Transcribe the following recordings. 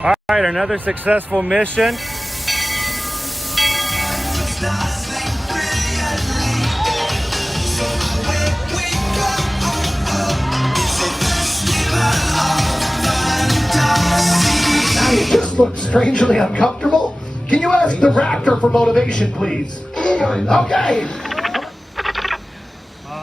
All right, another successful mission. You just look strangely uncomfortable. Can you ask the Raptor for motivation, please? Okay.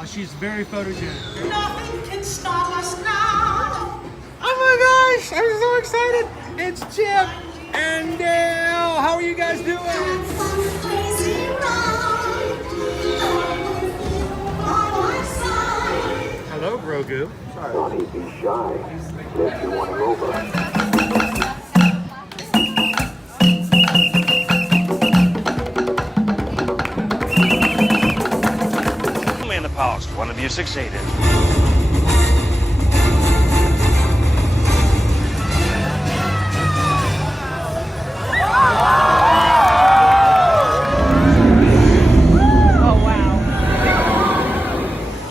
She's very photogenic. Nothing can stop us now. Oh my gosh, I'm so excited. It's Chip and Dale. How are you guys doing? Crazy ride. By my side. Hello, Grogu. Don't be shy. If you want to over. In the past, one of you succeeded.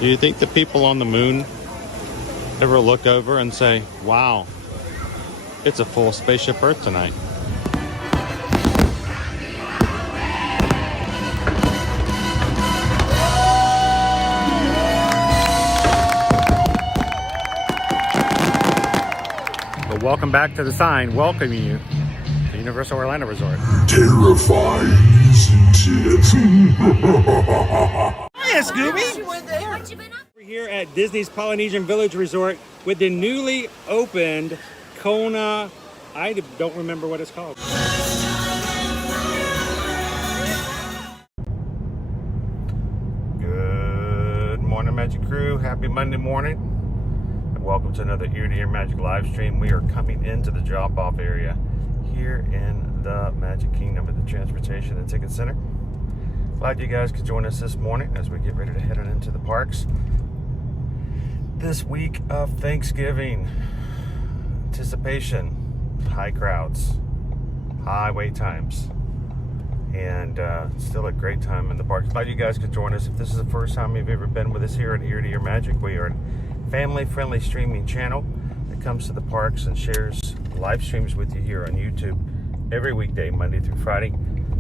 Do you think the people on the moon ever look over and say, wow, it's a full spaceship Earth tonight? Well, welcome back to the sign welcoming you to Universal Orlando Resort. Terrifying, isn't it? Hiya, Scooby. We're here at Disney's Polynesian Village Resort with the newly opened Kona. I don't remember what it's called. Good morning, Magic Crew. Happy Monday morning. And welcome to another Ear to Ear Magic live stream. We are coming into the drop-off area here in the Magic Kingdom at the Transportation and Ticket Center. Glad you guys could join us this morning as we get ready to head on into the parks. This week of Thanksgiving, anticipation, high crowds, high wait times, and still a great time in the parks. Glad you guys could join us. If this is the first time you've ever been with us here at Ear to Ear Magic, we are a family-friendly streaming channel that comes to the parks and shares live streams with you here on YouTube every weekday, Monday through Friday,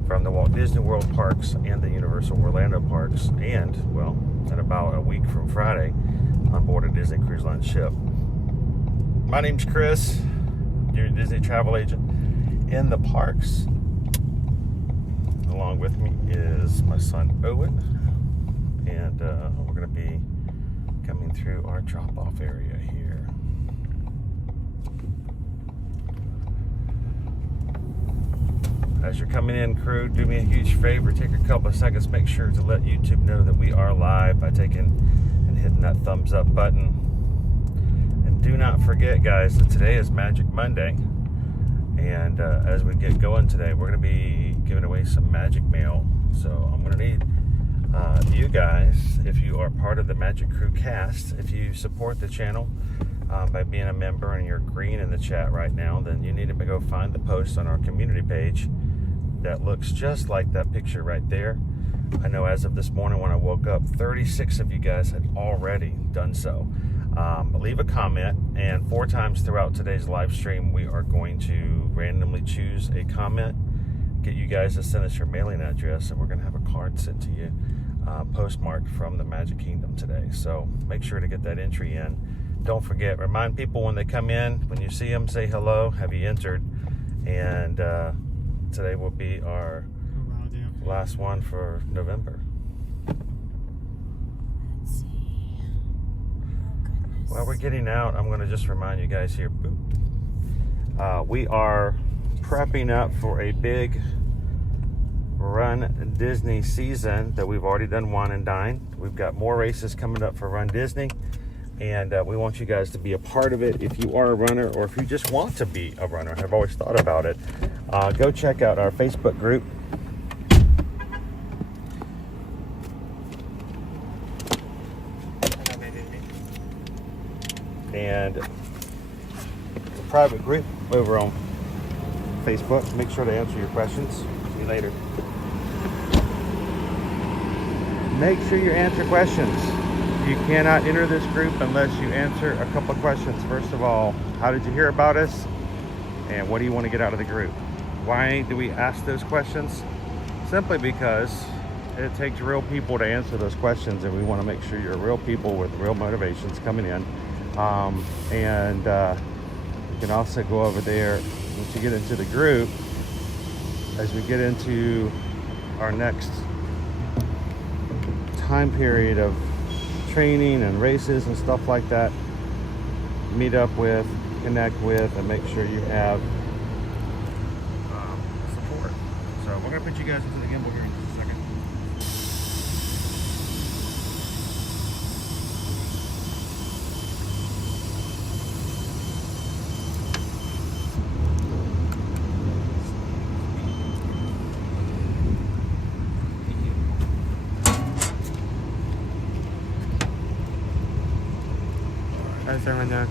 from the Walt Disney World parks and the Universal Orlando parks, and, well, in about a week from Friday, on board a Disney Cruise Line ship. My name's Chris, your Disney travel agent in the parks. Along with me is my son Owen, and we're going to be coming through our drop-off area here. As you're coming in, crew, do me a huge favor, take a couple of seconds, make sure to let YouTube know that we are live by taking and hitting that thumbs up button. And do not forget, guys, that today is Magic Monday, and as we get going today, we're going to be giving away some magic mail. So I'm going to need you guys, if you are part of the Magic Crew cast, if you support the channel by being a member and you're green in the chat right now, then you need to go find the post on our community page that looks just like that picture right there. I know as of this morning when I woke up, 36 of you guys had already done so. Leave a comment, and 4 times throughout today's live stream, we are going to randomly choose a comment, get you guys to send us your mailing address, and we're going to have a card sent to you postmarked from the Magic Kingdom today. So make sure to get that entry in. Don't forget, remind people when they come in, when you see them, say hello, have you entered, and today will be our last one for November. Let's see. Oh, goodness. While we're getting out, I'm going to just remind you guys here, we are prepping up for a big Run Disney season that we've already done Wine and Dine. We've got more races coming up for Run Disney, and we want you guys to be a part of it. If you are a runner, or if you just want to be a runner, have always thought about it, go check out our Facebook group. And it's a private group over on Facebook. Make sure to answer your questions. See you later. Make sure you answer questions. You cannot enter this group unless you answer a couple of questions. First of all, how did you hear about us? And what do you want to get out of the group? Why do we ask those questions? Simply because it takes real people to answer those questions, and we want to make sure you're real people with real motivations coming in. You can also go over there once you get into the group. As we get into our next time period of training and races and stuff like that, meet up with, connect with, and make sure you have support. So we're gonna put you guys into the gimbal here in just a second. How's everyone doing?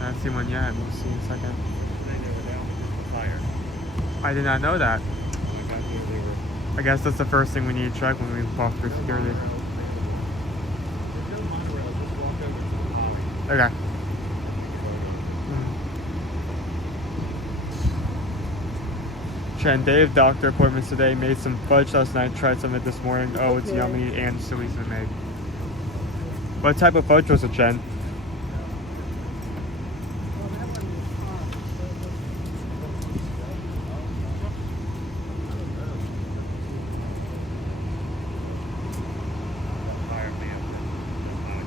I haven't seen one yet. We'll see in a second. I did not know that. I guess that's the first thing we need to check when we walk through security. Okay. Chen, Dave, doctor appointments today. Made some fudge last night. Tried some of it this morning. Oh, it's yummy and so easy to make. What type of fudge was it, Chen?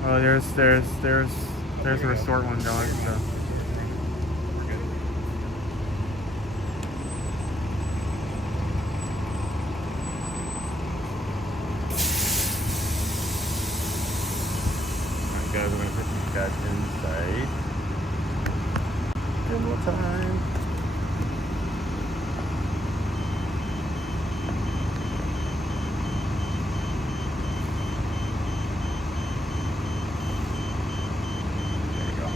Oh, there's a resort one going. So. Guys, we're gonna put these guys inside. One more time. There you go.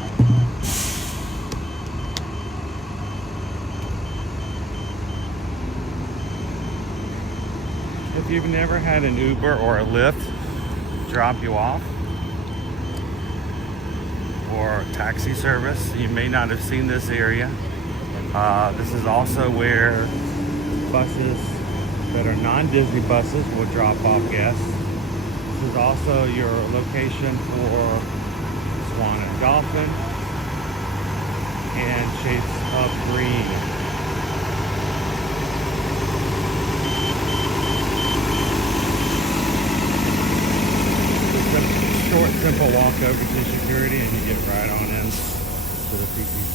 If you've never had an Uber or a Lyft drop you off, or taxi service, you may not have seen this area. This is also where buses that are non-Disney buses will drop off guests. This is also your location for Swan and Dolphin and Shades of Green. Short, simple walk over to security and you get right on in to the PPC.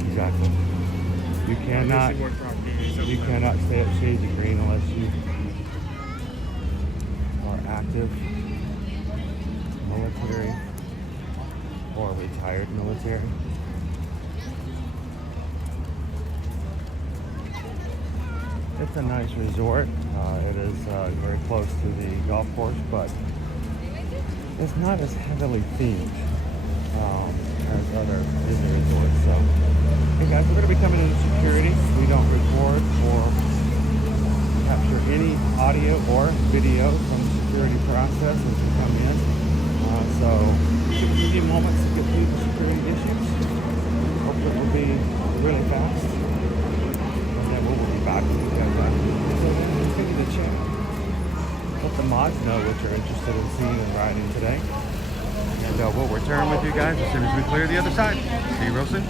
Exactly. You cannot stay at Shades of Green unless you are active military or retired military. It's a nice resort. It is very close to the golf course, but it's not as heavily themed as other Disney resorts. So, hey guys, we're going to be coming into security. We don't record or capture any audio or video from the security process as we come in. So, give us a few moments to get through the security issues. Hopefully it will be really fast. And then we'll be back with you guys after. So then continue to chat. Let the mods know what you're interested in seeing and riding today. And we'll return with you guys as soon as we clear the other side. See you real soon.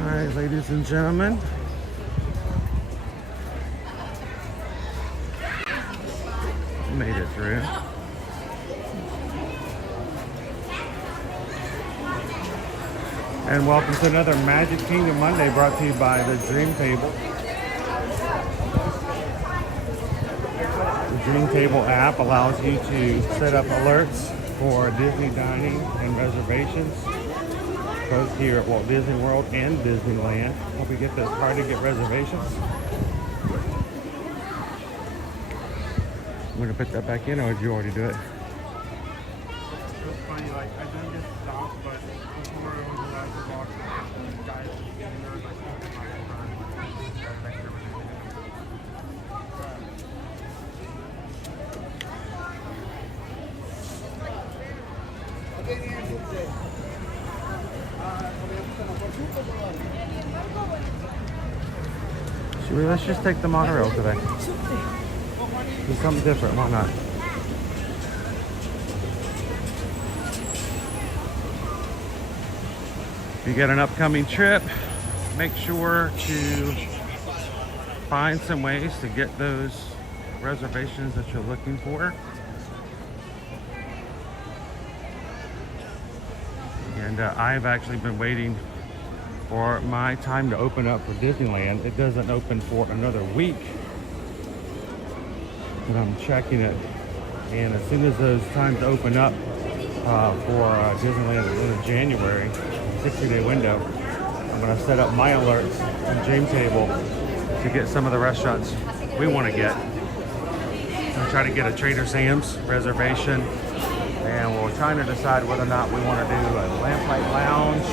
All right, ladies and gentlemen. Made it through. And welcome to another Magic Kingdom Monday brought to you by the Dream Table. The Dream Table app allows you to set up alerts for Disney dining and reservations, both here at Walt Disney World and Disneyland. Hope you get this hard to get reservations. I'm gonna put that back in, or did you already do it? It's funny, like, I didn't get stopped, but before I was allowed to walk, the guys were like, Let's just take the monorail today. Do something different, why not? If you get an upcoming trip, make sure to find some ways to get those reservations that you're looking for. And I've actually been waiting for my time to open up for Disneyland. It doesn't open for another week. And I'm checking it. And as soon as those times open up for Disneyland at the end of January, 60-day window, I'm gonna set up my alerts on Dream Table to get some of the restaurants we wanna get. I'm trying to get a Trader Sam's reservation. And we're trying to decide whether or not we wanna do a Lamplight Lounge,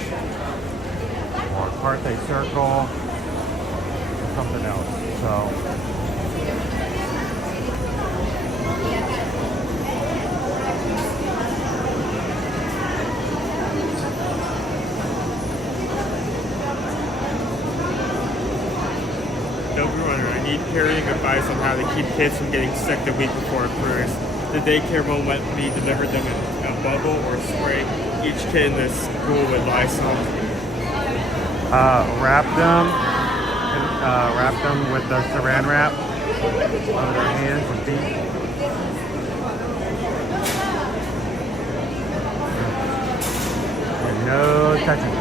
or Carthay Circle, or something else. So don't be wondering, I need parenting advice on how to keep kids from getting sick the week before a cruise. The daycare won't let me deliver them in a bubble or spray each kid in the school with Lysol. wrap them with the saran wrap on their hands and feet. And no touching.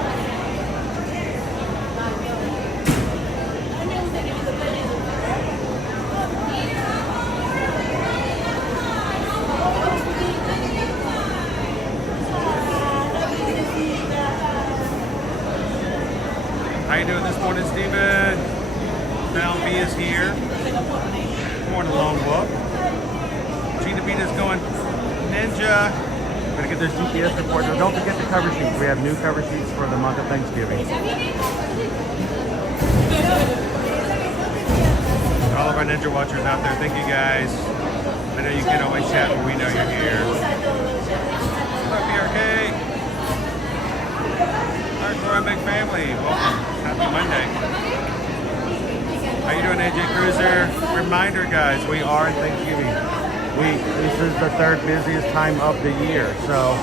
How you doing this morning, Steven? Now B is here. Morning, Lone Wolf. Gina Beat is going ninja. Gonna get those GPS reports. Don't forget the cover sheets. We have new cover sheets for the month of Thanksgiving. All of our Ninja Watchers out there, thank you guys. I know you can always chat when we know you're here. What's up, BRK? Hardcore Big Family. Welcome. Happy Monday. How you doing, AJ Cruiser? Reminder, guys, we are in Thanksgiving week. This is the third busiest time of the year. So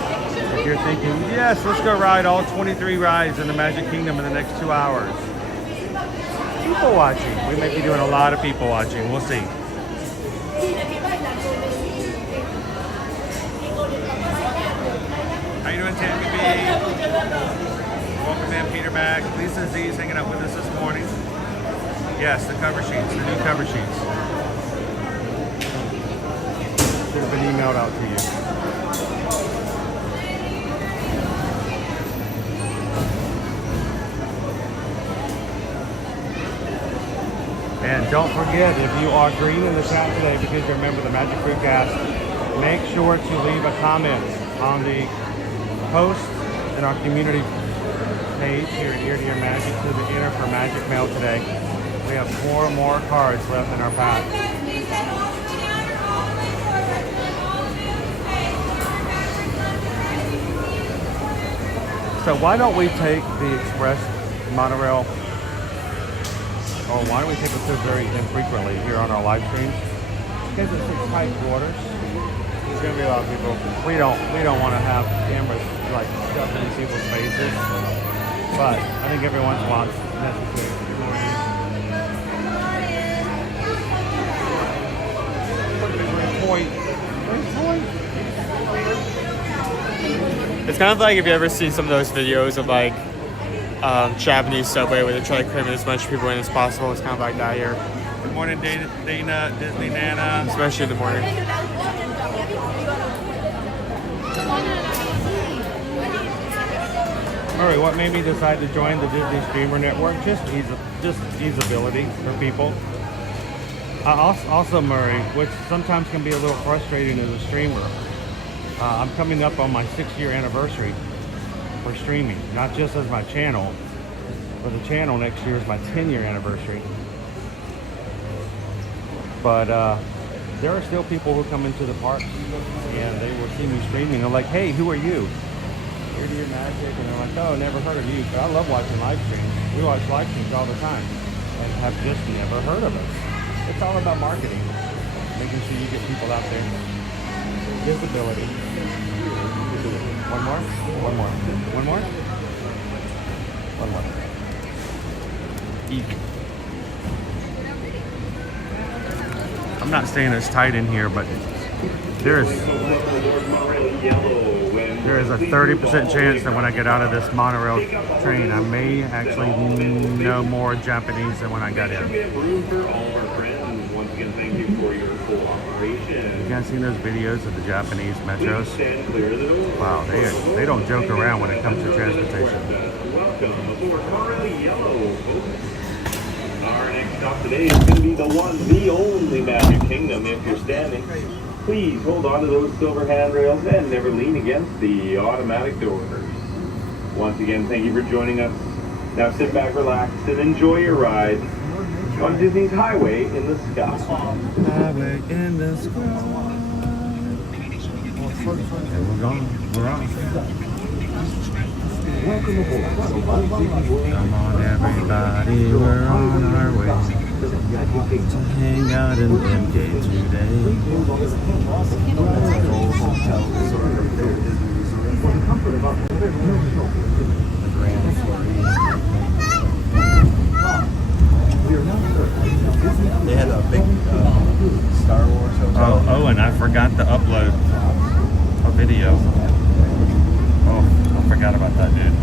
if you're thinking, yes, let's go ride all 23 rides in the Magic Kingdom in the next 2 hours. People watching. We may be doing a lot of people watching. We'll see. How you doing, Tammy B? Welcome in, Peter Mac. Lisa Z's hanging out with us this morning. Yes, the cover sheets, the new cover sheets. Should have been emailed out to you. And don't forget, if you are green in the chat today because you're a member of the Magic Fruitcast, make sure to leave a comment on the post in our community page here at Ear to Ear Magic to the enter for Magic Mail today. We have 4 more cards left in our pack. So why don't we take the express monorail, or why don't we take it so very infrequently here on our live streams? Because it's such tight quarters. There's gonna be a lot of people. We don't want to have cameras like stuffed in people's faces. But I think every once in a while it's necessary. It's kind of like if you ever see some of those videos of like Japanese subway where they try to cram in as much people in as possible. It's kind of like that here. Good morning, Dana, Disney Nana. Especially in the morning. All right, what made me decide to join the Disney Streamer Network? Just easeability for people. Also, Murray, which sometimes can be a little frustrating as a streamer. I'm coming up on my 6-year anniversary for streaming, not just as my channel, but the channel next year is my 10-year anniversary. But there are still people who come into the park and they will see me streaming. They're like, hey, who are you? Ear to Ear Magic. And they're like, oh, never heard of you. But I love watching live streams. We watch live streams all the time and have just never heard of us. It's all about marketing, making sure you get people out there. Visibility. One more? One more. One more? One more. Easy. I'm not staying as tight in here, but there is a 30% chance that when I get out of this monorail train, I may actually know more Japanese than when I got in. You guys seen those videos of the Japanese metros? Wow, they don't joke around when it comes to transportation. Our next stop today is going to be the one, the only Magic Kingdom. If you're standing, please hold on to those silver handrails and never lean against the automatic doors. Once again, thank you for joining us. Now sit back, relax, and enjoy your ride on Disney's Highway in the Sky. Highway in the sky. And we're gone. We're on. Welcome aboard. Come on, everybody, we're on our way to hang out in MK today. They had a big Star Wars hotel. Oh, and I forgot to upload a video. Oh, I forgot about that, dude.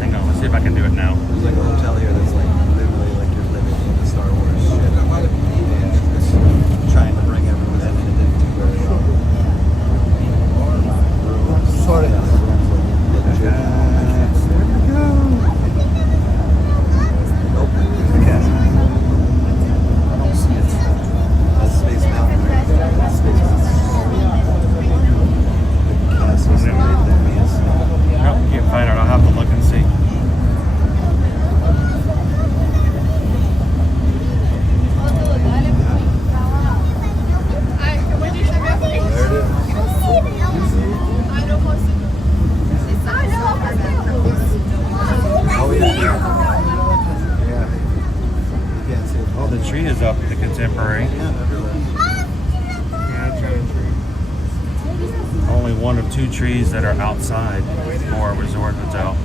Hang on, let's see if I can do it now. There's like a hotel here that's like literally like you're living in the Star Wars shit. And it's trying to bring everyone in and it didn't do very well. Sort of. There we go. Nope, there's the castle. I don't see it. That's Space Mountain. That's Space Mountain. The castle's right there. Nope, can't find it. I'll have to look and see. only one of 2 trees that are outside for a resort hotel.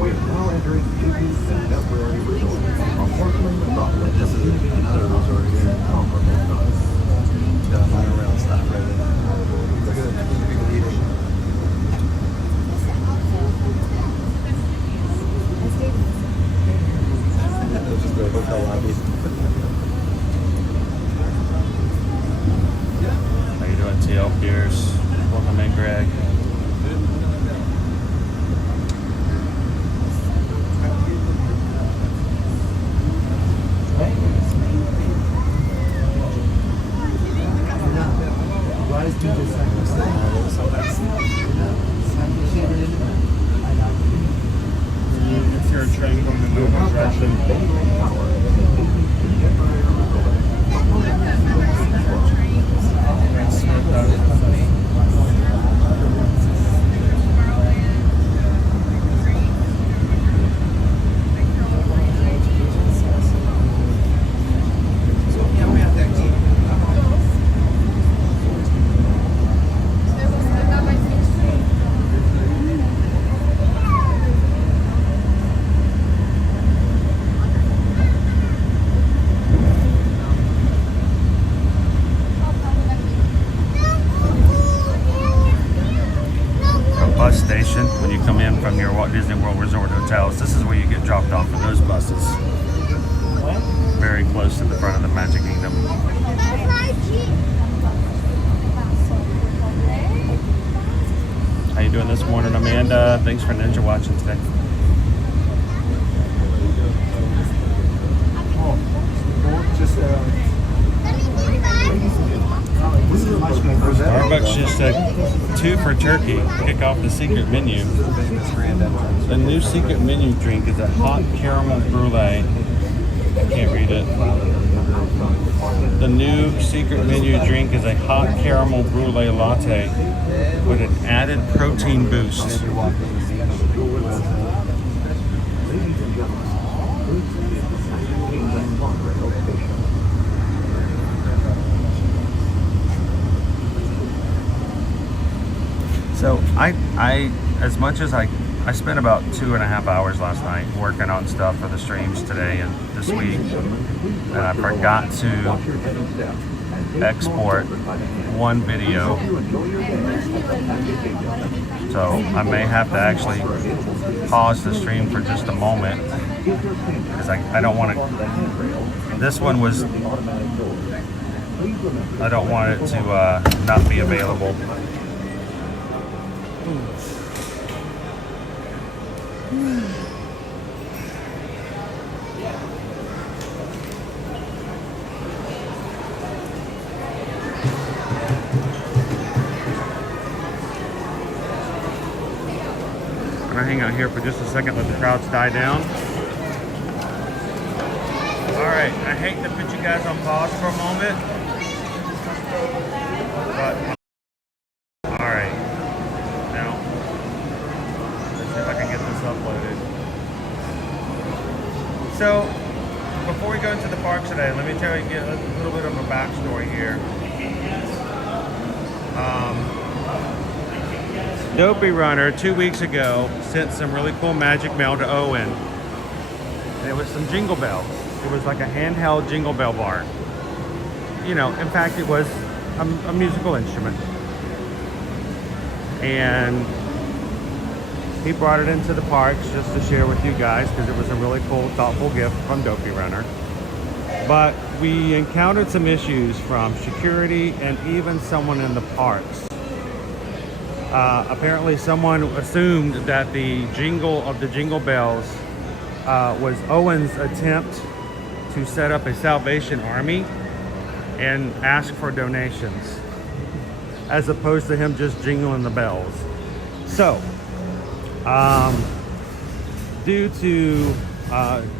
We are now entering Disney's Contemporary Resort on Portland Metropolis. This is another resort here in Davenport. The monorail stop right there. Look at the people eating. That was just the hotel lobby. How you doing, TL Pierce? Welcome in, Greg. It's your train from the Nova direction. Bus station when you come in from your Walt Disney World Resort hotels. This is where you get dropped off for those buses. Very close to the front of the Magic Kingdom. How you doing this morning, Amanda? Thanks for ninja watching today. Starbucks just said 2 for turkey. Kick off the secret menu. The new secret menu drink is a hot caramel brulee. I can't read it. The new secret menu drink is a hot caramel brulee latte with an added protein boost. So I as much as I spent about 2.5 hours last night working on stuff for the streams today and this week, and I forgot to export one video. So I may have to actually pause the stream for just a moment because I don't want to. This one was. I don't want it to not be available. I'm gonna hang out here for just a second, let the crowds die down. Alright, I hate to put you guys on pause for a moment, but alright, now let's see if I can get this uploaded. So before we go into the parks today, let me tell you a little bit of a backstory here. Dopey Runner 2 weeks ago sent some really cool magic mail to Owen, and it was some jingle bells. It was like a handheld jingle bell bar. You know, in fact, it was a musical instrument. And he brought it into the parks just to share with you guys because it was a really cool, thoughtful gift from Dopey Runner. But we encountered some issues from security and even someone in the parks. Apparently someone assumed that the jingle of the jingle bells was Owen's attempt to set up a Salvation Army and ask for donations, as opposed to him just jingling the bells. So, due to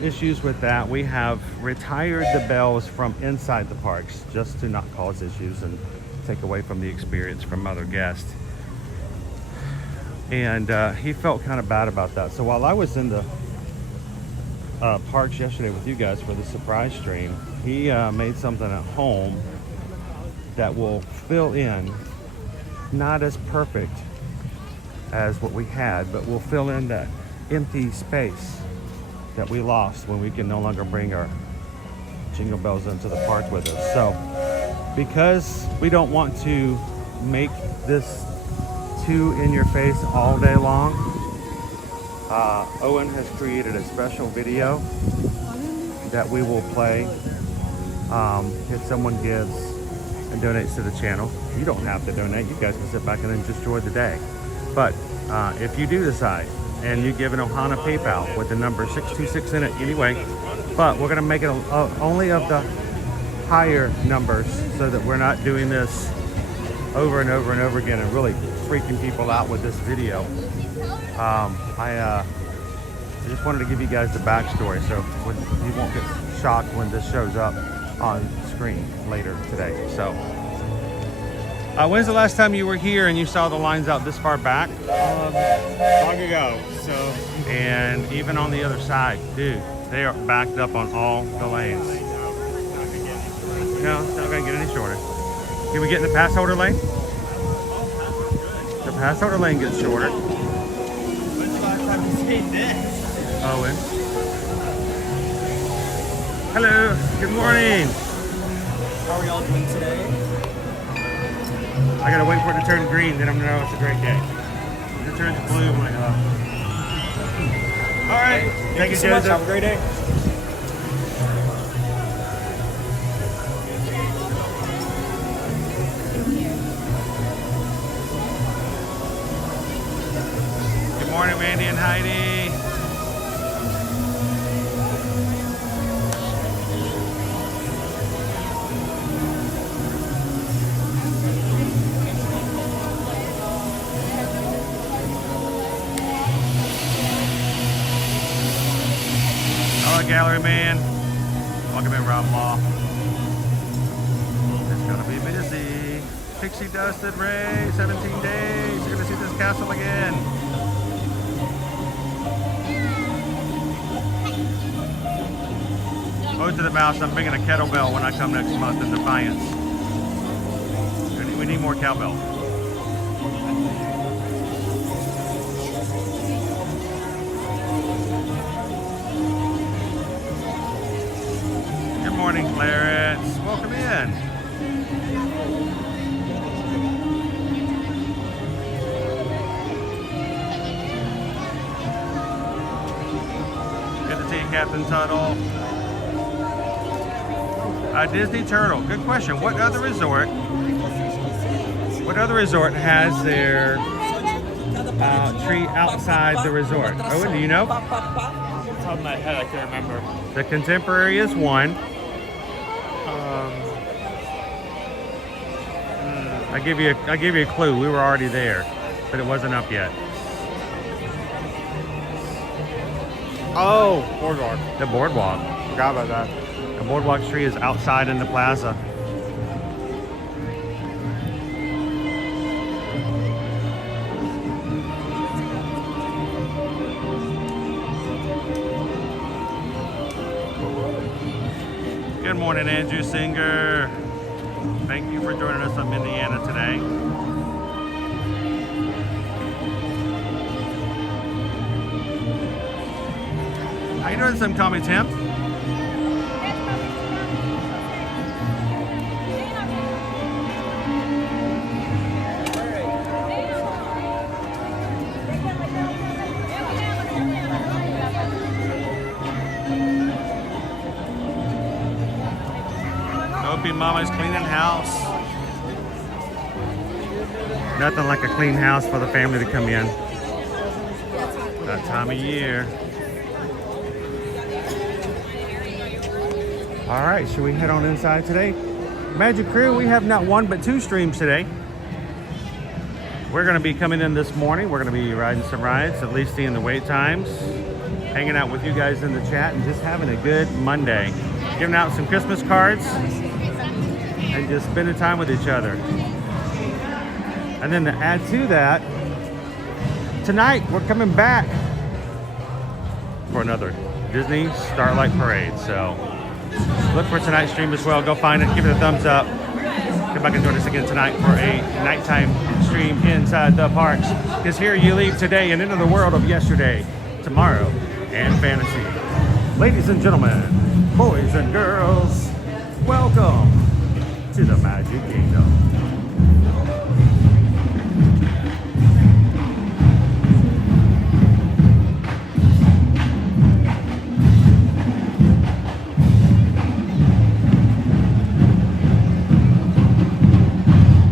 issues with that, we have retired the bells from inside the parks just to not cause issues and take away from the experience from other guests. And he felt kind of bad about that. So while I was in the parks yesterday with you guys for the surprise stream, he made something at home that will fill in not as perfect as what we had, but we'll fill in that empty space that we lost when we can no longer bring our jingle bells into the park with us. So because we don't want to make this too in your face all day long, Owen has created a special video that we will play if someone gives and donates to the channel. You don't have to donate. You guys can sit back and then just enjoy the day. But if you do decide and you give an Ohana PayPal with the number 626 in it anyway, but we're going to make it only of the higher numbers so that we're not doing this over and over and over again and really freaking people out with this video. I just wanted to give you guys the backstory so you won't get shocked when this shows up on screen later today. So when's the last time you were here and you saw the lines out this far back? Long ago. So. And even on the other side, dude, they are backed up on all the lanes. No, it's not gonna get any shorter. Can we get in the pass holder lane? The pass holder lane gets shorter. When's the last time you seen this? Owen. Hello, good morning. How are y'all doing today? I gotta wait for it to turn green, then I'm gonna know it's a great day. If it turns blue, I'm like, oh. All right, thank you so much. Have a great day. Good morning, Randy and Heidi. Gallery man, welcome in, Rob Law. It's gonna be busy. Pixie Dusted Ray, 17 days. You're gonna see this castle again. Ode to the Mouse. I'm bringing a kettlebell when I come next month in Defiance. We need more cowbell. Good morning, Clarence. Welcome in. Good to see you, Captain Tuttle. Disney Turtle. Good question. What other resort has their tree outside the resort? Owen, do you know? Off the top of my head, I can't remember. The Contemporary is one. I give you a clue. We were already there, but it wasn't up yet. Oh, Boardwalk. The boardwalk. Forgot about that. The boardwalk tree is outside in the plaza. Good morning, Andrew Singer. Thank you for joining us from Indiana today. How you doing, some call me Tim? Mama's cleaning house. Nothing like a clean house for the family to come in. That time of year. All right, should we head on inside today? Magic Crew, we have not one but two streams today. We're going to be coming in this morning. We're going to be riding some rides, at least seeing the wait times, hanging out with you guys in the chat, and just having a good Monday. Giving out some Christmas cards and just spending time with each other. And then to add to that, tonight we're coming back for another Disney Starlight Parade. So look for tonight's stream as well. Go find it, give it a thumbs up. Come back and join us again tonight for a nighttime stream inside the parks. Because here you leave today and into the world of yesterday, tomorrow, and fantasy. Ladies and gentlemen, boys and girls, welcome to the Magic Kingdom.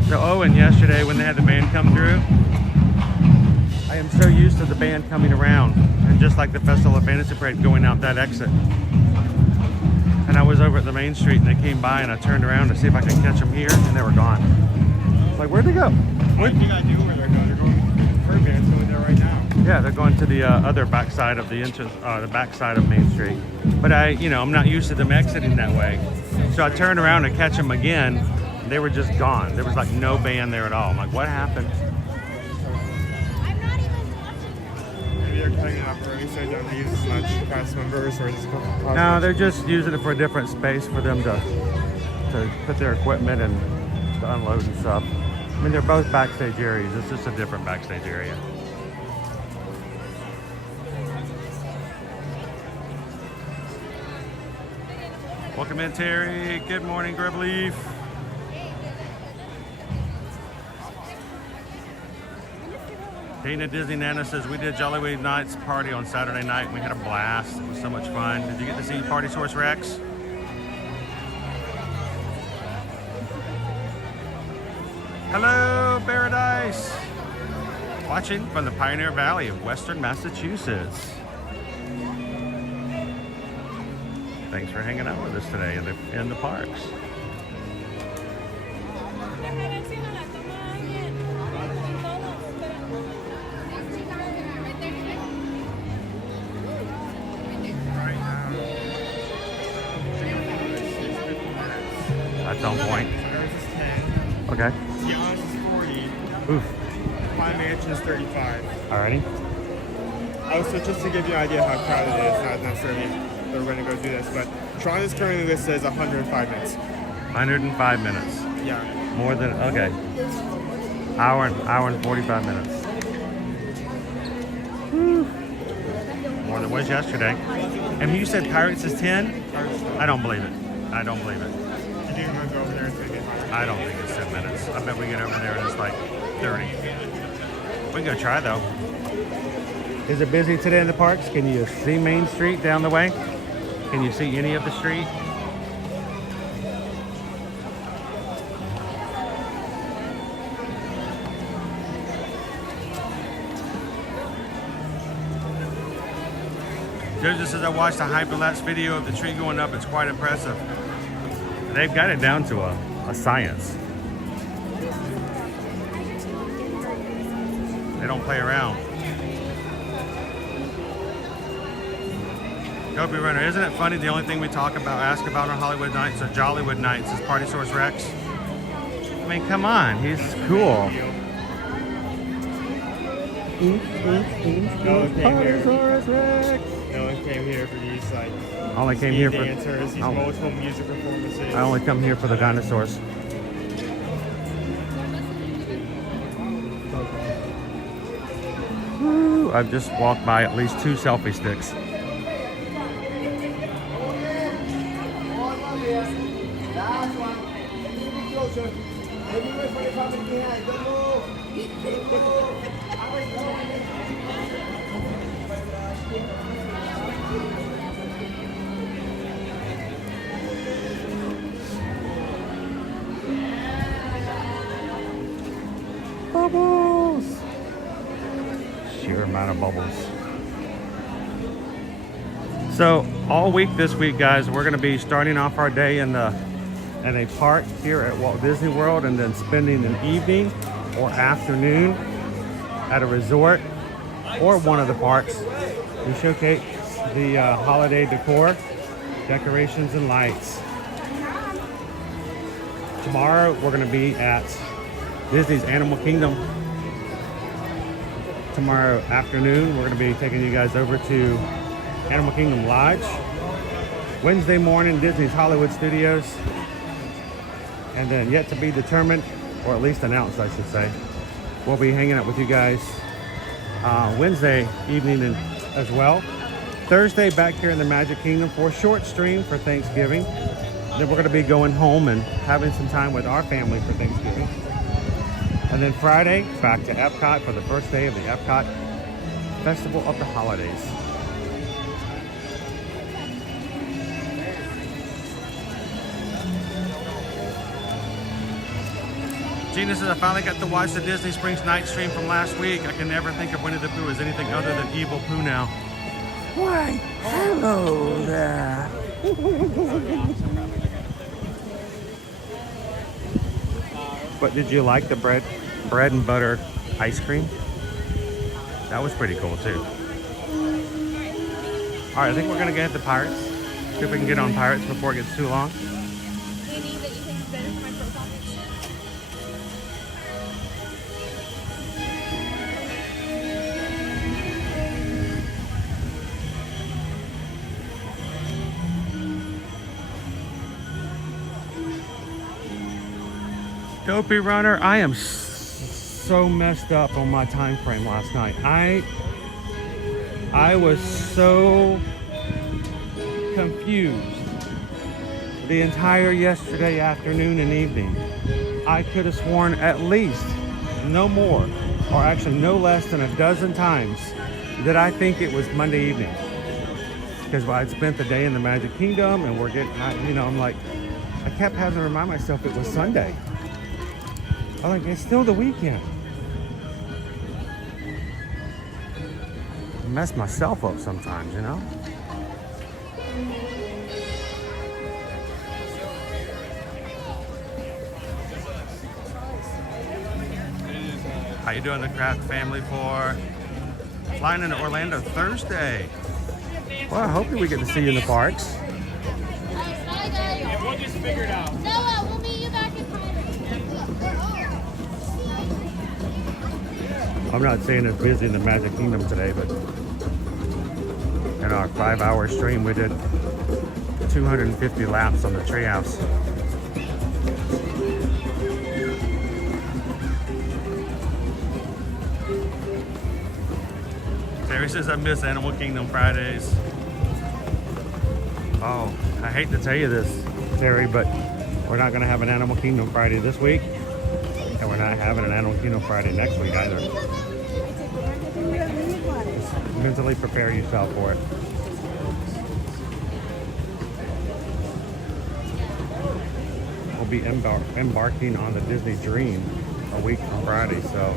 So Owen, yesterday when they had the band come through, I am so used to the band coming around and just like the Festival of Fantasy Parade going out that exit. And I was over at the main street and they came by and I turned around to see if I could catch them here and they were gone. It's like, where'd they go? What do you gotta do where they're going? They're going, her band's going there right now. Yeah, they're going to the other backside of the entrance, the backside of Main Street. But I'm not used to them exiting that way. So I turned around to catch them again. They were just gone. There was like no band there at all. I'm like, what happened? Maybe they're cutting it up early so they don't use as much cast members or just No, they're just using it for a different space for them to put their equipment and to unload and stuff. I mean, they're both backstage areas. It's just a different backstage area. Welcome in, Terry. Good morning, Gribleaf. Dana Disney Nana says, we did Jollywood Nights party on Saturday night and we had a blast. It was so much fun. Did you get to see Party Source Rex? Hello, Paradise. Watching from the Pioneer Valley of Western Massachusetts. Thanks for hanging out with us today in the parks. That's on point. Ours is 10. Okay. Yours is 40. Oof. My mansion is 35. Alrighty. Also, just to give you an idea how crowded it is, not necessarily that we're going to go do this, but Tron is currently listed as 105 minutes. 105 minutes. Yeah. More than, okay. Hour and 45 minutes. Whew. More than was yesterday. And you said Pirates is 10? I don't believe it. I don't believe it. You do want to go over there and take it? I don't think it's 10 minutes. I bet we get over there and it's like 30. We can go try though. Is it busy today in the parks? Can you see Main Street down the way? Can you see any of the street? Joseph says, I watched the Hyperlapse video of the tree going up. It's quite impressive. They've got it down to a science. They don't play around. Gopi Runner, isn't it funny the only thing we ask about on Hollywood Nights or Jollywood Nights is Party Source Rex? I mean, come on, he's cool. Party Source Rex. No one came here for these like I only came here for dancers, these multiple music performances. I only come here for the dinosaurs. Woo, I've just walked by at least 2 selfie sticks. Bubbles! Sheer amount of bubbles. So all week this week, guys, we're going to be starting off our day in a park here at Walt Disney World and then spending an evening or afternoon at a resort or one of the parks. We showcase the holiday decor, decorations, and lights. Tomorrow we're going to be at Disney's Animal Kingdom. Tomorrow afternoon we're going to be taking you guys over to Animal Kingdom Lodge. Wednesday morning, Disney's Hollywood Studios. And then yet to be determined, or at least announced, I should say. We'll be hanging out with you guys Wednesday evening as well. Thursday back here in the Magic Kingdom for a short stream for Thanksgiving. Then we're going to be going home and having some time with our family for Thanksgiving. And then Friday, back to Epcot for the first day of the Epcot Festival of the Holidays. Gina says, I finally got to watch the Disney Springs night stream from last week. I can never think of Winnie the Pooh as anything other than Evil Pooh now. Why, hello there. But did you like the bread and butter ice cream? That was pretty cool too. All right, I think we're gonna get the Pirates. See if we can get on Pirates before it gets too long. Any that you think is better for my profile picture? Dopey Runner, I am so messed up on my time frame last night. I was so confused the entire yesterday afternoon and evening. I could have sworn at least no more, or actually no less than a dozen times that I think it was Monday evening. Because I'd spent the day in the Magic Kingdom and we're getting, I'm like, I kept having to remind myself it was Sunday. I'm like, it's still the weekend. I mess myself up sometimes, you know? How you doing, the Kraft family, for flying into Orlando Thursday? Well, hopefully we get to see you in the parks. We'll just figure it out. Noah, we'll meet you back in Pirates. I'm not saying it's busy in the Magic Kingdom today, but in our 5-hour stream, we did 250 laps on the treehouse. Terry says, I miss Animal Kingdom Fridays. Oh, I hate to tell you this, Terry, but we're not going to have an Animal Kingdom Friday this week, and we're not having an Animal Kingdom Friday next week either. Just mentally prepare yourself for it. We'll be embarking on the Disney Dream a week from Friday, so.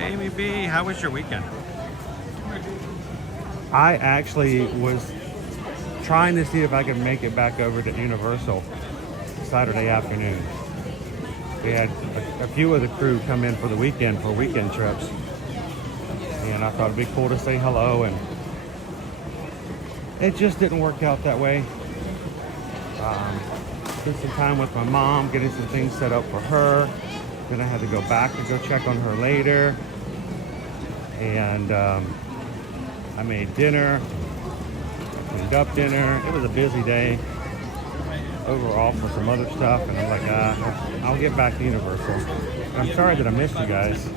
Amy B, how was your weekend? I actually was trying to see if I could make it back over to Universal Saturday afternoon. We had a few of the crew come in for the weekend for weekend trips, and I thought it'd be cool to say hello, and it just didn't work out that way. Spent some time with my mom, getting some things set up for her. Then I had to go back to go check on her later, and I made dinner, cleaned up dinner. It was a busy day overall for some other stuff, and I'm like, I'll get back to Universal. And I'm sorry that I missed you guys.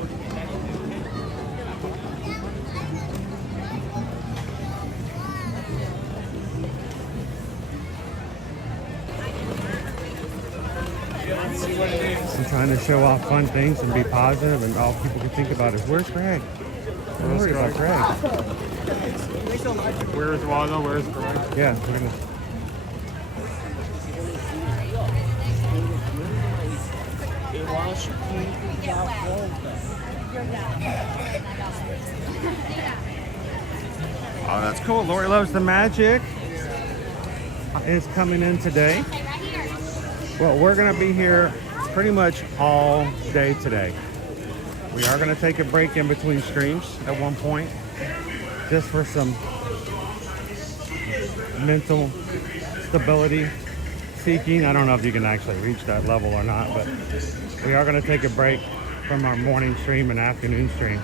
I'm trying to show off fun things and be positive, and all people can think about is, where's Greg? We're worried about Greg. Where's Waldo? Where's Greg? Yeah, we're gonna. Oh, that's cool. Lori Loves the Magic is coming in today. Well, we're going to be here pretty much all day today. We are going to take a break in between streams at one point, just for some mental stability seeking. I don't know if you can actually reach that level or not, but we are going to take a break from our morning stream and afternoon stream.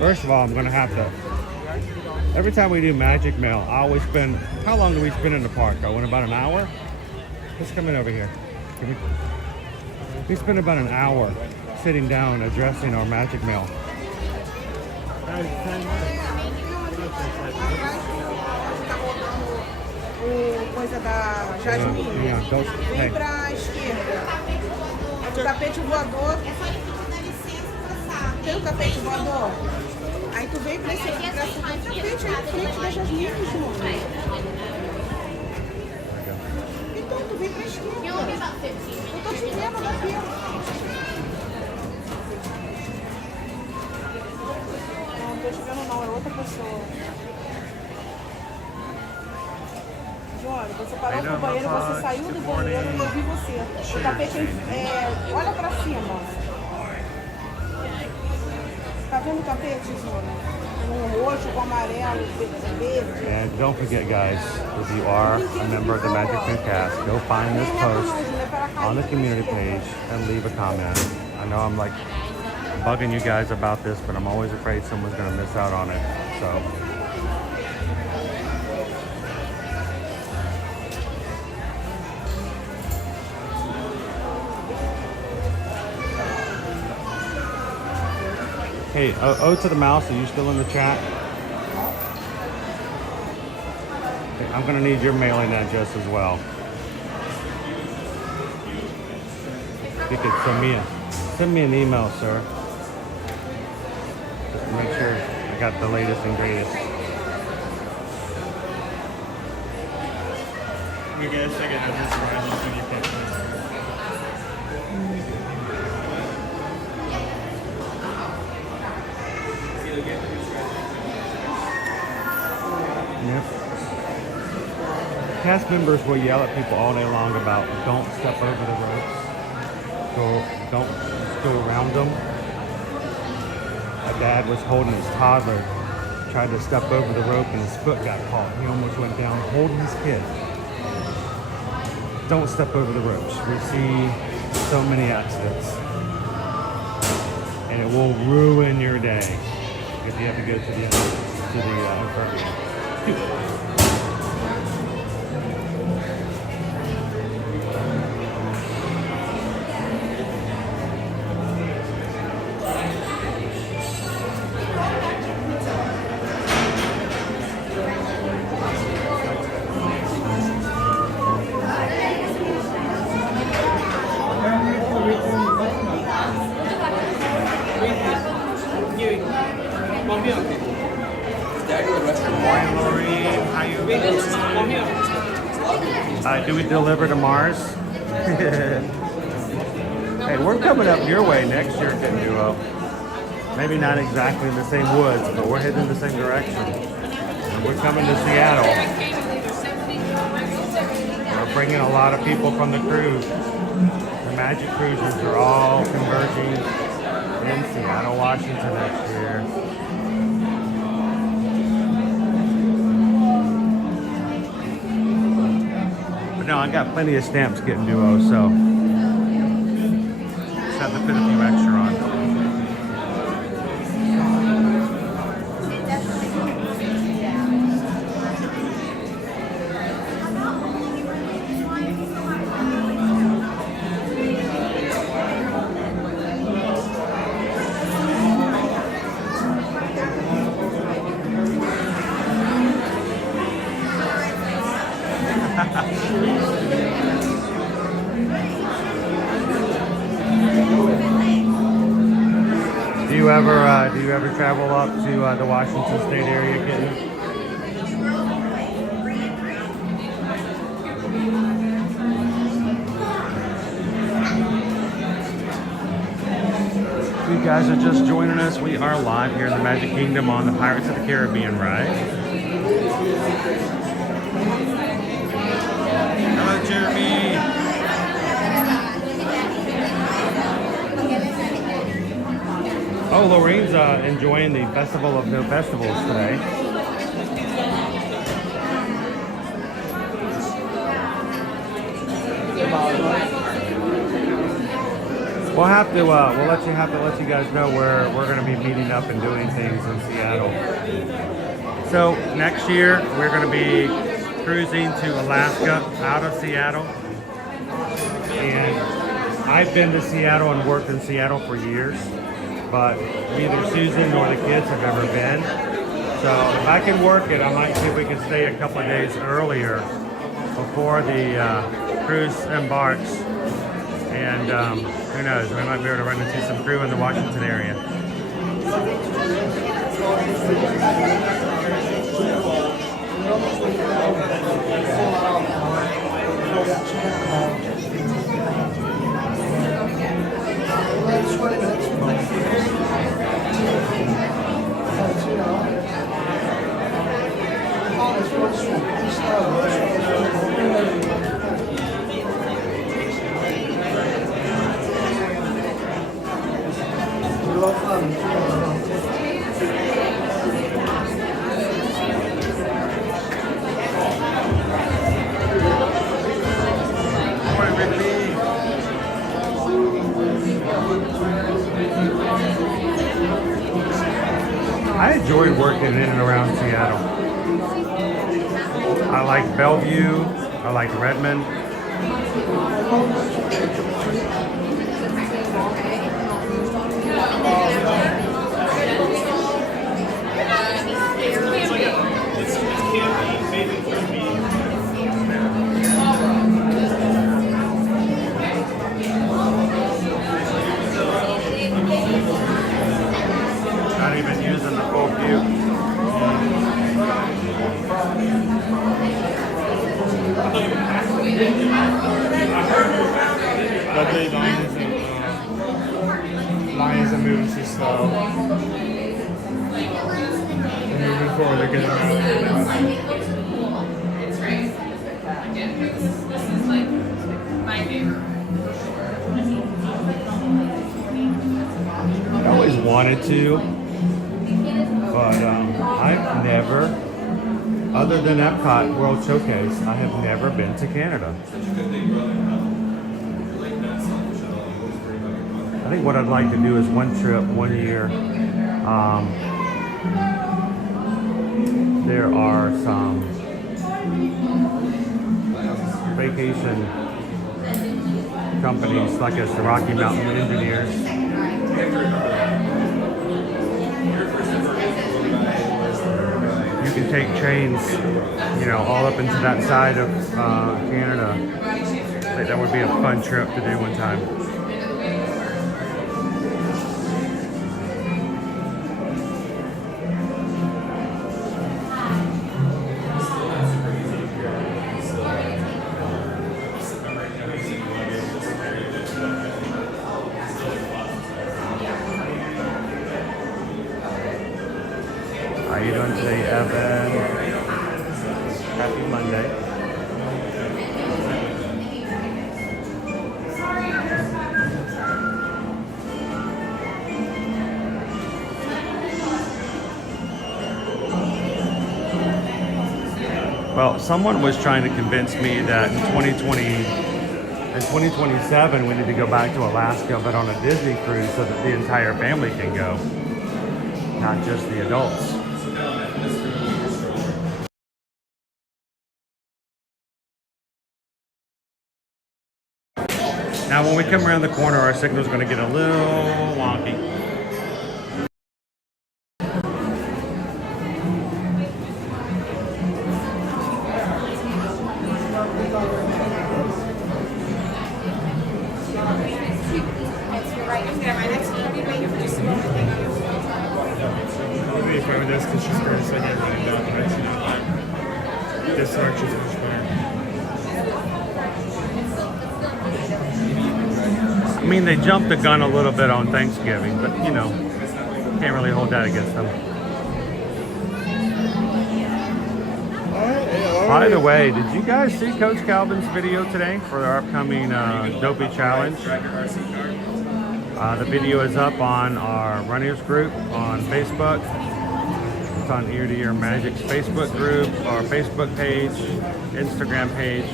First of all, I'm gonna have to, every time we do Magic Mail, I always spend, how long do we spend in the park? I went about an hour? Let's come in over here. We spend about an hour sitting down addressing our Magic Mail. Coisa da Jasmine. Vem pra esquerda. O tapete voador. Tem o tapete voador? Aí tu vem pra esse tapete aí na frente da Jasmine, João. Então tu vem pra esquerda. Eu tô te vendo daqui. Não tô te vendo não, é outra pessoa. Joana, você parou no banheiro, você saiu do banheiro e eu vi você. O tapete olha pra cima. Tá vendo o tapete, Joana? Um roxo com amarelo, verde. And don't forget, guys, if you are a member of the Magic Food Cast, go find this post on the community page and leave a comment. I know I'm like bugging you guys about this, but I'm always afraid someone's gonna miss out on it. So. Hey, O to the mouse, are you still in the chat? Okay, I'm gonna need your mailing address as well. If you could send me an email, sir. Just to make sure I got the latest and greatest. We get a second of this one, you can. Yep. Cast members will yell at people all day long about don't step over the ropes. Don't go around them. A dad was holding his toddler, tried to step over the rope and his foot got caught. He almost went down holding his kid. Don't step over the ropes. We see so many accidents. And it will ruin your day if you have to go to the infirmary. Do we deliver to Mars? Hey, we're coming up your way next year, Kitten Duo. Maybe not exactly in the same woods, but we're heading in the same direction. And we're coming to Seattle. We're bringing a lot of people from the cruise. The Magic Cruisers are all converging in Seattle, Washington next year. No, I got plenty of stamps Kitten Duo, so just have to put a few extra on. Do you ever travel up to the Washington State area, Kitten? If you guys are just joining us, we are live here in the Magic Kingdom on the Pirates of the Caribbean ride. Hello, Jeremy. Oh, Lorraine's enjoying the Festival of No Festivals today. We'll have to let you guys know where we're going to be meeting up and doing things in Seattle. So next year we're going to be cruising to Alaska out of Seattle, and I've been to Seattle and worked in Seattle for years, but neither Susan nor the kids have ever been. So if I can work it, I might see if we can stay a couple of days earlier before the cruise embarks. And who knows, we might be able to run into some crew in the Washington area. I enjoyed working in and around Seattle. I like Bellevue, I like Redmond. Not even using the full view. Lovely lines and moving too slow. And moving forward, they're getting around. I always wanted to, but I've never, other than Epcot World Showcase, I have never been to Canada. I think what I'd like to do is one trip, 1 year. There are some vacation companies like us, the Rocky Mountain Engineers. You can take trains, you know, all up into that side of Canada. I think that would be a fun trip to do one time. How you doing today, Evan? Happy Monday. Well, someone was trying to convince me that in 2027 we need to go back to Alaska, but on a Disney cruise so that the entire family can go, not just the adults. Now, when we come around the corner, our signal's going to get a little wonky. This arch is much better. I mean, they jumped the gun a little bit on Thanksgiving, but you know, can't really hold that against them. By the way, did you guys see Coach Calvin's video today for our upcoming Dopey Challenge? The video is up on our runners group on Facebook. It's on Ear to Ear Magic's Facebook group, our Facebook page, Instagram page,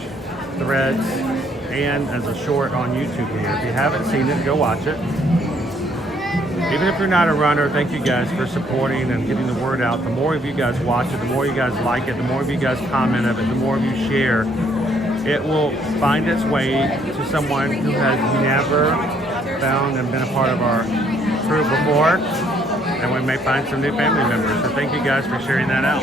Threads. and as a short on YouTube here. If you haven't seen it, go watch it. Even if you're not a runner, thank you guys for supporting and getting the word out. The more of you guys watch it, the more you guys like it, the more of you guys comment of it, the more of you share, it will find its way to someone who has never found and been a part of our crew before, and we may find some new family members. So thank you guys for sharing that out.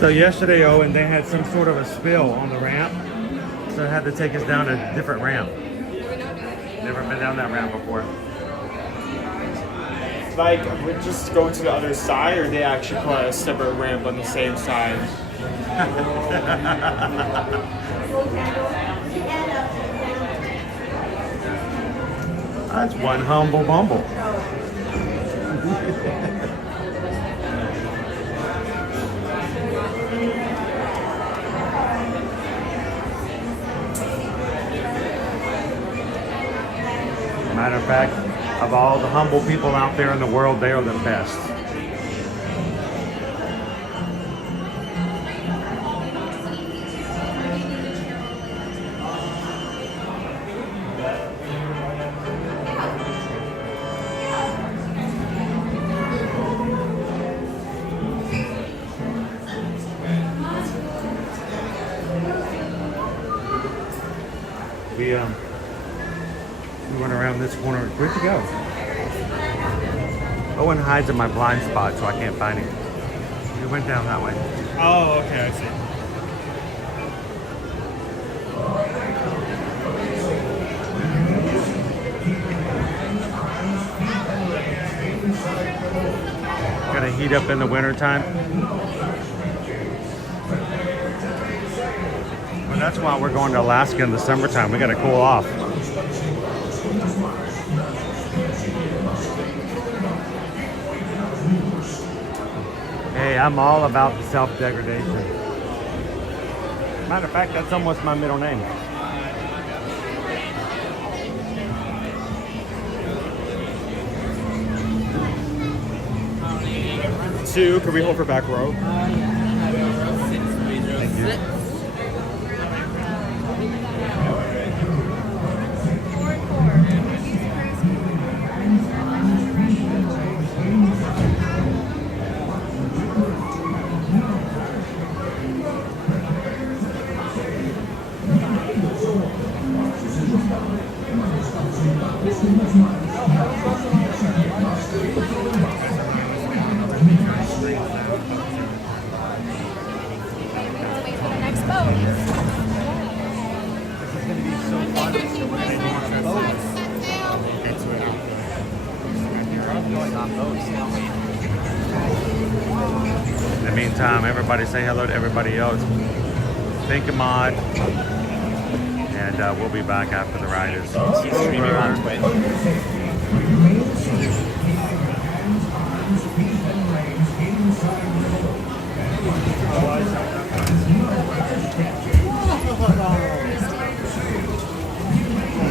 So yesterday, Owen, they had some sort of a spill on the ramp, so they had to take us down a different ramp. Never been down that ramp before. Like, we just go to the other side, or they actually put a separate ramp on the same side? That's one humble bumble. Matter of fact, of all the humble people out there in the world, they are the best. We went around this corner. Where'd you go? Owen hides in my blind spot, so I can't find him. He went down that way. Oh, okay, I see. Gotta heat up in the wintertime. Well, that's why we're going to Alaska in the summertime. We gotta cool off. Hey, I'm all about the self-degradation. Matter of fact, that's almost my middle name. Two, can we hold for back row? Thank you. In the meantime, everybody say hello to everybody else. Thank you, Mod. And we'll be back after the ride is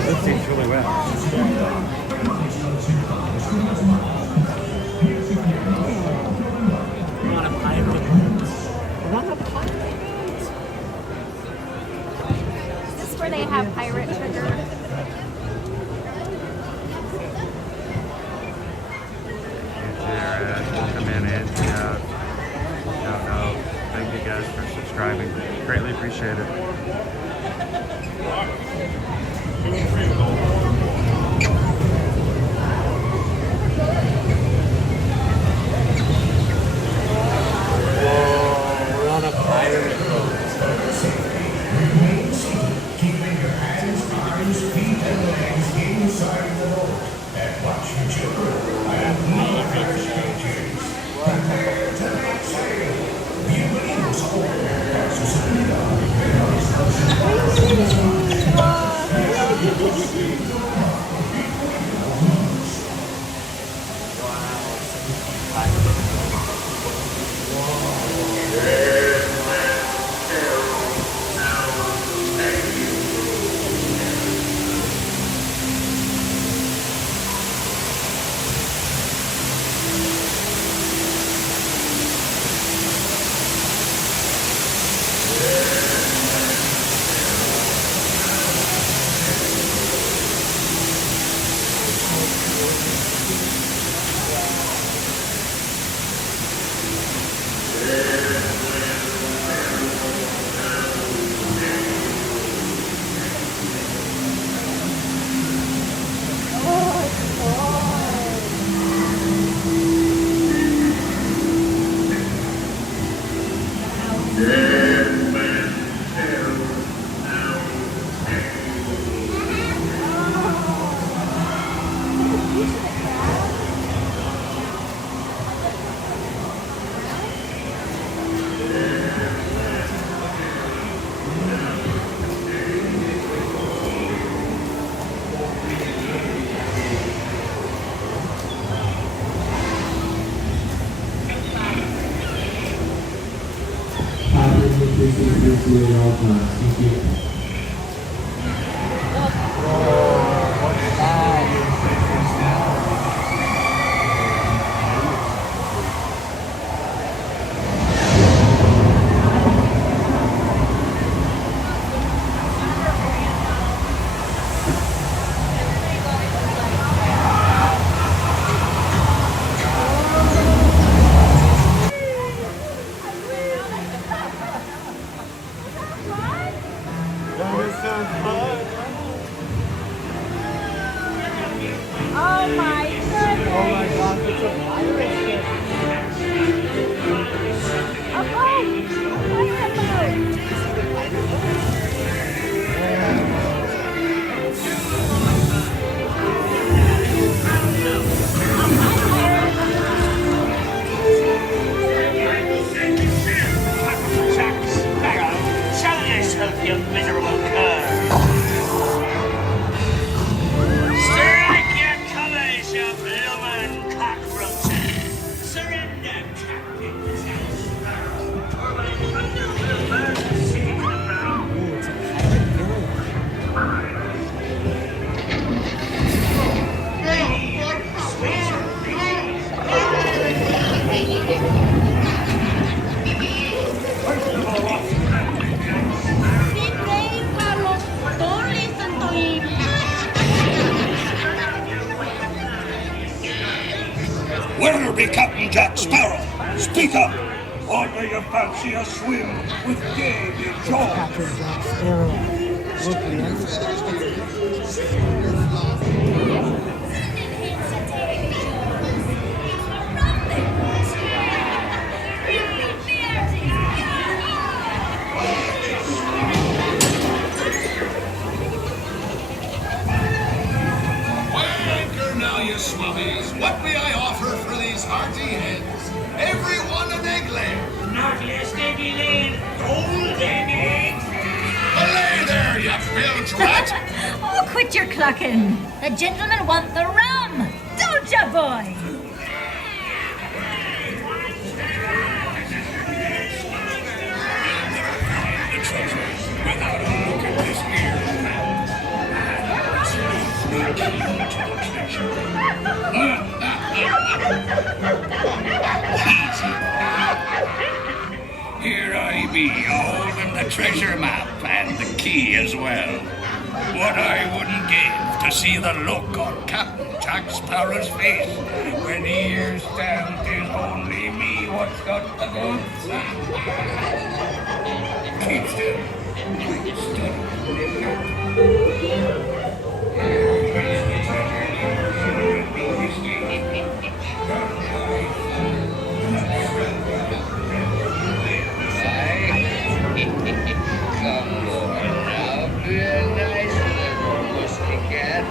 This seems really well. Is this where they have pirate sugar? Come in and no. Thank you guys for subscribing. Greatly appreciate it. We're on a pirate boat. Keeping your hands, arms, feet, and legs inside the boat. And watch your children and more exchanges. Prepare to make sail. Bienvenidos a bordo. Su salida. Oh my goodness. Oh my gosh, it's a pirate ship. A boat! You miserable cur! Strike your colors, you bloomin' cockroaches! Surrender, Captain Jack Sparrow, or my thunder will burn the city to the ground! Where be Captain Jack Sparrow? Speak up! Or do you fancy a swim with Davy Jones? Captain Jack Sparrow. Look, Now, you swummies, what may I offer for these hearty heads? Every one an egg layer. Not less eggy laid, golden eggs! Belay there, you bilge rat! Oh, quit your clucking. The gentlemen want the rum. Don't ya, boy? The treasure, without a look at this here map. No key to the treasure. Here I be, holding the treasure map and the key as well. What I wouldn't give to see the look on Captain Jack Sparrow's face when he hears that it's only me what's got the goods. Keep still. Come on now, be a nice little pussycat.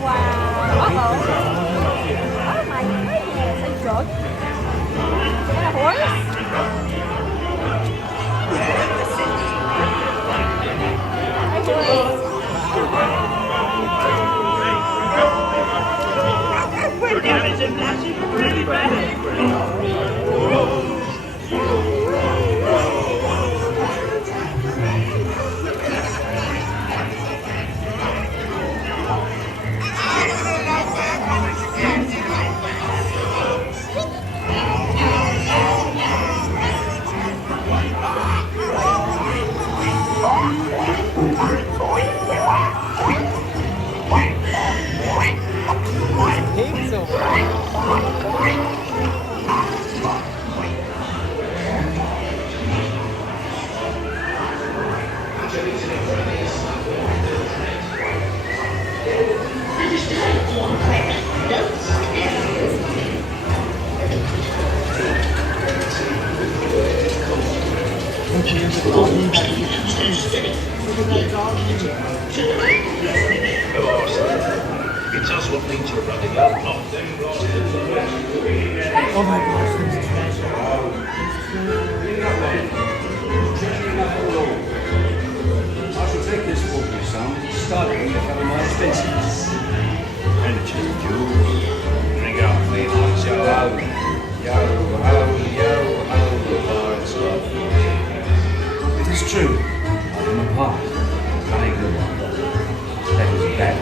wow. Uh-oh. Oh my goodness. A dog? And a horse? Really bad. It's us what things are running up, not them bastards. Oh my gosh, there's trash. I shall take this for you, son. Starting to cover my expenses. And a chest of jewels. Drink up, clean on show ho. Yo, ho, yo, ho, Lord's love. It is true. I am a part. Not a good one. That was bad.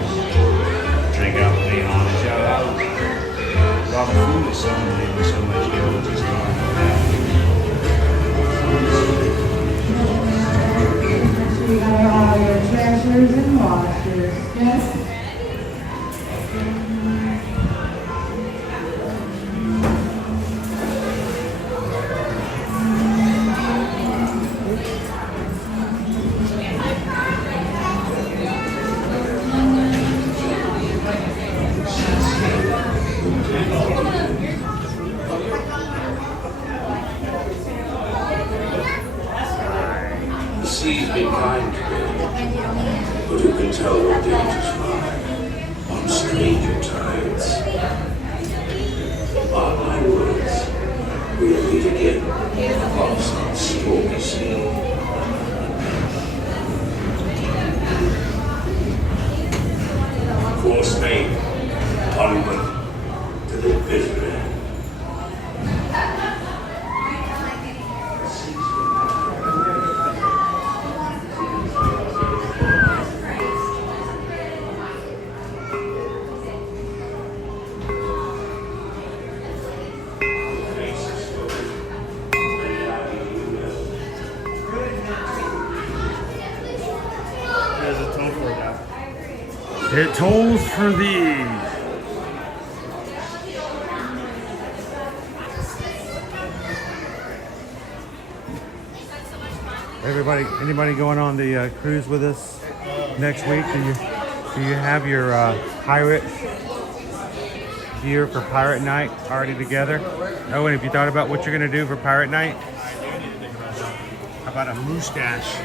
Drink up, clean on show ho. Rather foolish, son, leaving so much gold just lying around. We got all your treasures and washers. Yes? The sea's been kind to me, but who can tell what dangers lie on stranger tides? Mark my words, we'll meet again on some stormy sea. For Spain, onward to the bitter end. There's a tone for that. It tolls for thee. Everybody, anybody going on the cruise with us next week? Do you have your pirate gear for pirate night already together? Owen, have you thought about what you're gonna do for pirate night? How about a mustache?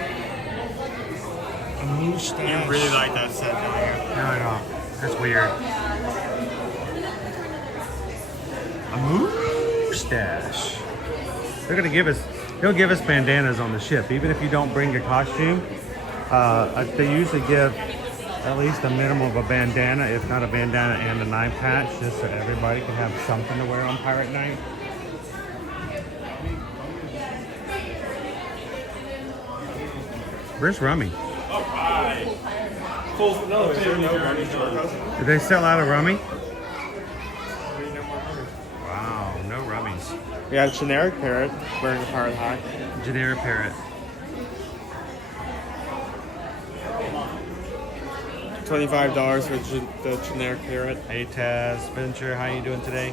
A mustache. You really like that set, don't you? No, I don't. That's weird. A mustache. They're gonna give us. They'll give us bandanas on the ship, even if you don't bring your costume. They usually give at least a minimum of a bandana, if not a bandana and a nine patch, just so everybody can have something to wear on pirate night. Where's Rummy? Did they sell out of Rummy? Wow, no Rummies. We have generic parrot wearing a pirate hat. Generic parrot. $25 for the generic parrot. Hey Taz, Spencer, how you doing today?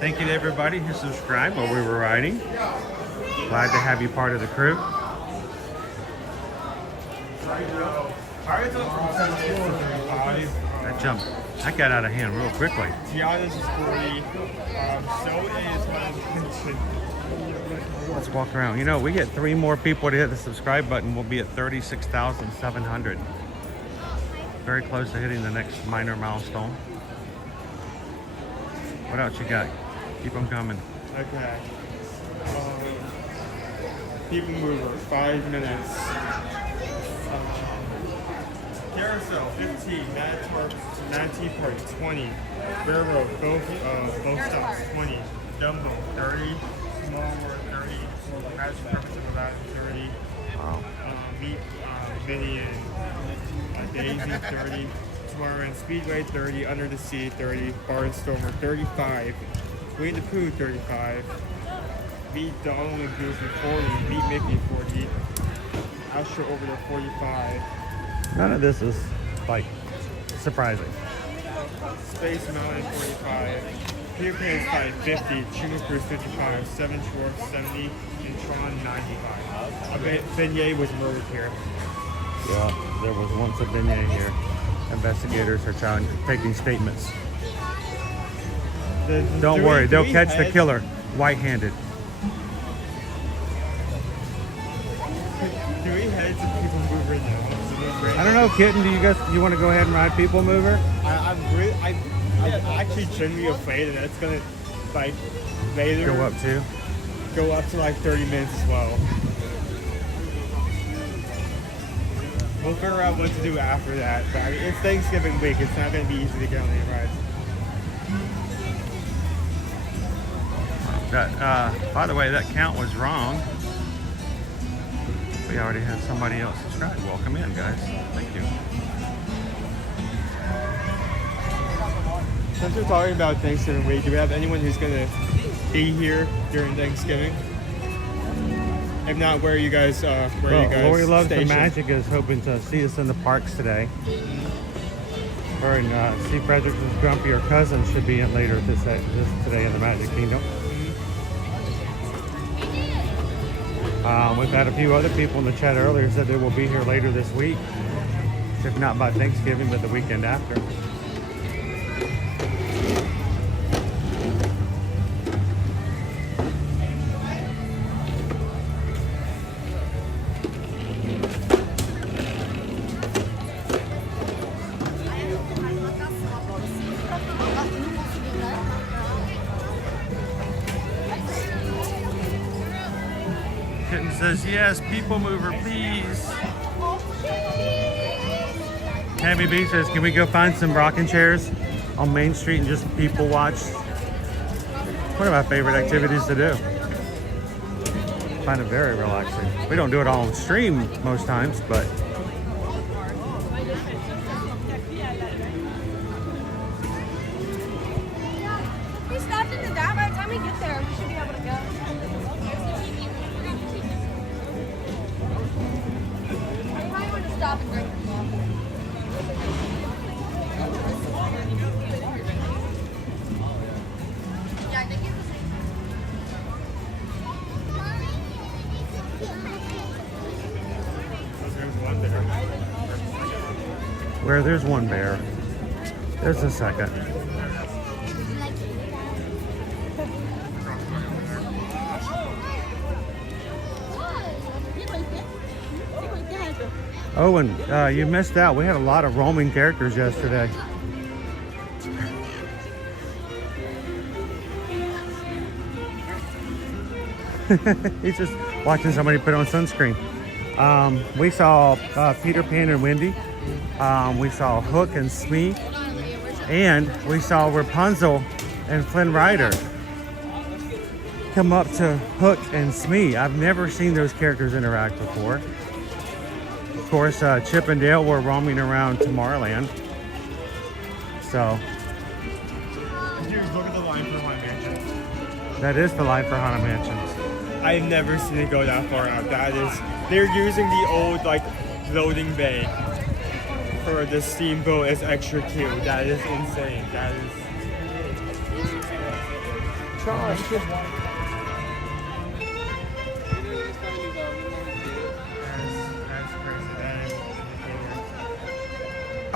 Thank you to everybody who subscribed while we were riding. Glad to have you part of the crew. That got out of hand real quickly. Tiana's is 40. So is my Let's walk around. You know, we get 3 more people to hit the subscribe button. We'll be at 36,700. Very close to hitting the next minor milestone. What else you got? Keep them coming. Okay. PeopleMover, 5 minutes. Carousel, 15. Manatee Park, 20. Railroad, both stops, 20. Dumbo, 30. Small World, 30. Magic Purpose of Aladdin, 30. Wow. Meet Vinny and Daisy, 30. Tomorrowland Speedway, 30. Under the Sea, 30. Barnstormer, 35. Winnie the Pooh, 35. Meet Donald and Goofy, 40. Meet Mickey, 40. Astro over there, 45. None of this is, like, surprising. Space Mountain, 45. Peter Pan's 550. Chuno Cruise, 55. 7 Schwartz, 70. And Tron, 95. A beignet was murdered here. Yeah, there was once a beignet here. Investigators are taking statements. Don't worry, they'll catch the killer white-handed. 3 heads of People Mover now. I don't know, Kitten. Do you want to go ahead and ride People Mover? I'm actually genuinely afraid that it's gonna like later Go up to like 30 minutes as well. We'll figure out what to do after that. But I mean, it's Thanksgiving week. It's not gonna be easy to get on any rides. By the way, that count was wrong. We already have somebody else subscribed. Welcome in, guys. Thank you. Since we're talking about Thanksgiving week, do we have anyone who's gonna be here during Thanksgiving? If not, where are you guys? Lori Loves the stationed? Magic is hoping to see us in the parks today. Her and C. Frederickson's Grumpy, her cousin, should be in later today in the Magic Kingdom. We've had a few other people in the chat earlier said they will be here later this week. If not by Thanksgiving, but the weekend after. Kitten says, yes, People Mover, please. Tammy B says, can we go find some rocking chairs on Main Street and just people watch? One of my favorite activities to do. I find it very relaxing. We don't do it all on stream most times, but We stopped in the dock. By the time we get there, we should be able to go. I probably want to stop and drink. Yeah, they give us where there's one bear, there's a second. Oh, and you missed out. We had a lot of roaming characters yesterday. He's just watching somebody put on sunscreen. We saw Peter Pan and Wendy. We saw Hook and Smee. And we saw Rapunzel and Flynn Rider come up to Hook and Smee. I've never seen those characters interact before. Of course, Chip and Dale were roaming around Tomorrowland. So Dude, look at the line for Haunted Mansion. that is the line for Haunted Mansions. I've never seen it go that far out. That is, they're using the old like loading bay for the steamboat as extra queue. That is insane. That is.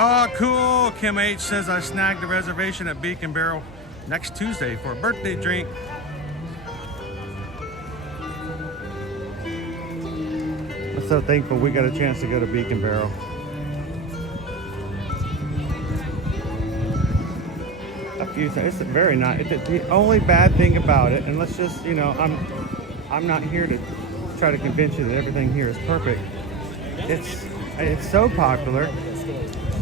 Oh, cool. Kim H says I snagged a reservation at Beacon Barrel next Tuesday for a birthday drink. I'm so thankful we got a chance to go to Beacon Barrel. It's very nice. The only bad thing about it, and let's just, you know, I'm not here to try to convince you that everything here is perfect. It's so popular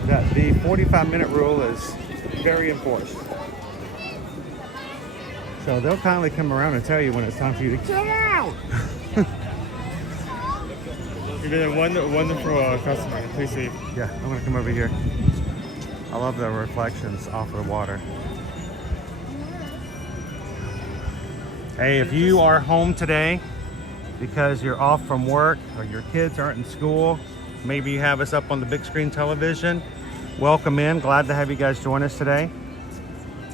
that the 45-minute rule is very enforced. So they'll kindly come around and tell you when it's time for you to get out. You've been a wonderful customer. Please leave. Yeah, I'm gonna come over here. I love the reflections off of the water. Hey, if you are home today because you're off from work or your kids aren't in school, maybe you have us up on the big screen television, welcome in. Glad to have you guys join us today.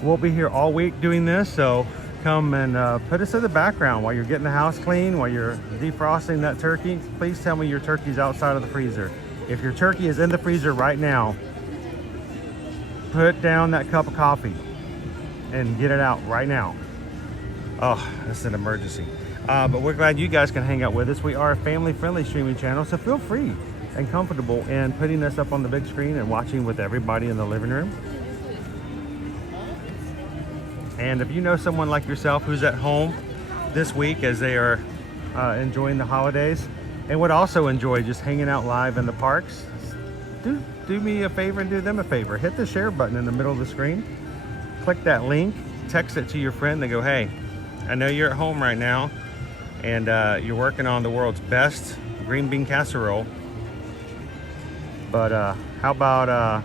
We'll be here all week doing this, so come and put us in the background while you're getting the house clean, while you're defrosting that turkey. Please tell me your turkey's outside of the freezer. If your turkey is in the freezer right now, put down that cup of coffee and get it out right now. Oh, that's an emergency. But we're glad you guys can hang out with us. We are a family-friendly streaming channel, so feel free and comfortable in putting us up on the big screen and watching with everybody in the living room. And if you know someone like yourself who's at home this week as they are enjoying the holidays and would also enjoy just hanging out live in the parks, do me a favor and do them a favor. Hit the share button in the middle of the screen. Click that link, text it to your friend. They go, hey, I know you're at home right now and you're working on the world's best green bean casserole, but how about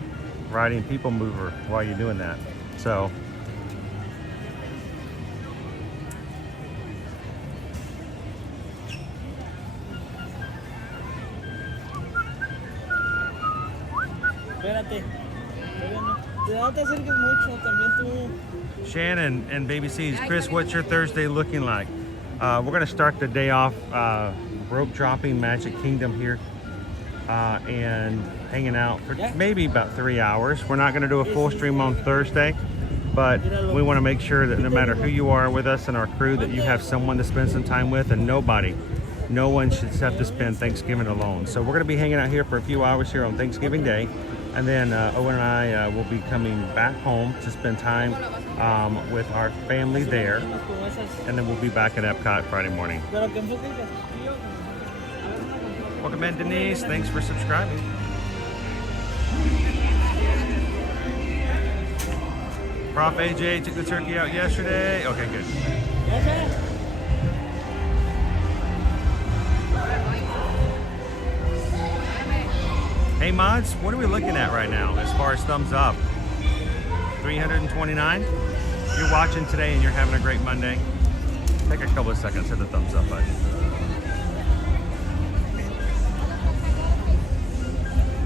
riding PeopleMover while you're doing that? So Shannon and Baby C's. Chris, what's your Thursday looking like? We're going to start the day off rope dropping Magic Kingdom here and hanging out for maybe about 3 hours. We're not going to do a full stream on Thursday, but we want to make sure that no matter who you are with us and our crew, that you have someone to spend some time with, and no one should have to spend Thanksgiving alone. So we're going to be hanging out here for a few hours here on Thanksgiving Day. And then Owen and I will be coming back home to spend time with our family there. And then we'll be back at Epcot Friday morning. Welcome in, Denise. Thanks for subscribing. Prof AJ took the turkey out yesterday. Okay, good. Hey mods, what are we looking at right now as far as thumbs up? 329? If you're watching today and you're having a great Monday, take a couple of seconds, hit the thumbs up button.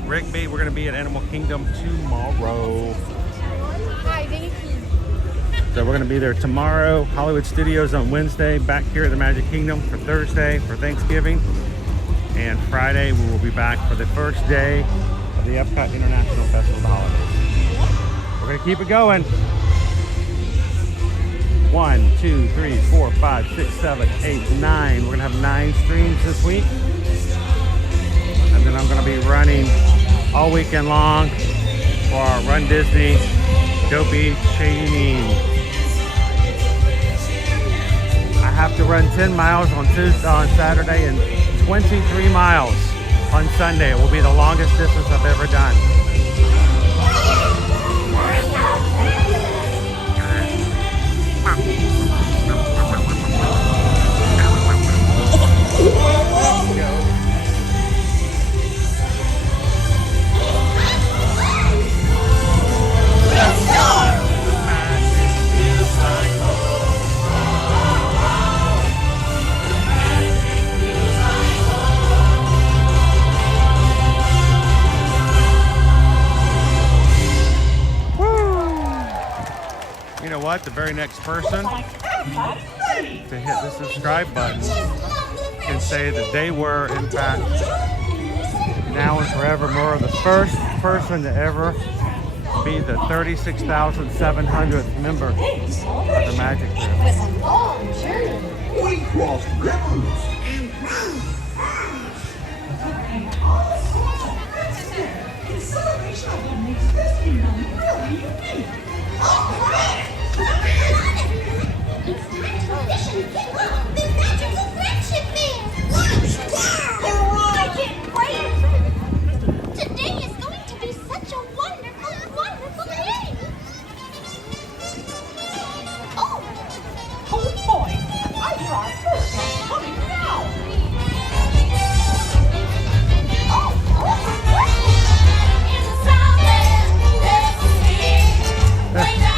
Rick B, we're going to be at Animal Kingdom tomorrow. Hi, thank you. So we're going to be there tomorrow. Hollywood Studios on Wednesday, back here at the Magic Kingdom for Thursday for Thanksgiving. And Friday, we will be back for the first day of the Epcot International Festival of the Holidays. We're going to keep it going. 1, 2, 3, 4, 5, 6, 7, 8, 9. We're going to have 9 streams this week. And then I'm going to be running all weekend long for our Run Disney Dopey Training. I have to run 10 miles on Saturday and 23 miles on Sunday. It will be the longest distance I've ever done. You know what? The very next person to hit the subscribe button can say that they were, in fact, now and forevermore, the first person to ever be the 36,700th member of the Magic Group. It was a long journey. We crossed rivers and in celebration of what makes this kingdom really unique. It's time to officially kick off the Magical Friendship Fair! I can't wait! Today is going to be such a wonderful, wonderful day! Oh boy! I hear our first one coming now!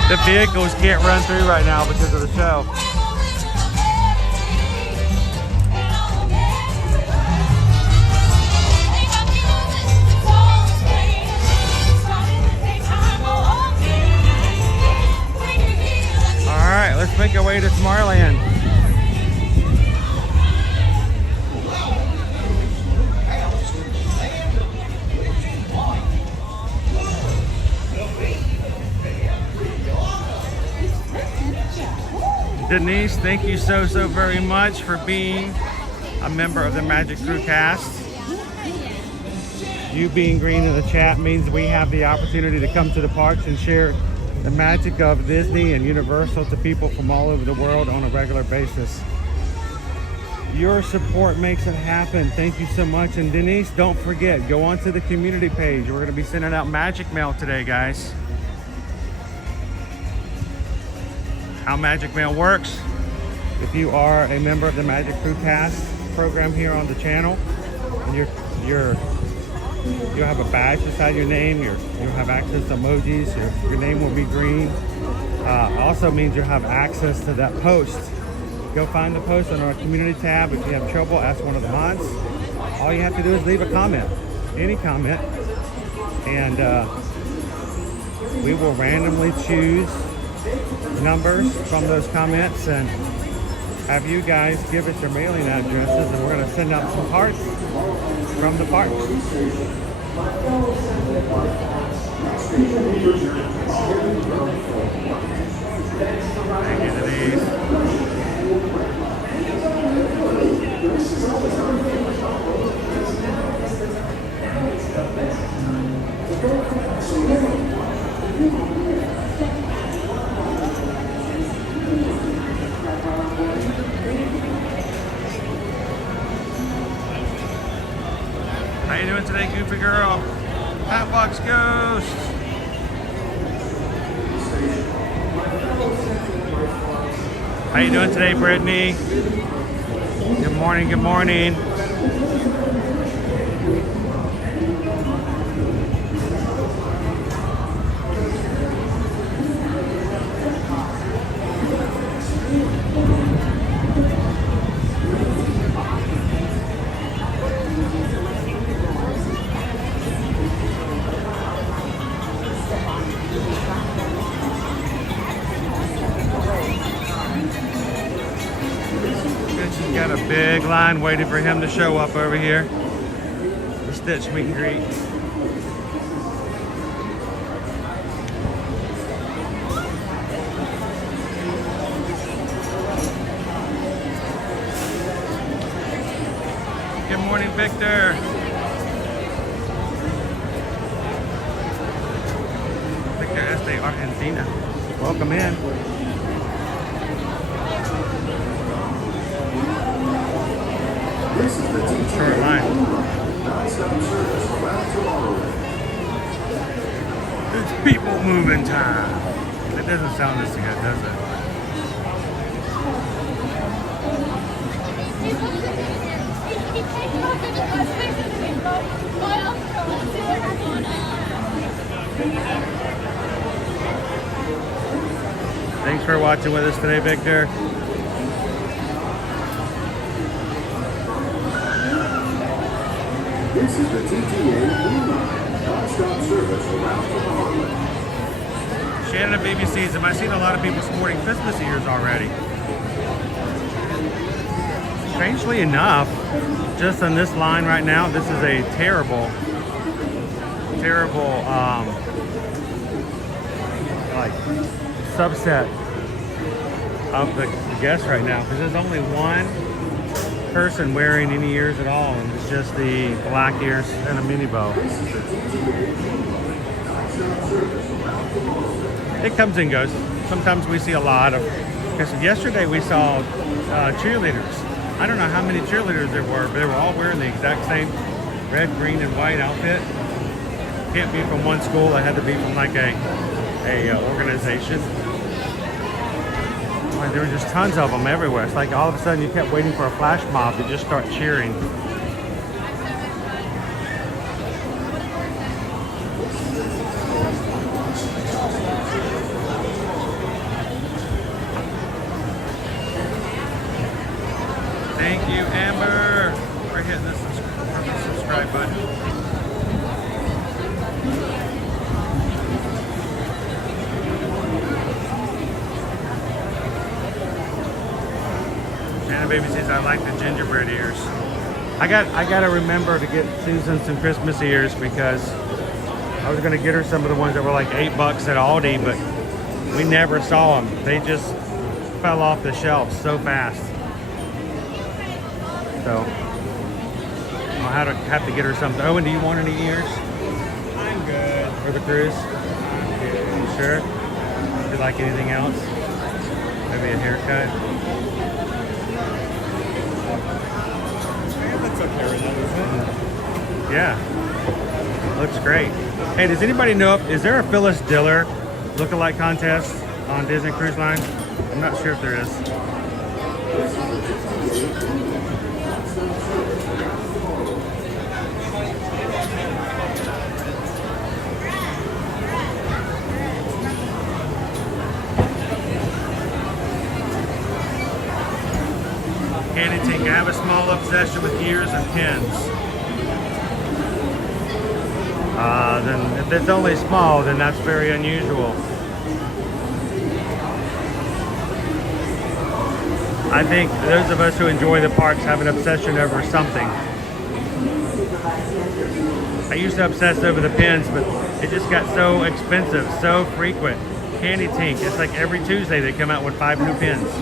The vehicles can't run through right now because of the show. All right, let's make our way to Tomorrowland. Denise, thank you so very much for being a member of the Magic Crew cast. You being green in the chat means we have the opportunity to come to the parks and share the magic of Disney and Universal to people from all over the world on a regular basis. Your support makes it happen. Thank you so much. And Denise, don't forget, go onto the community page. We're going to be sending out magic mail today, guys. How magic mail works: if you are a member of the Magic Crew cast program here on the channel, and you'll have a badge beside your name, you'll have access to emojis, your name will be green. Also means you'll have access to that post. Go find the post on our community tab. If you have trouble, ask one of the mods. All you have to do is leave a comment, any comment, and we will randomly choose numbers from those comments and have you guys give us your mailing addresses, and we're going to send out some cards from the park. Thank you, Denise. How you doing today, Goofy Girl? Hatbox Ghost. How you doing today, Brittany? Good morning, good morning. Got a big line waiting for him to show up over here. The Stitch meet and greet. Good morning, Victor. Victor Este Argentina. Welcome in. This is the Short line. It's people moving time. That doesn't sound as good, does it? Thanks for watching with us today, Victor. This is the TTA non-stop service around the Harlem. Shannon at BBC's. Have I seen a lot of people sporting Christmas ears already? Strangely enough, just on this line right now, this is a terrible like subset of the guests right now, because there's only one person wearing any ears at all, and it's just the black ears and a mini bow. It comes and goes. Sometimes we see a lot of, because yesterday we saw cheerleaders. I don't know how many cheerleaders there were, but they were all wearing the exact same red, green, and white outfit. Can't be from one school. It had to be from like a organization. Like, there were just tons of them everywhere. It's like all of a sudden you kept waiting for a flash mob to just start cheering. Thank you, Amber, for hitting the subscribe button. Shannon Baby says, I like the gingerbread ears. I gotta remember to get Susan some Christmas ears, because I was gonna get her some of the ones that were like $8 at Aldi, but we never saw them. They just fell off the shelves so fast. So I'll have to get her something. Owen, do you want any ears I'm good. for the cruise? You sure? Would you like anything else? Maybe a haircut? That's okay with that, isn't it? Yeah. Looks great. Hey, does anybody know is there a Phyllis Diller lookalike contest on Disney Cruise Line? I'm not sure if there is. Candy Tink, I have a small obsession with ears and pins. Then if it's only small, then that's very unusual. I think those of us who enjoy the parks have an obsession over something. I used to obsess over the pins, but it just got so expensive, so frequent. Candy Tink, it's like every Tuesday they come out with 5 new pins.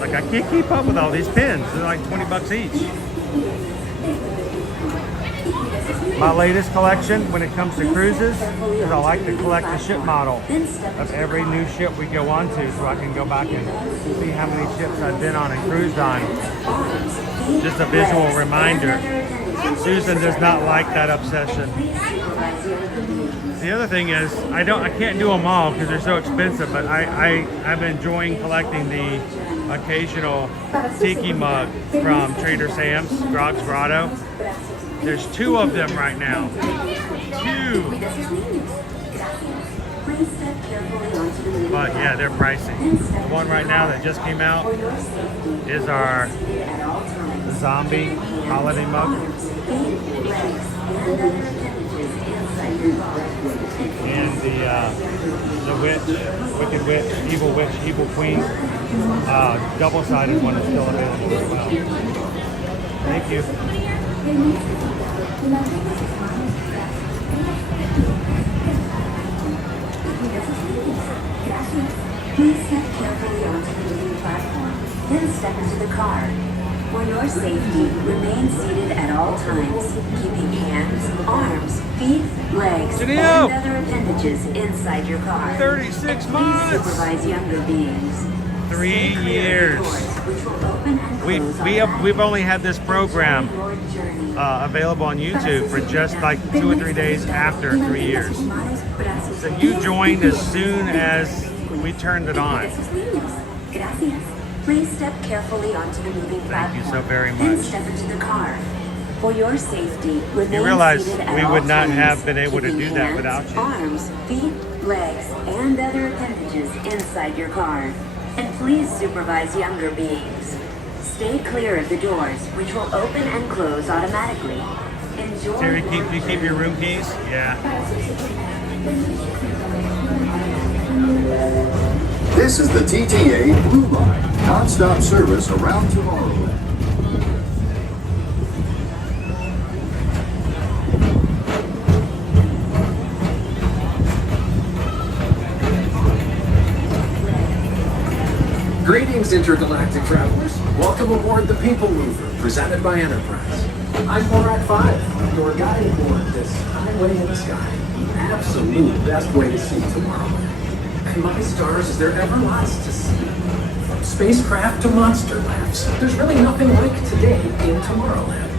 Like, I can't keep up with all these pins. They're like 20 bucks each. My latest collection when it comes to cruises is I like to collect the ship model of every new ship we go on to, so I can go back and see how many ships I've been on and cruised on. Just a visual reminder. Susan does not like that obsession. The other thing is, I can't do them all because they're so expensive, but I'm enjoying collecting the occasional tiki mug from Trader Sam's, Grog's Grotto. There's 2 of them right now. 2! But yeah, they're pricey. The one right now that just came out is our zombie holiday mug. And the witch, wicked witch, evil queen, double-sided one is still available as well. Thank you. Please step carefully onto the moving platform, then step into the car. For your safety, remain seated at all times, keeping hands, arms, feet, legs, and other appendages inside your car. 36 months! Please supervise younger beings. 3 years. We've only had this program available on YouTube for just like 2 or 3 days after 3 years. So you joined as soon as we turned it on. Please step carefully onto the moving platform. Thank you so very Then much. step into the car. For your safety, remain You realize seated at we all would not times, have been able to keeping do that hands, without you. Arms, feet, legs, and other appendages inside your car. And please supervise younger beings. Stay clear of the doors, which will open and close automatically. Enjoy. Terry, do you keep your room keys? Yeah. This is the TTA Blue Line, non-stop service around Tomorrowland. Greetings, intergalactic travelers. Welcome aboard the PeopleMover, presented by Enterprise. I'm Borat 5, your guide aboard this highway in the sky. The absolute best way to see Tomorrowland. And my stars, is there ever lots to see? From spacecraft to monster labs, there's really nothing like today in Tomorrowland.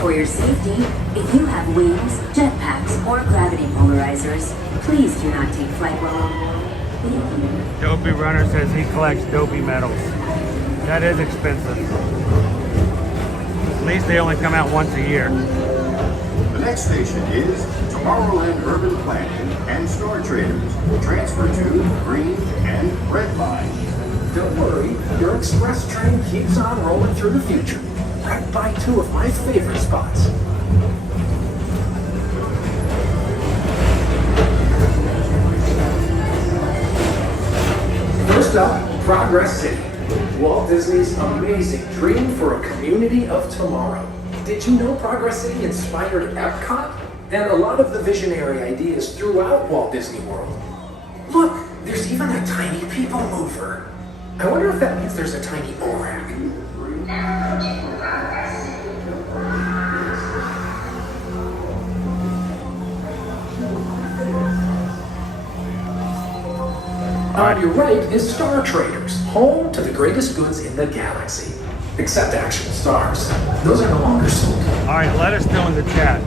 For your safety, if you have wings, jetpacks, or gravity polarizers, please do not take flight while on board. Dopey Runner says he collects dopey medals. That is expensive. At least they only come out once a year. The next station is Tomorrowland Urban Planning and Star Traders. Transfer to Green and Red Line. Don't worry, your express train keeps on rolling through the future, right by 2 of my favorite spots. First up, Progress City, Walt Disney's amazing dream for a community of tomorrow. Did you know Progress City inspired Epcot and a lot of the visionary ideas throughout Walt Disney World? Look, there's PeopleMover. I wonder if that means there's a tiny ORAC. On your right is Star Traders, home to the greatest goods in the galaxy. Except actual stars. Those are no longer sold. All right, let us know in the chat.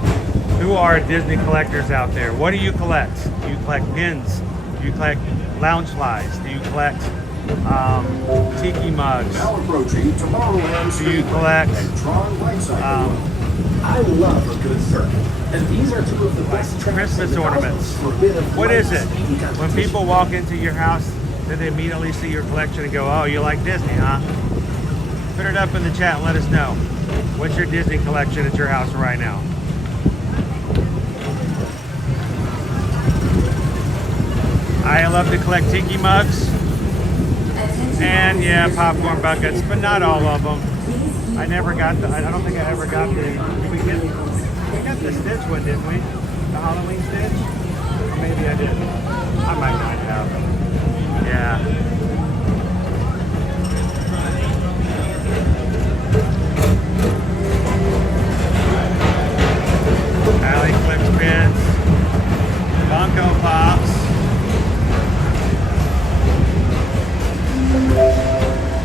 Who are Disney collectors out there? What do you collect? Do you collect pins? Do you collect lounge flies? Do you collect tiki mugs? Now approaching Tomorrowland Do you collect I love a good circle. And these are two of the best Christmas ornaments? What is it? When people walk into your house, do they immediately see your collection and go, oh, you like Disney, huh? Put it up in the chat and let us know. What's your Disney collection at your house right now? I love to collect tiki mugs and yeah, popcorn buckets, but not all of them. I never got the, I don't think I ever got the, we got the Stitch one, didn't we? The Halloween Stitch? Or maybe I didn't. I might not have. Yeah. Allie Clips pins. Funko Pops.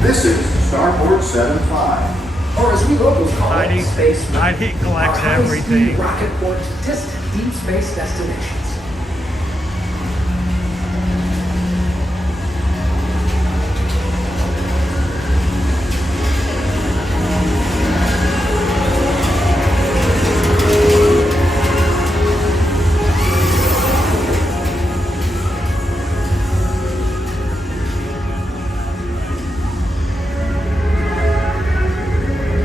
This is Starport 75. Or as we locals call it, Space Heidi collects everything. Rocket port, distant deep space destinations.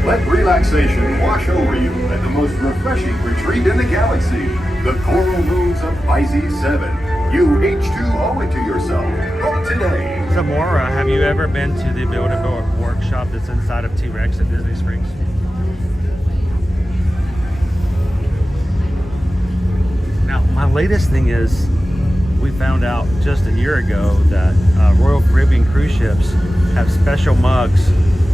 Let relaxation wash over you at the most refreshing retreat in the galaxy, the coral moons of Pisces 7. You H2O it to yourself. Book today. Zamora, have you ever been to the Build-A-Boat workshop that's inside of T-Rex at Disney Springs? Now, my latest thing is, we found out just a year ago that Royal Caribbean cruise ships have special mugs,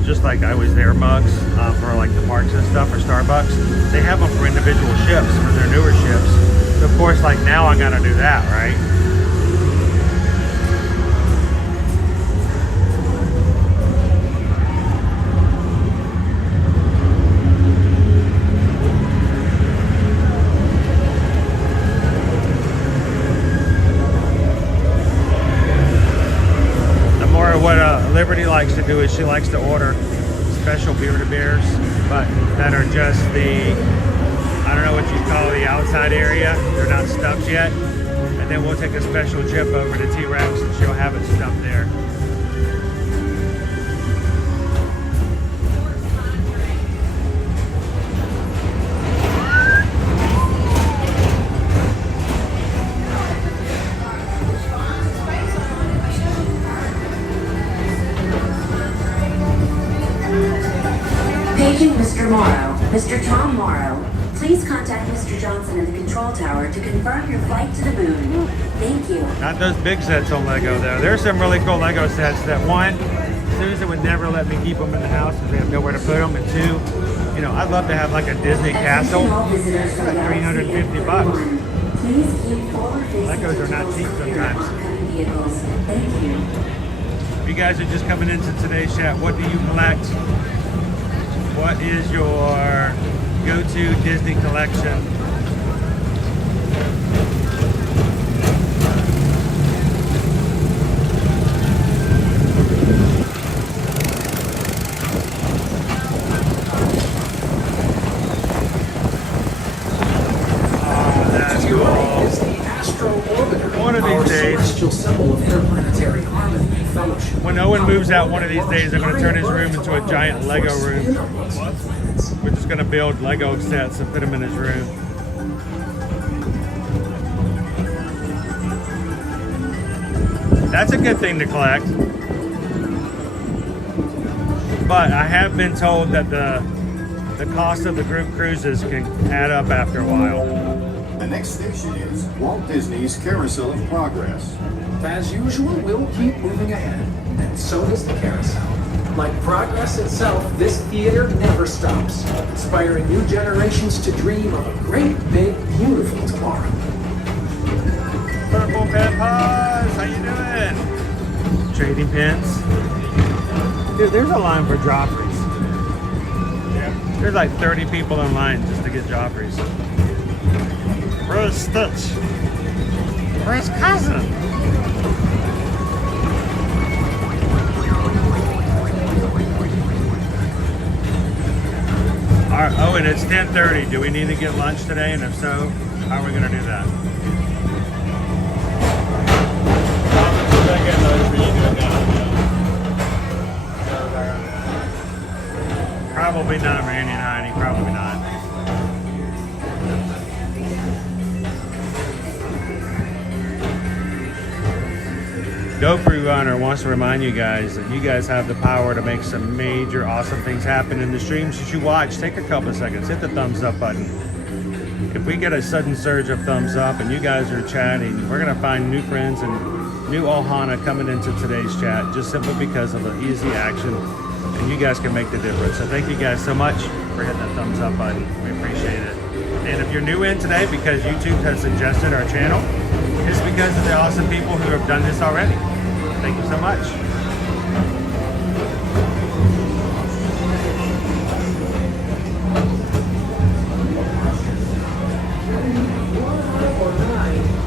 just like I was there mugs for like the parks and stuff, or Starbucks. They have them for individual ships, for their newer ships. So of course, like now I gotta do that, right? What Liberty likes to do is she likes to order special Build-A-Bears, but that are just the, I don't know what you call the outside area. They're not stuffed yet. And then we'll take a special trip over to T-Rex and she'll have it stuffed there. Paging Mr. Morrow. Mr. Tom Morrow, please contact Mr. Johnson in the control tower to confirm your flight to the moon. Thank you. Not those big sets on Lego though. There's some really cool Lego sets that, one, Susan would never let me keep them in the house because they have nowhere to put them, and two, you know, I'd love to have like a Disney castle for like $350. Legos are not cheap sometimes. Thank you. If you guys are just coming into today's chat, what do you collect? What is your go-to Disney collection? That's cool. One of these days, when Owen moves out one of these days, I'm going to turn his room into a giant Lego room. We're just going to build Lego sets and put them in his room. That's a good thing to collect. But I have been told that the cost of the group cruises can add up after a while. The next station is Walt Disney's Carousel of Progress. As usual, we'll keep moving ahead, and so does the carousel. Like progress itself, this theater never stops, inspiring new generations to dream of a great, big, beautiful tomorrow. Purple Peppers, how you doing? Trading pins. Dude, there's a line for Joffreys. Yeah. There's like 30 people in line just to get Joffreys. Where's Stitch? Where's Cousin? Alright, oh, and it's 10:30. Do we need to get lunch today? And if so, how are we going to do that? Probably not, Randy and Heidi. Probably not. GoPro Runner wants to remind you guys that you guys have the power to make some major awesome things happen in the streams that you watch. Take a couple of seconds, hit the thumbs up button. If we get a sudden surge of thumbs up and you guys are chatting, we're going to find new friends and new Ohana coming into today's chat just simply because of the easy action, and you guys can make the difference. So thank you guys so much for hitting that thumbs up button. We appreciate it. And if you're new in today because YouTube has suggested our channel, it's because of the awesome people who have done this already. Thank you so much.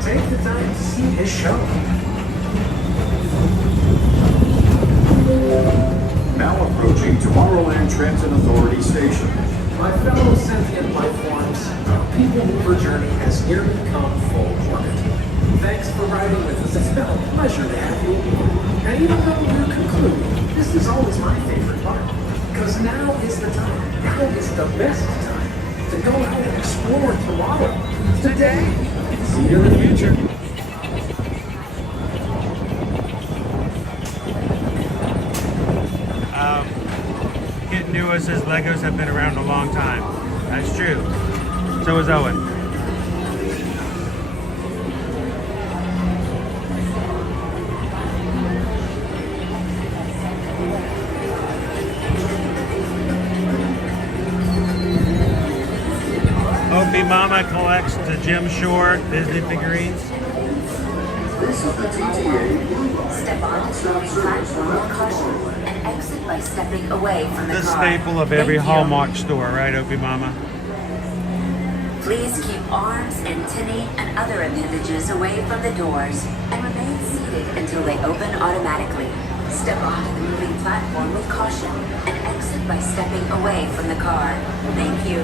Take the time to see his show. Now approaching Tomorrowland Transit Authority Station. My fellow sentient life forms, our PeopleMover journey has nearly come full orbit. Thanks for riding with us. It's been a pleasure to have you aboard. And even though we're concluding, this is always my favorite part. Because now is the time. Now is the best time to go out and explore tomorrow. Today. See you in the future. Kid Nua says Legos have been around a long time. That's true. So is Owen. Opie Mama collects the Jim Shore Disney figurines. This is the TTA. Step on the platform with caution and exit by stepping away from the The car. staple of every Hallmark store, right, Opie Mama? Please keep arms, antennae, and other appendages away from the doors and remain seated until they open automatically. Step onto the moving platform with caution and exit by stepping away from the car. Thank you.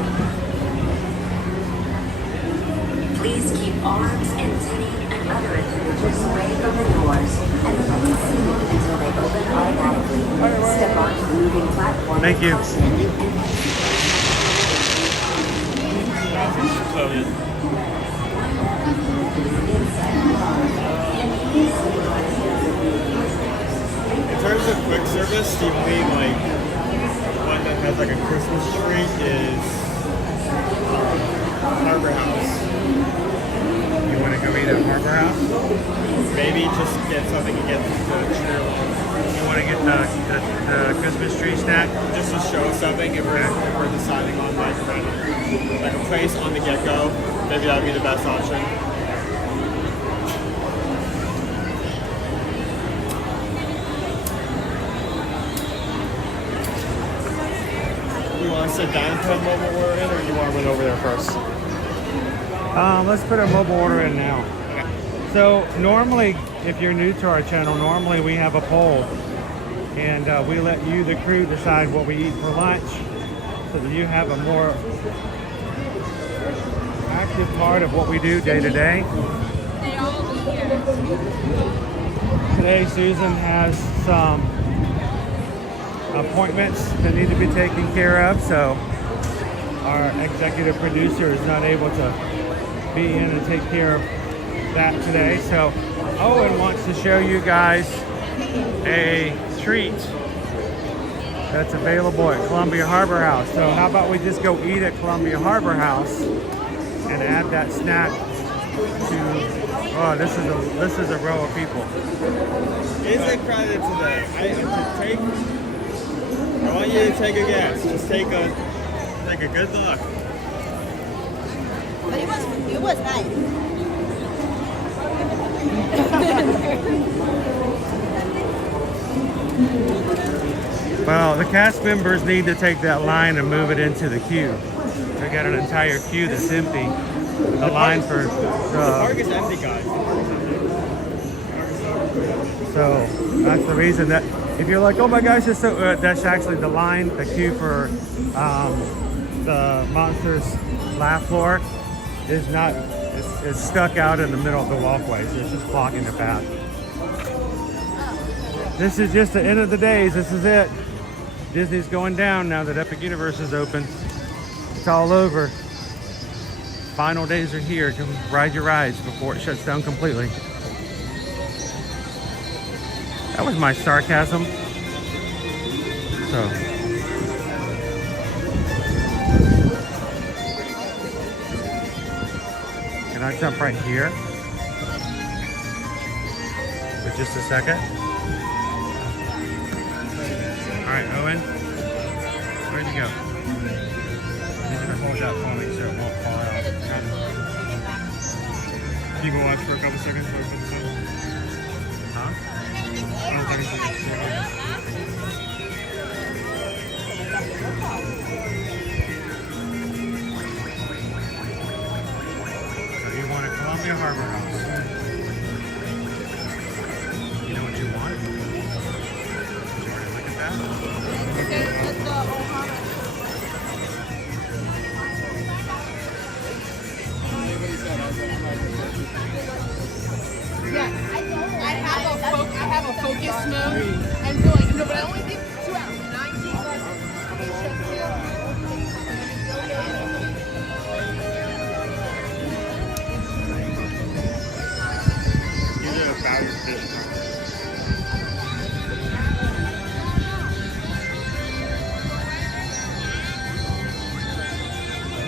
Please keep arms, antennae, and other appendages away from the doors and remain seated until they open automatically. Step onto the moving platform Thank with you. caution. In terms of quick service, the only one that has a Christmas tree is Harbor House. You want to go eat at Harbor House? Maybe just get something and get the tree. You want to get the Christmas tree stack? Just to show something if we're deciding on like a place on the get-go, maybe that would be the best option. You want to sit down and put a mobile order in, or you want to run over there first? Let's put a mobile order in now. So normally, if you're new to our channel, normally we have a poll and we let you, the crew, decide what we eat for lunch so that you have a more active part of what we do day to day. Today Susan has some appointments that need to be taken care of, so our executive producer is not able to be in and take care of that today. So Owen wants to show you guys a treat that's available at Columbia Harbor House. So how about we just go eat at Columbia Harbor House and add that snack Oh, this is a row of people. Is it crowded today? I want you to take a guess. Just take a good look. But it was nice. Well, the cast members need to take that line and move it into the queue. They got an entire queue that's empty. The line for The park is empty, guys. so that's the reason that if you're like, oh my gosh, it's so that's actually the line, the queue for the Monsters Laugh Floor is not. It's stuck out in the middle of the walkways. It's just blocking the path. This is just the end of the days. This is it. Disney's going down now that Epic Universe is open. It's all over. Final days are here. Come ride your rides before it shuts down completely. That was my sarcasm. So. Can I jump right here? For just a second. All right, Owen. Where'd you go? You're gonna hold that for me so it won't fall out. You can watch for a couple seconds before it comes in. Huh? I don't think it's gonna So you want a Columbia Harbor House. You know what you want? Did you already look at that? I have a focus mode. I'm going, no, but I only did 2 hours, 19. These are battered fish tacos.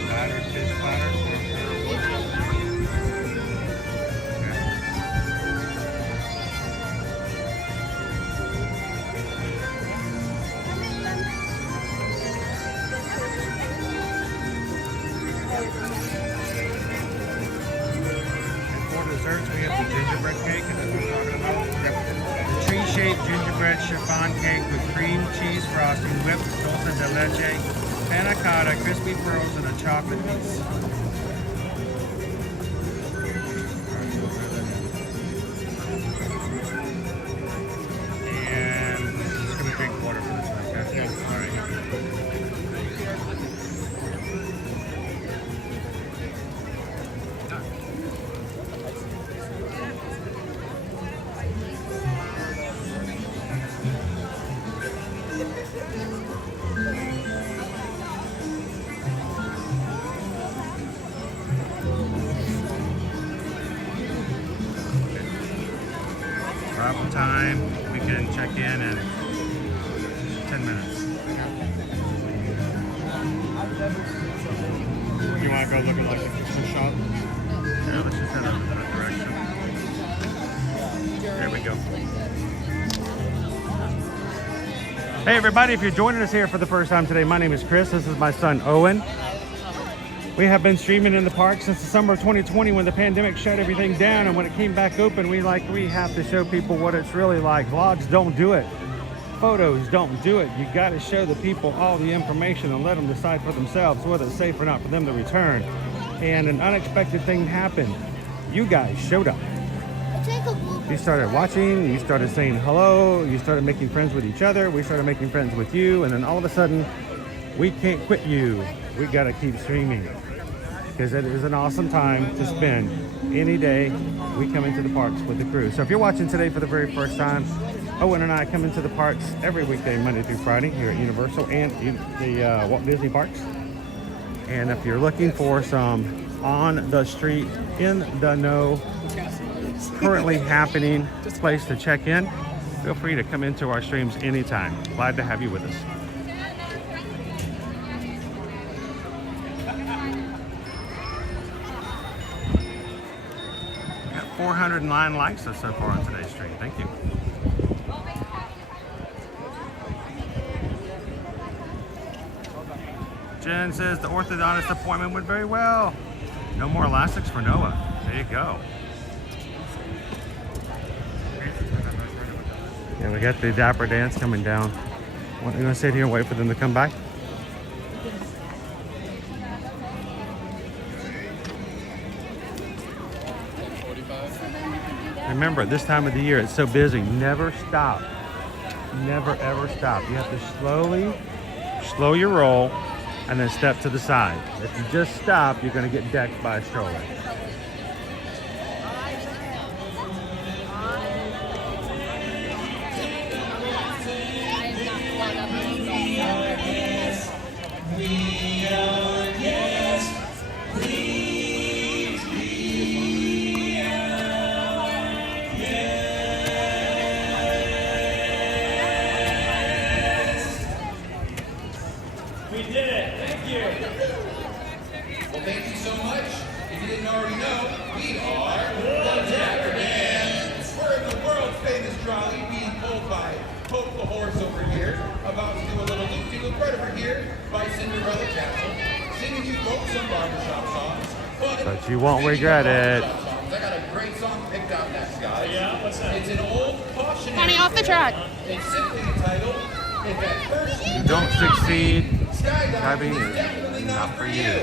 Battered fish platter. Desserts, we have the gingerbread cake, and that's what we're talking about. The tree-shaped gingerbread chiffon cake with cream cheese frosting, whipped dulce de leche, panna cotta, crispy pearls, and a chocolate piece. And just gonna drink water for this one, okay? Yes. All right. Arrival time, we can check in 10 minutes. You want to go look at like the kitchen shop? Yeah, let's just head up in that direction. There we go. Hey everybody, if you're joining us here for the first time today, my name is Chris. This is my son Owen. We have been streaming in the park since the summer of 2020 when the pandemic shut everything down, and when it came back open, we have to show people what it's really like. Vlogs don't do it. Photos don't do it. You got to show the people all the information and let them decide for themselves whether it's safe or not for them to return. And an unexpected thing happened. You guys showed up. You started watching, you started saying hello, you started making friends with each other, we started making friends with you, and then all of a sudden, we can't quit you. We gotta keep streaming. Because it is an awesome time to spend any day we come into the parks with the crew. So if you're watching today for the very first time, Owen and I come into the parks every weekday, Monday through Friday, here at Universal and the Walt Disney Parks. And if you're looking for some on the street, in the know, currently happening place to check in, feel free to come into our streams anytime. Glad to have you with us. 409 likes so far on today's stream. Thank you. Jen says the orthodontist appointment went very well. No more elastics for Noah. There you go. Yeah, we got the Dapper Dance coming down. What, you gonna sit here and wait for them to come back? Remember, this time of the year, it's so busy. Never stop. Never ever stop. You have to slow your roll, and then step to the side. If you just stop, you're gonna get decked by a stroller. But you won't regret it. I got a great song picked out next, guys. Yeah, what's that? It's an old cautionary. Honey, off the track. It's simply entitled, "If at First You don't succeed, skydiving is not for you.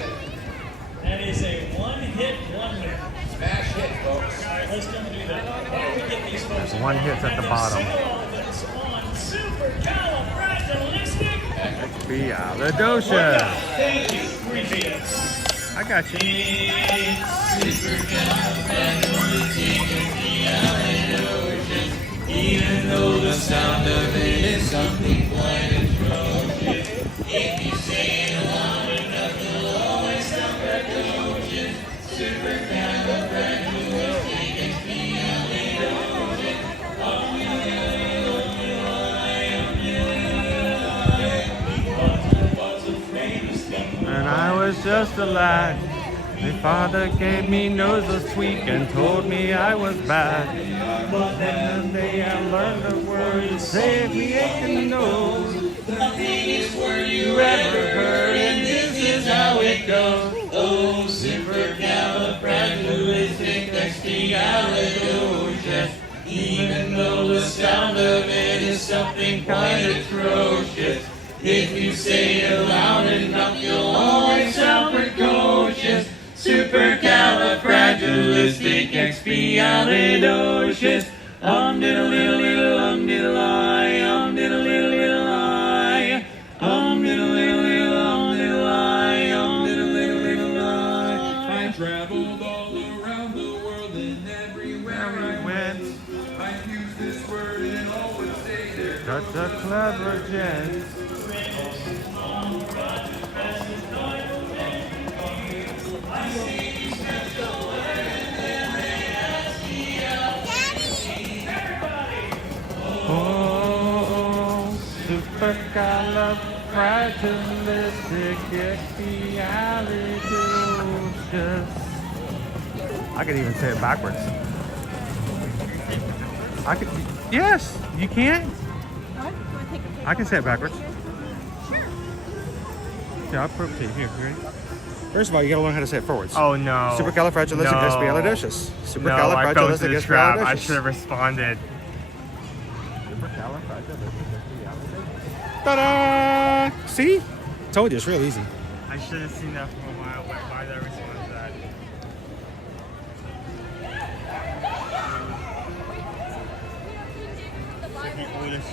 That is a one-hit wonder. Smash hit, folks. All right, let's go do that. Why don't we get these folks? There's one hit at the bottom. Supercalifragilistic. Thank you. Appreciate it. I got you. Even though the sound of it is something quite atrocious. If you say it loud enough, it'll always sound precocious. And I was just a lad. My father gave me nose a sweet and told me I was bad. But then the day I learned the word to save me aching nose. Nothing is word you ever heard, and this is how it goes. Oh, supercalifragilisticexpialidocious. Even though the sound of it is something quite atrocious. If you say it loud enough, you'll always sound precocious. Supercalifragilisticexpialidocious. Diddle-diddle-diddle-I, diddle-diddle-diddle-I, diddle-diddle-diddle-I, diddle-diddle-diddle-I. I traveled all around the world and everywhere I went. I used this word and always say there. Such a clever gent. Oh, supercalifragilisticexpialidocious. I could even say it backwards. I could. Yes, you can. I can say it backwards. Yeah, I'll prove it to you. Here, you ready? First of all, you gotta learn how to say it forwards. Oh no. Supercalifragilisticexpialidocious. No, I fell into the trap. I Supercalifragilisticexpialidocious. should have responded. Ta-da! See? Told you, it's real easy. I should have seen that from a while. Why did I respond to that? The oldest.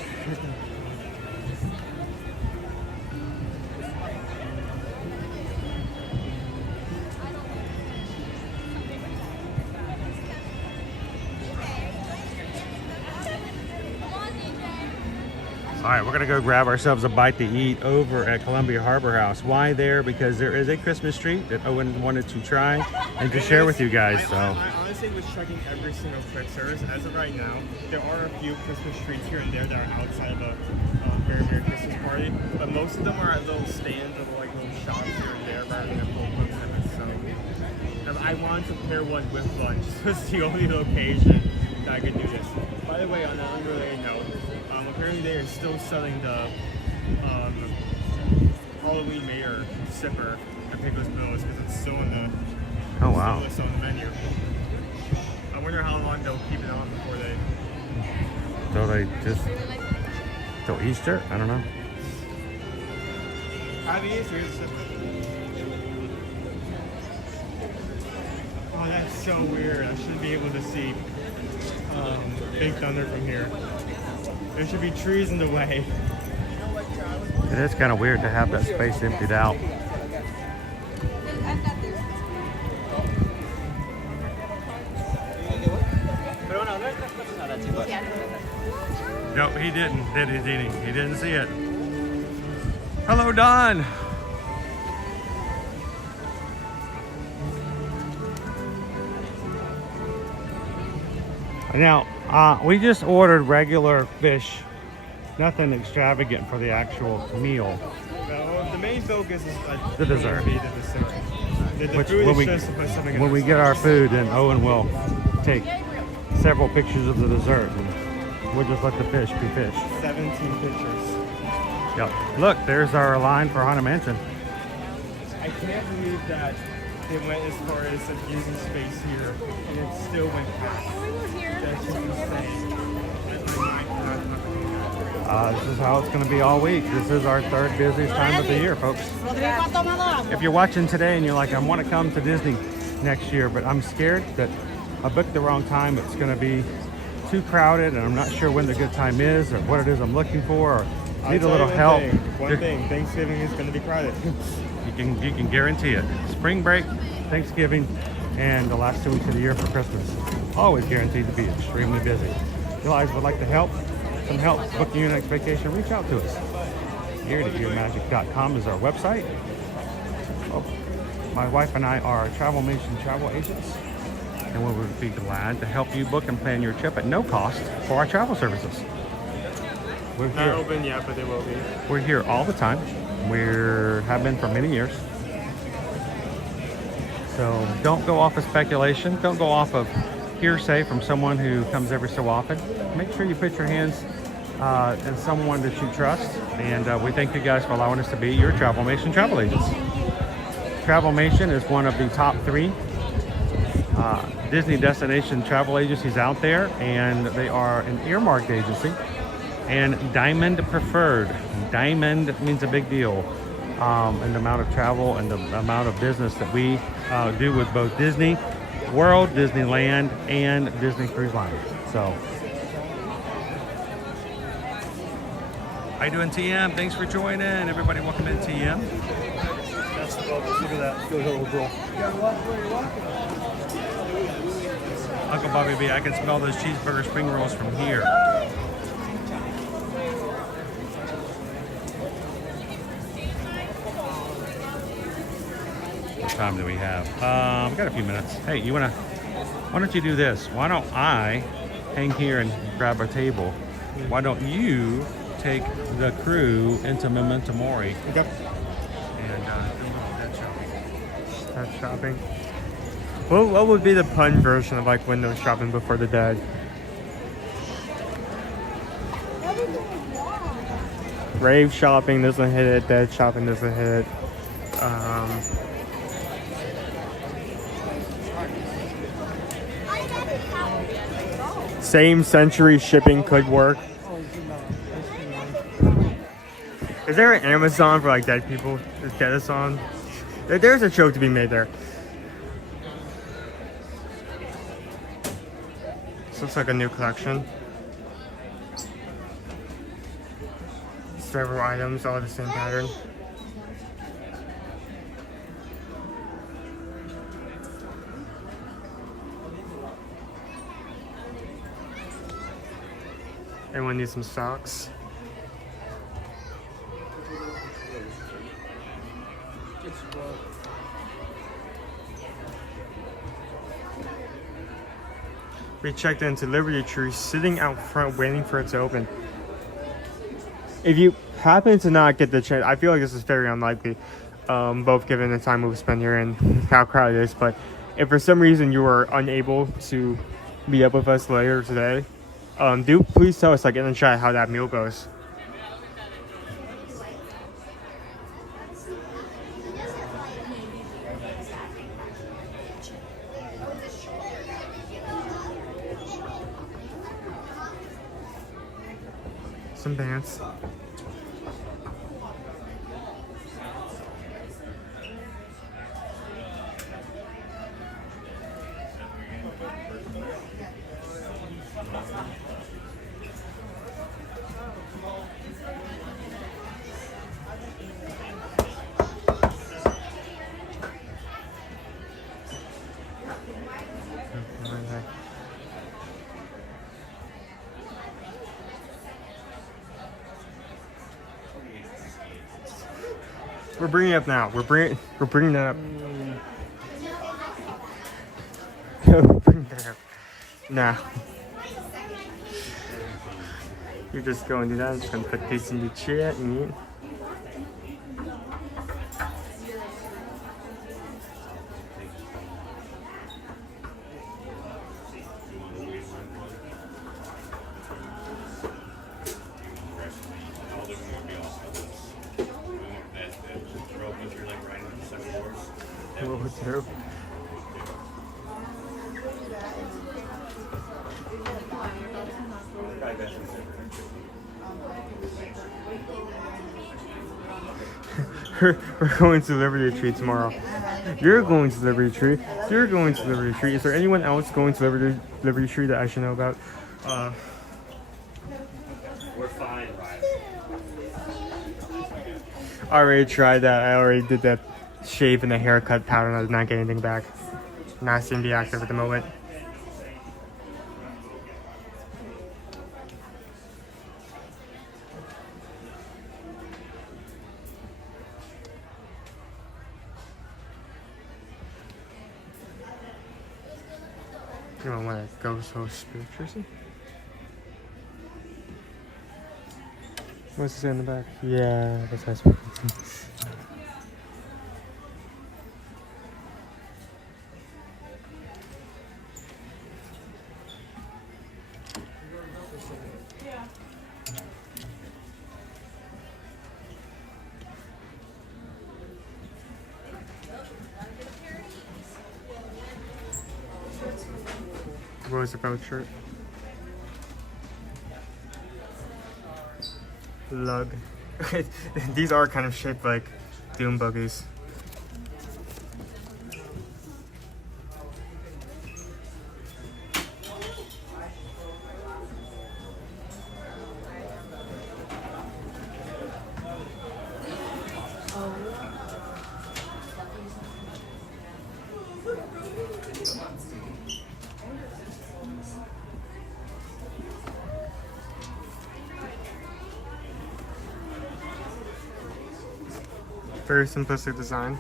All right, we're gonna go grab ourselves a bite to eat over at Columbia Harbor House. Why there? Because there is a Christmas tree that Owen wanted to try and to share with you guys. So I honestly was checking every single quick service. As of right now, there are a few Christmas trees here and there that are outside of a very Merry Christmas party, but most of them are at little stands or like little shops here and there rather than full quick service. So I wanted to pair one with lunch. This was the only location that I could do this. By the way, on an unrelated note, apparently they are still selling the Halloween Mayor sipper at Pickles Bills because it's still in the Oh wow. still on the menu. I wonder how long they'll keep it on before they. So they just till Easter? I don't know. Happy Easter, here's the sipper. Oh, that's so weird. I should be able to see Big Thunder from here. There should be trees in the way. It is kind of weird to have that space emptied out. No, he didn't, did he, Dini? He didn't see it. Hello, Don. Now, we just ordered regular fish. Nothing extravagant for the actual meal. Well, the main focus is The dessert. The dessert. The Which food when is just to put something in when the we get our food, then Owen will take several pictures of the dessert. And we'll just let the fish be fish. 17 pictures. Yep. Look, there's our line for Haunted Mansion. I can't believe that it went as far as using space here, and it still went past. That's just insane. This is how it's going to be all week. This is our third busiest time of the year, folks. If you're watching today and you're like, I want to come to Disney next year, but I'm scared that I booked the wrong time, it's going to be too crowded, and I'm not sure when the good time is or what it is I'm looking for, or need a little help. One thing, Thanksgiving is going to be crowded. You can guarantee it. Spring break, Thanksgiving, and the last 2 weeks of the year for Christmas. Always guaranteed to be extremely busy. If you guys would like to help, some help booking your next vacation, reach out to us. Geared@yourmagic.com is our website. Oh, my wife and I are Travelmation travel agents, and we would be glad to help you book and plan your trip at no cost for our travel services. We're Not here. open yet, but they will be. We're here all the time. We have been for many years. So don't go off of speculation. Don't go off of hearsay from someone who comes every so often. Make sure you put your hands in someone that you trust. And we thank you guys for allowing us to be your Travelmation travel agents. Travelmation is one of the top 3 Disney destination travel agencies out there, and they are an earmarked agency and Diamond preferred. Diamond means a big deal. And the amount of travel and the amount of business that we do with both Disney World, Disneyland, and Disney Cruise Line. So, how you doing, TM? Thanks for joining. Everybody, welcome in, TM. That's the focus. Look at that. Go little girl. Uncle Bobby B, I can smell those cheeseburger spring rolls from here. What time do we have? We've got a few minutes. Hey, why don't you do this? Why don't I hang here and grab a table? Why don't you take the crew into Memento Mori? Okay. And do a little head shopping. Head shopping. What would be the pun version of like window shopping before the dead? Rave shopping doesn't hit it. Dead shopping doesn't hit it. Same century shipping could work. Is there an Amazon for like dead people? Is Deadathon? There's a joke to be made there. This looks like a new collection. Several items, all the same pattern. Everyone needs some socks. We checked into Liberty Tree, sitting out front waiting for it to open. If you happen to not get the chance, I feel like this is very unlikely, both given the time we've spent here and how crowded it is, but if for some reason you are unable to meet up with us later today, do please tell us like in the chat how that meal goes. Some pants. We're bringing it up now. We're bringing that up. We're bringing that up now. You're just going to do that. I'm just going to put this in the chat and through. We're going to Liberty Tree tomorrow. You're going to Liberty Tree. You're going to Liberty Tree. Is there anyone else going to Liberty Tree that I should know about? We're fine. I already tried that. I already did that shave and the haircut pattern. I did not get anything back. Not seem to be active at the moment. You don't want to go so spiritual. What's this in the back? Yeah, that's nice. Rose about shirt. Lug. These are kind of shaped like doom buggies. Very simplistic design.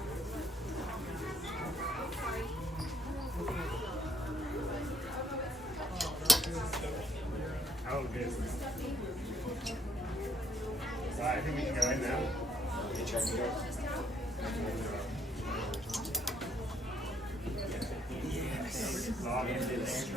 Oh, good. I think we can go in now. You check it out. Yes.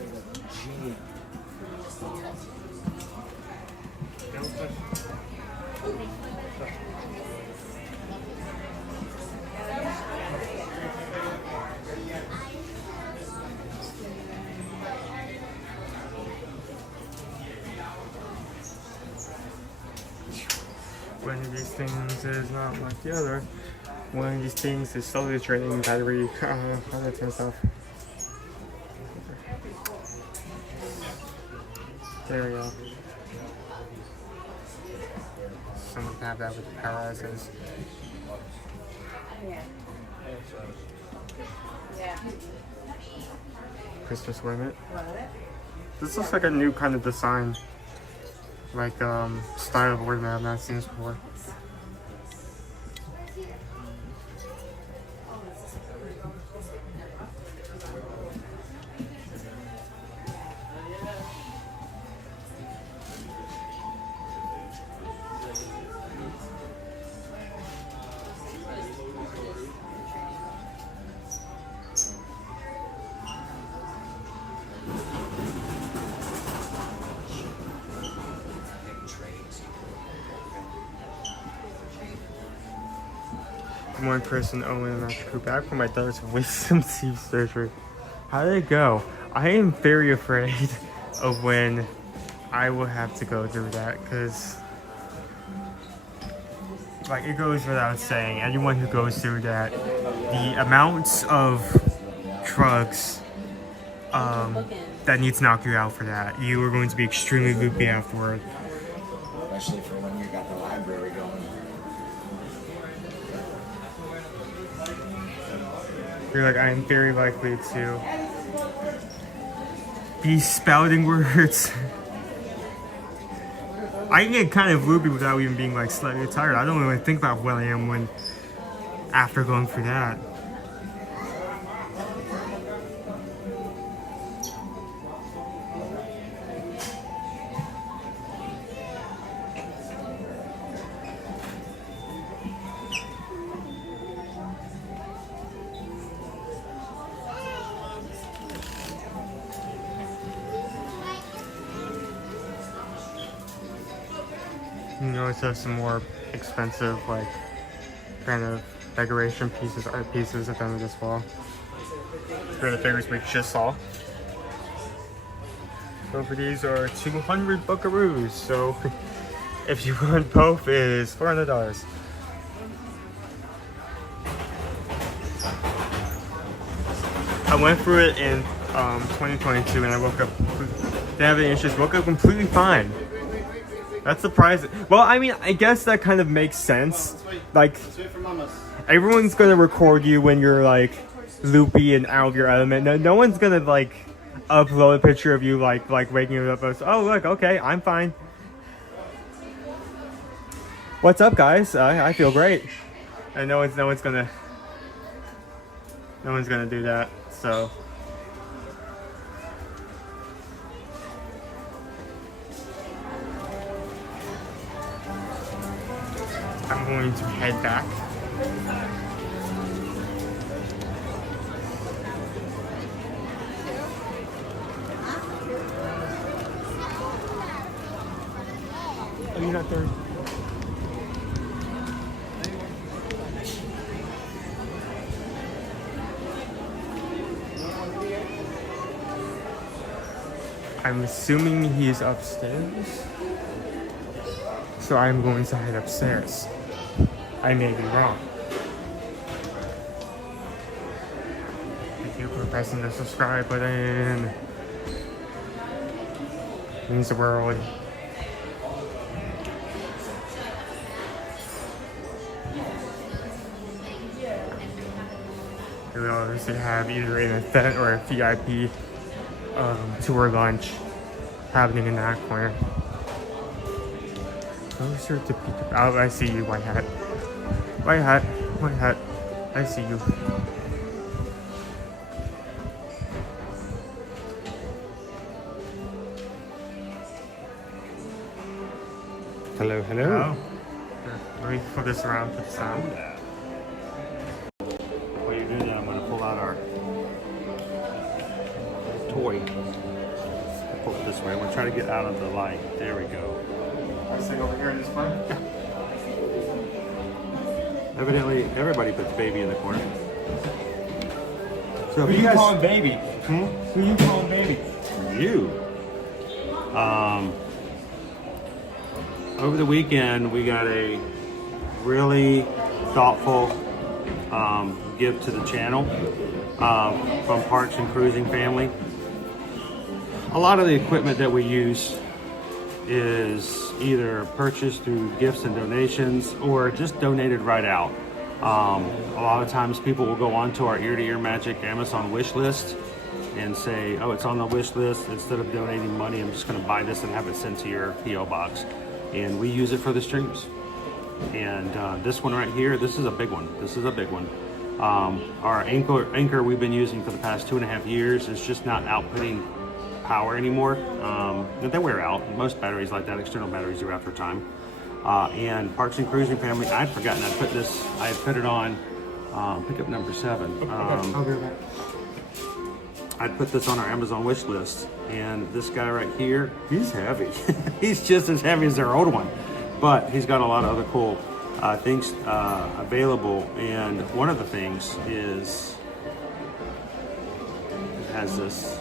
One of these things is not like the other. One of these things is slowly draining battery, all that kind of stuff. There we go. Someone can have that with the power asses. Christmas ornament. This looks like a new kind of design. Like style of ornament I've not seen this before. Good morning, Chris and Owen and Master Crew. Back from my daughter's wisdom teeth surgery. How did it go? I am very afraid of when I will have to go through that, because like it goes without saying, anyone who goes through that, the amounts of drugs that need to knock you out for that, you are going to be extremely loopy afterward. Especially for when you got the library going. You're like, I am very likely to be spouting words. I can get kind of loopy without even being like slightly tired. I don't really think about what I am when after going through that. You notice there's some more expensive, like, kind of decoration pieces, art pieces at the end of this wall. They're the figures we just saw. Both of these are 200 buckaroos, so if you want both, is $400. I went through it in 2022 and I woke up, didn't have any issues, woke up completely fine. That's surprising. Well, I mean, I guess that kind of makes sense. Like, everyone's gonna record you when you're like loopy and out of your element. No one's gonna like upload a picture of you like waking up. Oh look, okay, I'm fine. What's up, guys? I feel great. And no one's gonna do that. So. I'm going to head back. Oh, you're not there. I'm assuming he's upstairs. So I'm going to head upstairs. I may be wrong. Thank you for pressing the subscribe button. It means the world. We obviously have either an event or a VIP tour lunch happening in that corner. Closer to Peter. Oh, I see you, white hat. White hat, white hat. I see you. Hello, hello. Hello. Let me flip this around, put this on. While you're doing that, I'm going to pull out our toy. Pull it this way. I'm going to try to get out of the light. There we go. I sit over here in this front. Evidently, everybody puts baby in the corner. So Who if you guys calling baby? Who you calling baby? You. Over the weekend, we got a really thoughtful gift to the channel from Parks and Cruising family. A lot of the equipment that we use is either purchased through gifts and donations or just donated right out. A lot of times people will go onto our Ear to Ear Magic Amazon wish list and say, oh, it's on the wish list. Instead of donating money, I'm just going to buy this and have it sent to your P.O. box. And we use it for the streams. And this one right here, this is a big one. This is a big one. Our anchor we've been using for the past 2.5 years is just not outputting power anymore. They wear out. Most batteries like that, external batteries, are after time. And Parks and Cruising family, I'd forgotten I put this. I put it on pickup number 7. I'll be right back. I put this on our Amazon wish list, and this guy right here, he's heavy. He's just as heavy as their old one, but he's got a lot of other cool things available, and one of the things is it has this.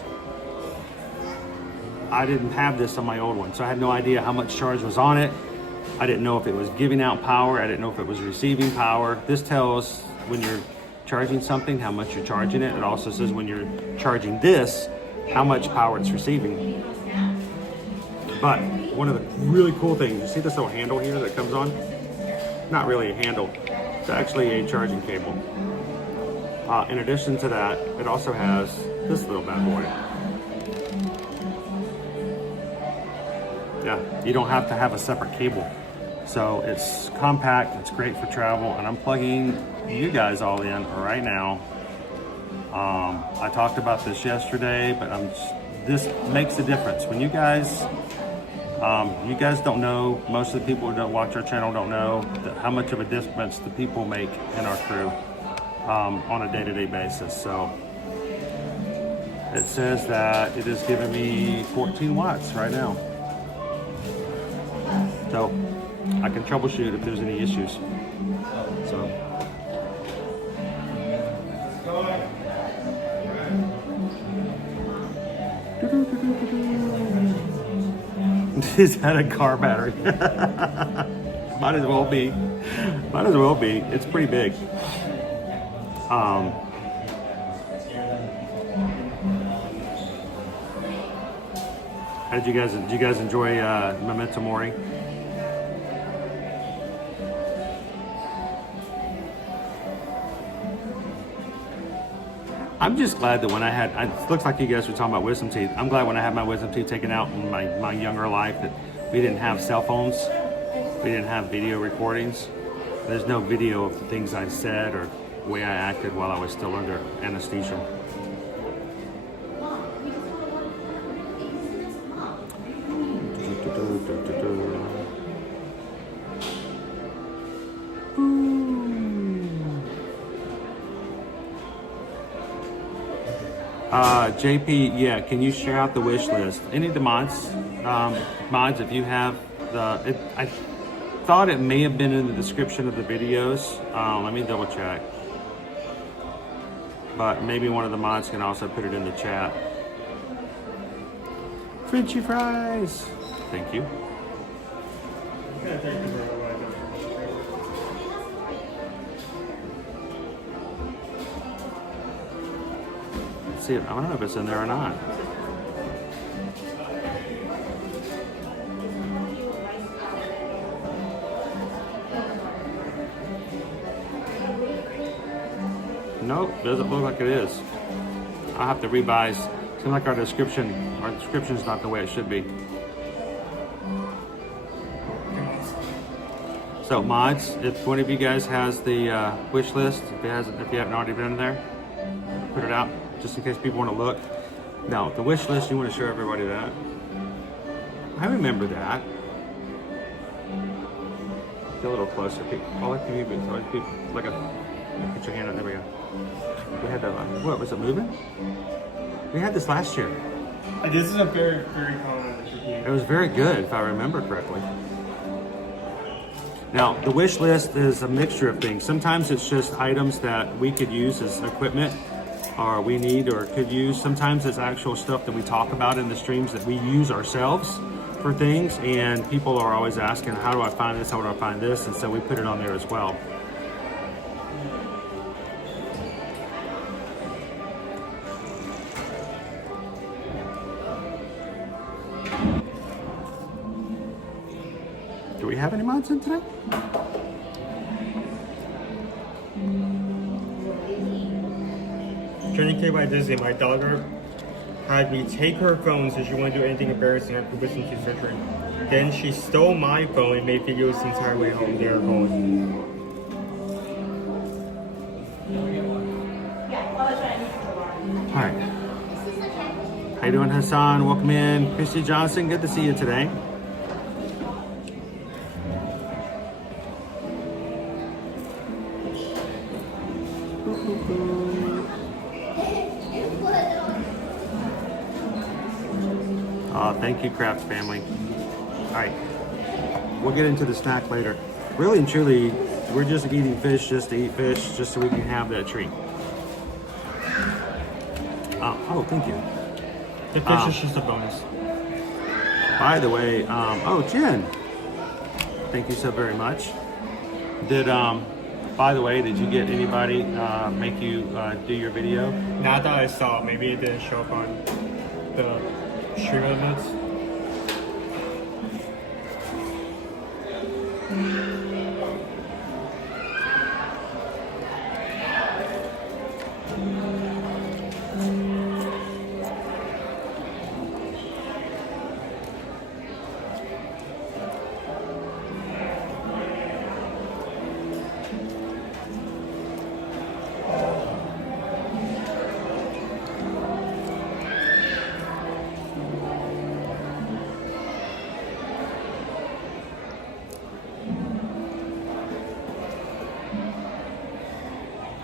I didn't have this on my old one, so I had no idea how much charge was on it. I didn't know if it was giving out power. I didn't know if it was receiving power. This tells when you're charging something how much you're charging it. It also says when you're charging this how much power it's receiving. But one of the really cool things, you see this little handle here that comes on? Not really a handle, it's actually a charging cable. In addition to that, it also has this little bad boy. Yeah, you don't have to have a separate cable. So it's compact, it's great for travel, and I'm plugging you guys all in right now. I talked about this yesterday, but this makes a difference. When you guys don't know, most of the people who don't watch our channel don't know how much of a difference the people make in our crew on a day-to-day basis. So it says that it is giving me 14 watts right now. So I can troubleshoot if there's any issues. So. Is that a car battery? Might as well be. Might as well be. It's pretty big. How did you guys enjoy Memento Mori? I'm just glad that when I had, it looks like you guys were talking about wisdom teeth. I'm glad when I had my wisdom teeth taken out in my younger life that we didn't have cell phones. We didn't have video recordings. There's no video of the things I said or the way I acted while I was still under anesthesia. JP, yeah, can you share out the wish list? Any of the mods, if you have I thought it may have been in the description of the videos. Let me double check. But maybe one of the mods can also put it in the chat. Frenchy fries. Thank you. See, I don't know if it's in there or not. Nope, doesn't look like it is. I'll have to revise. Seems like our description's not the way it should be. So mods, if one of you guys has the wish list, if you haven't already been in there, put it out. Just in case people want to look. Now, the wish list, you want to show everybody that. I remember that. Get a little closer. All like people, like put your hand up. There we go. We had that. What was it moving? We had this last year. This is a very, very common. It was very good, if I remember correctly. Now, the wish list is a mixture of things. Sometimes it's just items that we could use as equipment, or we need or could use. Sometimes it's actual stuff that we talk about in the streams that we use ourselves for things, and people are always asking, how do I find this, how do I find this? And so we put it on there as well. Do we have any mods in today? Training K by Disney, my daughter had me take her phone so she wouldn't do anything embarrassing after wisdom teeth surgery. Then she stole my phone and made videos the entire way home. They are calling. Alright. How you doing, Hassan? Welcome in. Christy Johnson, good to see you today. Thank you, Craft Family. All right, we'll get into the snack later. really and truly, we're just eating fish just to eat fish, just so we can have that treat. Oh, thank you. The fish is just a bonus. By the way, oh, Jen, thank you so very much. By the way, did you get anybody make you do your video? Not that I saw. Maybe it didn't show up on the stream events.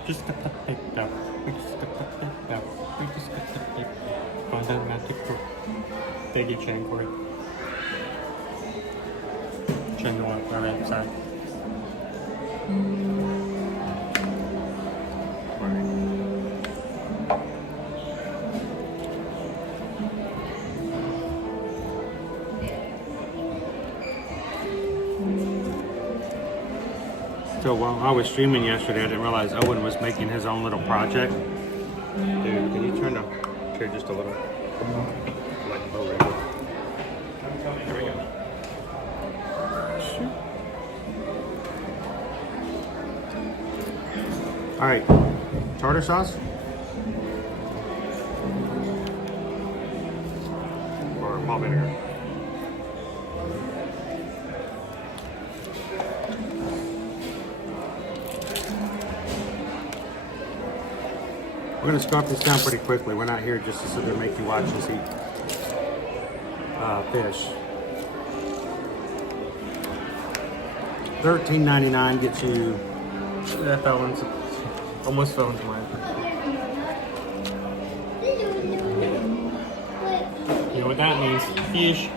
Just got the paper. We just got the paper. We just got the paper. Find that magic book. Thank you, Chen, for it. Chen, you want to right side? So while I was streaming yesterday, I didn't realize Owen was making his own little project. Dude, can you turn the chair just a little? Like over here. There we go. All right, tartar sauce or malt vinegar. We're going to scarf this down pretty quickly. We're not here just to sit there and make you watch us eat fish. $13.99 gets you. That one's almost fell into mine. You know what that means? Fish.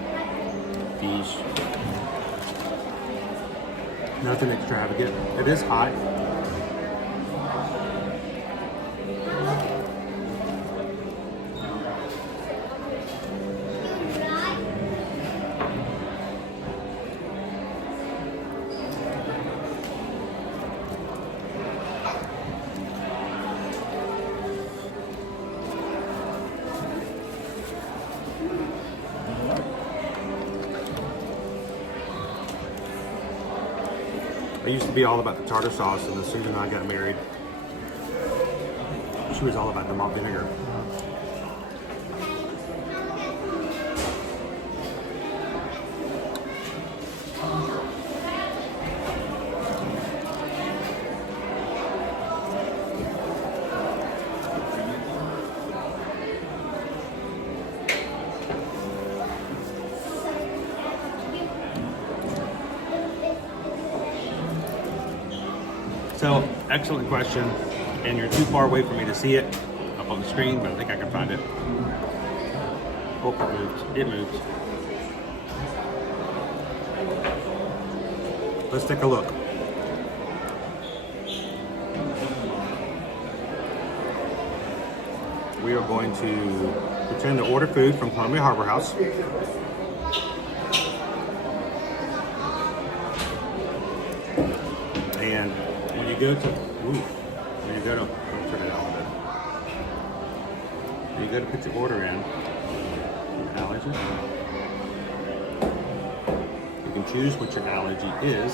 Fish. Nothing extravagant. It is hot. I used to be all about the tartar sauce, and as soon as I got married, she was all about the malt vinegar. So, excellent question, and you're too far away for me to see it up on the screen, but I think I can find it. Oh, it moved. It moved. Let's take a look. We are going to pretend to order food from Columbia Harbor House. And when you go to, turn it on. When you go to put your order in, allergy. You can choose what your allergy is.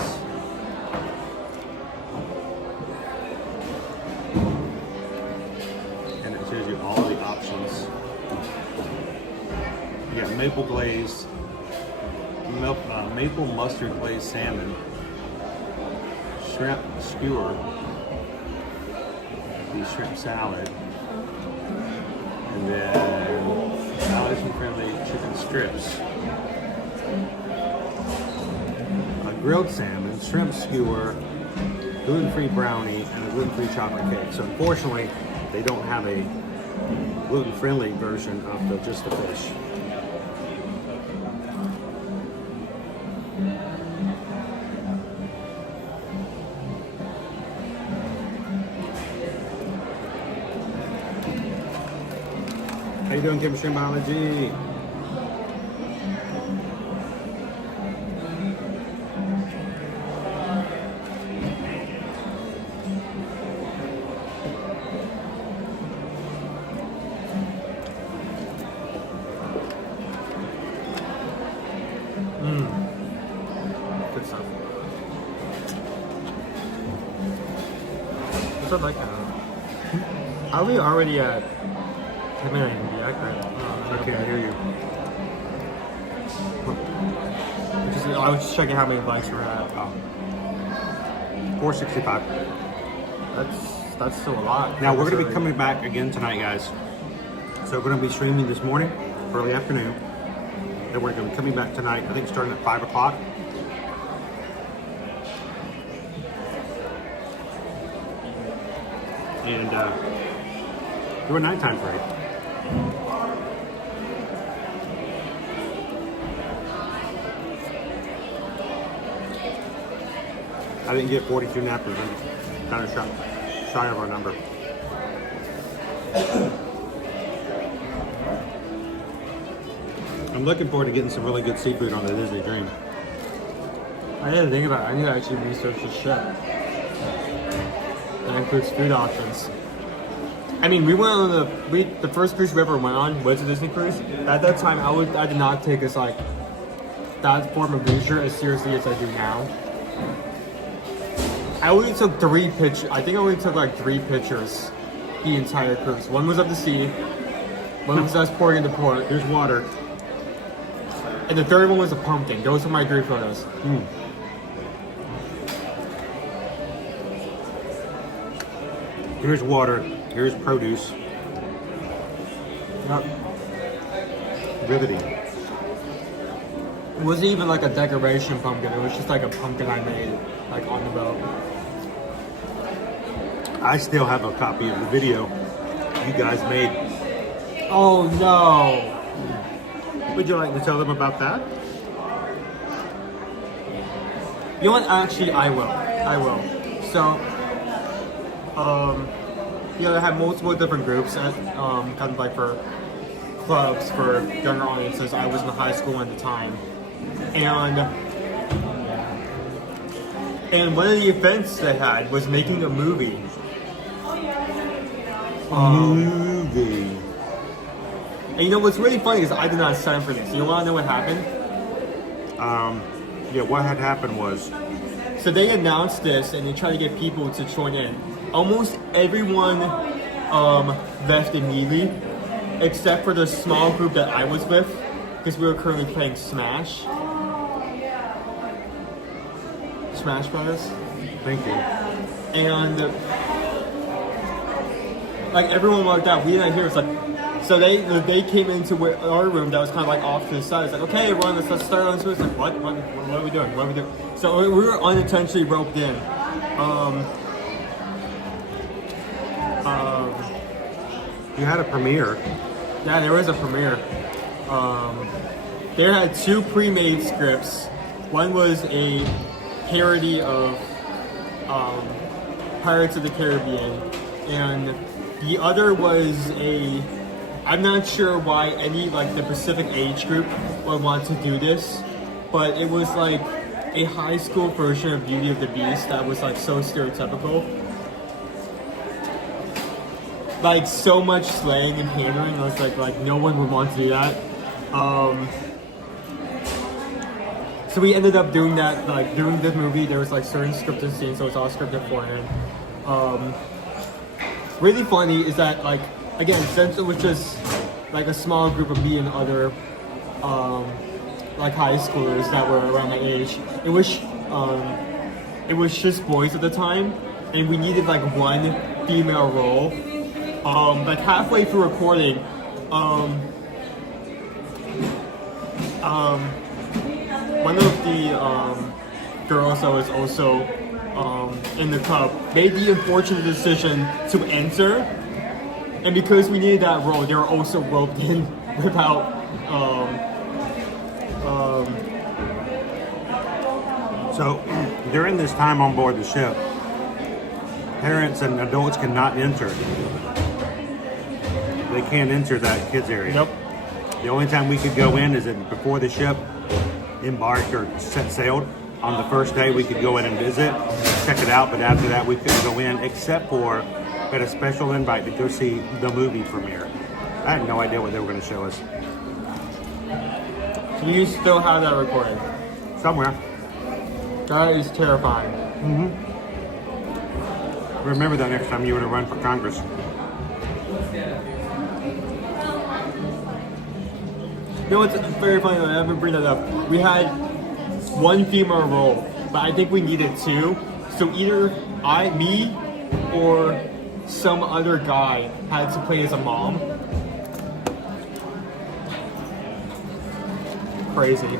And it shows you all the options. You got maple glazed, maple mustard glazed salmon, shrimp skewer, the shrimp salad, and then allergen-friendly chicken strips, a grilled salmon, shrimp skewer, gluten-free brownie, and a gluten-free chocolate cake. So unfortunately, they don't have a gluten-friendly version of just the fish. How you doing, chemistry and biology? Good stuff. What's up, like are we already at 10 minutes? I can't hear you. I was just checking how many likes we're at. 465. That's still a lot. Now we're going to be coming back again tonight, guys. So we're going to be streaming this morning, early afternoon. Then we're going to be coming back tonight, I think starting at 5 o'clock. And do a nighttime parade. I didn't get 42 nappers. I'm kind of shy of our number. I'm looking forward to getting some really good seafood on the Disney Dream. I didn't think about it. I need to actually research the ship. That includes food options. I mean, we went on the first cruise we ever went on was a Disney cruise. At that time, I did not take this like that form of leisure as seriously as I do now. I only took 3 pictures. I think I only took like 3 pictures the entire cruise. One was of the sea. One was us pouring into port. There's water. And the third one was a pumpkin. Those were my 3 photos. Here's water. Here's produce. Yep. Riveting. It wasn't even like a decoration pumpkin. It was just like a pumpkin I made, like on the boat. I still have a copy of the video you guys made. Oh no! Would you like to tell them about that? You know what? Actually, I will. So, you know, they have multiple different groups at, kind of like for clubs for younger audiences. I was in high school at the time. And one of the events they had was making a movie. Movie. And you know what's really funny is I did not sign up for this. You want to know what happened? Yeah, what had happened was... So they announced this and they tried to get people to join in. Almost everyone left immediately, except for the small group that I was with, because we were currently playing Smash. Smash Brothers. Thank you. And like everyone walked out. We didn't hear. It's like, so they came into our room that was kind of like off to the side. It's like, okay, everyone, let's start on this. It's like, what are we doing? What are we doing? So we were unintentionally roped in. You had a premiere. Yeah, there was a premiere. They had 2 pre-made scripts. One was a parody of Pirates of the Caribbean, and the other was I'm not sure why any like the Pacific age group would want to do this, but it was like a high school version of Beauty of the Beast that was like so stereotypical. Like so much slang and pandering, I was like no one would want to do that. So we ended up doing that, like doing this movie. There was like certain scripted scenes, so it's all scripted beforehand. Really funny is that like again, since it was just like a small group of me and other like high schoolers that were around my age, it was just boys at the time, and we needed like one female role. Like halfway through recording, one of the girls that was also in the club made the unfortunate decision to enter, and because we needed that role, they were also roped in without. So during this time on board the ship, parents and adults cannot enter. they can't enter that kids area. Nope. The only time we could go in is before the ship embarked or set sailed. On the first day, we could go in and visit, check it out, but after that, we couldn't go in except for we had a special invite to go see the movie premiere. I had no idea what they were going to show us. Do you still have that recording? Somewhere. That is terrifying. Remember that next time you were to run for Congress. You know what's very funny though, I haven't bring that up. We had one female role, but I think we needed two. So either me, or some other guy had to play as a mom. Crazy.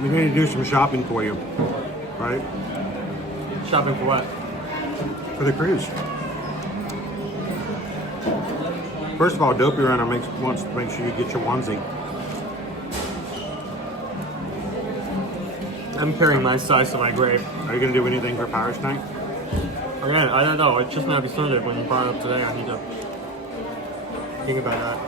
We're going to do some shopping for you, right? Shopping for what? For the cruise. First of all, Dopey Runner wants to make sure you get your onesie. I'm carrying my size to my grave. Are you going to do anything for Pirates Night? Again, I don't know. It's just not started when you brought it up today. I need to think about that.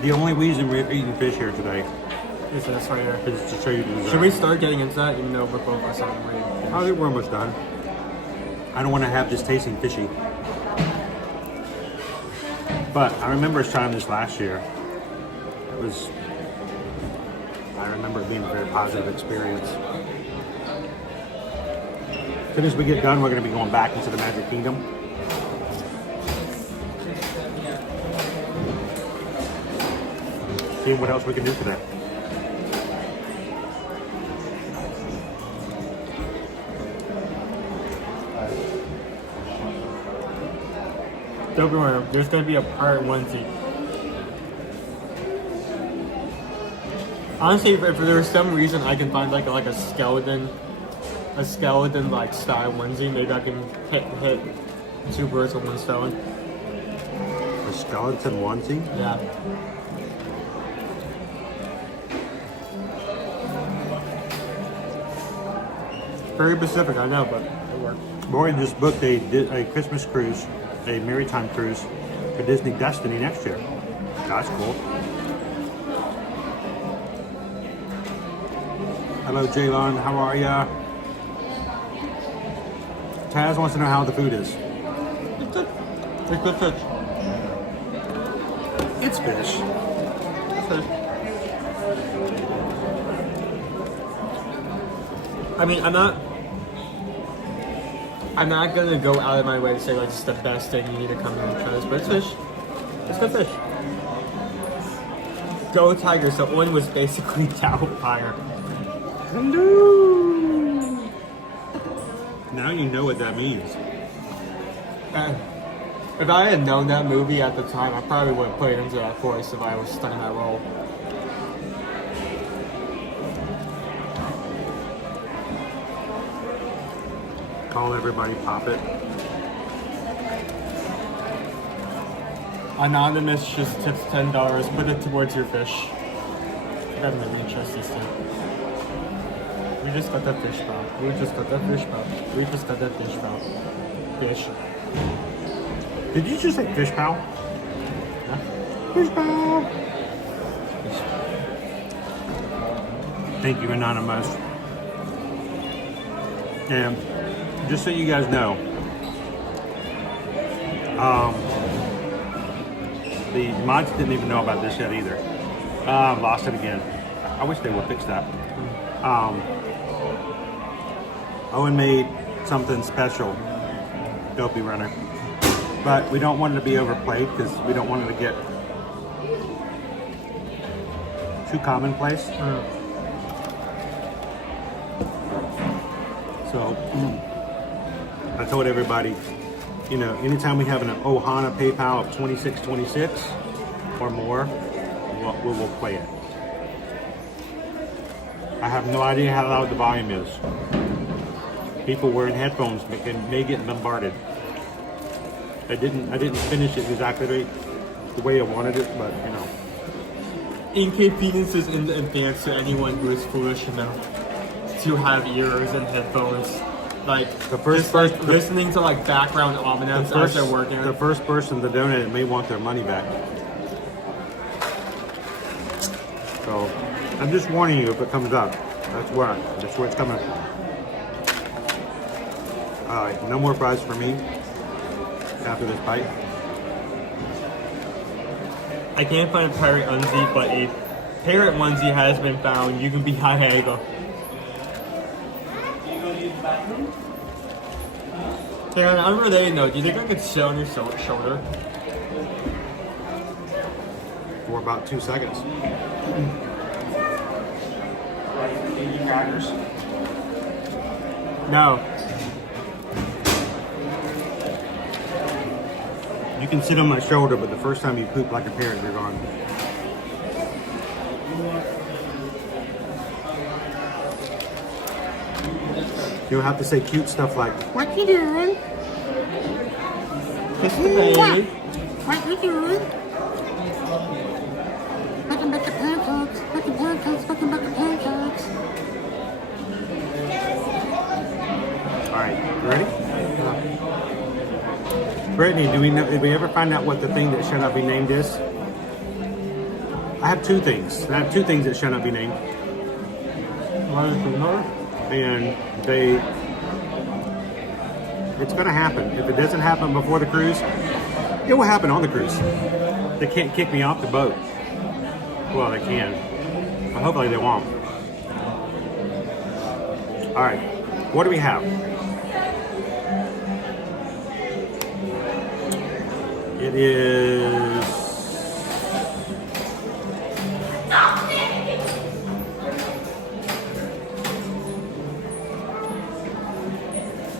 The only reason we're eating fish here today is this right here. Is to show you the design. Should we start getting into that even though we're both us on the way? I think we're almost done. I don't want to have just tasting fishy. But I remember us trying this last year. I remember it being a very positive experience. As soon as we get done, we're going to be going back into the Magic Kingdom. Seeing what else we can do today. Don't be worried, there's gonna be a pirate onesie. Honestly, if there's some reason I can find like a skeleton like style onesie, maybe I can hit two birds with one stone. A skeleton onesie? Yeah. Very specific, I know, but it worked. Morgan just booked a Christmas cruise, a maritime cruise for Disney Destiny next year. That's cool. Hello, Jaylon. How are ya? Taz wants to know how the food is. It's good. It's good fish. It's fish. It's fish. I mean, I'm not gonna go out of my way to say like it's the best thing you need to come here and try this, but it's fish. It's good fish. Go Tiger. So Owen was basically Doubtfire. Hello. Now you know what that means. If I had known that movie at the time, I probably would have put it into that voice if I was stuck in that role. Call everybody pop it. Anonymous just tips $10. Put it towards your fish. That made me interesting too. We just got that fish pal. We just got that fish pal. We just got that fish pal. Fish. Did you just say fish pal? Huh? Fish pal. Fish. Thank you, Anonymous. And just so you guys know, the mods didn't even know about this yet either. Lost it again. I wish they would fix that. Owen made something special, Dopey Runner, but we don't want it to be overplayed because we don't want it to get too commonplace. So I told everybody, you know, anytime we have an Ohana PayPal of $26.26 or more, we will play it. I have no idea how loud the volume is. people wearing headphones may get bombarded. I didn't finish it exactly the way I wanted it, but you know. Inconveniences in advance to anyone who is foolish enough to have ears and headphones. Like listening to like background ominous as they're working. The first person to donate it may want their money back. So I'm just warning you if it comes up. That's where it's coming. Alright, no more fries for me after this bite. I can't find a pirate onesie, but a parrot onesie has been found. You can be high ego. Hey, on an unrelated note, do you think I could sit on your shoulder? For about 2 seconds. Eating crackers? No. You can sit on my shoulder, but the first time you poop like a parrot, you're gone. You'll have to say cute stuff like, "What you doing? Kiss the baby. What you doing? Fucking bucket pancakes, fucking pancakes, fucking bucket pancakes." Alright, you ready? Brittany, did we ever find out what the thing that shall not be named is? I have two things. I have two things that shall not be named. And it's gonna happen. If it doesn't happen before the cruise, it will happen on the cruise. They can't kick me off the boat. Well, they can, but hopefully they won't. All right, what do we have? It is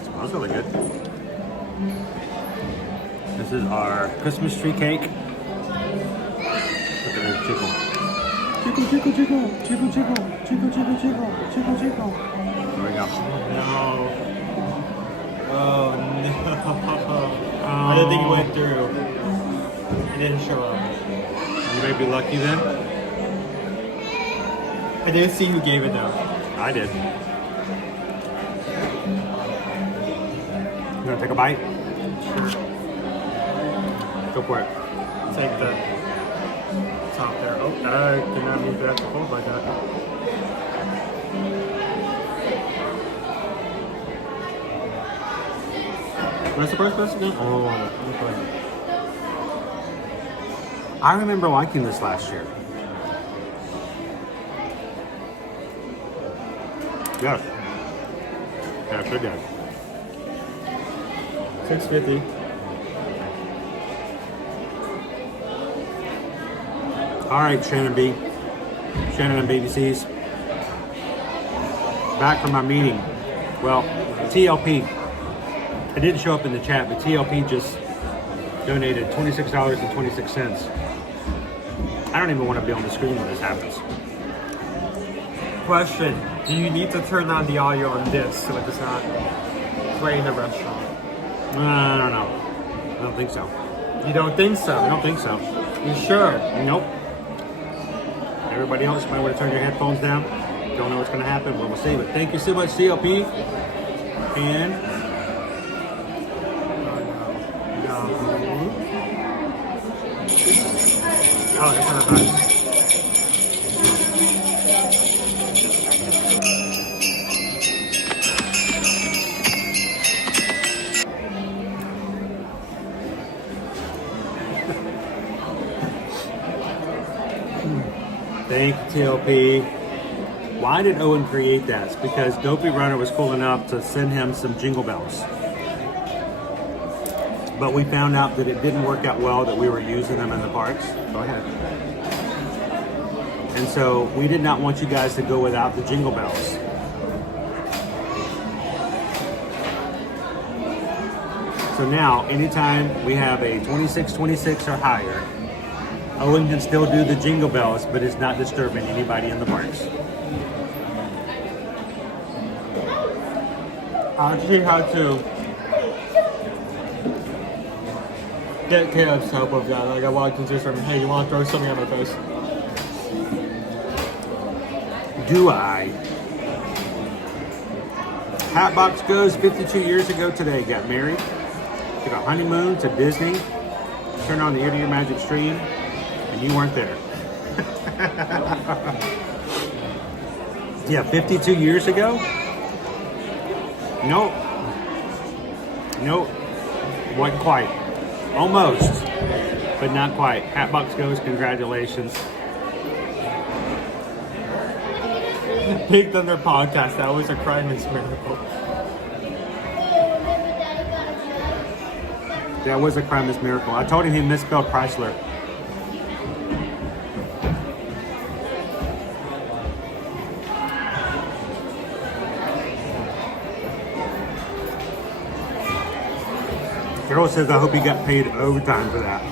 smells really good. This is our Christmas tree cake. Look at this jiggle. Jiggle, jiggle, jiggle, jiggle, jiggle, jiggle, jiggle, jiggle, jiggle, jiggle. There we go. No. Oh no. I didn't think it went through. It didn't show up. You may be lucky then. I didn't see who gave it though. I did. You gonna take a bite? Sure. Go for it. Take the top there. Oh, I did not mean to have to hold like that. Where's the first person again? Oh, okay. I remember liking this last year. Yes. Yeah, sure did. $6.50. All right, Shannon and BBCs. Back from my meeting. Well, TLP. It didn't show up in the chat, but TLP just donated $26.26. I don't even want to be on the screen when this happens. Question: do you need to turn on the audio on this so it's not playing the restaurant? I don't know. I don't think so. You don't think so? I don't think so. You sure? Nope. Everybody else might want to turn your headphones down. Don't know what's going to happen, but we'll see. But thank you so much, CLP. And oh, it's not bad. thank you, TLP. Why did Owen create that? It's because Dopey Runner was cool enough to send him some jingle bells. But we found out that it didn't work out well that we were using them in the parks. Go ahead. And so we did not want you guys to go without the jingle bells. So now, anytime we have a 2626 or higher, Owen can still do the jingle bells, but it's not disturbing anybody in the parks. I actually had to get Caleb's help with that. Like I walked into something, hey, you want to throw something at my face? Do I? Hatbox Goes 52 years ago today. Got married. Took a honeymoon to Disney. Turned on the Ear to Your Magic stream. And you weren't there. Yeah, 52 years ago? Nope. Nope. Wasn't quite. Almost. But not quite. Hatbox Goes, congratulations. Big Thunder podcast. That was a crime and miracle. That was a crime is miracle. I told him he misspelled Chrysler. Carol says, I hope you got paid overtime for that.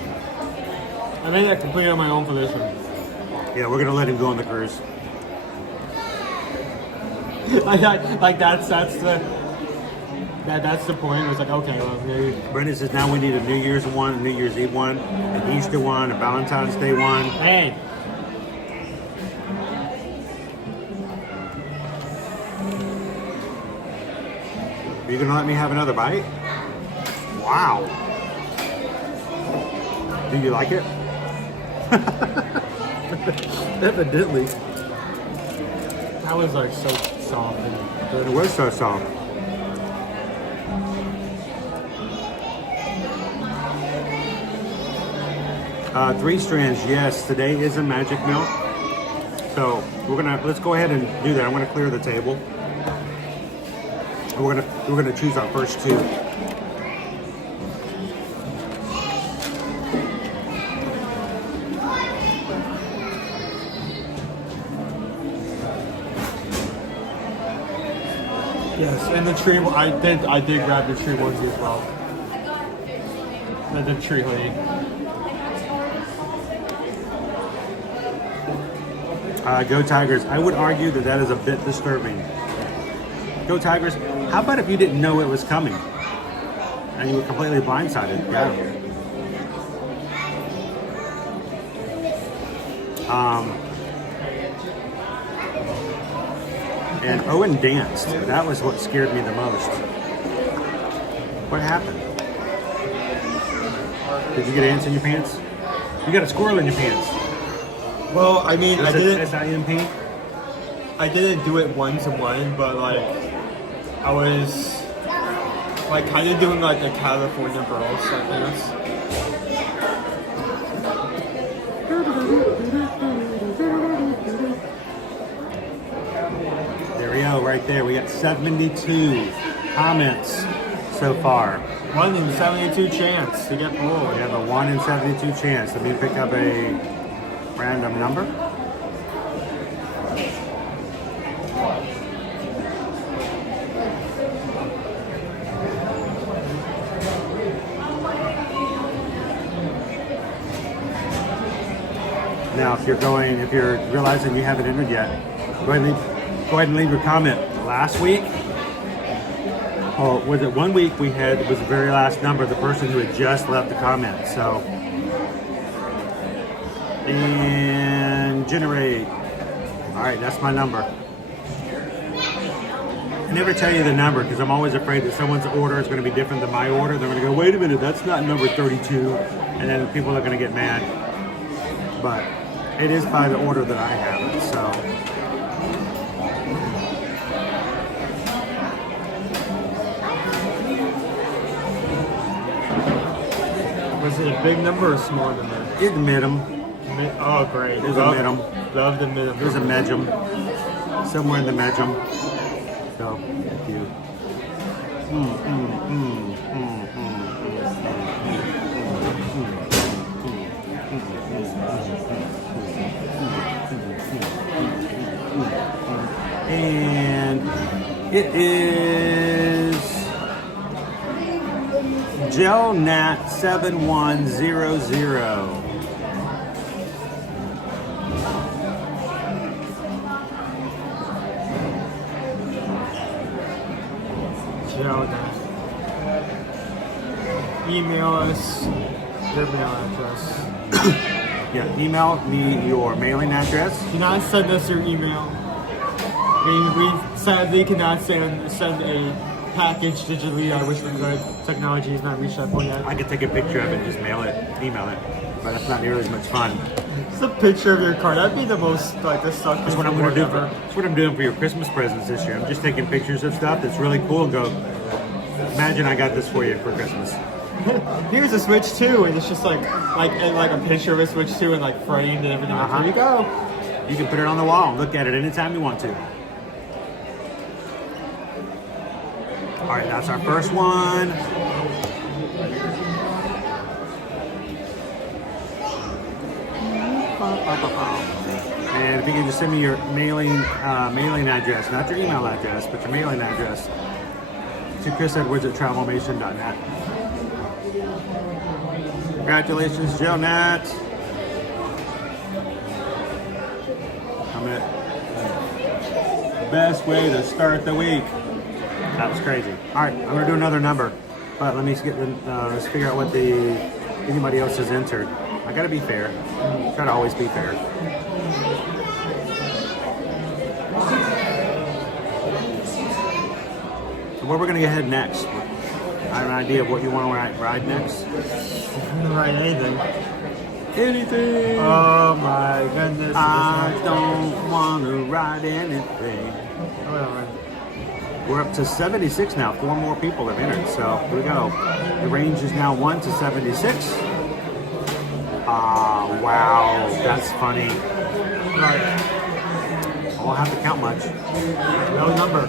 I made that completely on my own for this one. Yeah, we're going to let him go on the cruise. like that's the point. It's like, okay, well, maybe. Brendan says now we need a New Year's one, a New Year's Eve one, an Easter one, a Valentine's Day one. Hey. Are you gonna let me have another bite? Wow. Do you like it? Evidently. That was like so soft and good. It was so soft. Three strands, yes. Today is a magic milk. So let's go ahead and do that. I'm gonna clear the table. We're gonna choose our first two. Yes, and the tree. I did grab the tree onesie as well. The tree hoodie. Go Tigers. I would argue that is a bit disturbing. Go Tigers. How about if you didn't know it was coming and you were completely blindsided? Yeah. And Owen danced. That was what scared me the most. What happened? Did you get ants in your pants? You got a squirrel in your pants. Well, I mean, I didn't. S-I-M-P? I didn't do it one-to-one, but like, I was like kind of doing like the California Girls, I guess. There we go, right there. We got 72 comments so far. 1 in 72 chance to get through. We have a 1 in 72 chance. Let me pick up a random number. Now, if you're realizing you haven't entered yet, go ahead and leave your comment. Last week, or was it 1 week we had, it was the very last number, the person who had just left the comment. So, and generate. All right, that's my number. I never tell you the number because I'm always afraid that someone's order is going to be different than my order. They're going to go, wait a minute, that's not number 32. And then people are going to get mad. But it is by the order that I have it, so. Was it a big number or smaller than that? It's medium. Oh, great. There's a medium. Love the medium. There's a medium. Somewhere in the medium. So, if you. And it is GelNat7100. email us your mail address. Yeah, email me your mailing address. Do not send us your email. We sadly cannot send a package digitally. I wish we could. Technology has not reached that point yet. I could take a picture of it and just email it, but that's not nearly as much fun. Just a picture of your card. That'd be the most like the stuff. That's what I'm going to do. That's what I'm doing for your Christmas presents this year. I'm just taking pictures of stuff that's really cool and go, imagine I got this for you for Christmas. Here's a Switch 2, and it's just like a picture of a Switch 2 and like framed and everything. There you go. You can put it on the wall and look at it anytime you want to. All right, that's our first one. And if you can just send me your mailing address, not your email address, but your mailing address to chrisedwards@travelmation.net. Congratulations, Joe Nat. Best way to start the week. That was crazy. All right, I'm gonna do another number, but let me get let's figure out what anybody else has entered. I gotta be fair. Try to always be fair. So where we're gonna head next? I have an idea of what you want to ride next. I don't ride anything. Anything. Oh my goodness. I don't want to ride anything. We're up to 76 now. 4 more people have entered. So here we go. The range is now 1 to 76. Wow. That's funny. I won't have to count much. No number.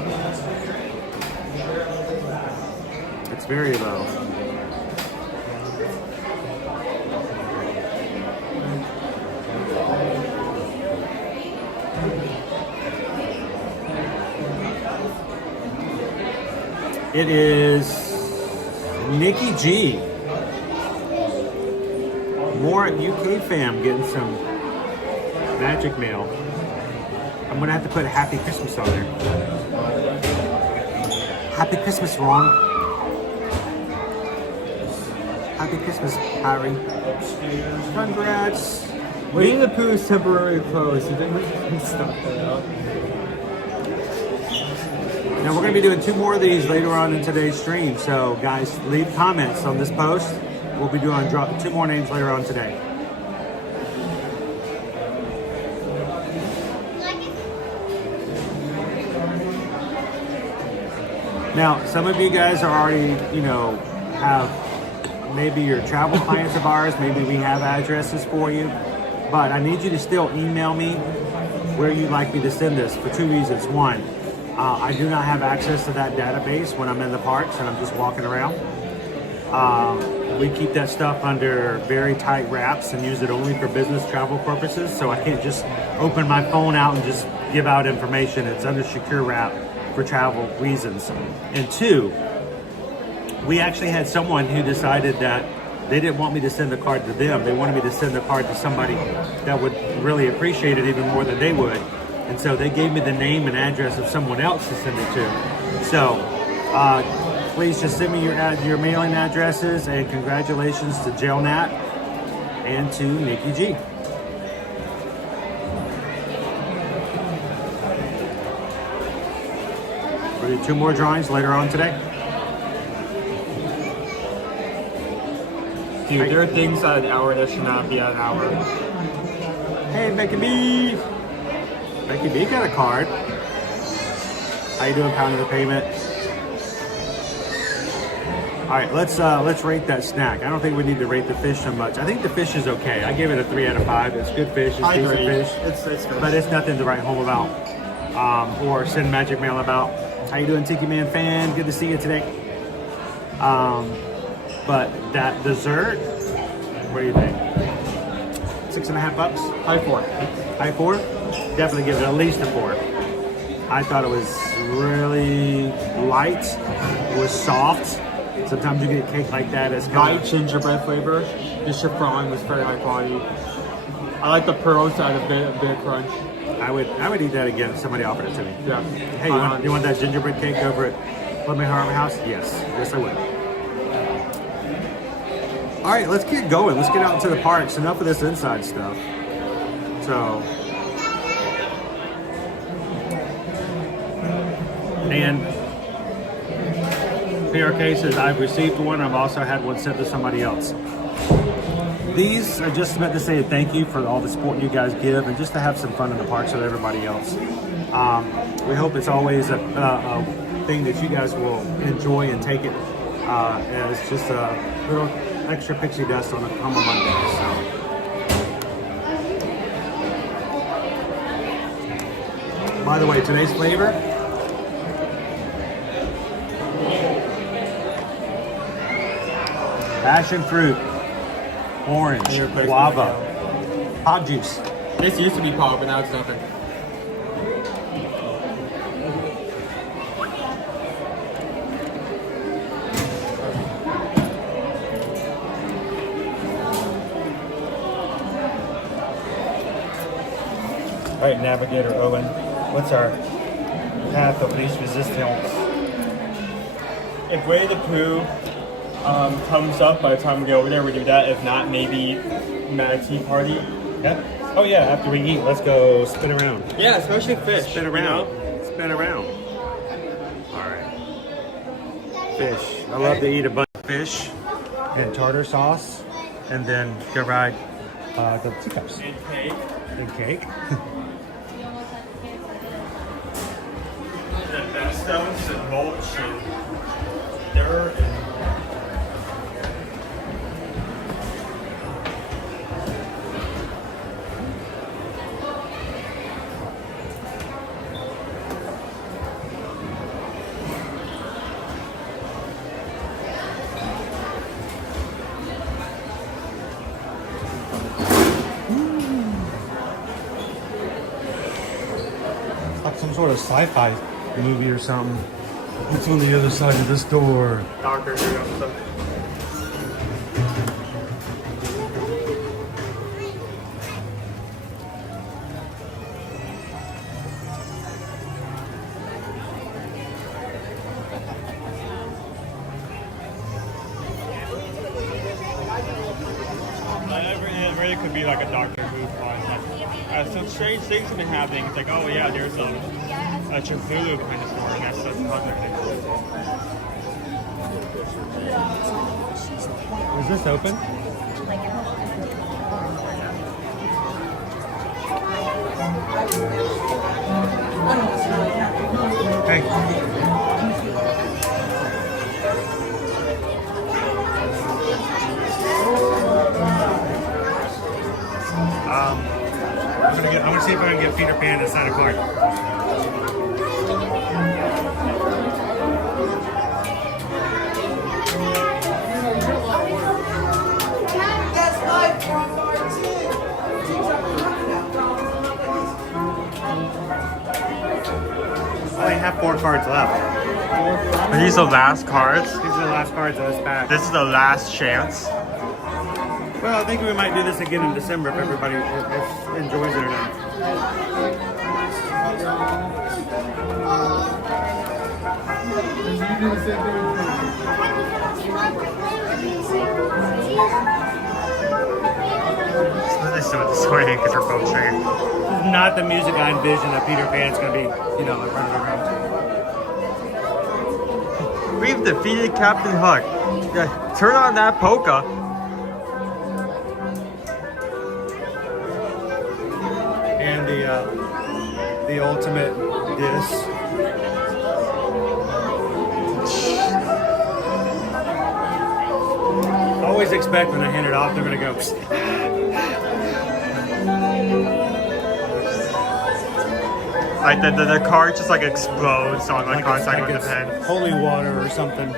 It's very low. It is Nikki G. More UK fam getting some magic mail. I'm gonna have to put Happy Christmas on there. Happy Christmas, Ron. Happy Christmas, Harry. Congrats. Winnie the Pooh is temporarily closed. You think we can stop that out? Now we're going to be doing 2 more of these later on in today's stream. So guys, leave comments on this post. We'll be doing 2 more names later on today. Now, some of you guys are already, have maybe your travel clients of ours. Maybe we have addresses for you. But I need you to still email me where you'd like me to send this for 2 reasons. One, I do not have access to that database when I'm in the parks and I'm just walking around. We keep that stuff under very tight wraps and use it only for business travel purposes. So I can't just open my phone out and just give out information. It's under secure wrap for travel reasons. And 2, we actually had someone who decided that they didn't want me to send the card to them. They wanted me to send the card to somebody that would really appreciate it even more than they would. And so they gave me the name and address of someone else to send it to. So please just send me your mailing addresses, and congratulations to Jill Nat and to Nikki G. We'll do 2 more drawings later on today. Dude, there are things at an hour that should not be at an hour. Hey, Becky B. Becky B got a card. How you doing, Pound of the Payment? All right, let's rate that snack. I don't think we need to rate the fish so much. I think the fish is okay. I give it a 3 out of 5. It's good fish. It's decent fish. It's fish. But it's nothing to write home about or send magic mail about. How you doing, Tiki Man fan? Good to see you today. But that dessert, what do you think? $6.50? High 4. High 4? Definitely give it at least a 4. I thought it was really light. It was soft. Sometimes you get cake like that. It's light gingerbread flavor. The chiffon was very high quality. I like the pearls to add a bit of crunch. I would eat that again if somebody offered it to me. Yeah. Hey, you want that gingerbread cake over at Fleming Harm House? Yes. Yes, I would. All right, let's get going. Let's get out into the parks. Enough of this inside stuff. So, and PR cases, I've received one. I've also had one sent to somebody else. These are just meant to say thank you for all the support you guys give and just to have some fun in the parks with everybody else. We hope it's always a thing that you guys will enjoy and take it as just a little extra pixie dust on a Monday. So. By the way, today's flavor, passion fruit, orange, guava, hot juice. This used to be pop, but now it's nothing. All right, Navigator Owen, what's our path of least resistance? If Winnie the Pooh comes up by the time we get over there, we do that. If not, maybe Mad Tea Party. Yeah. Oh yeah, after we eat, let's go spin around. Yeah, especially fish. Spin around. You know? Spin around. All right. Fish. I love to eat a bunch of fish and tartar sauce, and then go ride the teacups. And cake. And cake. And then stones and mulch and dirt and Like some sort of sci-fi movie or something. What's on the other side of this door? Doctor Who episode. It really could be like a Doctor Who plot. Some strange things have been happening. It's like, oh yeah, there's a Cthulhu behind the store, and that's the project. Is this open? Hey. I'm gonna see if I can get Peter Pan to sign a card. That's my card too. I only have 4 cards left. Are these the last cards? These are the last cards of this pack. This is the last chance. Well, I think we might do this again in December if everybody enjoys it or not. They still with the swing because they're both swinging. Not the music I envision that Peter Pan's gonna be, like running around. We've defeated Captain Hook. Yeah, turn on that polka. And the ultimate diss. Always expect when I hand it off, they're gonna go. Like the card just like explodes on Like contact with the it's pen. holy water or something.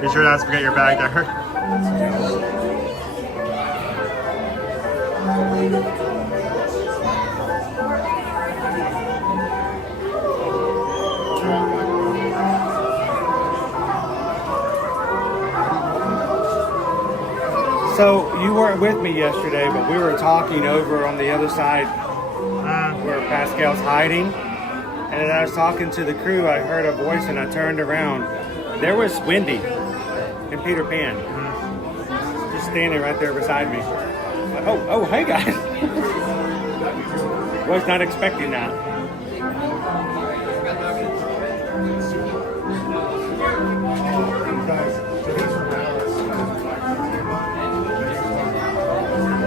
Be sure not to forget your bag there. So you weren't with me yesterday, but we were talking over on the other side where Pascal's hiding, And as I was talking to the crew, I heard a voice and I turned around. There was Wendy and Peter Pan just standing right there beside me. Oh, hey guys. Was not expecting that.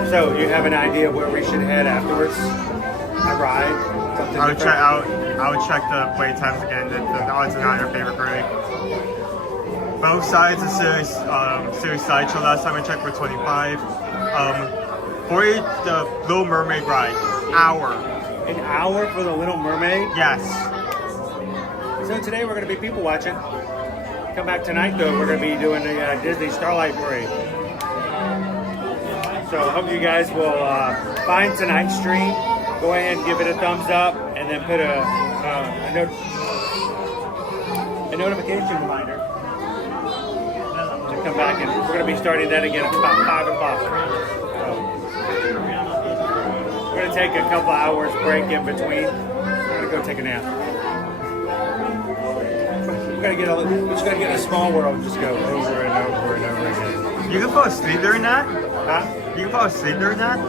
So, you have an idea where we should head afterwards? A ride? I would check the play times again. The odds are not in our favor currently. Both sides of series sideshow. Last time I checked were 25. For the Little Mermaid ride, hour. An hour for the Little Mermaid? Yes. So today we're going to be people watching. Come back tonight though, we're going to be doing the Disney Starlight Parade. So I hope you guys will find tonight's stream. Go ahead and give it a thumbs up, and then put a notification reminder to come back. And we're going to be starting that again at about 5 o'clock. So we're going to take a couple hours break in between. We're going to go take a nap. We just got to get a small world and just go over and over and over again. You can fall asleep during that? Huh? You can fall asleep during that?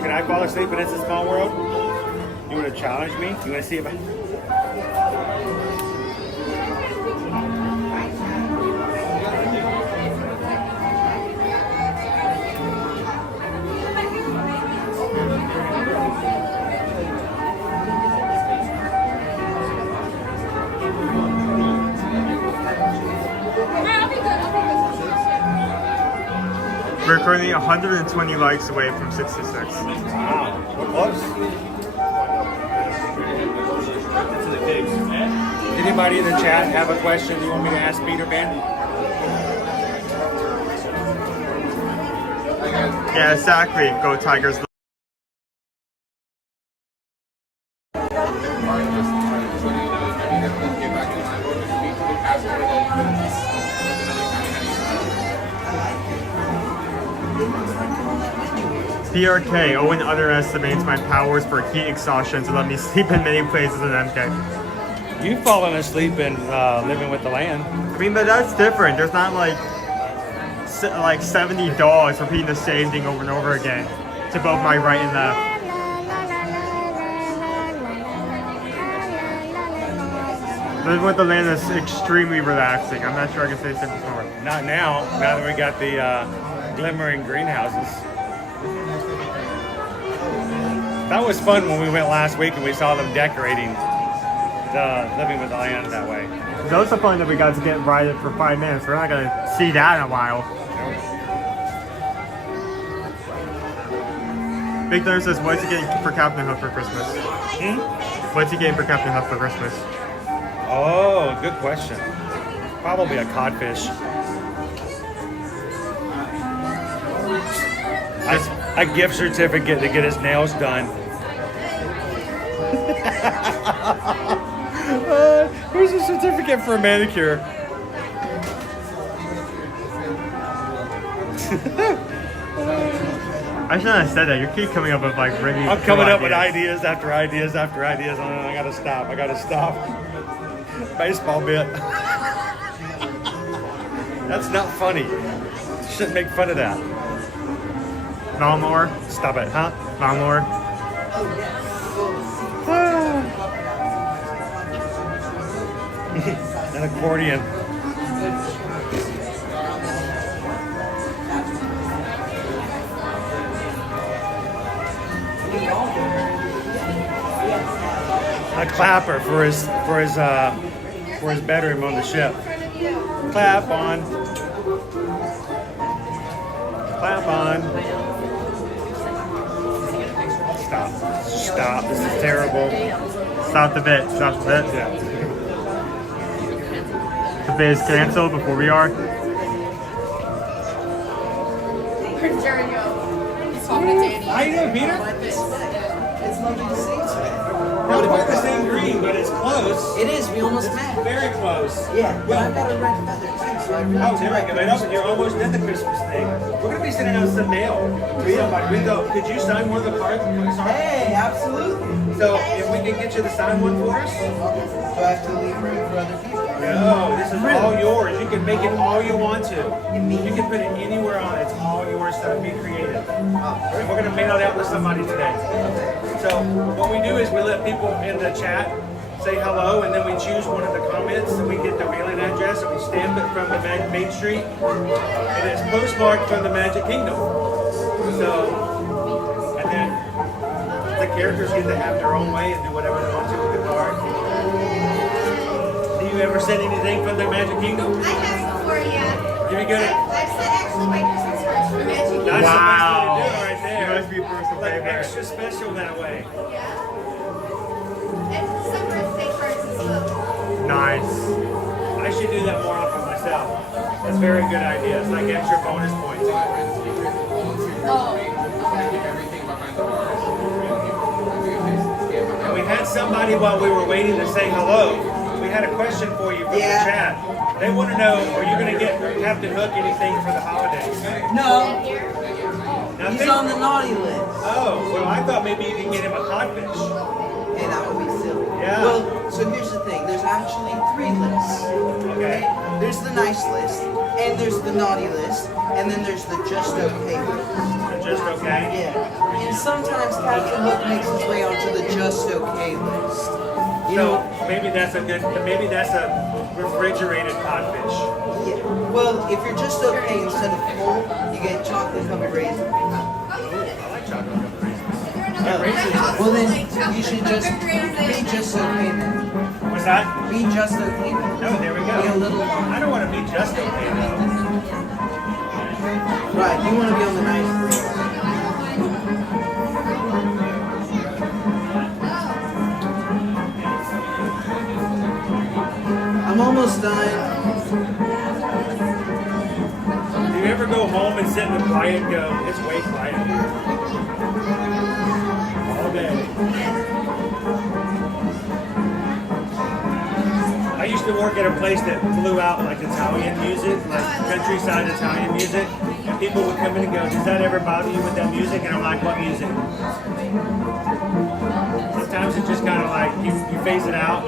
Can I fall asleep in It's a Small World? You want to challenge me? You want to see if I... We're currently 120 likes away from 66. Wow, we're close. Anybody in the chat have a question you want me to ask Peter Pan? Yeah, exactly. Go Tigers. PRK, Owen underestimates my powers for heat exhaustion to let me sleep in many places in MK. You've fallen asleep in Living with the Land. I mean, but that's different. There's not like 70 dogs repeating the same thing over and over again to both my right and left. Living with the Land is extremely relaxing. I'm not sure I can say something more. Not now that we got the glimmering greenhouses. That was fun when we went last week and we saw them decorating the Living with the Land that way. It's also fun that we got to get riding for 5 minutes. We're not going to see that in a while. Big Thunder says, what's he getting for Captain Hook for Christmas? What's he getting for Captain Hook for Christmas? Oh, good question. Probably a codfish. A gift certificate to get his nails done. Here's a certificate for a manicure. I shouldn't have said that. You keep coming up with like really I'm coming up with ideas after ideas after ideas. I gotta stop. Baseball bit. That's not funny. You shouldn't make fun of that. Lawnmower? Stop it, huh? Lawnmower? An accordion. A clapper for his bedroom on the ship. Clap on. Clap on. Stop. This is terrible. Stop the bit. Yeah. The bit is canceled before we are. How you doing, Peter? It's lovely to see you today. No, we're the same green, but it's close. It is. We almost met. Very close. Yeah, but I've got a red feather too, so I really Oh, there we go. Right up, you're almost done the Christmas thing. We're gonna be sending out some mail to somebody. We go. Could you sign one of the cards? Hey, absolutely. So if we can get you to sign one for us. Do I have to leave room for other people? No, this is all yours. You can make it all you want to. You can put it anywhere on it. It's all yours, so be creative. And we're gonna mail it out to somebody today. So what we do is we let people in the chat say hello, and then we choose one of the comments, and we get the mailing address, and we stamp it from the Main Street, and it's postmarked from the Magic Kingdom. So, and then the characters get to have their own way and do whatever they want to with the card. Do you ever send anything from the Magic Kingdom? I have before, yeah. Did you get it? I've sent actually my Christmas cards from Magic. That's Wow. the best way to do it right there. You must be a personal like favorite. extra special that way. Yeah. And some birthday cards as well. Nice. I should do that more often myself. That's a very good idea. It's like extra bonus points. And we had somebody while we were waiting to say hello. We had a question for you from the chat. They want to know, are you going to get Captain Hook anything for the holidays? No. Nothing? He's on the naughty list. Oh, well, I thought maybe you could get him a codfish. Hey, that would be silly. Yeah. Well, so here's the thing. There's actually 3 lists. Okay. There's the nice list, and there's the naughty list, and then there's the just okay list. Just okay? Yeah. And sometimes Captain Hook makes his way onto the just okay list. So maybe that's a refrigerated codfish. Yeah. Well, if you're just okay instead of full, you get chocolate covered raisins. I like chocolate covered raisins. Well then, you should just be just okay then. What's that? Be just okay then. No, there we go. Be a little I don't want to be just okay though. Right, you want to be on the nice list. I'm almost done. Do you ever go home and sit in the quiet and go, it's way quiet here? All day. I used to work at a place that flew out like Italian music, like countryside Italian music, and people would come in and go, does that ever bother you with that music? And I'm like, what music? Sometimes it's just kind of like, you phase it out.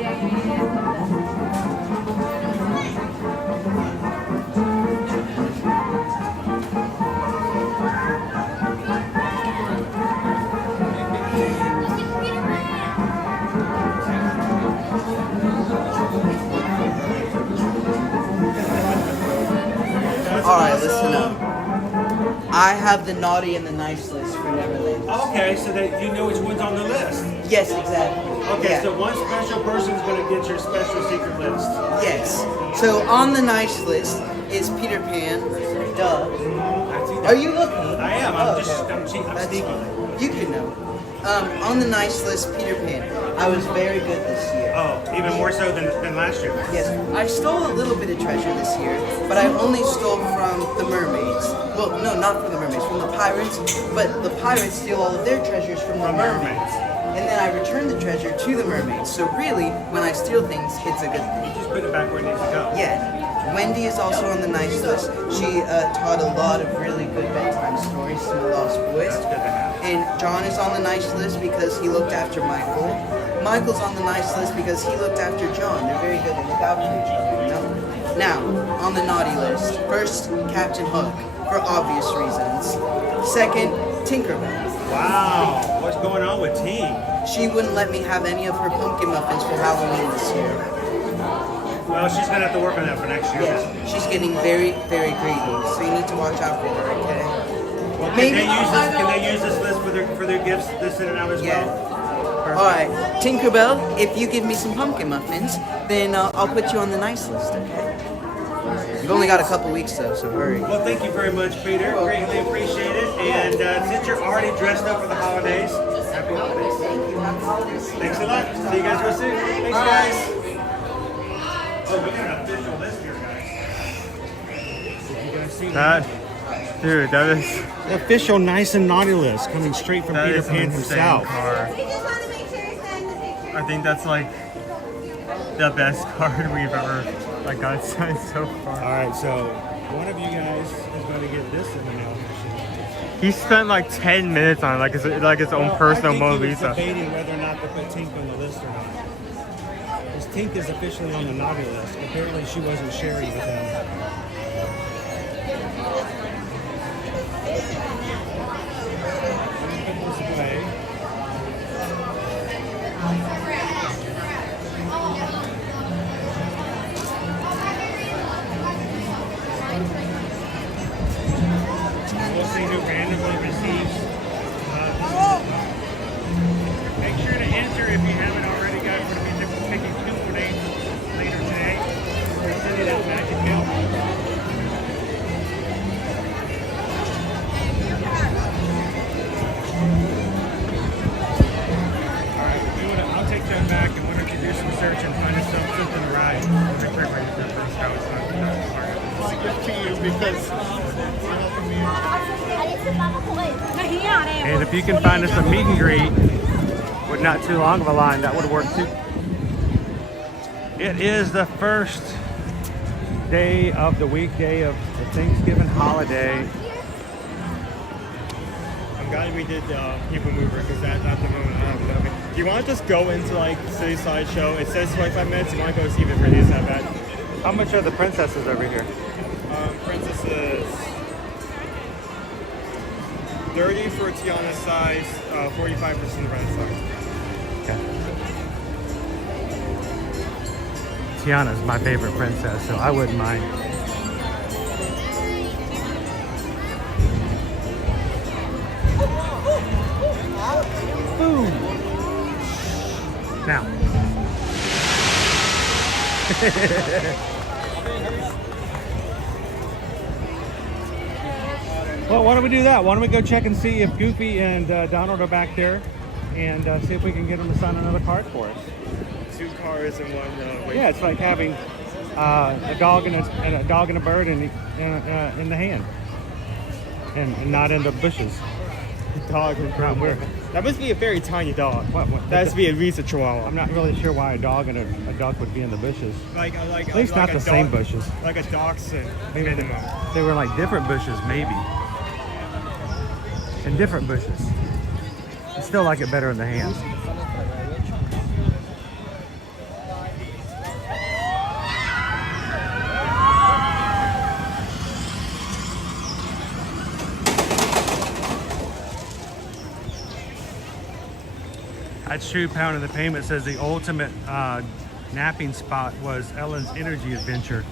Alright, listen up. I have the naughty and the nice list for Neverland. Okay, so that you know which one's on the list. Yes, exactly. Okay, Yeah. so one special person's going to get your special secret list. Yes. So on the nice list is Peter Pan. Duh. Are you looking? I am. I'm sneaky. You can know. On the nice list, Peter Pan. I was very good this year. Oh, even more so than last year. Yes, I stole a little bit of treasure this year, but I only stole from the mermaids. Well, no, not from the mermaids, from the pirates. But the pirates steal all of their treasures from the mermaids. And then I return the treasure to the mermaids. So really, when I steal things, it's a good thing. You just put it back where it needs to go. Yeah. Wendy is also on the nice list. She taught a lot of really good bedtime stories to the Lost Boys. That's good to have. And John is on the nice list because he looked after Michael. Michael's on the nice list because he looked after John. They're very good. They look out for each other, you know? Now, on the naughty list. First, Captain Hook, for obvious reasons. Second, Tinkerbell. Wow, what's going on with T? She wouldn't let me have any of her pumpkin muffins for Halloween this year. Well, she's going to have to work on that for next year. Yes, she's getting very, very greedy, so you need to watch out for her, okay? Well, can they use this list for their gifts this in and out as well? Alright, Tinkerbell, if you give me some pumpkin muffins, then I'll put you on the nice list, okay? You've only got a couple weeks though, so hurry. Well, thank you very much, Peter. Greatly appreciate it. And since you're already dressed up for the holidays, happy holidays. Thanks a lot. See you guys real soon. Thanks, guys. Oh, we got an official list here, guys. Dude, that is the official nice and naughty list coming straight from Peter Pan himself. We just want to make sure you sign the picture. I think that's like the best card we've ever like got signed so far. All right, so one of you guys is going to get this in the mail machine. He spent like 10 minutes on it, like his own personal Mona I think he was Lisa. debating whether or not to put Tink on the list or not. Because Tink is officially on the naughty list. Apparently she wasn't sharing with him. Put this away. We'll see who randomly receives. Make sure to enter if you haven't already, guys. We're going to be picking 2 names later today. We're sending that magic mail. Alright, I'll take them back, and why don't you do some search and find us something to ride. I'll give to you because And if you can find us a meet and greet with not too long of a line, that would work too. It is the first day of the weekday of the Thanksgiving holiday. I'm glad we did PeopleMover because that's at the moment I have nothing. Do you want to just go into like City Slideshow? It says 25 minutes. You want to go see if it really is that bad? How much are the princesses over here? Princesses 30 for Tiana's size, 45% red size. Okay. Tiana's my favorite princess, so I wouldn't mind. Boom. Now. Well, why don't we do that? Why don't we go check and see if Goofy and Donald are back there, and see if we can get them to sign another card for us. 2 cars and 1. Yeah, it's like having a dog and a dog and a bird in the hand, and not in the bushes. Dog and bird. That must be a very tiny dog. That must be at least a Chihuahua. I'm not really sure why a dog and a duck would be in the bushes. At least not the same bushes. Like a dachshund minimum. They were like different bushes, maybe. In different bushes. I still like it better in the hands. That's true. Pound of the Payment says the ultimate napping spot was Ellen's Energy Adventure.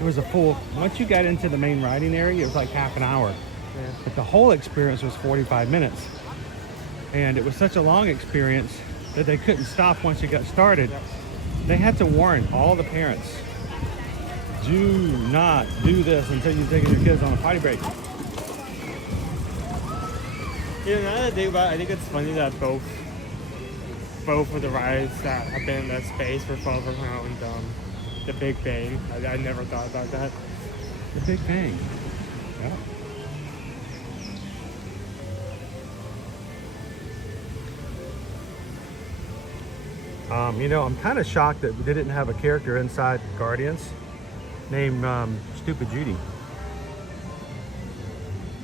It was a full, once you got into the main riding area, it was like half an hour. Yeah. But the whole experience was 45 minutes. And it was such a long experience that they couldn't stop once you got started. They had to warn all the parents, do not do this until you've taken your kids on a potty break. You know, now that I think about it, I think it's funny that both of the rides that have been in that space were followed around the Big Bang. I never thought about that. The Big Bang. Yeah. You know, I'm kind of shocked that they didn't have a character inside Guardians named Stupid Judy.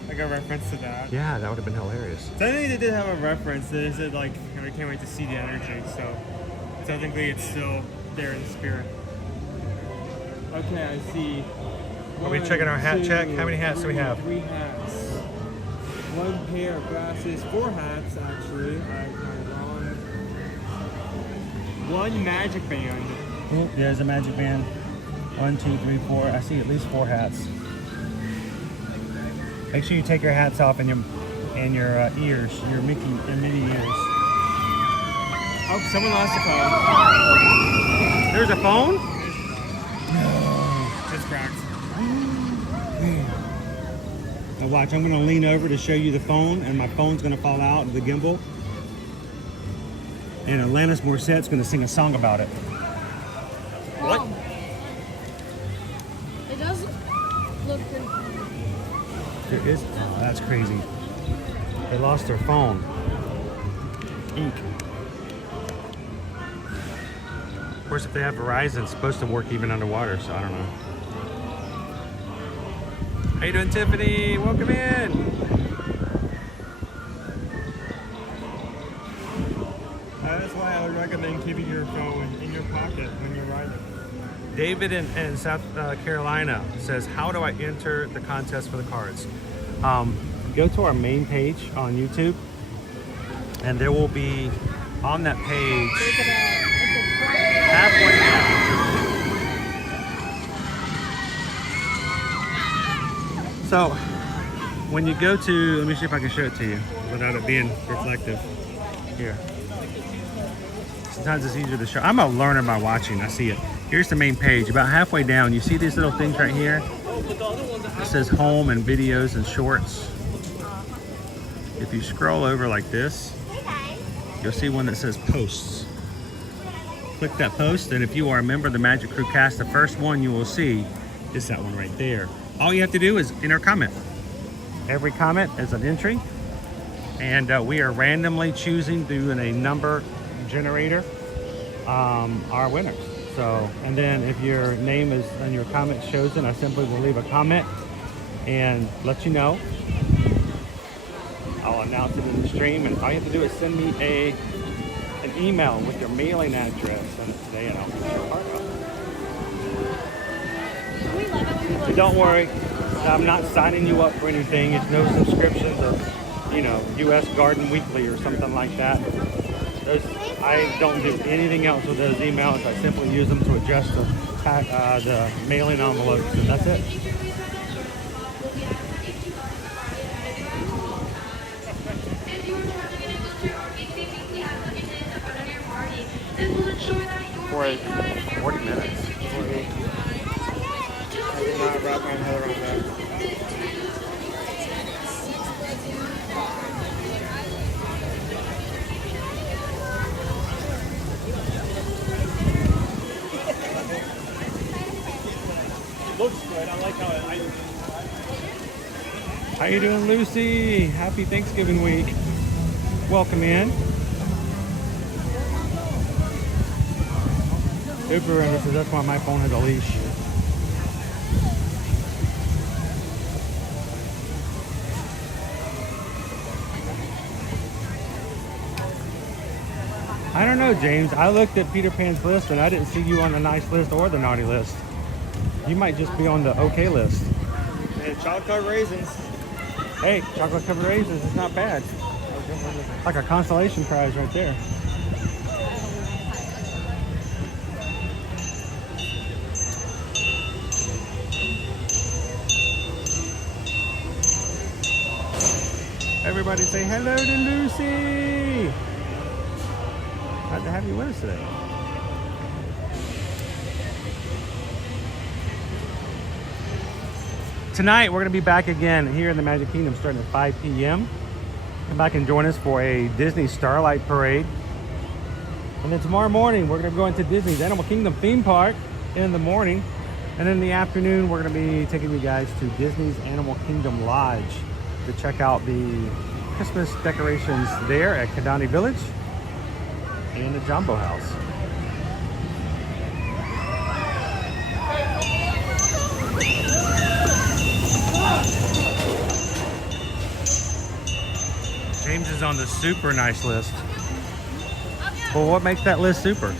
Like a reference to that. Yeah, that would have been hilarious. Technically, they did have a reference. They said, like, I can't wait to see the energy. So, technically, it's still there in spirit. Okay, I see. Are we checking our hat check? How many hats do we have? 3 hats. 1 pair of glasses. 4 hats, actually. I'm wrong. 1 magic band. Oh, there's a magic band. 1, 2, 3, 4. I see at least 4 hats. Make sure you take your hats off and your ears, your Mickey and Minnie ears. Oh, someone lost a phone. There's a phone? No. It's cracked. Now watch, I'm gonna lean over to show you the phone, and my phone's gonna fall out of the gimbal. And Alanis Morissette's gonna sing a song about it. What? It does look good. There is, oh, that's crazy. They lost their phone. Ink. course, if they have Verizon, it's supposed to work even underwater, so I don't know. How you doing, Tiffany? Welcome in. That's why I would recommend keeping your phone in your pocket when you're riding. David in South Carolina says, how do I enter the contest for the cards? Go to our main page on YouTube, and there will be on that page halfway down. So when you go to, let me see if I can show it to you without it being reflective. Here. Sometimes it's easier to show. I'm a learner by watching. I see it. Here's the main page. About halfway down, you see these little things right here? It says home and videos and shorts. If you scroll over like this, you'll see one that says posts. Click that post, and if you are a member of the Magic Crew cast, the first one you will see is that one right there. All you have to do is enter a comment. Every comment is an entry, and we are randomly choosing through a number generator our winners. So, and then if your name is and your comment chosen, I simply will leave a comment and let you know. I'll announce it in the stream, and all you have to do is send me an email with your mailing address, and today, and I'll put your heart up. So don't worry, I'm not signing you up for anything. It's no subscription to, you know, U.S. Garden Weekly or something like that. I don't do anything else with those emails. I simply use them to adjust the mailing envelopes, and that's it. For 40 minutes. I did not wrap my head around that. Looks good. I like how How you doing, Lucy? Happy Thanksgiving week. Welcome in. Uber and says that's why my phone has a leash. I don't know, James. I looked at Peter Pan's list and I didn't see you on the nice list or the naughty list. You might just be on the okay list. And chocolate covered raisins. Hey, chocolate covered raisins is not bad. Like a consolation prize right there. Everybody say hello to Lucy. Glad to have you with us today. Tonight, we're going to be back again here in the Magic Kingdom starting at 5 p.m. Come back and join us for a Disney Starlight Parade. And then tomorrow morning, we're going to be going to Disney's Animal Kingdom theme park in the morning. And in the afternoon, we're going to be taking you guys to Disney's Animal Kingdom Lodge to check out the Christmas decorations there at Kidani Village and the Jumbo House. James is on the super nice list. Well, what makes that list super?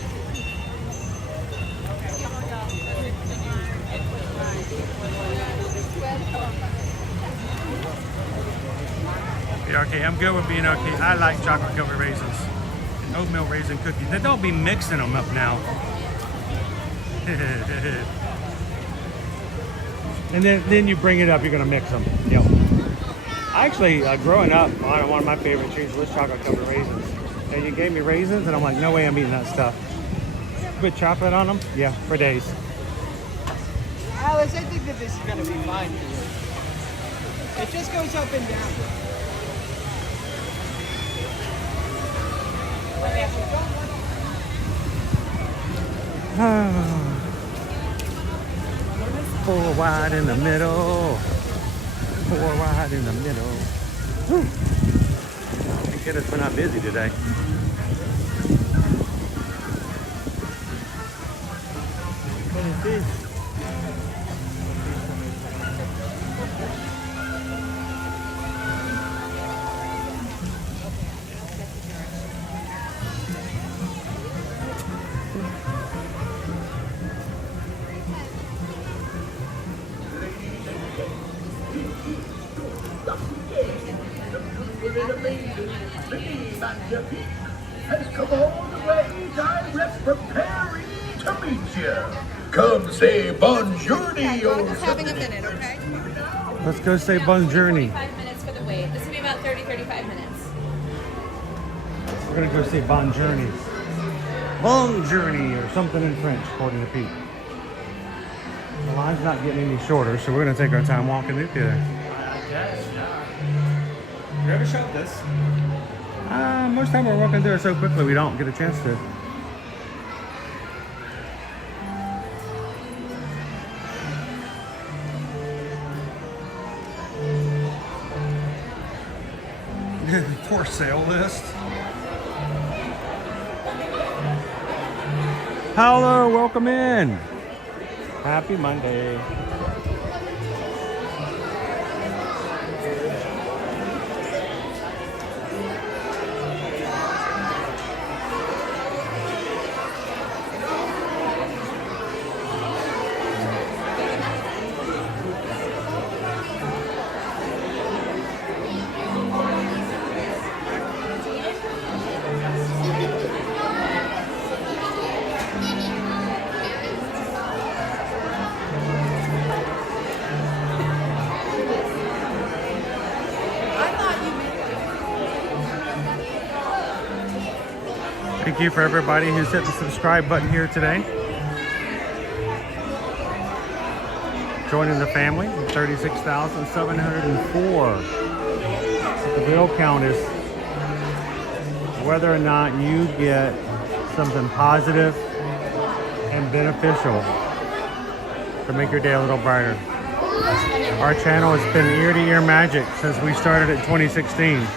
Yeah, okay, I'm good with being okay. I like chocolate covered raisins and oatmeal raisin cookies. They don't be mixing them up now. And then you bring it up, you're gonna mix them. Yep. Actually, growing up, one of my favorite treats was chocolate covered raisins. And you gave me raisins, and I'm like, no way I'm eating that stuff. Put chocolate on them? Yeah, for days. Alice, I think that this is going to be fine for you. It just goes up and down. Four wide in the middle. Four wide in the middle. Whew. Thank goodness we're not busy today. many feet. Has come all the way direct preparing to meet you. Come say bonjourni or Just having a minute, okay? Let's go say bonjourni. 5 minutes for the wait. This will be about 30-35 minutes. We're gonna go say bonjourni. Bonjourni or something in French, according to Pete. The line's not getting any shorter, so we're gonna take our time walking through there. You ever shot this? Most of the time we're walking through it so quickly we don't get a chance to. For sale list. Hello, welcome in. Happy Monday. Thank you for everybody who's hit the subscribe button here today. Joining the family, 36,704. The real count is whether or not you get something positive and beneficial to make your day a little brighter. Our channel has been ear-to-ear magic since we started in 2016.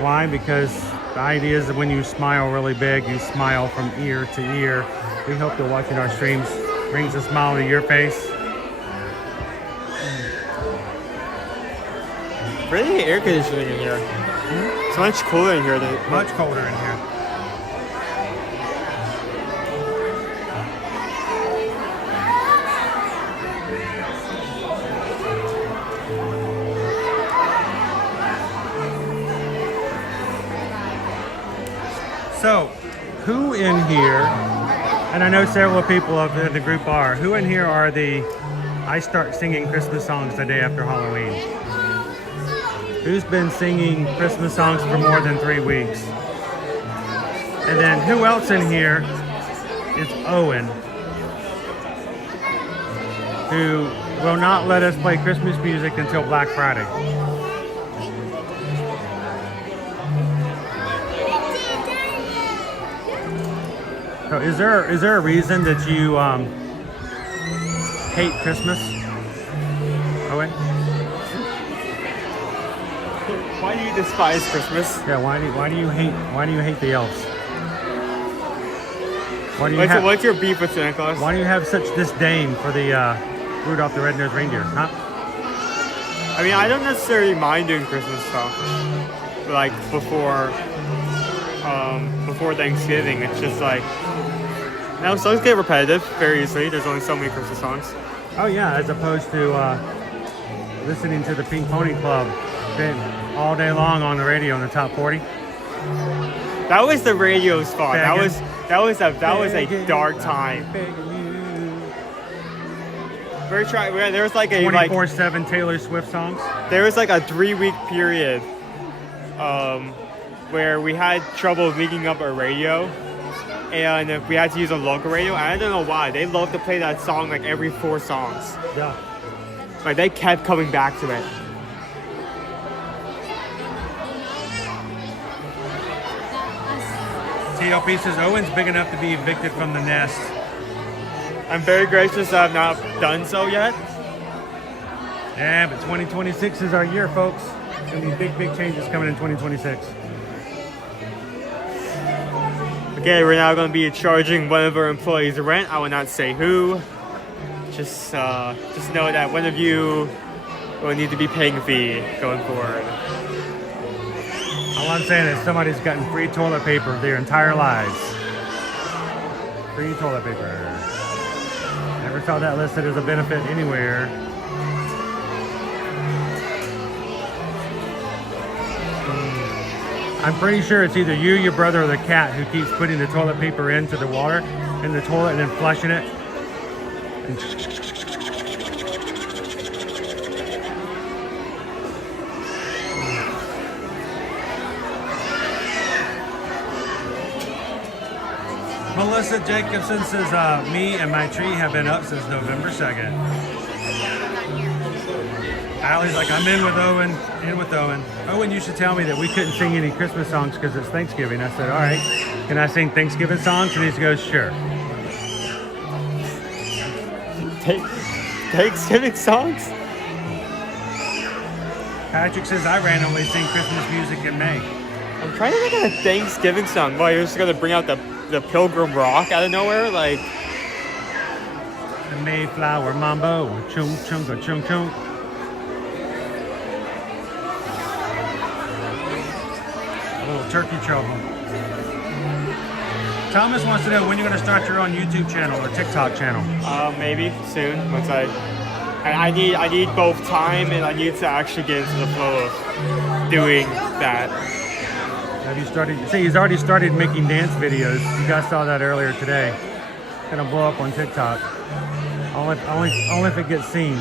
Why? Because the idea is that when you smile really big, you smile from ear to ear. We hope that watching our streams brings a smile to your face. Really air conditioning in here. It's much cooler in here than much colder in here. So, who in here, and I know several people of the group are, who in here are the I start singing Christmas songs the day after Halloween? Who's been singing Christmas songs for more than 3 weeks? And then who else in here is Owen, who will not let us play Christmas music until Black Friday? So is there a reason that you hate Christmas, Owen? Why do you despise Christmas? Yeah, why do you hate the elves? What's your beef with Santa Claus? Why do you have such disdain for the Rudolph the Red-Nosed Reindeer, huh? I mean, I don't necessarily mind doing Christmas stuff, like before Thanksgiving. It's just like, now songs get repetitive very easily. There's only so many Christmas songs. Oh yeah, as opposed to listening to the Pink Pony Club all day long on the radio in the top 40. That was the radio's fault. Begging. That was a dark time. We're trying. There was like a 24/7 Taylor Swift songs. There was like a 3-week period where we had trouble making up a radio, and we had to use a local radio. And I don't know why they love to play that song like every 4 songs. Yeah. Like they kept coming back to it. TLP says Owen's big enough to be evicted from the nest. I'm very gracious that I've not done so yet. Yeah, but 2026 is our year, folks. There's gonna be big changes coming in 2026. Okay, we're now going to be charging one of our employees rent. I will not say who. Just know that one of you will need to be paying a fee going forward. All I'm saying is somebody's gotten free toilet paper their entire lives. Free toilet paper. Never saw that listed as a benefit anywhere. I'm pretty sure it's either you, your brother, or the cat who keeps putting the toilet paper into the water, in the toilet, and then flushing it. Melissa Jacobson says, me and my tree have been up since November 2nd. Allie's like, I'm in with Owen, Owen, you should tell me that we couldn't sing any Christmas songs because it's Thanksgiving. I said, all right, can I sing Thanksgiving songs? And he goes, sure. Thanksgiving songs? Patrick says, I randomly sing Christmas music in May. I'm trying to think of a Thanksgiving song. Well, you're just going to bring out the Pilgrim Rock out of nowhere? Like... The Mayflower Mambo, chung chunga chung chung. A little turkey trouble. Thomas wants to know when you're going to start your own YouTube channel or TikTok channel. Maybe soon. Once I need both time and I need to actually get into the flow of doing that. Have you started? See, he's already started making dance videos. You guys saw that earlier today. Gonna blow up on TikTok. Only if it gets seen.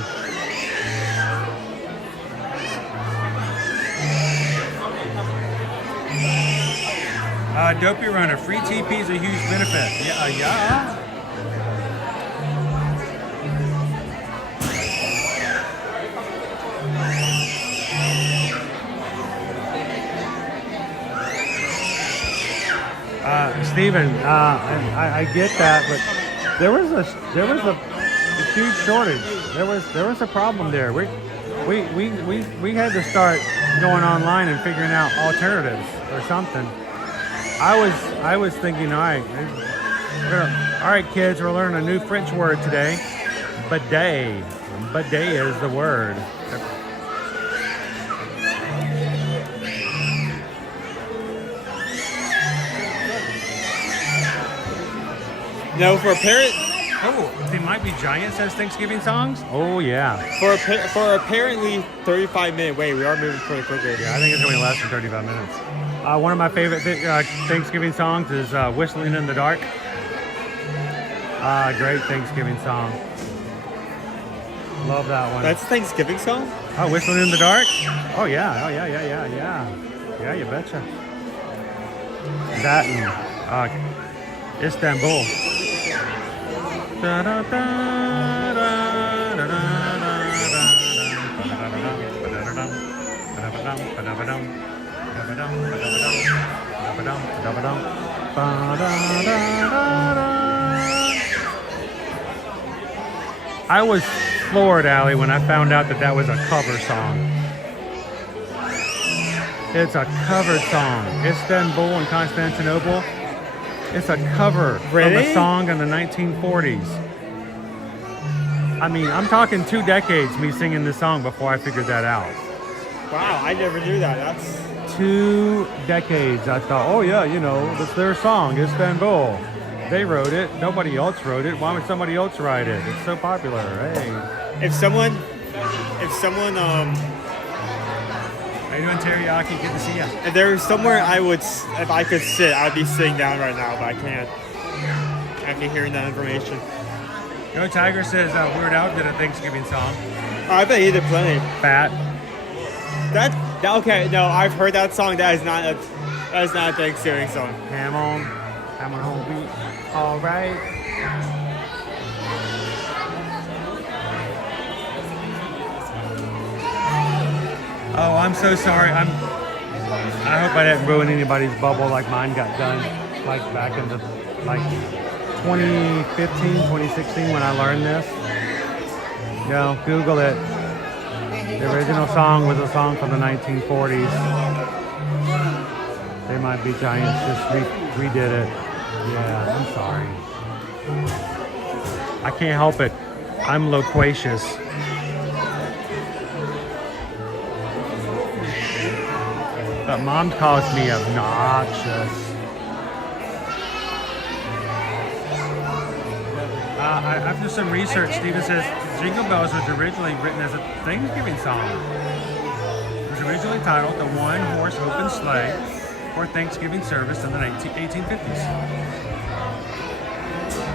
Dopey Runner, free TP is a huge benefit. Yeah. Steven, I get that, but there was a huge shortage. There was a problem there. We had to start going online and figuring out alternatives or something. I was thinking, all right, kids, we're learning a new French word today. Bidet. Bidet is the word. No, for a parent. Oh, they might be giant says Thanksgiving songs. Oh yeah. For apparently 35-minute wait, we are moving pretty quickly. Yeah, I think it's gonna be less than 35 minutes. One of my favorite Thanksgiving songs is "Whistling in the Dark." Great Thanksgiving song. Love that one. That's a Thanksgiving song? Oh, "Whistling in the Dark." Oh yeah. Yeah, you betcha. That and Istanbul. I was floored, Allie, when I found out that was a cover song. It's a cover song. Istanbul and Constantinople. It's a cover of a song in the 1940s. I mean, I'm talking 2 decades me singing this song before I figured that out. Wow, I never knew that. That's 2 decades. I thought, oh yeah, that's their song, Istanbul. They wrote it. Nobody else wrote it. Why would somebody else write it? It's so popular. Hey. If someone, how you doing, Teriyaki? Good to see you. If there was somewhere if I could sit, I'd be sitting down right now, but I can't. After hearing that information. Go Tiger says Weird Al did a Thanksgiving song. Oh, I bet he did plenty. Fat. Okay, no, I've heard that song. That is not a Thanksgiving song. Ham on whole wheat. All right. Oh, I'm so sorry. I hope I didn't ruin anybody's bubble like mine got done, like back in the 2015, 2016 when I learned this. Google it. The original song was a song from the 1940s. They Might Be Giants just redid it. Yeah, I'm sorry. I can't help it. I'm loquacious. But Mom calls me obnoxious. After some research, Steven says Jingle Bells was originally written as a Thanksgiving song. It was originally titled The One Horse Open Sleigh for Thanksgiving service in the 1850s.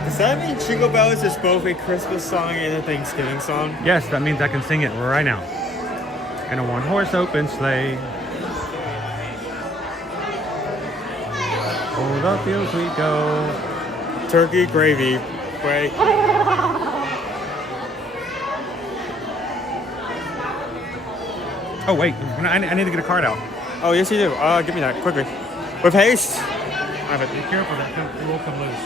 Does that mean Jingle Bells is both a Christmas song and a Thanksgiving song? Yes, that means I can sing it right now. In a one horse open sleigh. Oh, the fields we go. Turkey gravy. Way. Oh, wait. I need to get a card out. Oh, yes, you do. Give me that quickly. With haste. Be careful, that it will come loose.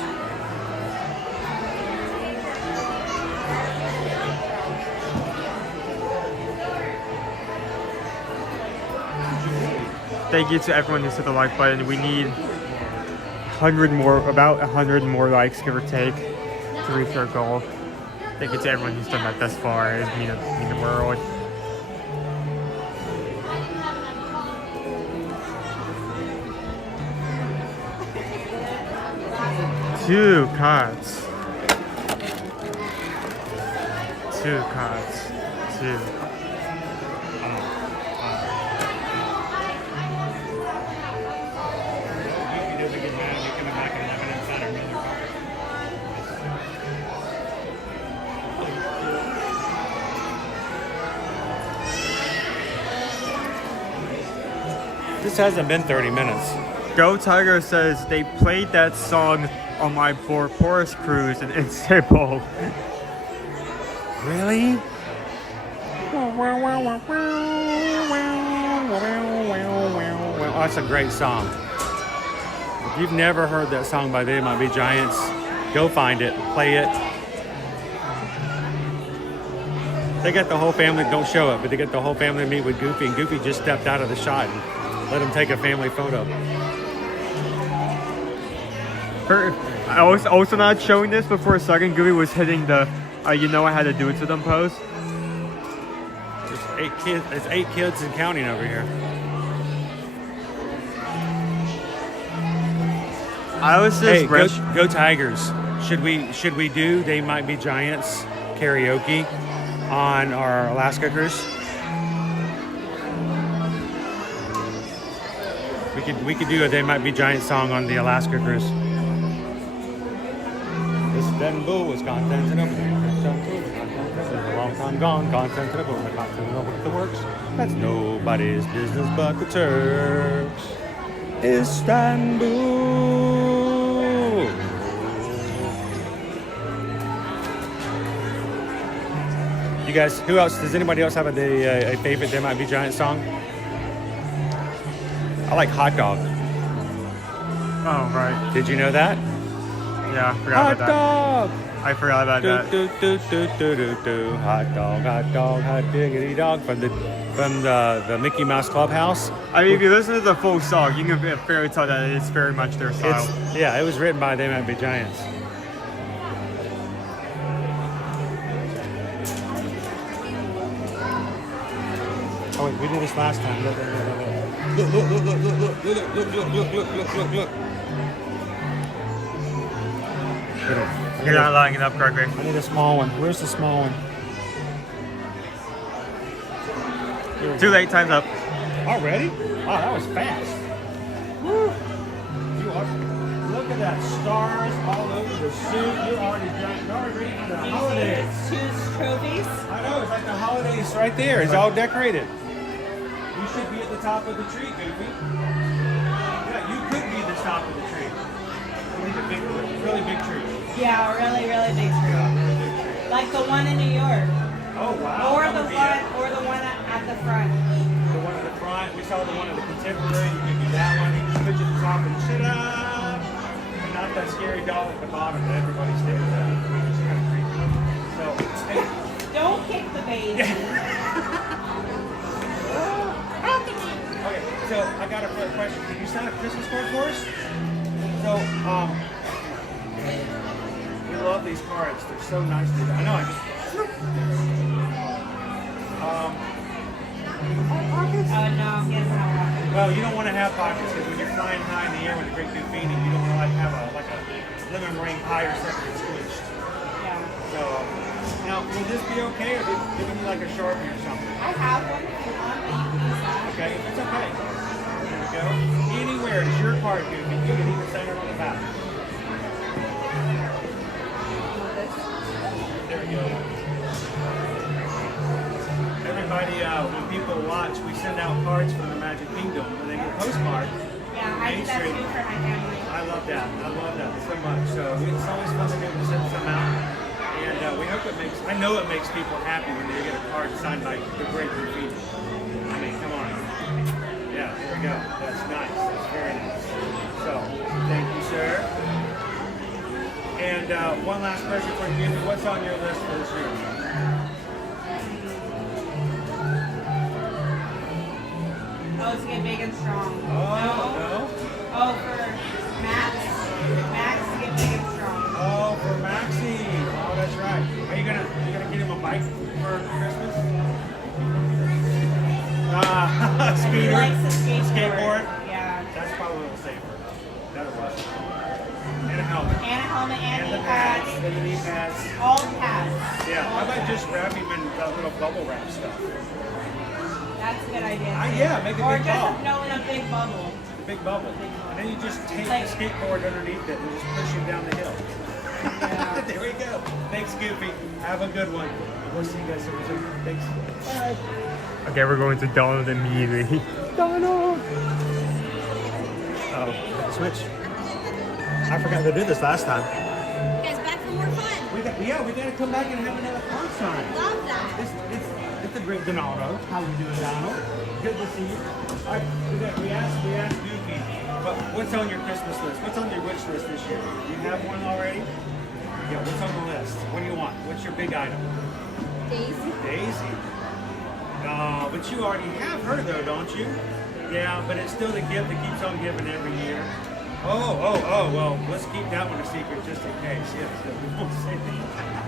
Thank you to everyone who hit the like button. We need 100 more, about 100 more likes, give or take, to reach our goal. Thank you to everyone who's done that thus far. It means the world. Two cards. Two cards. Two. This hasn't been 30 minutes. Go Tiger says they played that song on my Boris cruise in Istanbul. Really? Oh, that's a great song. If you've never heard that song by They Might Be Giants, go find it, play it. They got the whole family, don't show it, but they get the whole family to meet with Goofy, and Goofy just stepped out of the shot and let him take a family photo. I was also not showing this, but for a second, Goofy was hitting the you know I had to do it to them pose. It's 8 kids and counting over here. I was just go Tigers. Should we do They Might Be Giants karaoke on our Alaska cruise? We could do a They Might Be Giants song on the Alaska cruise. Istanbul was Constantinople. It's a long time gone. Constantinople with the works. That's nobody's business but the Turks. Istanbul. You guys, who else? Does anybody else have a favorite They Might Be Giants song? I like Hot Dog. Oh, right. Did you know that? Yeah, I forgot about that. Hot dog! I forgot about that. Hot dog, hot diggity dog from the Mickey Mouse Clubhouse. I mean, if you listen to the full song, you can fairly tell that it's very much their style. It was written by They Might Be Giants. Oh wait, we did this last time. Look. You're not lining it up correctly. I need a small one. Where's the small one? Too late, time's up. Already? Wow, that was fast. Woo. Look at that, stars all over the suit. You're already ready for the holidays. Choose trophies. I know, it's like the holidays right there. It's all decorated. You should be at the top of the tree, Goofy. Yeah, you could be the top of the tree. Really big tree. Yeah, really big tree. Like the one in New York. Oh wow. Or the one at the front. The one at the front. We saw the one at the Contemporary. You could do that one. You can pitch at the top and shit up. And not that scary doll at the bottom that everybody stares at. It's kind of creepy. So, hey. Don't kick the baby. Okay, so I got a question. Can you sign a Christmas card for us? So, We love these cards. They're so nice. I know. I just. Pockets? Oh no, he doesn't have pockets. Well, you don't want to have pockets because when you're flying high in the air with a great big beanie, you don't want to have a lemon meringue pie or something that's squished. Yeah. So now, will this be okay, or do we need like a Sharpie or something? I have one if you want, but you can use that. Okay, if it's okay. There we go. Anywhere, it's your card, dude. You can even sign it on the back. There we go. Everybody, when people watch, we send out cards from the Magic Kingdom when they get a postcard. Yeah, I do that too for my family. I love that. I love that so much. So it's always fun to be able to send some out. And we hope I know it makes people happy when they get a card signed by the great graffiti. I mean, come on. Yeah, there we go. That's nice. That's very nice. So, thank you, sir. And one last question for you. What's on your list for this year? Oh, to get big and strong. No? Oh, for Max. Max to get big and strong. Oh, for Maxie. Oh, that's right. Are you gonna get him a bike for Christmas? Scooter. He likes a skateboard. Yeah. That's probably a little safer. That'll work. And a helmet. And a helmet and the knee pads. pads. And the knee pads. All pads. Yeah. I might just wrap him in that little bubble wrap stuff. That's a good idea. Yeah, make a or big just ball. no, in a big bubble. The big bubble. And then you just take the skateboard underneath it and just push him down the hill. Yeah. There we go. Thanks, Goofy. Have a good one. We'll see you guys soon. Thanks. Bye. Okay, we're going to Donald immediately. Donald! Oh, switch. I forgot to do this last time. You guys back for more fun? We got to come back and have another card sign. Love that. It's a great Donaldo. How you doing, Donald? Good to see you. All right, we asked Goofy, but what's on your Christmas list? What's on your wish list this year? Do you have one already? Yeah, what's on the list? What do you want? What's your big item? Daisy. Daisy. But you already have her though, don't you? Yeah, but it's still the gift that keeps on giving every year. Oh, well, let's keep that one a secret just in case. Yeah, so we won't say that.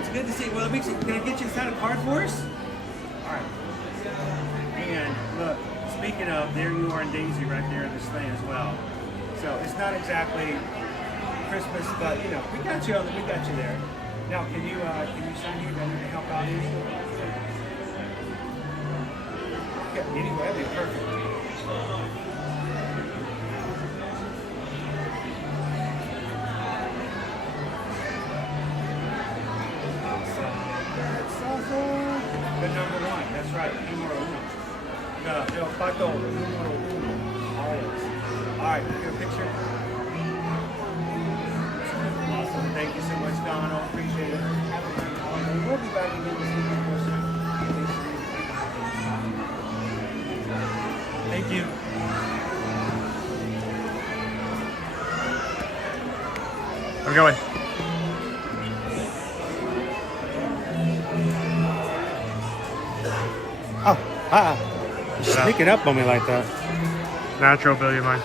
It's good to see. Well, can I get you to sign a card for us? All right. And look, speaking of, there you are and Daisy right there in this thing as well. So it's not exactly Christmas, but you know, we got you there. Now, can you sign here? Do I need to help out here? Yeah, anyway, that'd be perfect. The number one, that's right, numero uno. El pato numero uno. Always. Alright, get a picture. Awesome, thank you so much, Donald. Appreciate it. Have a great holiday. We'll be back again to see you real soon. Thank you. I'm going. Oh, you sneak it up on me like that. Natural, Billy mine.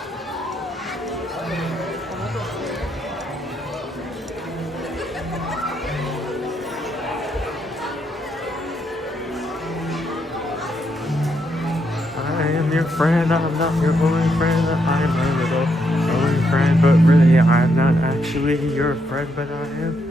I am your friend, I'm not your boyfriend. I'm a little boyfriend, but really I'm not actually your friend, but I am.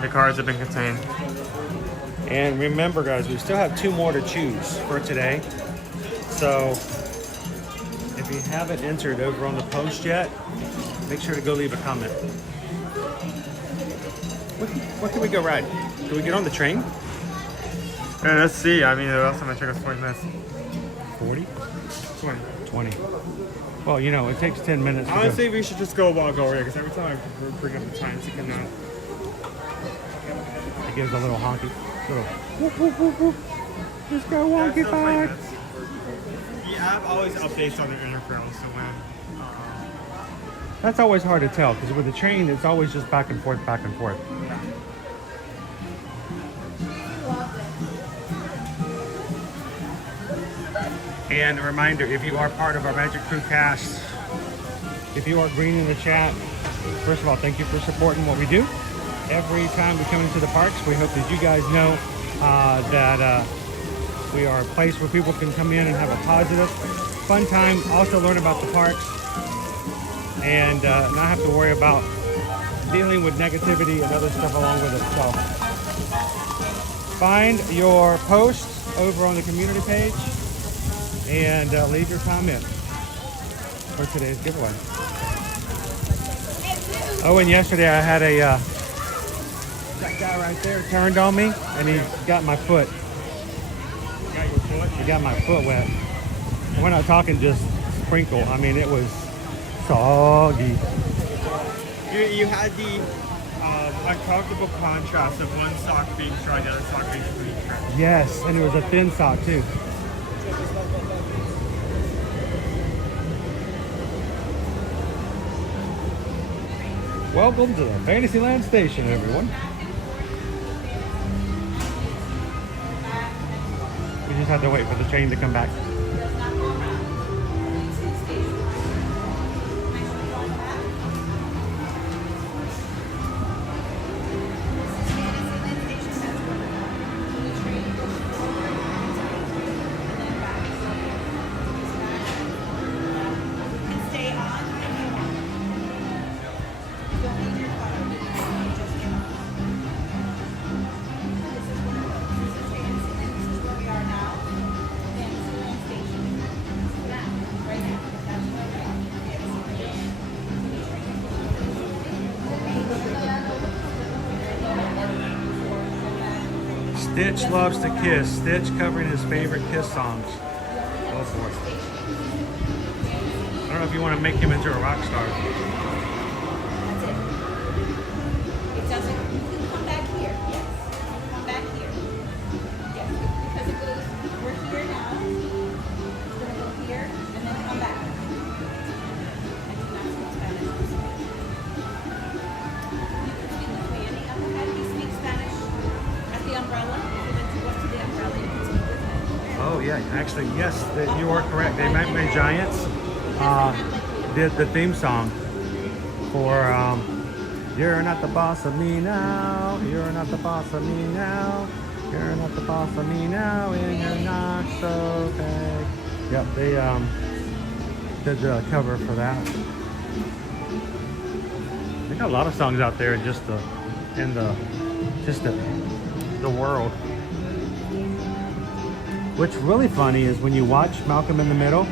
The cards have been contained. And remember, guys, we still have 2 more to choose for today. So if you haven't entered over on the post yet, make sure to go leave a comment. What can we go ride? Can we get on the train? Yeah, let's see. I mean, the last time I checked was 40 minutes. 40? 20. 20. Well, you know, it takes 10 minutes to go. Honestly, we should just go walk over here because every time I bring up the times, you cannot. gives a little honky. Little whoop, whoop, whoop, whoop. Just go wonky back. The app always updates on the interference, so when That's always hard to tell because with the train, it's always just back and forth, back and forth. And a reminder, if you are part of our Magic Crew cast, if you are green in the chat, first of all, thank you for supporting what we do. Every time we come into the parks, we hope that you guys know that we are a place where people can come in and have a positive, fun time, also learn about the parks, and not have to worry about dealing with negativity and other stuff along with it. So find your post over on the community page and leave your comment for today's giveaway. Oh, and yesterday I had that guy right there turned on me and he got my foot. He got my foot wet. We're not talking just sprinkle. I mean, it was soggy. you had the uncomfortable contrast of one sock being dry, the other sock being completely dry. Yes, and it was a thin sock too. Welcome to the Fantasyland Station, everyone. We just had to wait for the train to come back. Stitch loves to kiss. Stitch covering his favorite Kiss songs. Go for it. I don't know if you want to make him into a rock star. That's it. It doesn't. You can come back here. Yes. Come back here. Yes. Because it goes. We're here now. It's gonna go here and then come back. I do not speak Spanish. You can speak Lithuanian. How do you speak Spanish? At the umbrella. If you went to the umbrella, you can speak with him. Oh yeah, actually yes, you are correct. They Might Be Giants did the theme song for You're Not the Boss of Me Now, You're Not the Boss of Me Now, You're Not the Boss of Me Now, and You're Not So Big. Yep, they did the cover for that. They got a lot of songs out there in just the world. What's really funny is when you watch Malcolm in the Middle,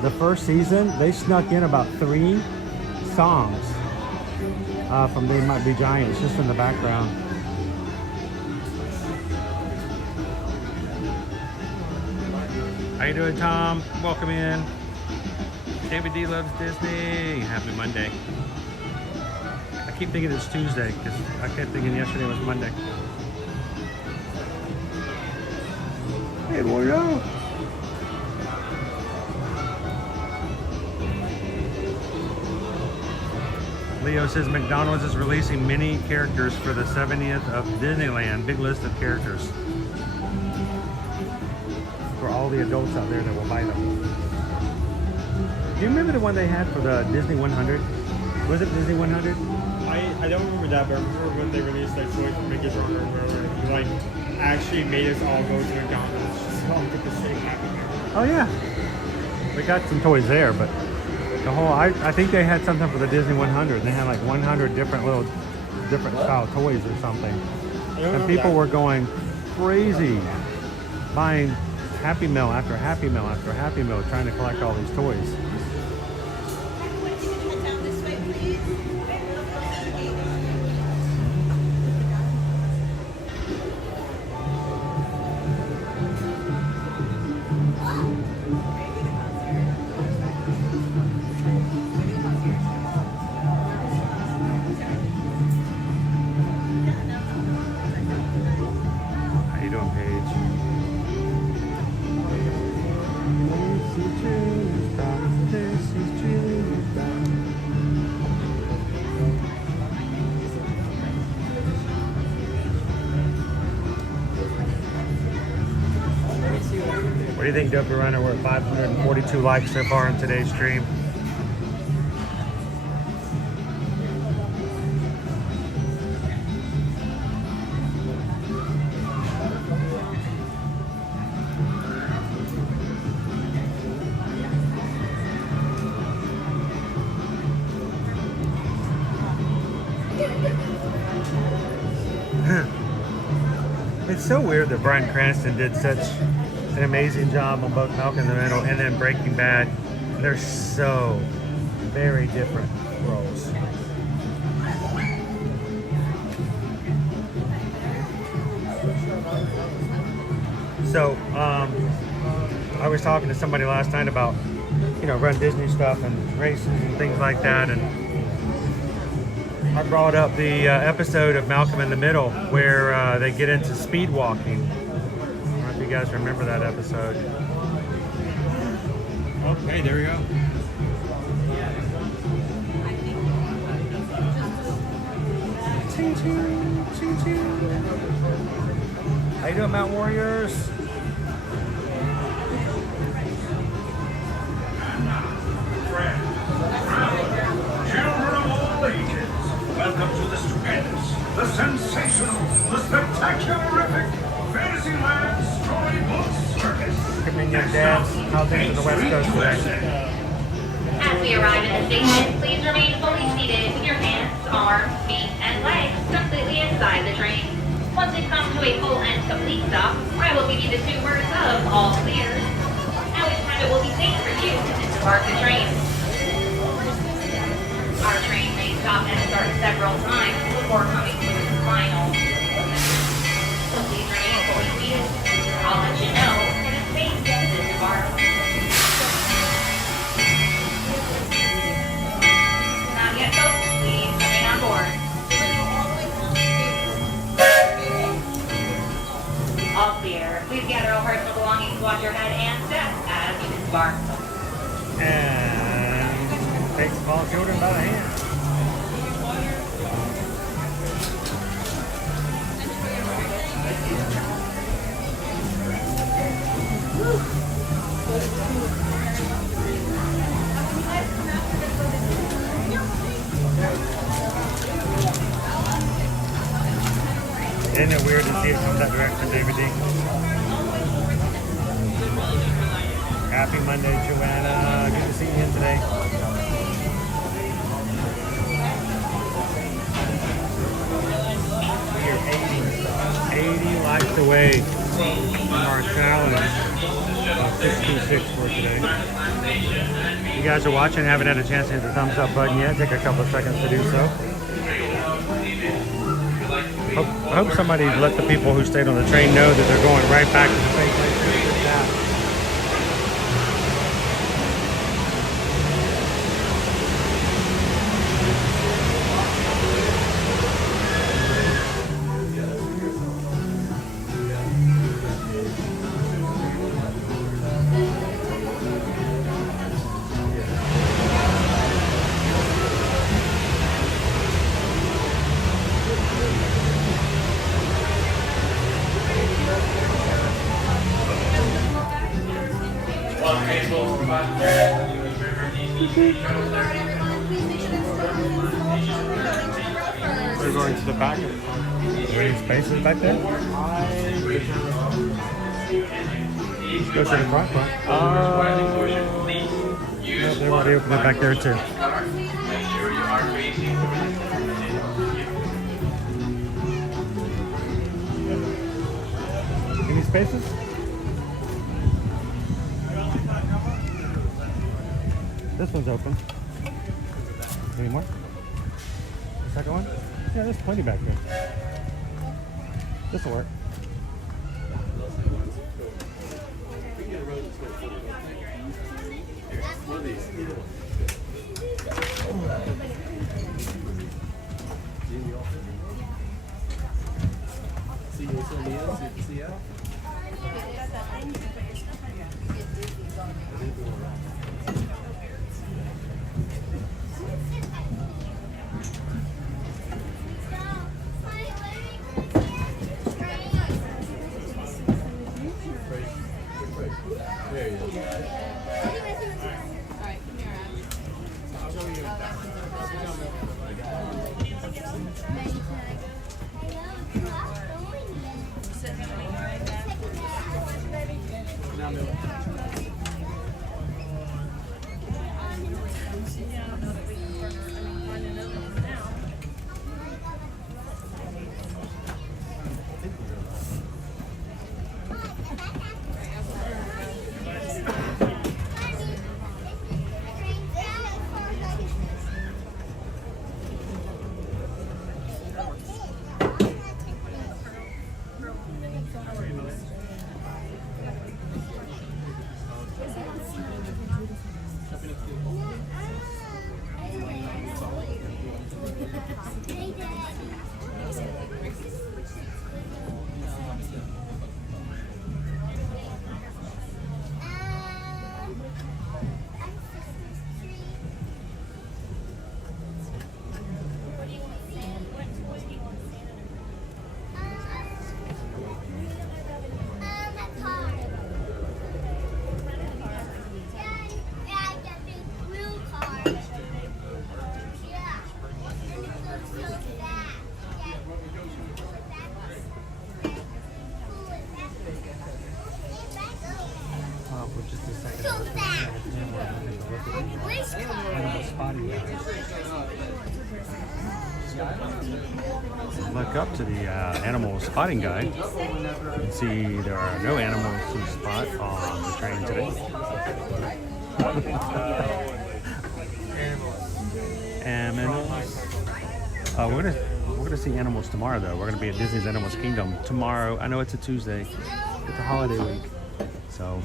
the first season, they snuck in about 3 songs from They Might Be Giants just in the background. How you doing, Tom? Welcome in. David D loves Disney. Happy Monday. I keep thinking it's Tuesday because I kept thinking yesterday was Monday. Hey, what up? Leo says McDonald's is releasing mini characters for the 70th of Disneyland. Big list of characters. For all the adults out there that will buy them. Do you remember the one they had for the Disney 100? Was it Disney 100? I don't remember that, but I remember when they released that toy from Mickey's Runner where he like actually made us all go to McDonald's just to all get the same Happy Meal. Oh yeah. We got some toys there, but the whole, I think they had something for the Disney 100. And they had like 100 different style toys or something. And people were going crazy buying Happy Meal after Happy Meal after Happy Meal trying to collect all these toys. What do you think, Doper Runner? We're at 542 likes so far on today's stream. It's so weird that Bryan Cranston did such an amazing job on both Malcolm in the Middle and then Breaking Bad. They're so very different roles. So, I was talking to somebody last night about, Run Disney stuff and races and things like that, and I brought up the episode of Malcolm in the Middle where they get into speed walking. I don't know if you guys remember that episode. Okay, there we go. How you doing, Mount Warriors? Children of all ages, welcome to the stupendous, the sensational, the spectacularific Fantasyland Storybook Circus. Dominion Dance, how things on the West Coast today? As we arrive at the station, please remain fully seated with your hands, arms, feet, and legs completely inside the train. Once it comes to a full and complete stop, I will give you the 2 words of all clear. At which time it will be safe for you to disembark the train. Our train may stop and start several times before coming to its final. So please remain fully seated. I'll let you know when it's safe to disembark. Not yet, folks. Please remain on board. All clear. Please gather all personal belongings, watch your head and step as you disembark. And take small children by the hand. Isn't it weird to see it from that direction, David D? Happy Monday, Joanna. Good to see you in today. We are 80 likes away from our challenge. 626 for today. You guys are watching, haven't had a chance to hit the thumbs up button yet. Take a couple of seconds to do so. I hope somebody let the people who stayed on the train know that they're going right back to the same place. We're going to the back. Are there any spaces back there? Let's go to the front. They already opened it back there too. Any spaces? This one's open. Any more? The second one? Yeah, there's plenty back there. This'll work. Look up to the animal spotting guide and see there are no animals to spot on the train today. Animals. We're gonna see animals tomorrow though. We're gonna be at Disney's Animals Kingdom tomorrow. I know it's a Tuesday. It's a holiday week, so.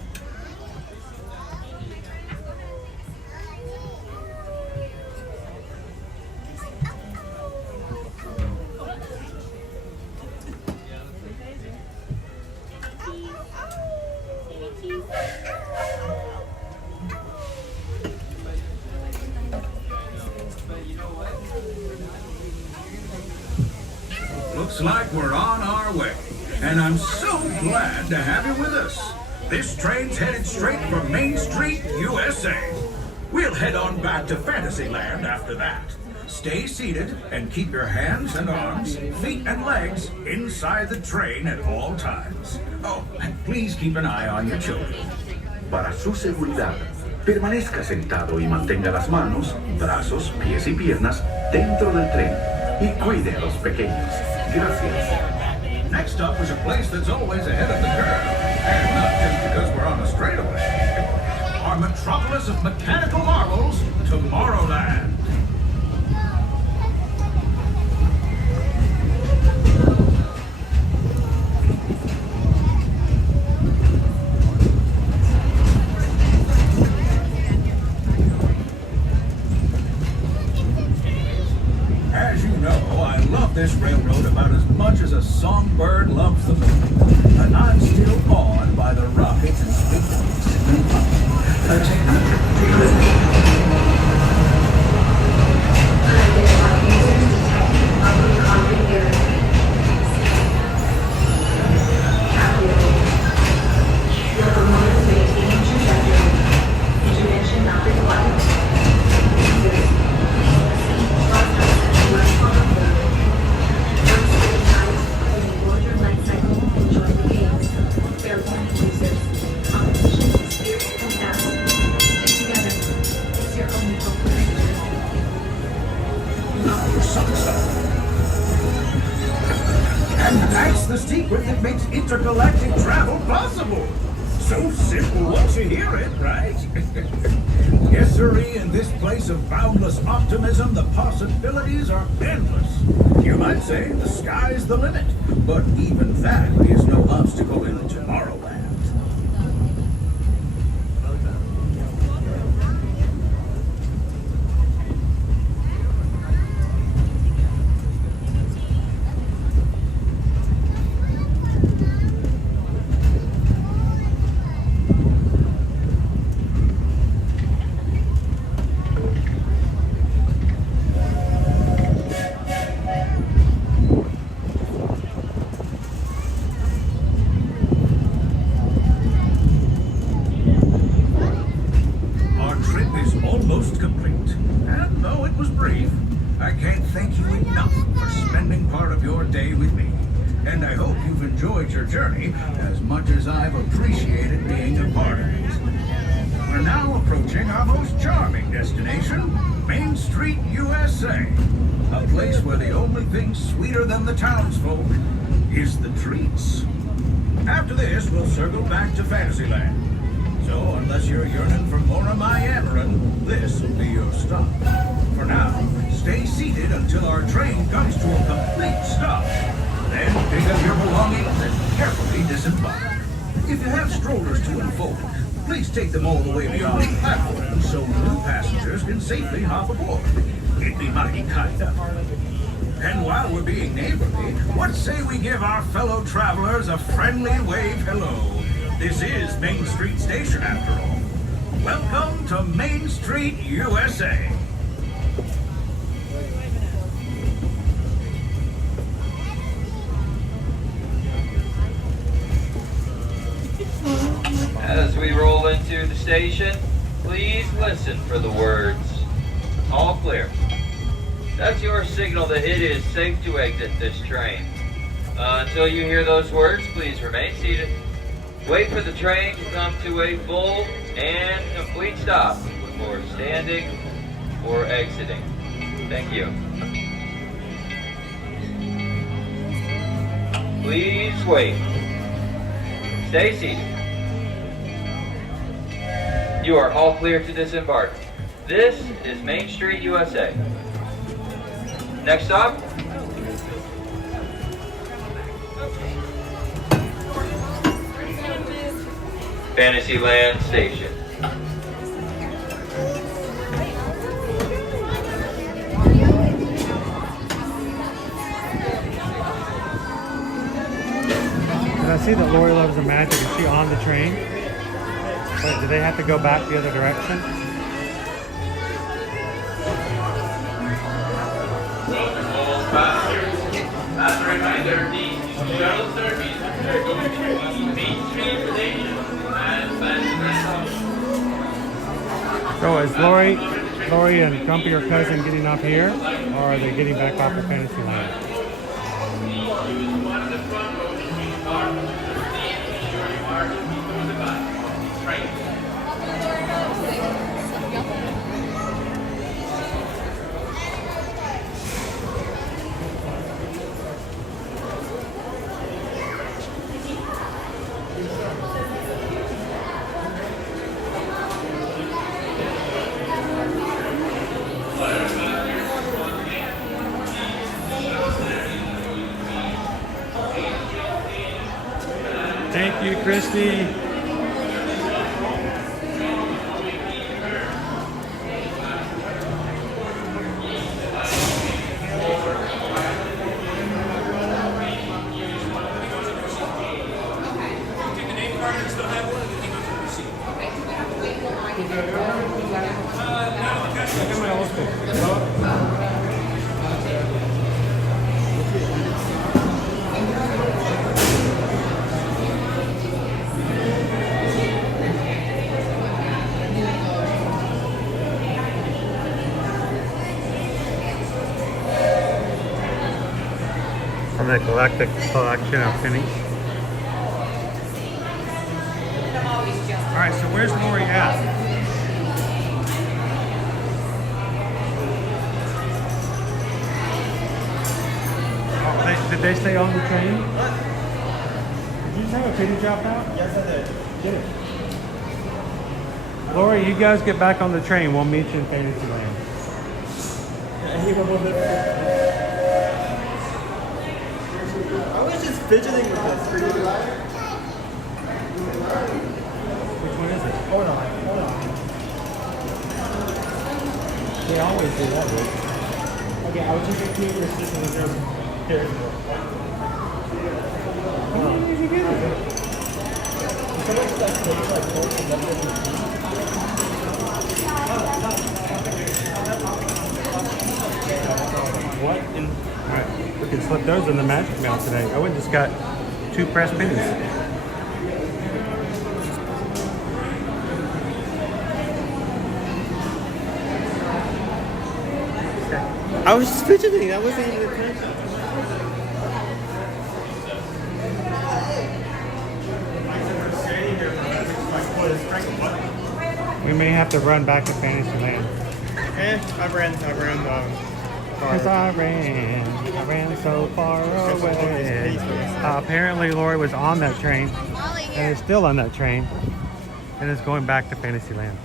Looks like we're on our way, and I'm so glad to have you with us. This train's headed straight for Main Street, USA. We'll head on back to Fantasyland after that. Stay seated and keep your hands and arms, feet and legs inside the train at all times. Oh, and please keep an eye on your children. Para su seguridad, permanezca sentado y mantenga las manos, brazos, pies y piernas dentro del tren y cuide a los pequeños. Gracias. Next up is a place that's always ahead of the curve, and not just because we're on a straightaway. Our metropolis of mechanical marvels, Tomorrowland. As you know, I love this railroad about as much as a songbird loves the moon. And I'm still awed by the rockets and spacesuits. And that's the secret that makes intergalactic travel possible. So simple once you hear it, right? Yes, sirree, in this place of boundless optimism, the possibilities are endless. You might say the sky's the limit, but even that is no obstacle in Tomorrowland. can't thank you enough for spending part of your day with me. And I hope you've enjoyed your journey as much as I've appreciated being a part of it. We're now approaching our most charming destination, Main Street, USA. A place where the only thing sweeter than the townsfolk is the treats. After this, we'll circle back to Fantasyland. So, unless you're yearning for more of my yammering, this will be your stop. For now, stay seated until our train comes to a complete stop. Then pick up your belongings and carefully disembark. If you have strollers to unfold, please take them all the way beyond the platform so new passengers can safely hop aboard. It'd be mighty kind of you. And while we're being neighborly, what say we give our fellow travelers a friendly wave hello? This is Main Street Station after all. Welcome to Main Street, USA. As we roll into the station, please listen for the words. All clear. That's your signal that it is safe to exit this train. Until you hear those words, please remain seated. Wait for the train to come to a full and complete stop before standing or exiting. Thank you. Please wait. Stay seated. You are all clear to disembark. This is Main Street, USA. Next stop. Fantasyland Station. Did I see that Lori loves the magic? Is she on the train? Wait, do they have to go back the other direction? As a reminder, these shuttle service are going to Main Street Station and Fantasyland. So is Lori and Grumpy, your cousin, getting off here? Or are they getting back off of Fantasyland? Use one of the front rows between the car. Please be sure you are to be on the back. Train. Thank you, Christy. From the Galactic Collection of Pennies. Alright, so where's Lori at? Oh, did they stay on the train? Did you just have a penny drop out? Yes, I did. Get it. Lori, you guys get back on the train. We'll meet you in Fantasyland. I was just fidgeting with this. Which one is it? Hold on. They always do that, dude. Okay, I was just repeating your system with yours. Here. How many did you get it? So much that takes like 4 minutes. What in? Alright, we can slip those in the magic mail today. Owen just got 2 pressed pennies. Okay. I was just fidgeting. I wasn't even attention. We may have to run back to Fantasyland. I ran Cause I ran so far away. Apparently Lori was on that train and is still on that train and is going back to Fantasyland.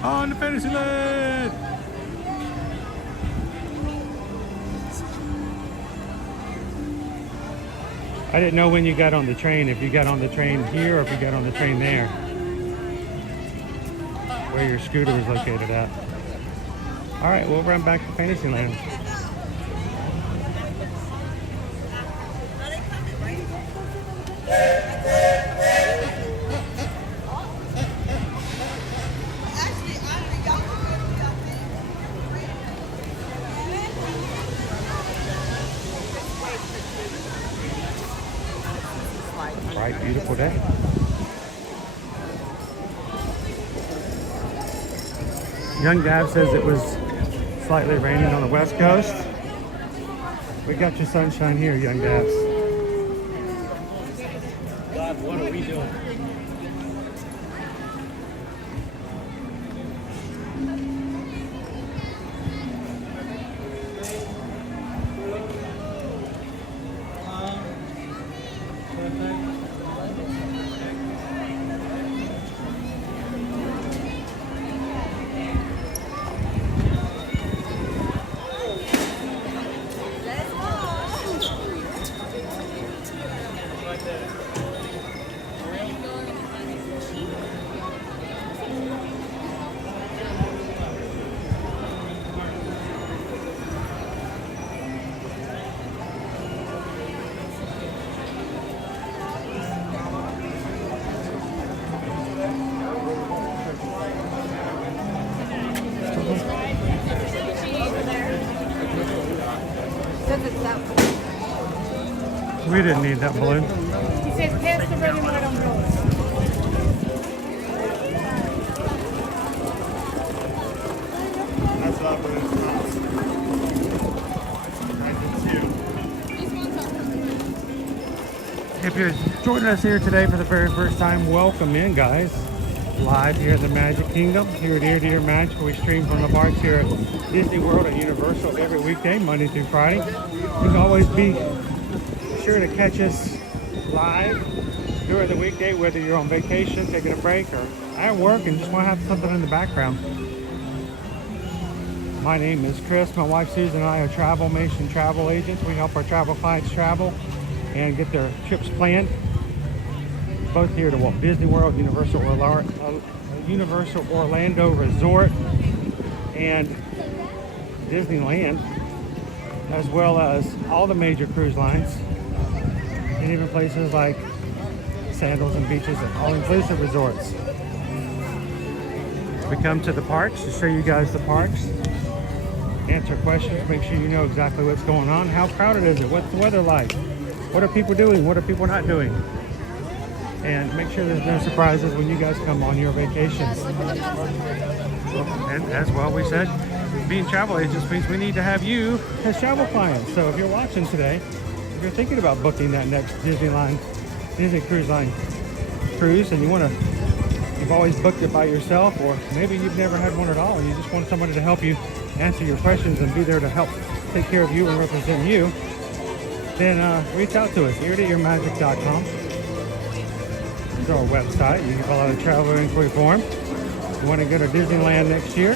On to Fantasyland! I didn't know when you got on the train, if you got on the train here or if you got on the train there. Where your scooter was located at. Alright, we'll run back to Fantasyland. Bright, beautiful day. Young Dab says it was slightly raining on the west coast. We got your sunshine here, Young Dabs. God, what are we doing? We didn't need that balloon. He says, pass the red and white umbrella. That's not If you're joining us here today for the very first time, welcome in, guys. Live here in the Magic Kingdom, here at Ear to Ear Magic. We stream from the parks here at Disney World and Universal every weekday, Monday through Friday. You can always be sure to catch us live during the weekday, whether you're on vacation, taking a break, or at work and just want to have something in the background. My name is Chris. My wife Susan and I are Travelmation travel agents. We help our travel clients travel and get their trips planned. Both here to Walt Disney World, Universal Orlando Resort, and Disneyland, as well as all the major cruise lines, and even places like Sandals and Beaches and all-inclusive resorts. We come to the parks to show you guys the parks, answer questions, make sure you know exactly what's going on, how crowded is it, what's the weather like, what are people doing, what are people not doing, and make sure there's no surprises when you guys come on your vacations. And as well, we said, being travel agents means we need to have you as travel clients. So if you're watching today, if you're thinking about booking that next Disney Cruise Line cruise, and you've always booked it by yourself, or maybe you've never had one at all and you just want somebody to help you answer your questions and be there to help take care of you and represent you, then reach out to us, eartoearmagic.com. It's our website. You can fill out a travel inquiry form. You want to go to Disneyland next year,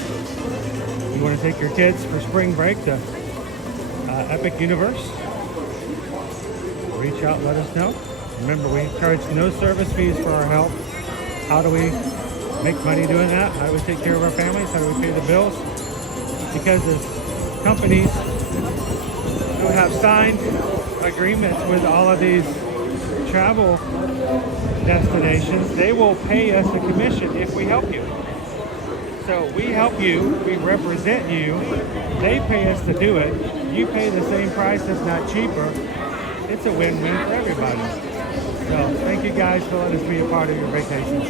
you want to take your kids for spring break to Epic Universe, reach out, let us know. Remember, we charge no service fees for our help. How do we make money doing that? How do we take care of our families? How do we pay the bills? Because as companies who have signed agreements with all of these travel destinations, they will pay us a commission if we help you. So we help you, we represent you, they pay us to do it, you pay the same price, if not cheaper. It's a win-win for everybody. So thank you guys for letting us be a part of your vacations.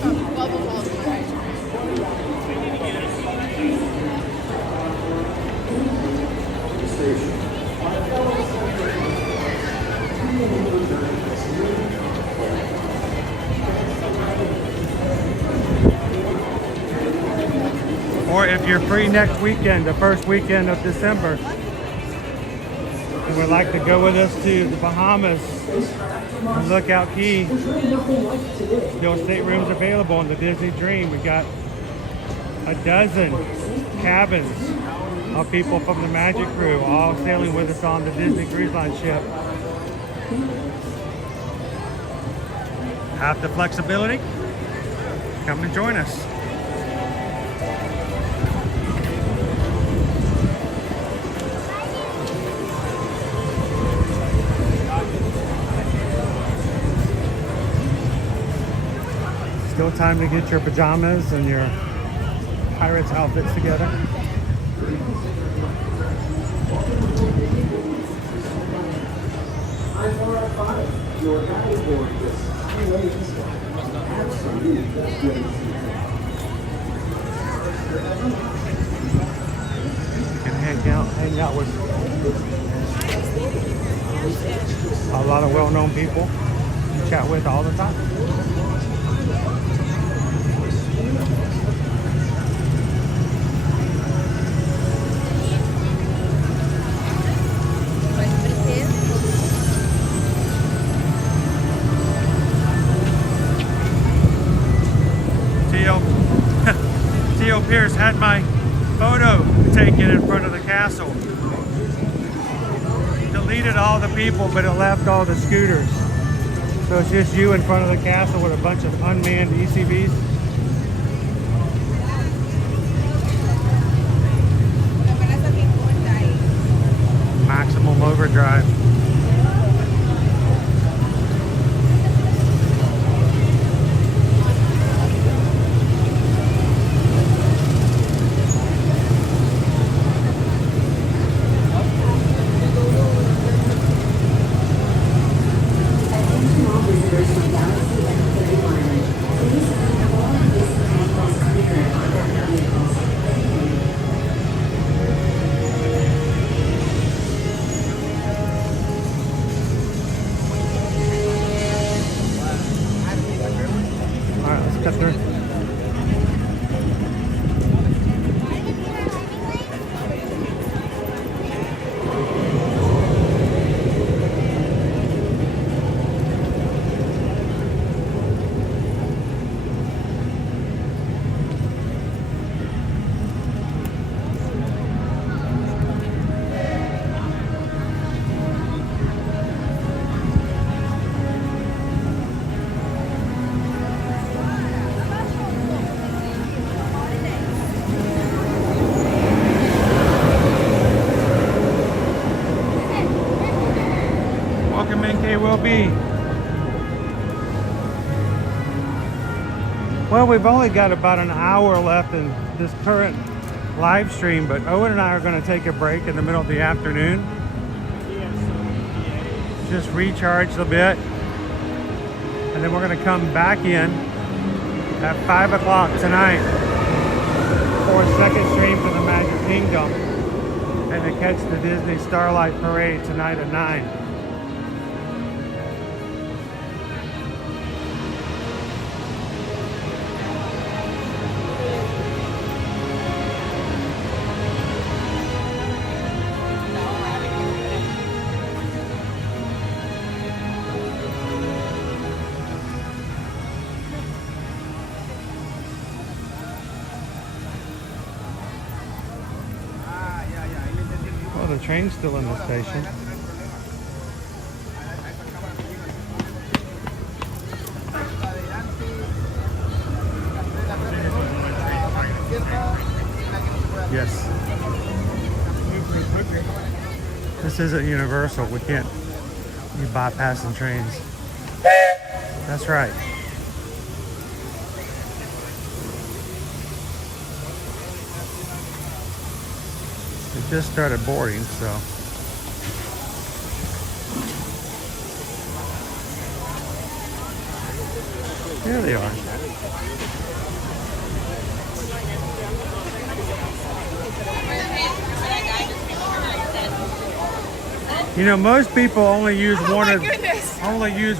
Bubble balls in my ice Or if you're free next weekend, the first weekend of December, and would like to go with us to the Bahamas and Lookout Key, still staterooms available on the Disney Dream. We got a dozen cabins of people from the Magic Crew all sailing with us on the Disney Cruise Line ship. Have the flexibility? Come and join us. Still time to get your pajamas and your Pirates outfits together. I'm Laura 5, your guide for this absolute You can hang out with a lot of well-known people you chat with all the time. Theo Pierce had my photo taken in front of the castle. Deleted all the people, but it left all the scooters. So it's just you in front of the castle with a bunch of unmanned ECVs. Maximum overdrive. Will be. Well, we've only got about an hour left in this current live stream, but Owen and I are going to take a break in the middle of the afternoon. Just recharge a bit, and then we're going to come back in at 5 o'clock tonight for a second stream from the Magic Kingdom, and to catch the Disney Starlight Parade tonight at 9. The train's still in the station. Yes. This isn't Universal. We can't be bypassing trains. That's right. It just started boarding, so. Here they are. You know, most people only use Oh one my of goodness.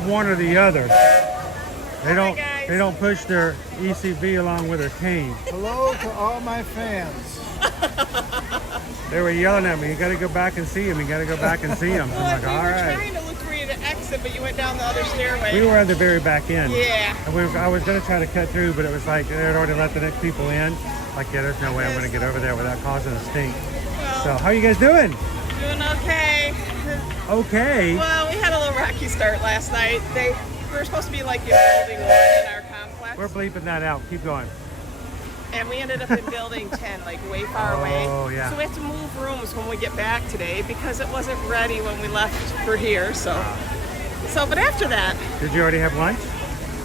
one or the other. They don't guys. they don't push their ECV along with their cane. Hello to all my fans. They were yelling at me, you gotta go back and see him, you gotta go back and see him. So Well, I'm like, we all were right. trying to look for you to exit, but you went down the other stairway. We were at the very back end. Yeah. And I was gonna try to cut through, but it was like they had already let the next people in. Like, yeah, there's no way I'm gonna get over there without causing a stink. So how you guys doing? Doing okay. Okay. Well, we had a little rocky start last night. We were supposed to be like in building 1 in our complex. We're bleeping that out. Keep going. And we ended up in building 10, like way far away. Oh, yeah. So we have to move rooms when we get back today because it wasn't ready when we left for here. So but after that, Did you already have lunch?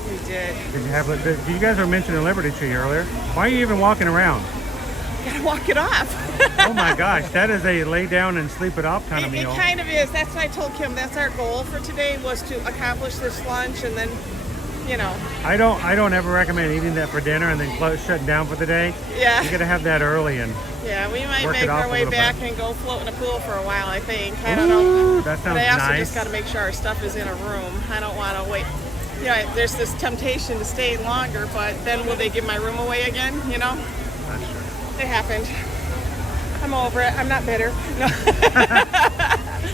we did. Did you have? You guys were mentioning Liberty Tree earlier. Why are you even walking around? Gotta walk it off. Oh my gosh, that is a lay down and sleep it off kind of It meal. kind of is. That's what I told Kim. That's our goal for today was to accomplish this lunch and then, you know. I don't ever recommend eating that for dinner and then shutting down for the day. Yeah. You gotta have that early and. Yeah, we might Work it make off our a way little back bit. and go float in a pool for a while, I think. I don't know. That sounds but I also nice. just got to make sure our stuff is in a room. I don't want to wait. Yeah, there's this temptation to stay longer, but then will they give my room away again, you know? That's true. It happened. I'm over it. I'm not bitter. No.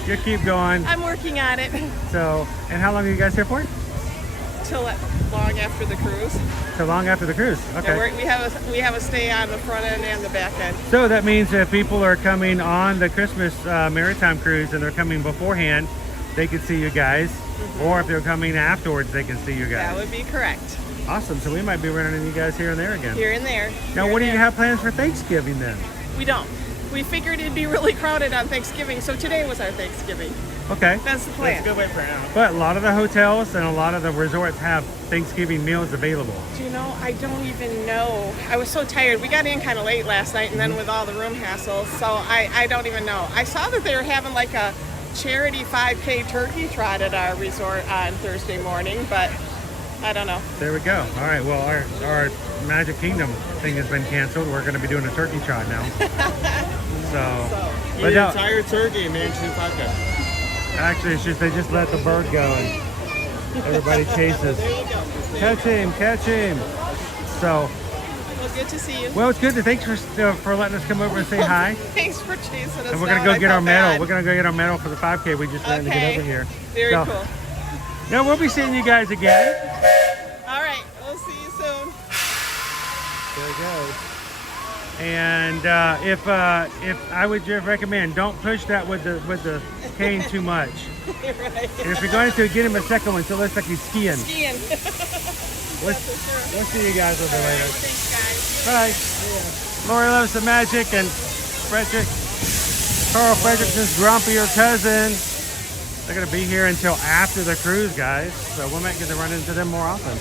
You keep going. I'm working on it. So, and how long are you guys here for? Till long after the cruise. So long after the cruise. Okay. Yeah, we have a stay on the front end and the back end. So that means if people are coming on the Christmas Maritime cruise and they're coming beforehand, they can see you guys. Or if they're coming afterwards, they can see you guys. That would be correct. Awesome. So we might be running into you guys here and there again. Here and there. Now, what do you have plans for Thanksgiving then? We don't. We figured it'd be really crowded on Thanksgiving, so today was our Thanksgiving. Okay. That's the plan. That's a good way for now. But a lot of the hotels and a lot of the resorts have Thanksgiving meals available. Do you know, I don't even know. I was so tired. We got in kind of late last night and then with all the room hassles, so I don't even know. I saw that they were having like a charity 5K turkey trot at our resort on Thursday morning, but I don't know. There we go. All right. Well, our Magic Kingdom thing has been canceled. We're going to be doing a turkey trot now. Eat But an no, entire turkey and manage to find that. actually, it's just they just let the bird go and everybody chases. Catch him! Catch him! So, Well, good to see you. well, it's good. Thanks for letting us come over and say hi. Thanks for chasing us. And we're gonna down. go I get our felt medal. bad. We're gonna go get our medal for the 5K we just ran to get over here. Very So, cool. No, we'll be seeing you guys again. All right. We'll see you soon. There it goes. And if I would just recommend, don't push that with the cane too much. Right. And if you're going to, get him a second one so it looks like he's skiing. Skiing. We'll see you guys over later. Thanks, Bye. guys. Lori loves the magic, and Carl Frederickson's grumpier cousin. They're gonna be here until after the cruise, guys. So we might get to run into them more often.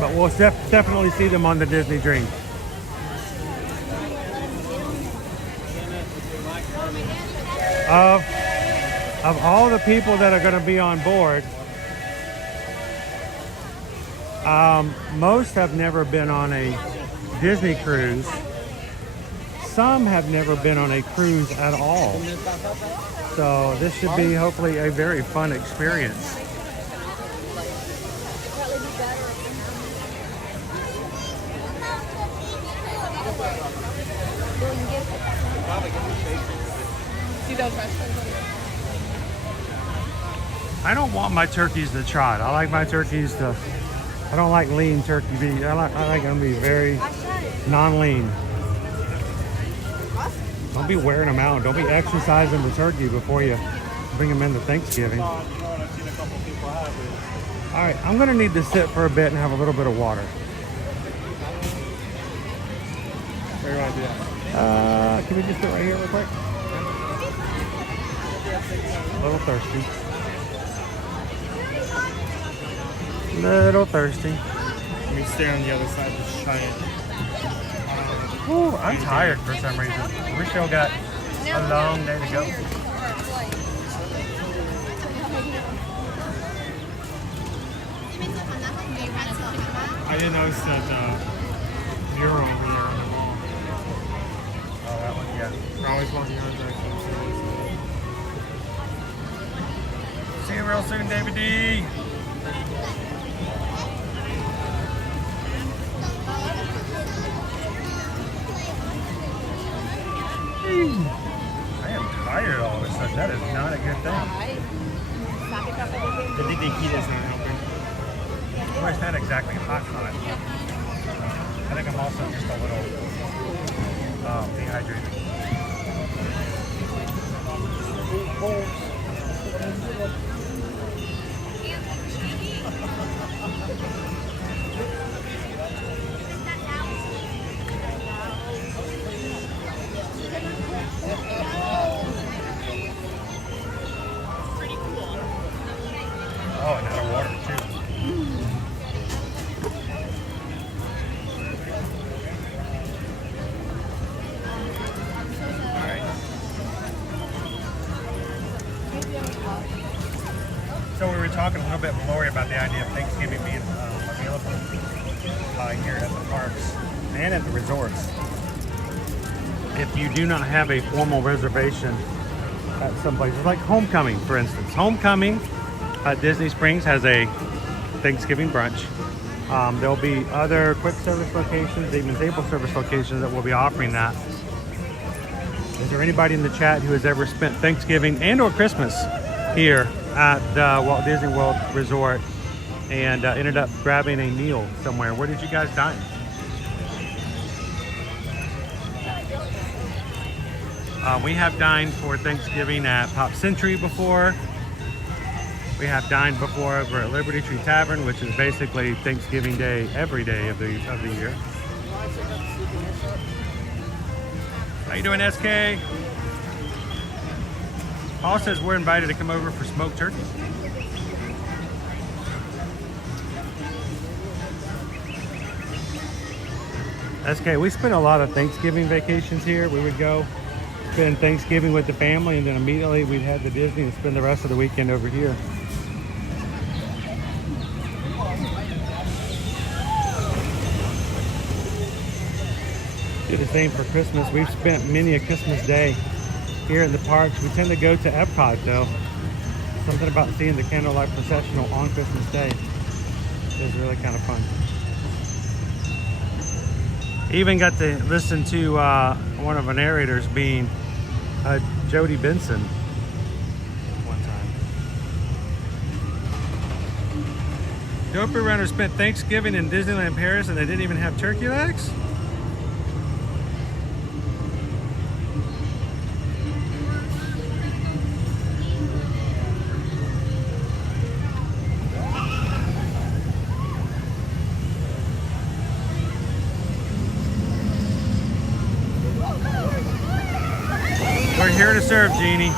But we'll definitely see them on the Disney Dream. Of all the people that are going to be on board, most have never been on a Disney cruise. Some have never been on a cruise at all. So this should be hopefully a very fun experience. I don't want my turkeys to trot. I like my turkeys to, I don't like lean turkey meat. I like them to be very non-lean. Don't be wearing them out. Don't be exercising the turkey before you bring them into Thanksgiving. All right, I'm gonna need to sit for a bit and have a little bit of water. Where do I do that? Can we just sit right here real quick? A little thirsty. Little thirsty. Let me stay on the other side of this giant. Ooh, I'm tired for some reason. We still got a long day to go. I didn't notice that mural over there on the wall. Oh, that one. Yeah. I always want the attractions. See you real soon, David D. I am tired all of a sudden. That is not a good thing. The tequila is not helping. Well, it's not exactly hot. I think I'm also just a little dehydrated. Oh, and out of water too. So we were talking a little bit with Lori about the idea of Thanksgiving being available here at the parks and at the resorts. If you do not have a formal reservation at some places, like Homecoming, for instance. Homecoming at Disney Springs has a Thanksgiving brunch. There'll be other quick service locations, even table service locations that will be offering that. Is there anybody in the chat who has ever spent Thanksgiving and or Christmas here at the Walt Disney World Resort and ended up grabbing a meal somewhere? Where did you guys dine? We have dined for Thanksgiving at Pop Century before. We have dined before over at Liberty Tree Tavern, which is basically Thanksgiving Day every day of the year. How you doing, SK? Paul says we're invited to come over for smoked turkey. SK, we spent a lot of Thanksgiving vacations here. We would go spend Thanksgiving with the family, and then immediately we'd head to Disney and spend the rest of the weekend over here. Do the same for Christmas. We've spent many a Christmas day here in the parks. We tend to go to Epcot though. Something about seeing the candlelight processional on Christmas Day is really kind of fun. Even got to listen to one of the narrators being Jody Benson one time. Dopey Runner spent Thanksgiving in Disneyland Paris and they didn't even have turkey legs? We're here to serve, Jeannie.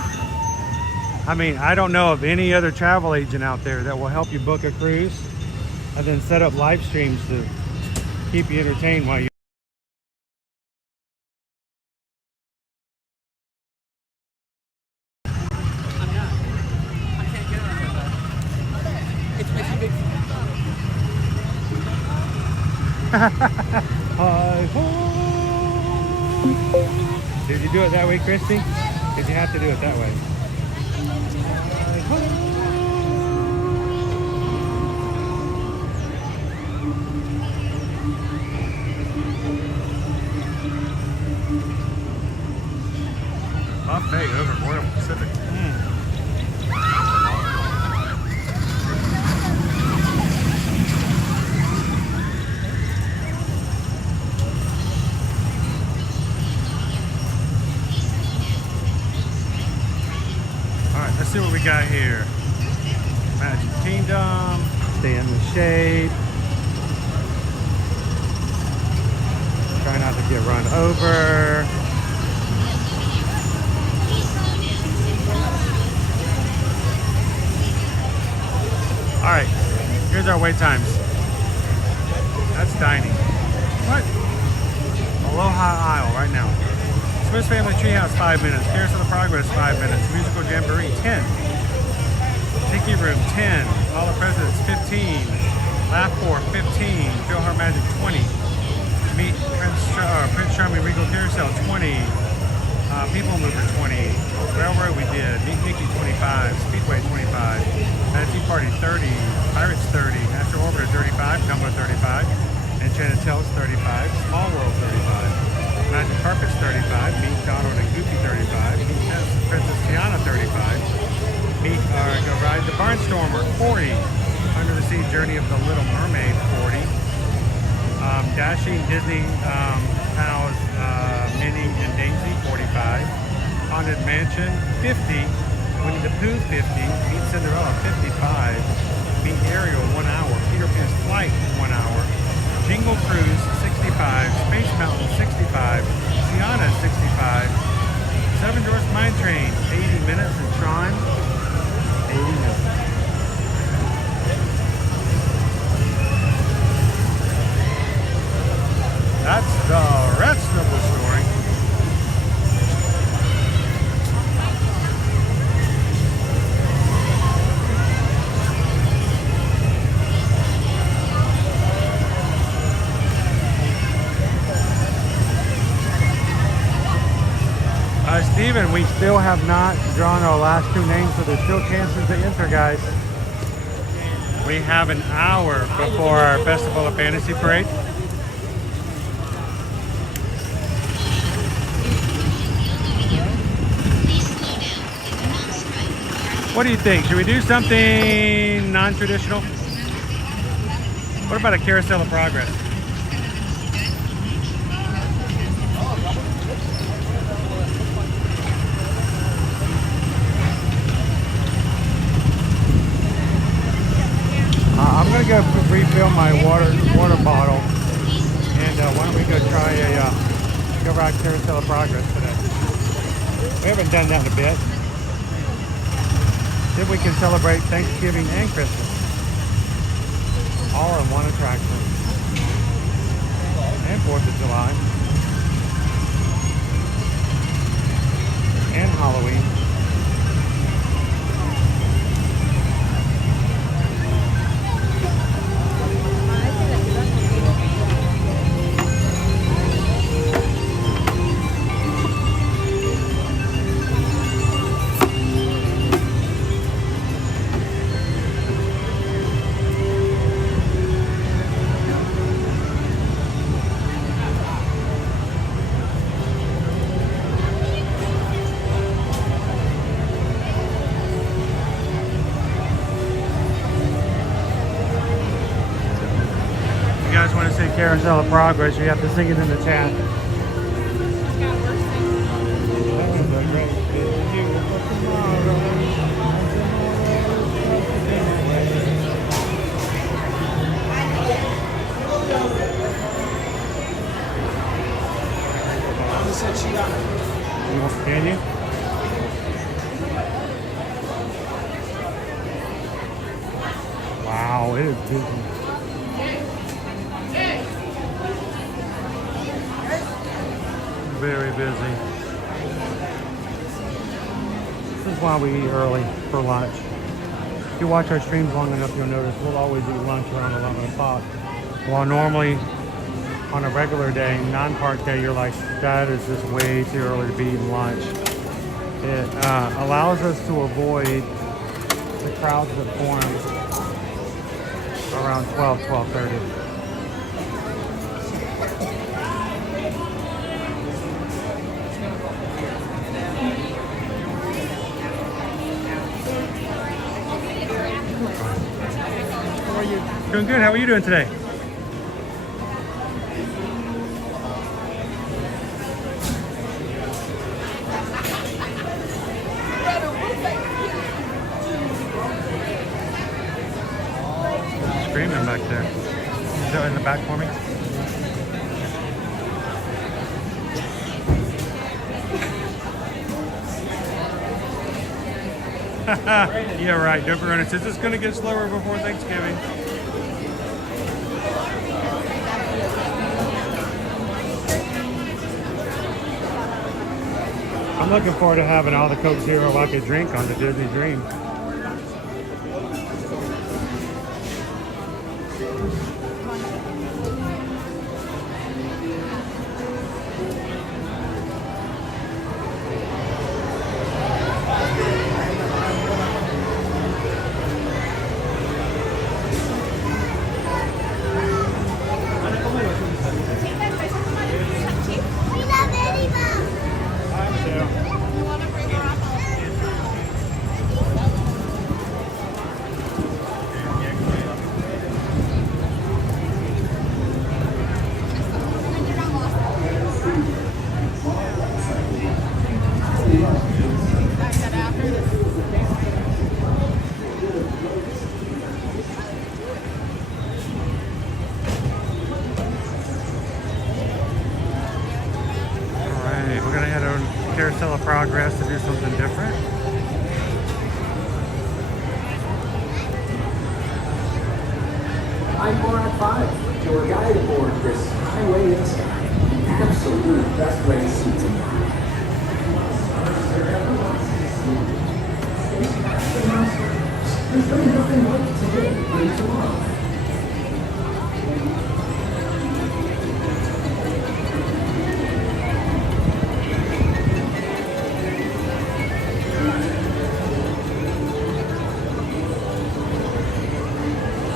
I mean, I don't know of any other travel agent out there that will help you book a cruise and then set up live streams to keep you entertained while you Did you do it that way, Christy? Did you have to do it that way? Buffet over Royal Pacific. Alright, let's see what we got here. Magic Kingdom. Stay in the shade. Try not to get run over. Alright, here's our wait times. That's dining. What? Aloha Isle right now. Swiss Family Treehouse 5 minutes. Carousel of Progress 5 minutes. Musical Jamboree 10. Tiki Room 10. Hall of Presidents 15. Laugh Corps 15. PhilharMagic 20. Meet Prince Charming Regal Carousel 20. PeopleMover 20, Railroad we did, Meet Mickey 25, Speedway 25, Fantasy Party 30, Pirates 30, Astro Orbiter 35, Gumbo 35, Enchanted Tales 35, Small World 35, Magic Carpets 35, Meet Donald and Goofy 35, Meet Princess Tiana 35, Meet Go Ride the Barnstormer 40, Under the Sea Journey of the Little Mermaid 40, Dashing Disney Pals Minnie and Daisy 45, Haunted Mansion 50, Winnie the Pooh 50, Meet Cinderella 55, Meet Ariel 1 hour, Peter Pan's Flight 1 hour, Jingle Cruise 65, Space Mountain 65, Tiana 65, Seven Dwarfs Mine Train 80 minutes, and Tron 80 minutes. That's the rest of the story. Steven, we still have not drawn our last two names, so there's still chances to enter, guys. We have an hour before our Festival of Fantasy Parade. What do you think? Should we do something non-traditional? What about a Carousel of Progress? I'm gonna go refill my water bottle, and why don't we go try a go ride Carousel of Progress today? We haven't done that in a bit. Then we can celebrate Thanksgiving and Christmas all in one attraction, and 4th of July, and Halloween. Carousel of Progress, you have to sing it in the chat. Can you? Wow, it is busy. Very busy. This is why we eat early for lunch. If you watch our streams long enough, you'll notice we'll always eat lunch around 11 o'clock. While normally on a regular day, non-park day, you're like, that is just way too early to be eating lunch. It allows us to avoid the crowds that form around 12:30. Doing good. How are you doing today? Screaming back there. Is that in the back for me? Yeah, right. Don't run. It's just going to get slower before Thanksgiving. I'm looking forward to having all the Coke Zero I could drink on the Disney Dream. 5, tour guide aboard this highway in the sky. Absolute best way to see tomorrow. There's really nothing like today and tomorrow.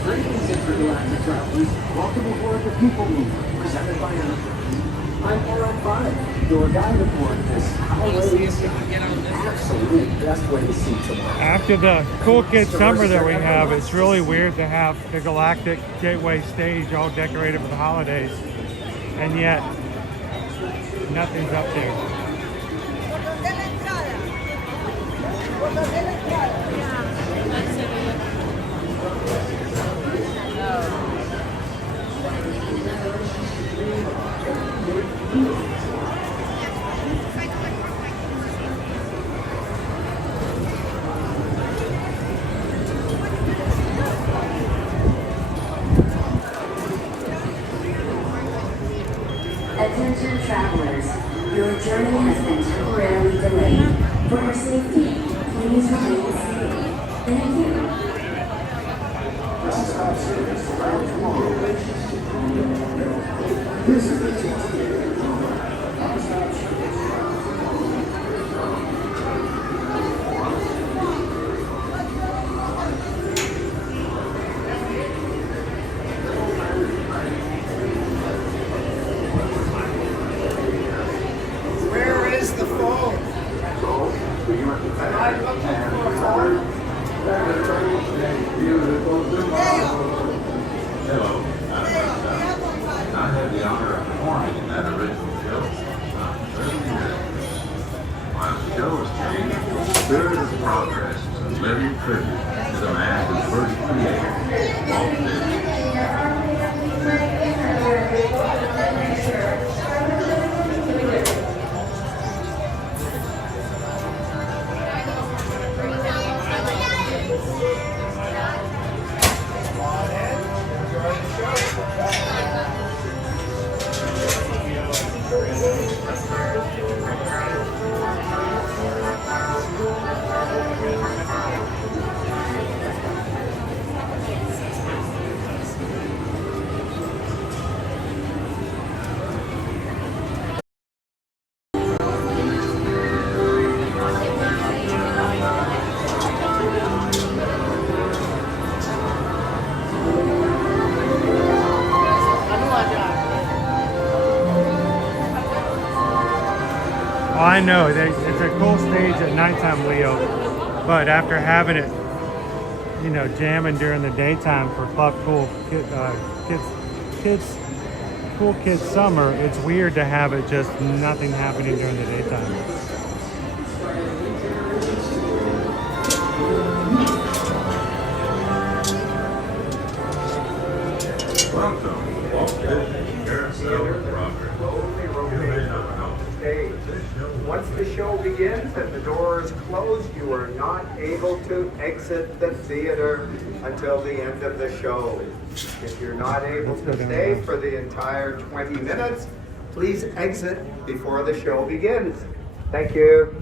Greetings, intergalactic travelers. Welcome aboard the PeopleMover, presented by Enterprise. I'm RF5, your guide aboard this highway. Absolute best way to see tomorrow. After the cool kid summer that we have, it's really weird to have the Galactic Gateway stage all decorated for the holidays, and yet nothing's up there. Attention travelers, your journey has been temporarily delayed. For your safety, please remain seated. Thank you. Where is the phone? I'm looking for a phone. Hello, I had the honor of performing in that original show. While the show was changed, Spirit of Progress is a living tribute to the man who first created Walt Disney. I know, it's a cool stage at nighttime, Leo, but after having it, you know, jamming during the daytime for Club Cool Cool Kids Summer, it's weird to have it just nothing happening during the daytime. Welcome, Walt Disney Carousel of Progress. You may not know. Once the show begins and the doors close, you are not able to exit the theater until the end of the show. If you're not able to stay for the entire 20 minutes, please exit before the show begins. Thank you.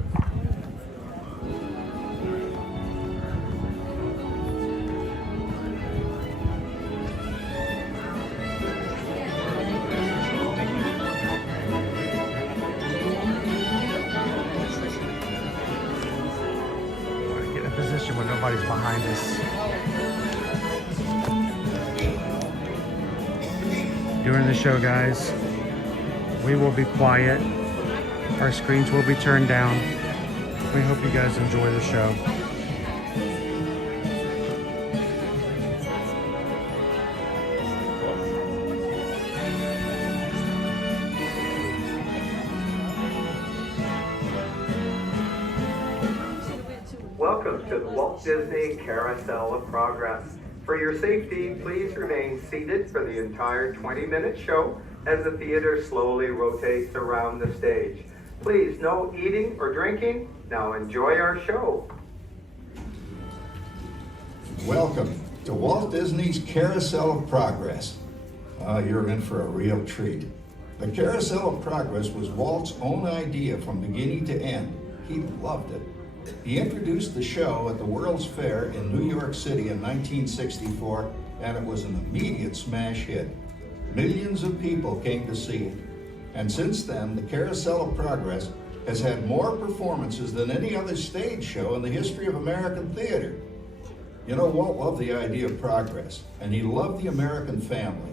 Position where nobody's behind us. During the show, guys, we will be quiet. Our screens will be turned down. We hope you guys enjoy the show. Welcome to the Walt Disney Carousel of Progress. For your safety, please remain seated for the entire 20-minute show as the theater slowly rotates around the stage. Please, no eating or drinking. Now enjoy our show. Welcome to Walt Disney's Carousel of Progress. You're in for a real treat. The Carousel of Progress was Walt's own idea from beginning to end. He loved it. He introduced the show at the World's Fair in New York City in 1964, and it was an immediate smash hit. Millions of people came to see it. And since then, the Carousel of Progress has had more performances than any other stage show in the history of American theater. You know, Walt loved the idea of progress, and he loved the American family.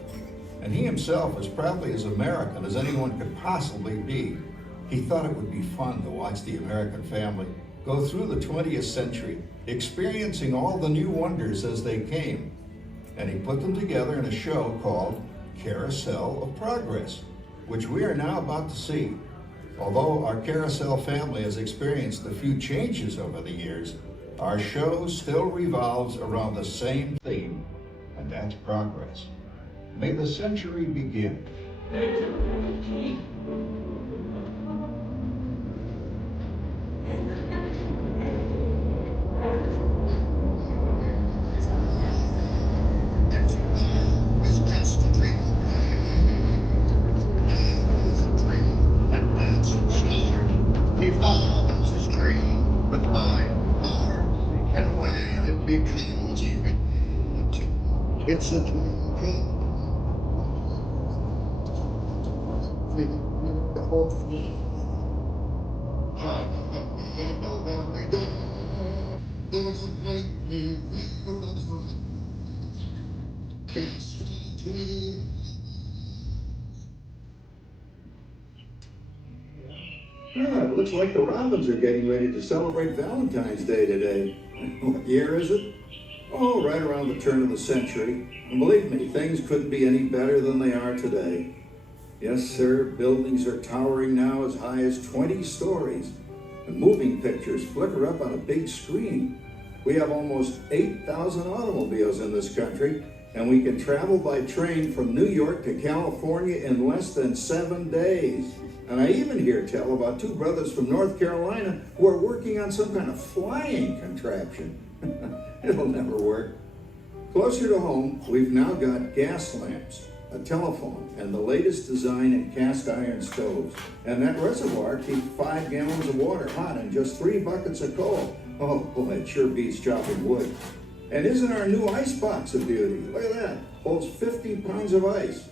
And he himself was probably as American as anyone could possibly be. He thought it would be fun to watch the American family go through the 20th century, experiencing all the new wonders as they came. And he put them together in a show called Carousel of Progress, which we are now about to see. Although our Carousel family has experienced a few changes over the years, our show still revolves around the same theme, and that's progress. May the century begin. He follows his dream with mind, heart, and when it begins, it's a dream. It looks like the Robins are getting ready to celebrate Valentine's Day today. What year is it? Oh, right around the turn of the century. And believe me, things couldn't be any better than they are today. Yes, sir, buildings are towering now as high as 20 stories. And moving pictures flicker up on a big screen. We have almost 8,000 automobiles in this country, and we can travel by train from New York to California in less than 7 days. And I even hear tell about two brothers from North Carolina who are working on some kind of flying contraption. It'll never work. Closer to home, we've now got gas lamps, a telephone, and the latest design in cast iron stoves. And that reservoir keeps 5 gallons of water hot and just 3 buckets of coal. Oh, boy, it sure beats chopping wood. And isn't our new ice box a beauty? Look at that. Holds 50 pounds of ice.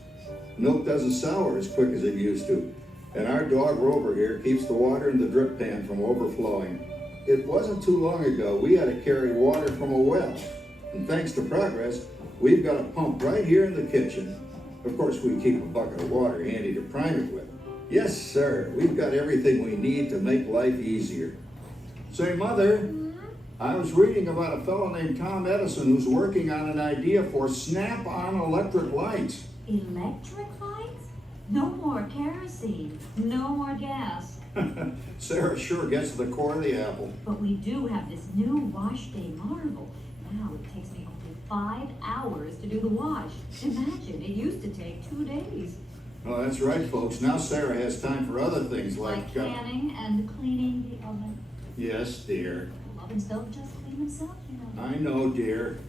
Milk doesn't sour as quick as it used to. And our dog Rover here keeps the water in the drip pan from overflowing. It wasn't too long ago we had to carry water from a well. And thanks to progress, we've got a pump right here in the kitchen. Of course, we keep a bucket of water handy to prime it with. Yes, sir, we've got everything we need to make life easier. Say, Mother, I was reading about a fellow named Tom Edison who's working on an idea for snap-on electric lights. Electric lights? No more kerosene, no more gas. Sarah sure gets to the core of the apple. But we do have this new wash day marvel. Now it takes me only 5 hours to do the wash. Imagine, it used to take 2 days. Oh, that's right, folks. Now Sarah has time for other things like canning and cleaning the oven. Yes, dear. Ovens don't just clean themselves, you know. I know, dear.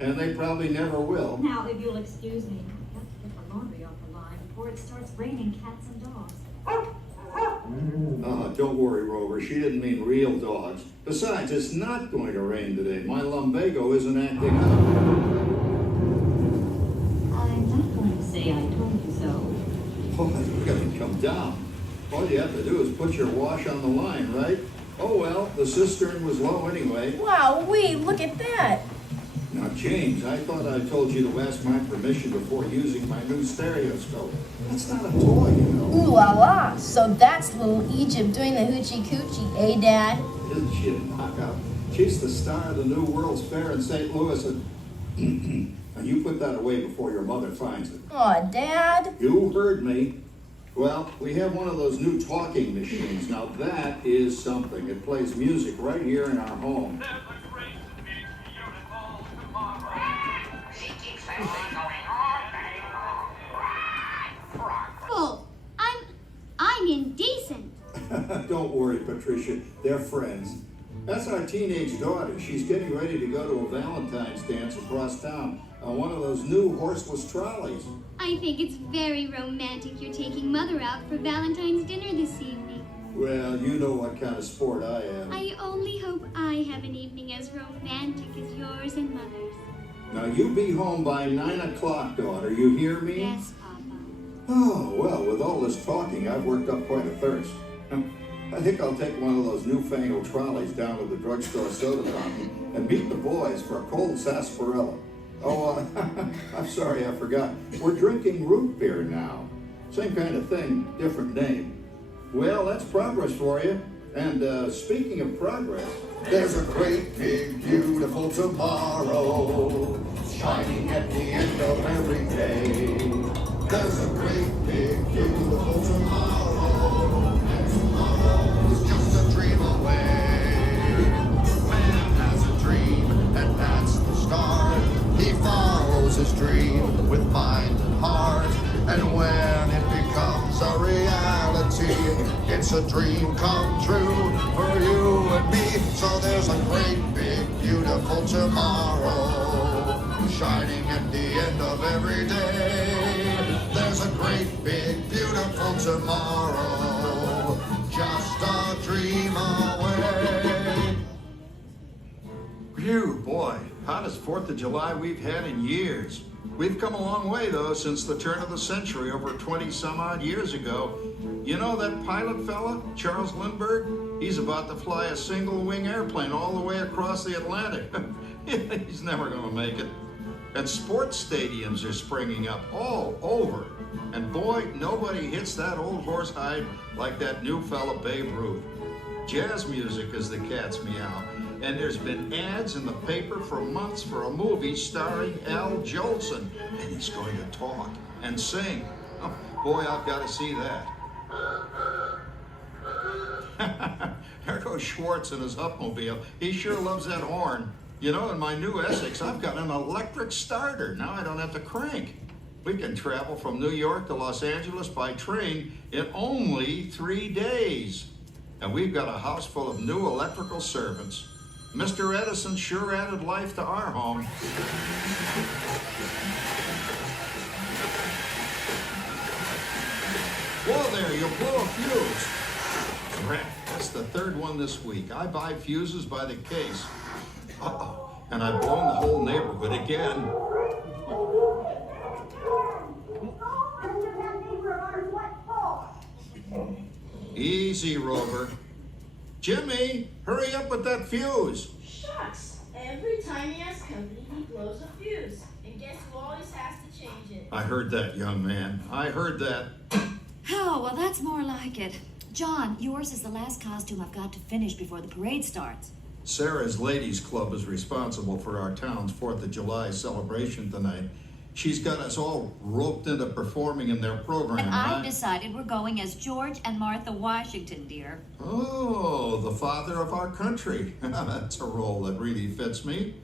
And they probably never will. Now, if you'll excuse me, I have to get the laundry off the line before it starts raining cats and dogs. Don't worry, Rover. She didn't mean real dogs. Besides, it's not going to rain today. My lumbago isn't acting up. I'm not going to say I told you so. Oh, look at it come down. All you have to do is put your wash on the line, right? Oh, well, the cistern was low anyway. Wow, look at that. Now, James, I thought I told you to ask my permission before using my new stereoscope. That's not a toy, you know. Ooh la la. So that's little Egypt doing the hoochie coochie, eh, Dad? Isn't she a knockout? She's the star of the new World's Fair in St. Louis, and you put that away before your mother finds it. Aw, Dad. You heard me. Well, we have one of those new talking machines. Now that is something. It plays music right here in our home. Oh, I'm indecent. Don't worry, Patricia. They're friends. That's our teenage daughter. She's getting ready to go to a Valentine's dance across town on one of those new horseless trolleys. I think it's very romantic you're taking Mother out for Valentine's dinner this evening. Well, you know what kind of sport I am. I only hope I have an evening as romantic as yours and Mother's. Now, you be home by 9 o'clock, daughter. You hear me? Yes, Papa. Oh, well, with all this talking, I've worked up quite a thirst. I think I'll take one of those newfangled trolleys down to the drugstore soda fountain and meet the boys for a cold sarsaparilla. Oh, I'm sorry, I forgot. We're drinking root beer now. Same kind of thing, different name. Well, that's progress for you. And speaking of progress, there's a great, big, beautiful tomorrow shining at the end of every day. There's a great, big, beautiful tomorrow, and tomorrow is just a dream away. Man has a dream, and that's the start. He follows his dream with mind and heart, and when it becomes a reality, it's a dream come true for you and me. So there's a great, big, beautiful tomorrow shining at the end of every day. There's a great, big, beautiful tomorrow, just a dream away. Phew, boy, hottest 4th of July we've had in years. We've come a long way, though, since the turn of the century, over 20-some-odd years ago. You know that pilot fella, Charles Lindbergh? He's about to fly a single-wing airplane all the way across the Atlantic. He's never going to make it. And sports stadiums are springing up all over. And boy, nobody hits that old horsehide like that new fella Babe Ruth. Jazz music is the cat's meow. And there's been ads in the paper for months for a movie starring Al Jolson. And he's going to talk and sing. Oh, boy, I've got to see that. There goes Schwartz in his Upmobile. He sure loves that horn. You know, in my new Essex, I've got an electric starter. Now I don't have to crank. We can travel from New York to Los Angeles by train in only 3 days. And we've got a house full of new electrical servants. Mr. Edison sure added life to our home. Whoa there, you'll blow a fuse. Crap, that's the 3rd one this week. I buy fuses by the case. Uh-oh, and I've blown the whole neighborhood again. Easy, Rover. Jimmy, hurry up with that fuse. Shucks. Every time he has company, he blows a fuse. And guess who always has to change it? I heard that, young man. I heard that. Oh, well, that's more like it. John, yours is the last costume I've got to finish before the parade starts. Sarah's Ladies Club is responsible for our town's 4th of July celebration tonight. She's got us all roped into performing in their program. And I've decided we're going as George and Martha Washington, dear. Oh, the father of our country. That's a role that really fits me.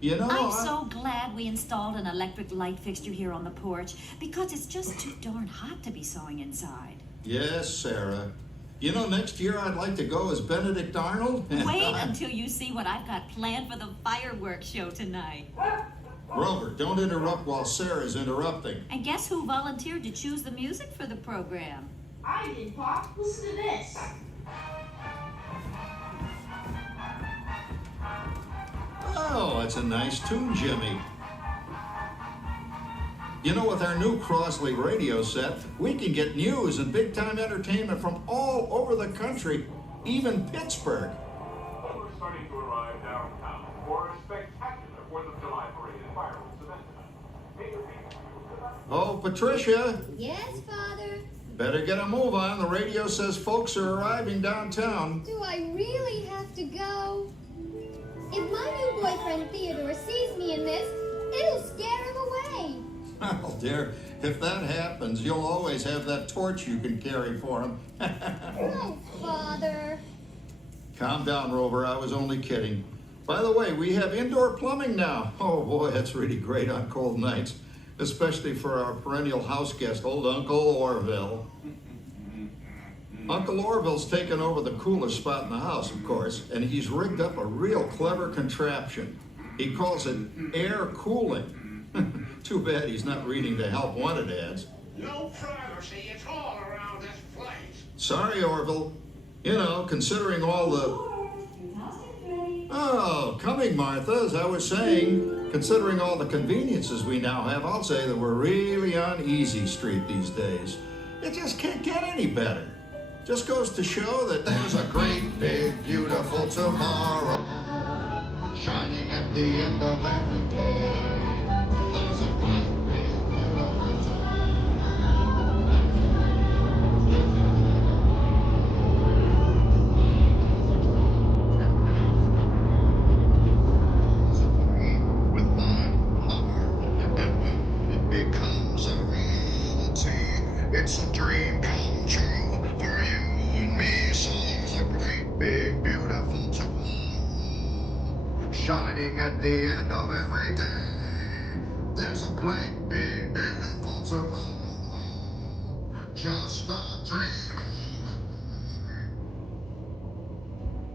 You know, I'm so glad we installed an electric light fixture here on the porch because it's just too darn hot to be sewing inside. Yes, Sarah. You know, next year I'd like to go as Benedict Arnold. Wait until you see what I've got planned for the fireworks show tonight. Rover, don't interrupt while Sarah's interrupting. And guess who volunteered to choose the music for the program? I did, Pop. Listen to this. Oh, that's a nice tune, Jimmy. You know, with our new Crossley radio set, we can get news and big-time entertainment from all over the country, even Pittsburgh. We're starting to arrive downtown for a spectacular 4th of July parade and fireworks event tonight. Oh, Patricia, Yes, Father? better get a move on. The radio says folks are arriving downtown. Do I really have to go? If my new boyfriend Theodore sees me in this, it'll scare him away. Well, dear, if that happens, you'll always have that torch you can carry for him. Oh, Father. Calm down, Rover. I was only kidding. By the way, we have indoor plumbing now. Oh, boy, that's really great on cold nights, especially for our perennial house guest, old Uncle Orville. Uncle Orville's taken over the coolest spot in the house, of course, and he's rigged up a real clever contraption. He calls it air cooling. Too bad he's not reading the help wanted ads. No privacy at all around this place. Sorry, Orville. You know, considering all the... Oh, coming, Martha, as I was saying, considering all the conveniences we now have, I'll say that we're really on easy street these days. It just can't get any better. Just goes to show that there's a great, big, beautiful tomorrow shining at the end of every day. There's a great, big, beautiful with my heart, and when it becomes a reality, it's a dream come true for you and me. So there's a great, big, beautiful tomorrow shining at the end of every day. There's a great, big, beautiful tomorrow, just a dream.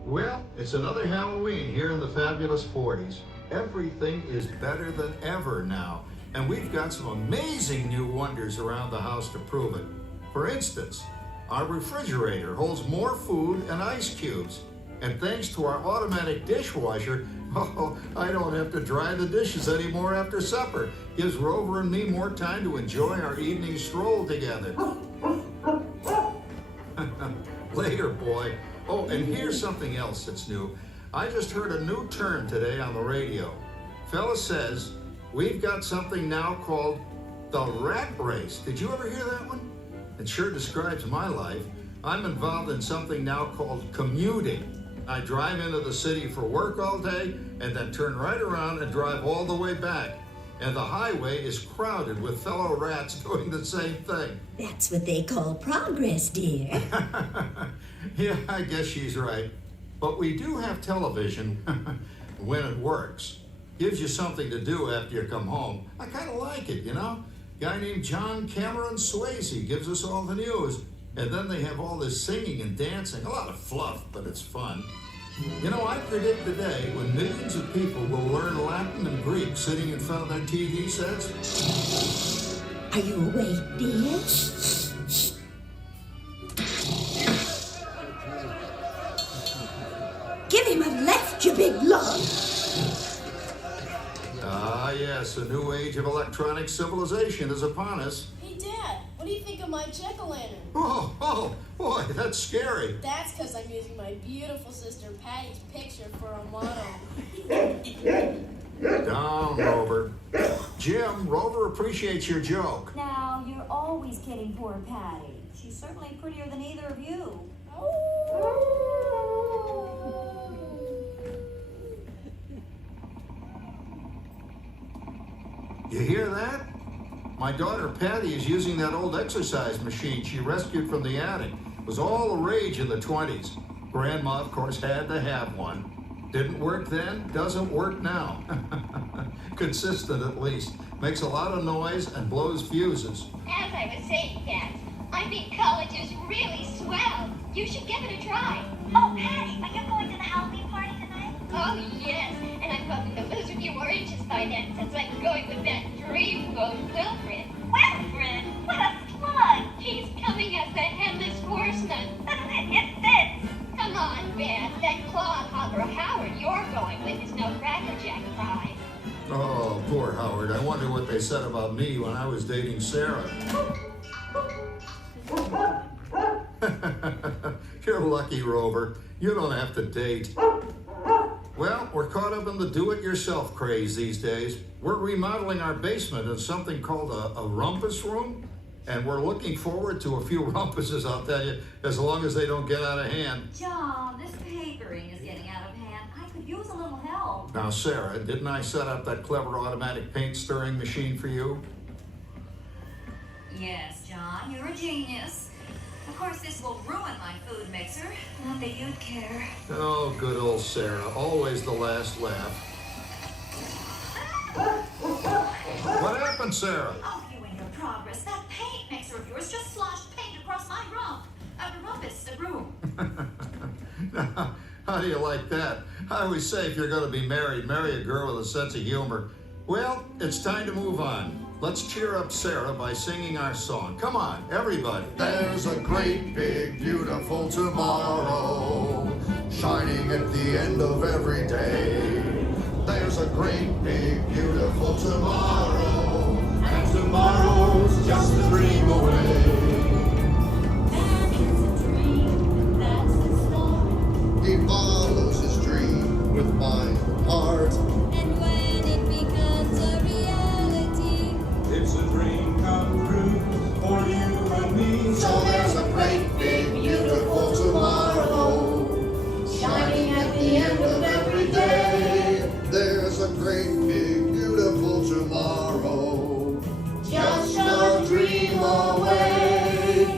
Well, it's another Halloween here in the fabulous 40s. Everything is better than ever now, and we've got some amazing new wonders around the house to prove it. For instance, our refrigerator holds more food and ice cubes, and thanks to our automatic dishwasher, I don't have to dry the dishes anymore after supper. Gives Rover and me more time to enjoy our evening stroll together. Later, boy. Oh, and here's something else that's new. I just heard a new term today on the radio. Fella says, we've got something now called the rat race. Did you ever hear that one? It sure describes my life. I'm involved in something now called commuting. I drive into the city for work all day and then turn right around and drive all the way back. And the highway is crowded with fellow rats doing the same thing. That's what they call progress, dear. Yeah, I guess she's right. But we do have television when it works. Gives you something to do after you come home. I kind of like it, you know? Guy named John Cameron Swayze gives us all the news. And then they have all this singing and dancing. A lot of fluff, but it's fun. You know, I predict the day when millions of people will learn Latin and Greek sitting in front of their TV sets. Are you awake, dear? Give him a left, you big lug. Ah, yes, a new age of electronic civilization is upon us. Hey, Dad, what do you think of my jack-o'-lantern? Oh, boy, that's scary. That's because I'm using my beautiful sister Patty's picture for a motto. Down, Rover. Jim, Rover appreciates your joke. Now, you're always kidding poor Patty. She's certainly prettier than either of you. You hear that? My daughter Patty is using that old exercise machine she rescued from the attic. It was all the rage in the 20s. Grandma, of course, had to have one. Didn't work then, doesn't work now. Consistent at least. Makes a lot of noise and blows fuses. As I was saying, Dad, I think college is really swell. You should give it a try. Oh, Patty, are you going to the Halloween party tonight? Oh, yes. And I'm hoping to lose a few more inches by then, since I'm going with that dreamboat Wilfred. Wilfred? What a plug! He's coming as the headless horseman. It fits. Come on, Ben. That clodhopper Howard you're going with is no crackerjack prize. Oh, poor Howard. I wonder what they said about me when I was dating Sarah. You're lucky, Rover. You don't have to date. Well, we're caught up in the do-it-yourself craze these days. We're remodeling our basement in something called a rumpus room, and we're looking forward to a few rumpuses, I'll tell you, as long as they don't get out of hand. John, this papering is getting out of hand. I could use a little help. Now, Sarah, didn't I set up that clever automatic paint stirring machine for you? Yes, John, you're a genius. Of course, this will ruin my food mixer. Not that you'd care. Oh, good old Sarah. Always the last laugh. What happened, Sarah? Oh, you and your progress. That paint mixer of yours just sloshed paint across my rump. office, a room. Now, how do you like that? I always say if you're going to be married, marry a girl with a sense of humor. Well, it's time to move on. Let's cheer up Sarah by singing our song. Come on, everybody. There's a great, big, beautiful tomorrow, shining at the end of every day. There's a great, big, beautiful tomorrow, and tomorrow's just a dream away. He follows his dream with mind and heart. And when it becomes a reality, It's a dream come true for you and me. So there's a great, big, beautiful tomorrow, shining at the end of every day. There's a great, big, beautiful tomorrow, just a dream away.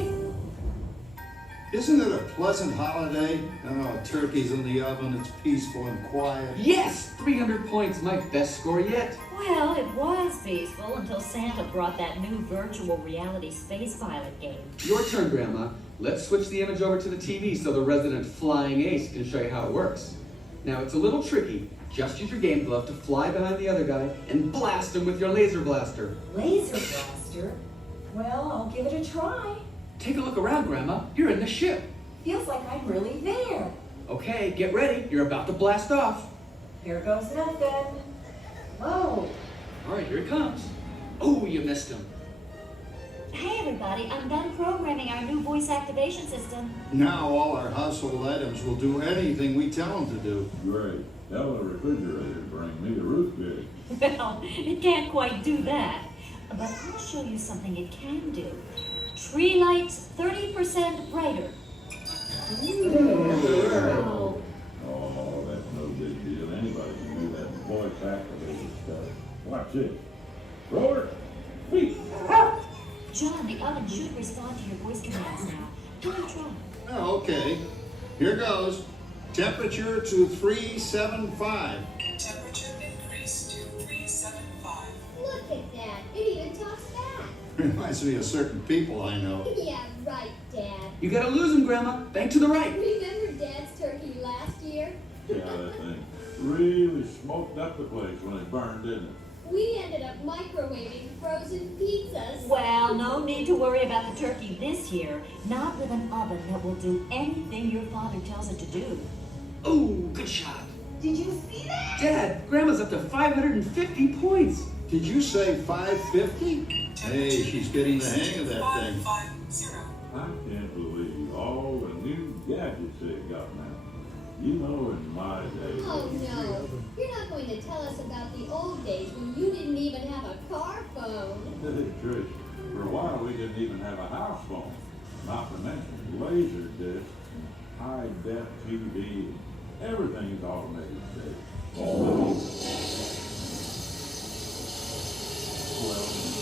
Isn't it a pleasant holiday? Oh, turkey's in the oven, it's peaceful and quiet. Yes! 300 points, my best score yet. Well, it was peaceful until Santa brought that new virtual reality space pilot game. Your turn, Grandma. Let's switch the image over to the TV so the resident flying ace can show you how it works. Now, it's a little tricky. Just use your game glove to fly behind the other guy and blast him with your laser blaster. Laser blaster? Well, I'll give it a try. Take a look around, Grandma. You're in the ship. Feels like I'm really there. Okay, get ready. You're about to blast off. Here goes nothing. Whoa. All right, here it comes. Oh, you missed him. Hey, everybody, I'm done programming our new voice activation system. Now all our household items will do anything we tell them to do. Great. Tell the refrigerator to bring me the root beer. Well, it can't quite do that. But I'll show you something it can do. Tree lights 30% brighter. Ooh. Oh, that's no big deal. Anybody can do that voice activated stuff. Watch this. Roller, speak. John, the oven should respond to your voice commands now. Give it a try. Oh, okay. Here goes. Temperature to 375. Temperature increased to 375. Look at that. It even talks back. Reminds me of certain people I know. Yeah, right, Dad. You gotta lose him, Grandma. Bank to the right. Remember Dad's turkey last year? Yeah, that thing really smoked up the place when it burned, didn't it? We ended up microwaving frozen pizzas. Well, no need to worry about the turkey this year. Not with an oven that will do anything your father tells it to do. Oh, good shot. Did you see that? Dad, Grandma's up to 550 points. Did you say 550? Hey, she's getting the hang of that thing. 550. I can't believe all the new gadgets they got now. You know, in my day. Oh no, you're not going to tell us about the old days when you didn't even have a car phone. Trish, for a while we didn't even have a house phone. Not to mention laser disc, high-def TV, everything's automated today. Well,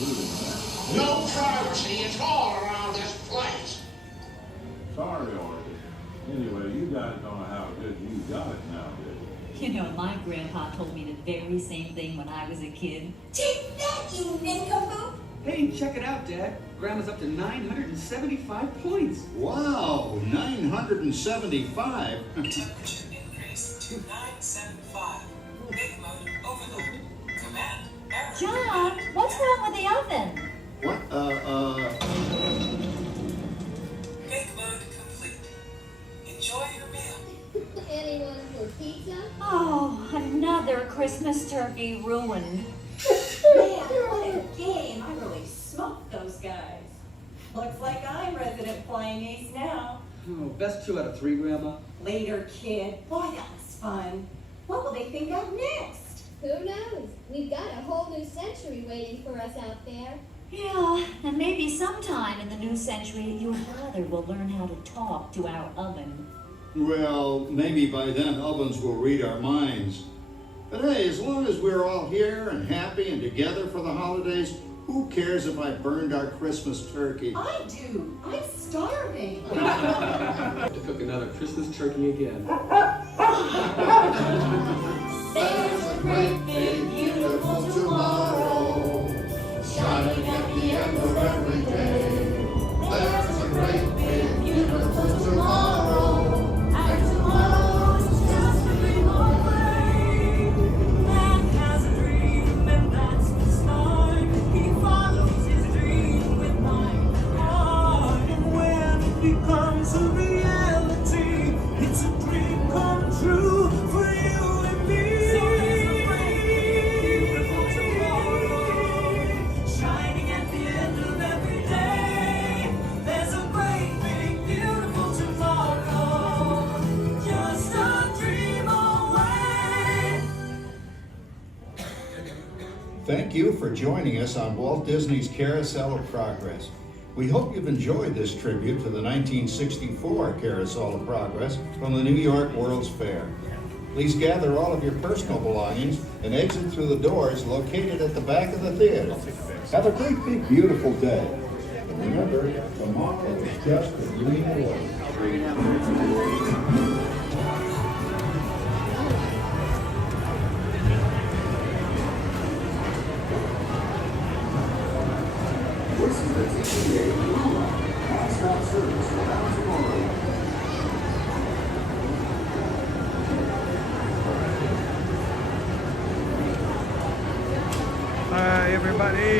including that. No privacy at all around this place. Sorry, Orly. Anyway, you guys don't know how good you got it nowadays. You know, my grandpa told me the very same thing when I was a kid. Take that, you nincompoop! Hey, check it out, Dad. Grandma's up to 975 points. Wow, 975. Temperature increased to 975. Big mode overload. Command error. John, what's wrong with the oven? What? Big mode complete. Enjoy your meal. Anyone for pizza? Oh, another Christmas turkey ruined. Man, what a game. I really smoked those guys. Looks like I'm resident flying ace now. Oh, best 2 out of 3, Grandma. Later, kid. Boy, that was fun. What will they think of next? Who knows? We've got a whole new century waiting for us out there. Yeah, and maybe sometime in the new century, your brother will learn how to talk to our oven. Well, maybe by then ovens will read our minds. But hey, as long as we're all here and happy and together for the holidays, who cares if I burned our Christmas turkey? I do. I'm starving. Have to cook another Christmas turkey again. There's a great big beautiful tomorrow, shining at the end of every day. There's a great big beautiful tomorrow. Thank you for joining us on Walt Disney's Carousel of Progress. We hope you've enjoyed this tribute to the 1964 Carousel of Progress from the New York World's Fair. Please gather all of your personal belongings and exit through the doors located at the back of the theater. Have a great, big, beautiful day. And remember, tomorrow is just a dream away. This is the TCA non-stop service without tomorrow. Hi everybody!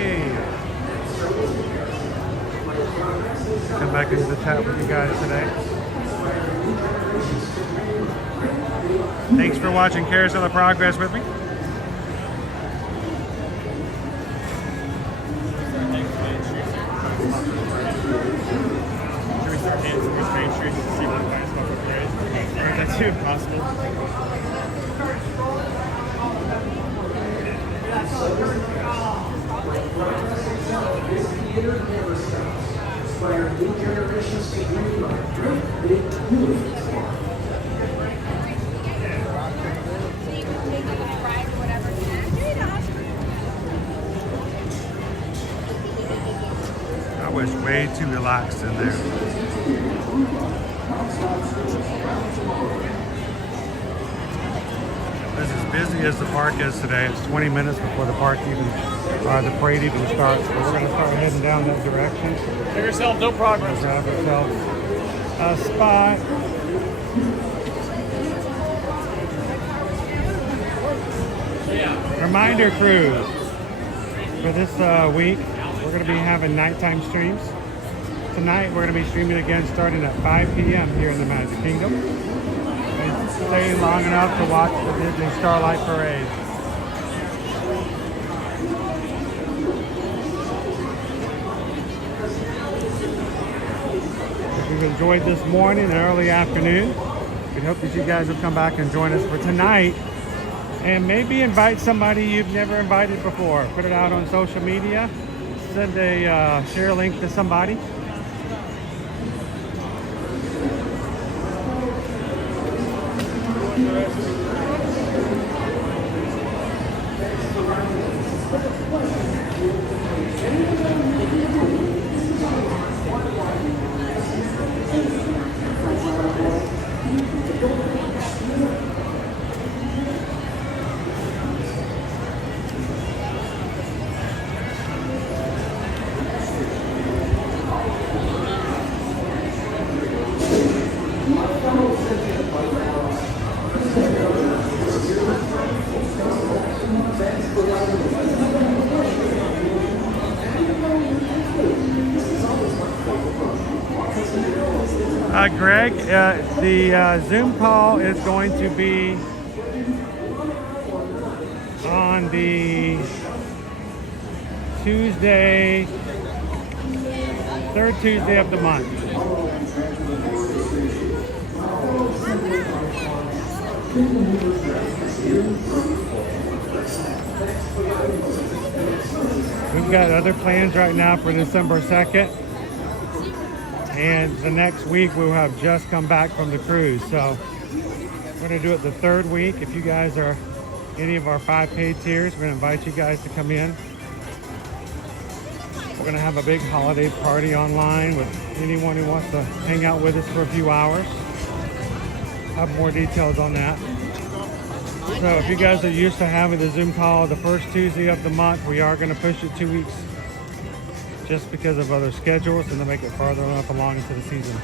Come back into the chat with you guys today. Thanks for watching Carousel of Progress with me. Should we start dancing with Main Street to see what kind of stuff is great? Or is that too impossible? Inspiring new generations to dream of great, big, beautiful smart. I was way too relaxed in there. This is as busy as the park is today. It's 20 minutes before the parade even starts. But we're going to start heading down that direction. Give yourself no progress. Have ourselves a spot. Reminder cruise for this week. We're going to be having nighttime streams. Tonight we're going to be streaming again starting at 5 p.m. here in the Magic Kingdom. And stay long enough to watch the Disney Starlight Parade. If you've enjoyed this morning and early afternoon, we hope that you guys will come back and join us for tonight. And maybe invite somebody you've never invited before. Put it out on social media. Send a share link to somebody. Greg, the Zoom call is going to be on the Tuesday, third Tuesday of the month. We've got other plans right now for December 2nd. And the next week we'll have just come back from the cruise. So we're going to do it the third week. If you guys are any of our 5 paid tiers, we're going to invite you guys to come in. We're going to have a big holiday party online with anyone who wants to hang out with us for a few hours. Have more details on that. So if you guys are used to having the Zoom call the first Tuesday of the month, we are going to push it 2 weeks just because of other schedules and to make it farther enough along into the season.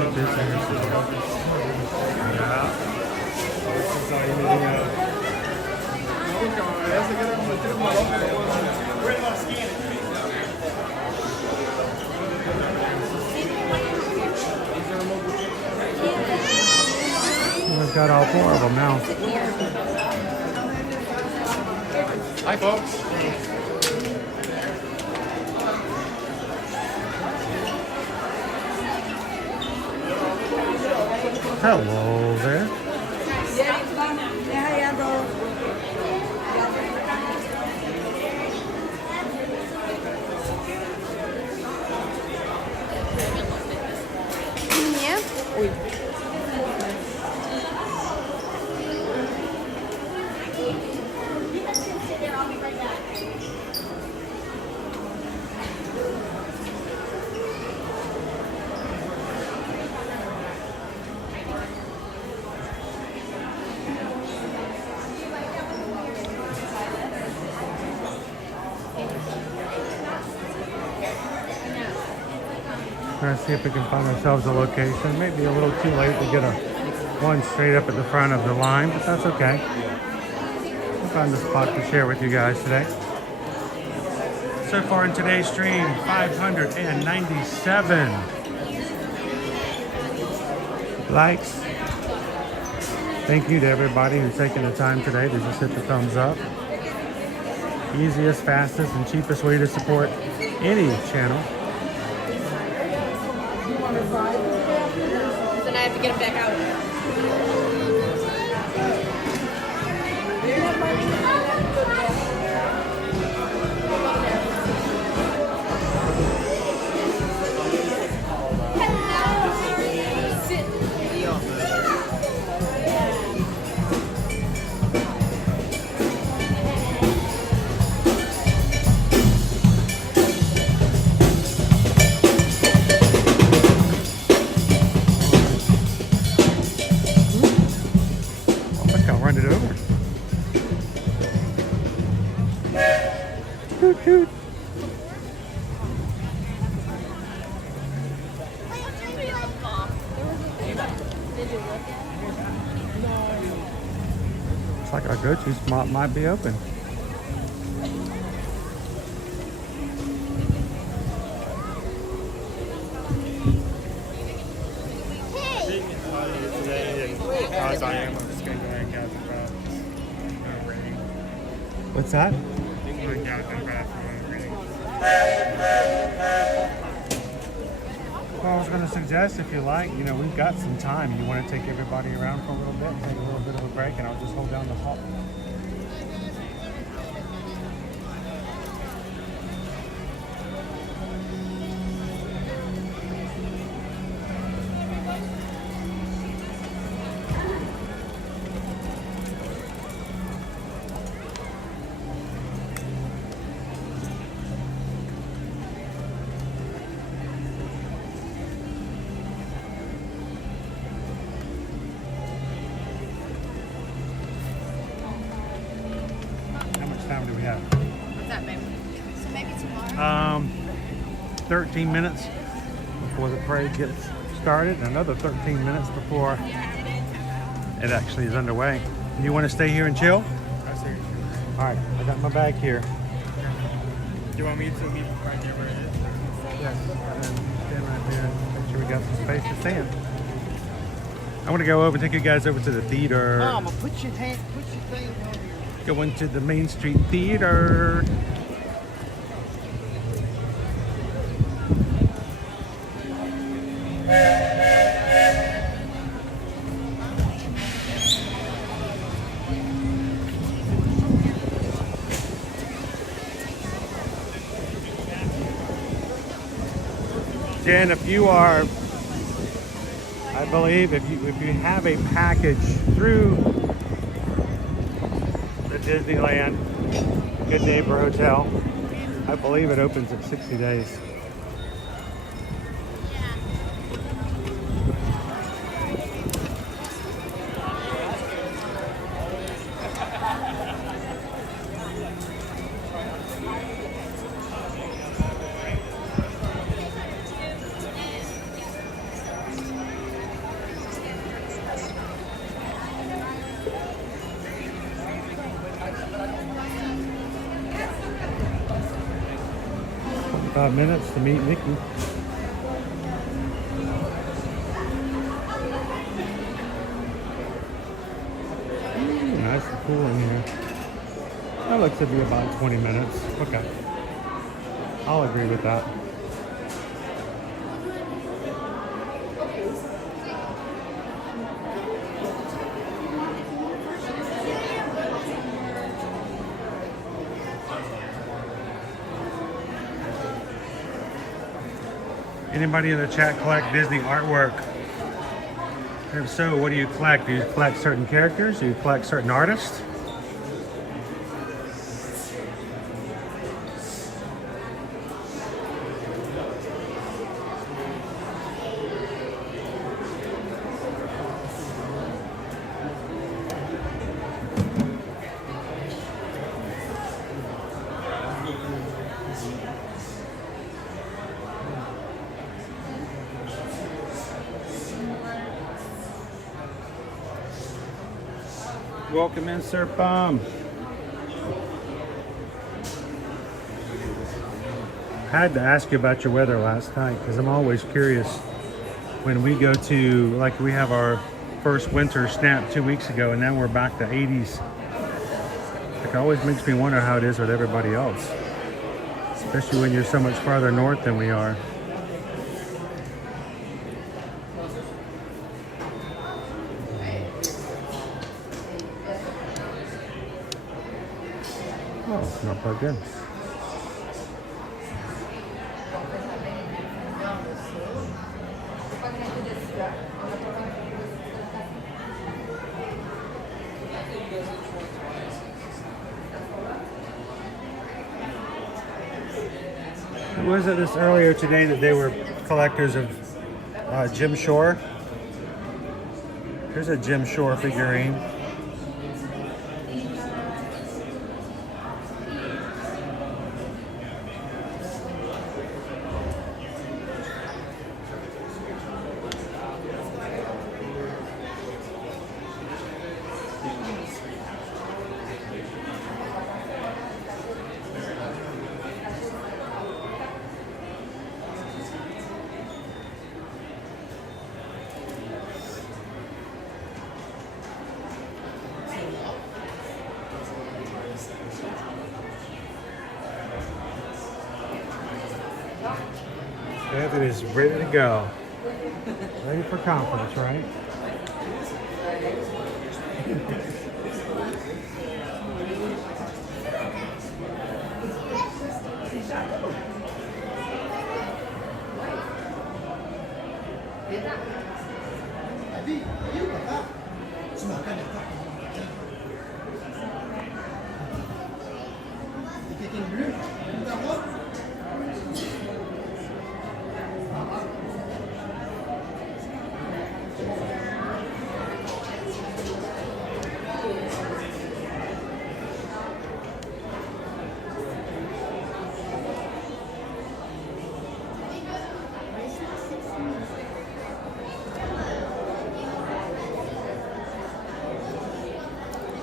some visitors as well. We've got all 4 of them now. Hi, folks. Hello there. Trying to see if we can find ourselves a location. Maybe a little too late to get one straight up at the front of the line, but that's okay. We'll find a spot to share with you guys today. So far in today's stream, 597 likes. Thank you to everybody who's taking the time today to just hit the thumbs up. Easiest, fastest, and cheapest way to support any channel. Then I have to get him back out. Looks like our go-to spot might be open. As I am, I'm just going to go and get the What's that? Well, I was going to suggest, if you like, we've got some time. You want to take everybody around for a little bit and take a little bit of a break, and I'll just hold down the hall. Time do we have? What's that, baby? So maybe tomorrow? 13 minutes before the parade gets started, and another 13 minutes before it actually is underway. You want to stay here and chill? I see. All right, I got my bag here. Do you want me to meet right here where it is? Yes, and stand right there and make sure we got some space to stand. I want to go over and take you guys over to the theater. Mama, put your thing on here. Going to the Main Street Theater. Jen, if you are, I believe, if you have a package through the Disneyland Good Neighbor Hotel, I believe it opens at 60 days. 45 minutes to meet Mickey. Nice and cool in here. That looks to be about 20 minutes. Okay. I'll agree with that. Anybody in the chat collect Disney artwork? If so, what do you collect? Do you collect certain characters? Do you collect certain artists? Welcome in, Sir Palm. I had to ask you about your weather last night because I'm always curious when we go to, like we have our first winter snap 2 weeks ago and now we're back to 80s. It always makes me wonder how it is with everybody else, especially when you're so much farther north than we are. Oh, it's not plugged in. Was it this earlier today that they were collectors of Jim Shore? Here's a Jim Shore figurine. Evan is ready to go. Ready for conference, right?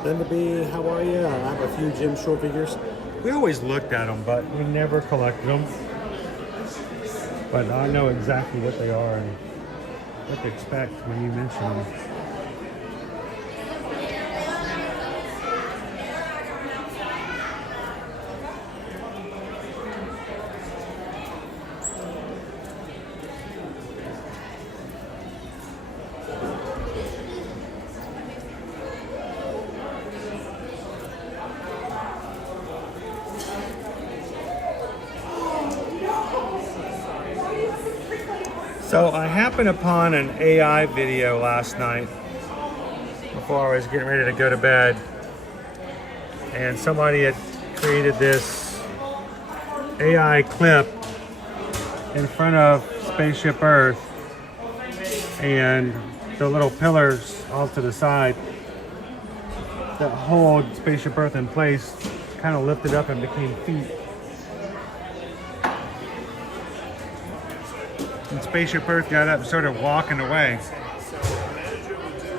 Linda B, how are you? I have a few Jim Shore figures. We always looked at them, but we never collected them. But I know exactly what they are and what to expect when you mention them. So I happened upon an AI video last night before I was getting ready to go to bed, and somebody had created this AI clip in front of Spaceship Earth and the little pillars off to the side that hold Spaceship Earth in place kind of lifted up and became feet. And Spaceship Earth got up and started walking away.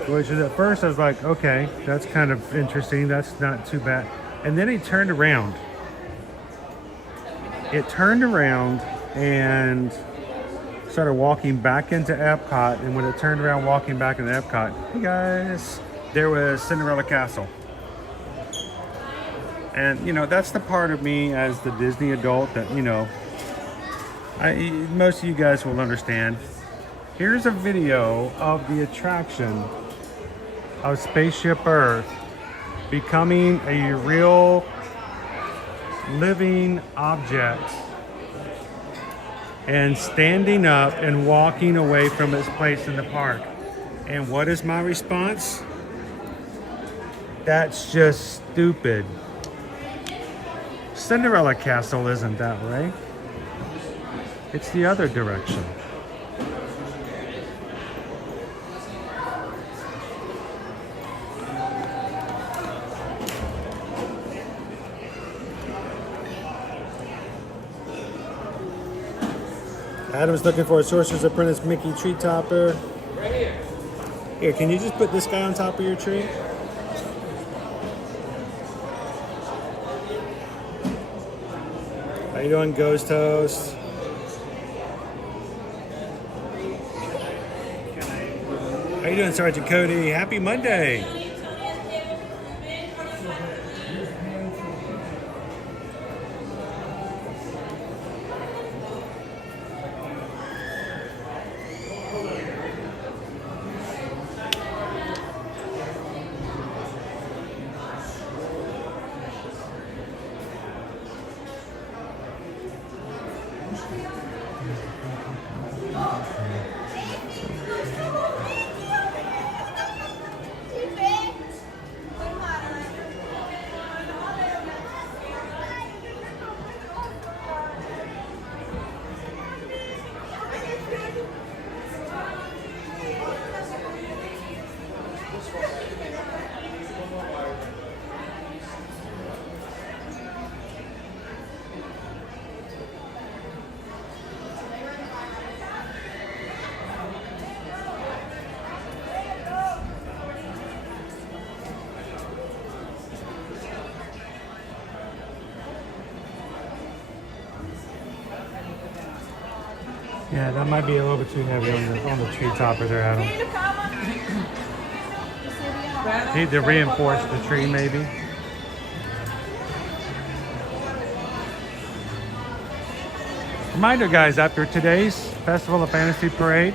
Which is at first I was like, okay, that's kind of interesting. That's not too bad. And then he turned around. it turned around and started walking back into Epcot. And when it turned around walking back into Epcot, hey guys, there was Cinderella Castle. And, you know, that's the part of me as the Disney adult that, you know, most of you guys will understand. Here's a video of the attraction of Spaceship Earth becoming a real living object and standing up and walking away from its place in the park. And what is my response? That's just stupid. Cinderella Castle isn't that way. It's the other direction. Adam's looking for a Sorcerer's Apprentice Mickey tree topper. Right here. Here, can you just put this guy on top of your tree? How you doing, Ghost Host? How you doing, Sergeant Cody? Happy Monday. Yeah, that might be a little bit too heavy on the tree topper there, Adam. Need to reinforce the tree, maybe. Reminder, guys, after today's Festival of Fantasy Parade,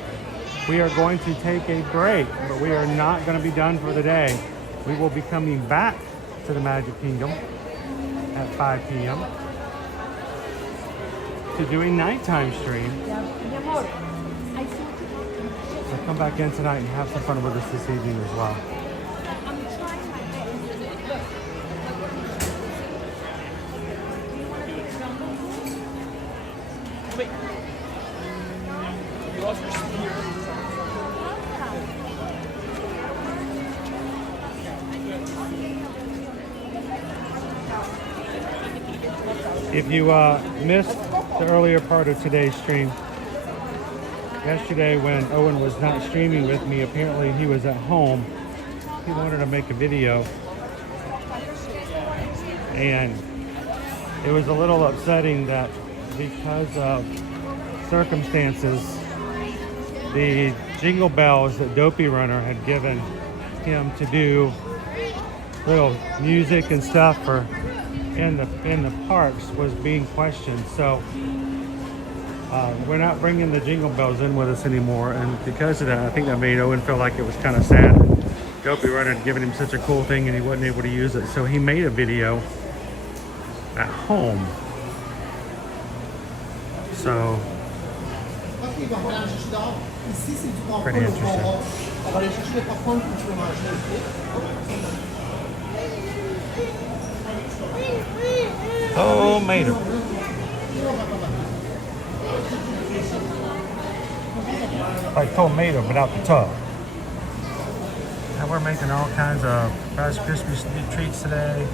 we are going to take a break, but we are not going to be done for the day. We will be coming back to the Magic Kingdom at 5 p.m. to do a nighttime stream. So come back in tonight and have some fun with us this evening as well. Wait. You lost your spear. If you missed the earlier part of today's stream, yesterday when Owen was not streaming with me, apparently he was at home. He wanted to make a video, and it was a little upsetting that because of circumstances, the jingle bells that Dopey Runner had given him to do little music and stuff for in the parks was being questioned. So we're not bringing the jingle bells in with us anymore, and because of that, I think that made Owen feel like it was kind of sad that Dopey Runner had given him such a cool thing and he wasn't able to use it. So he made a video at home. So pretty interesting. Oh, made him. Like tomato without the tub. And we're making all kinds of Rice Krispies treats today.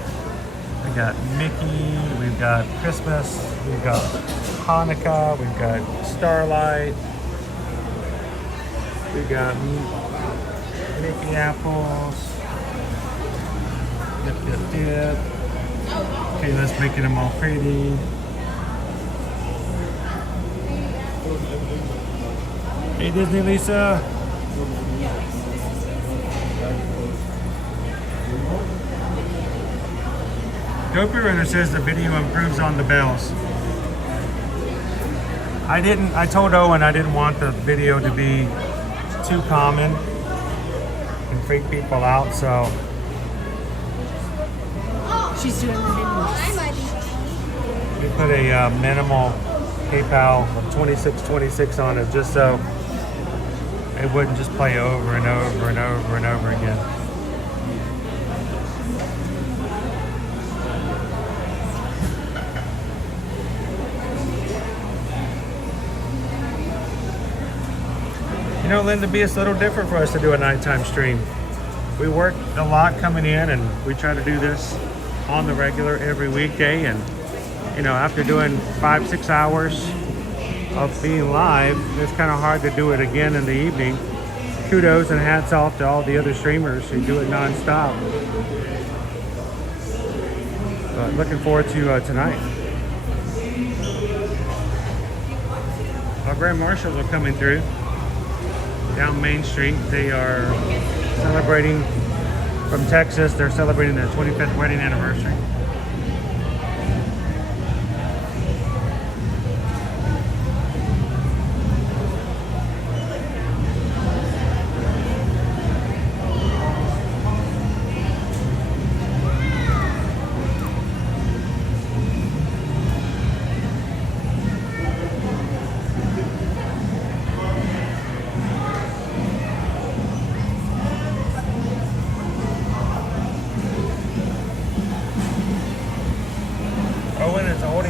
We got Mickey, we've got Christmas, we've got Hanukkah, we've got Starlight, we got Mickey apples, dip, dip, dip. Okay, let's make them all pretty. Hey, Disney Lisa. Dopey Runner says the video improves on the bells. I told Owen I didn't want the video to be too common and freak people out, so. She's doing the videos. We put a minimal PayPal of 2626 on it just so it wouldn't just play over and over and over and over again. You know, Linda B, it's a little different for us to do a nighttime stream. We work a lot coming in and we try to do this on the regular every weekday, and you know, after doing 5-6 hours of being live, it's kind of hard to do it again in the evening. Kudos and hats off to all the other streamers who do it non-stop. But looking forward to tonight. Our Grand Marshals are coming through down Main Street. They are celebrating from Texas. They're celebrating their 25th wedding anniversary.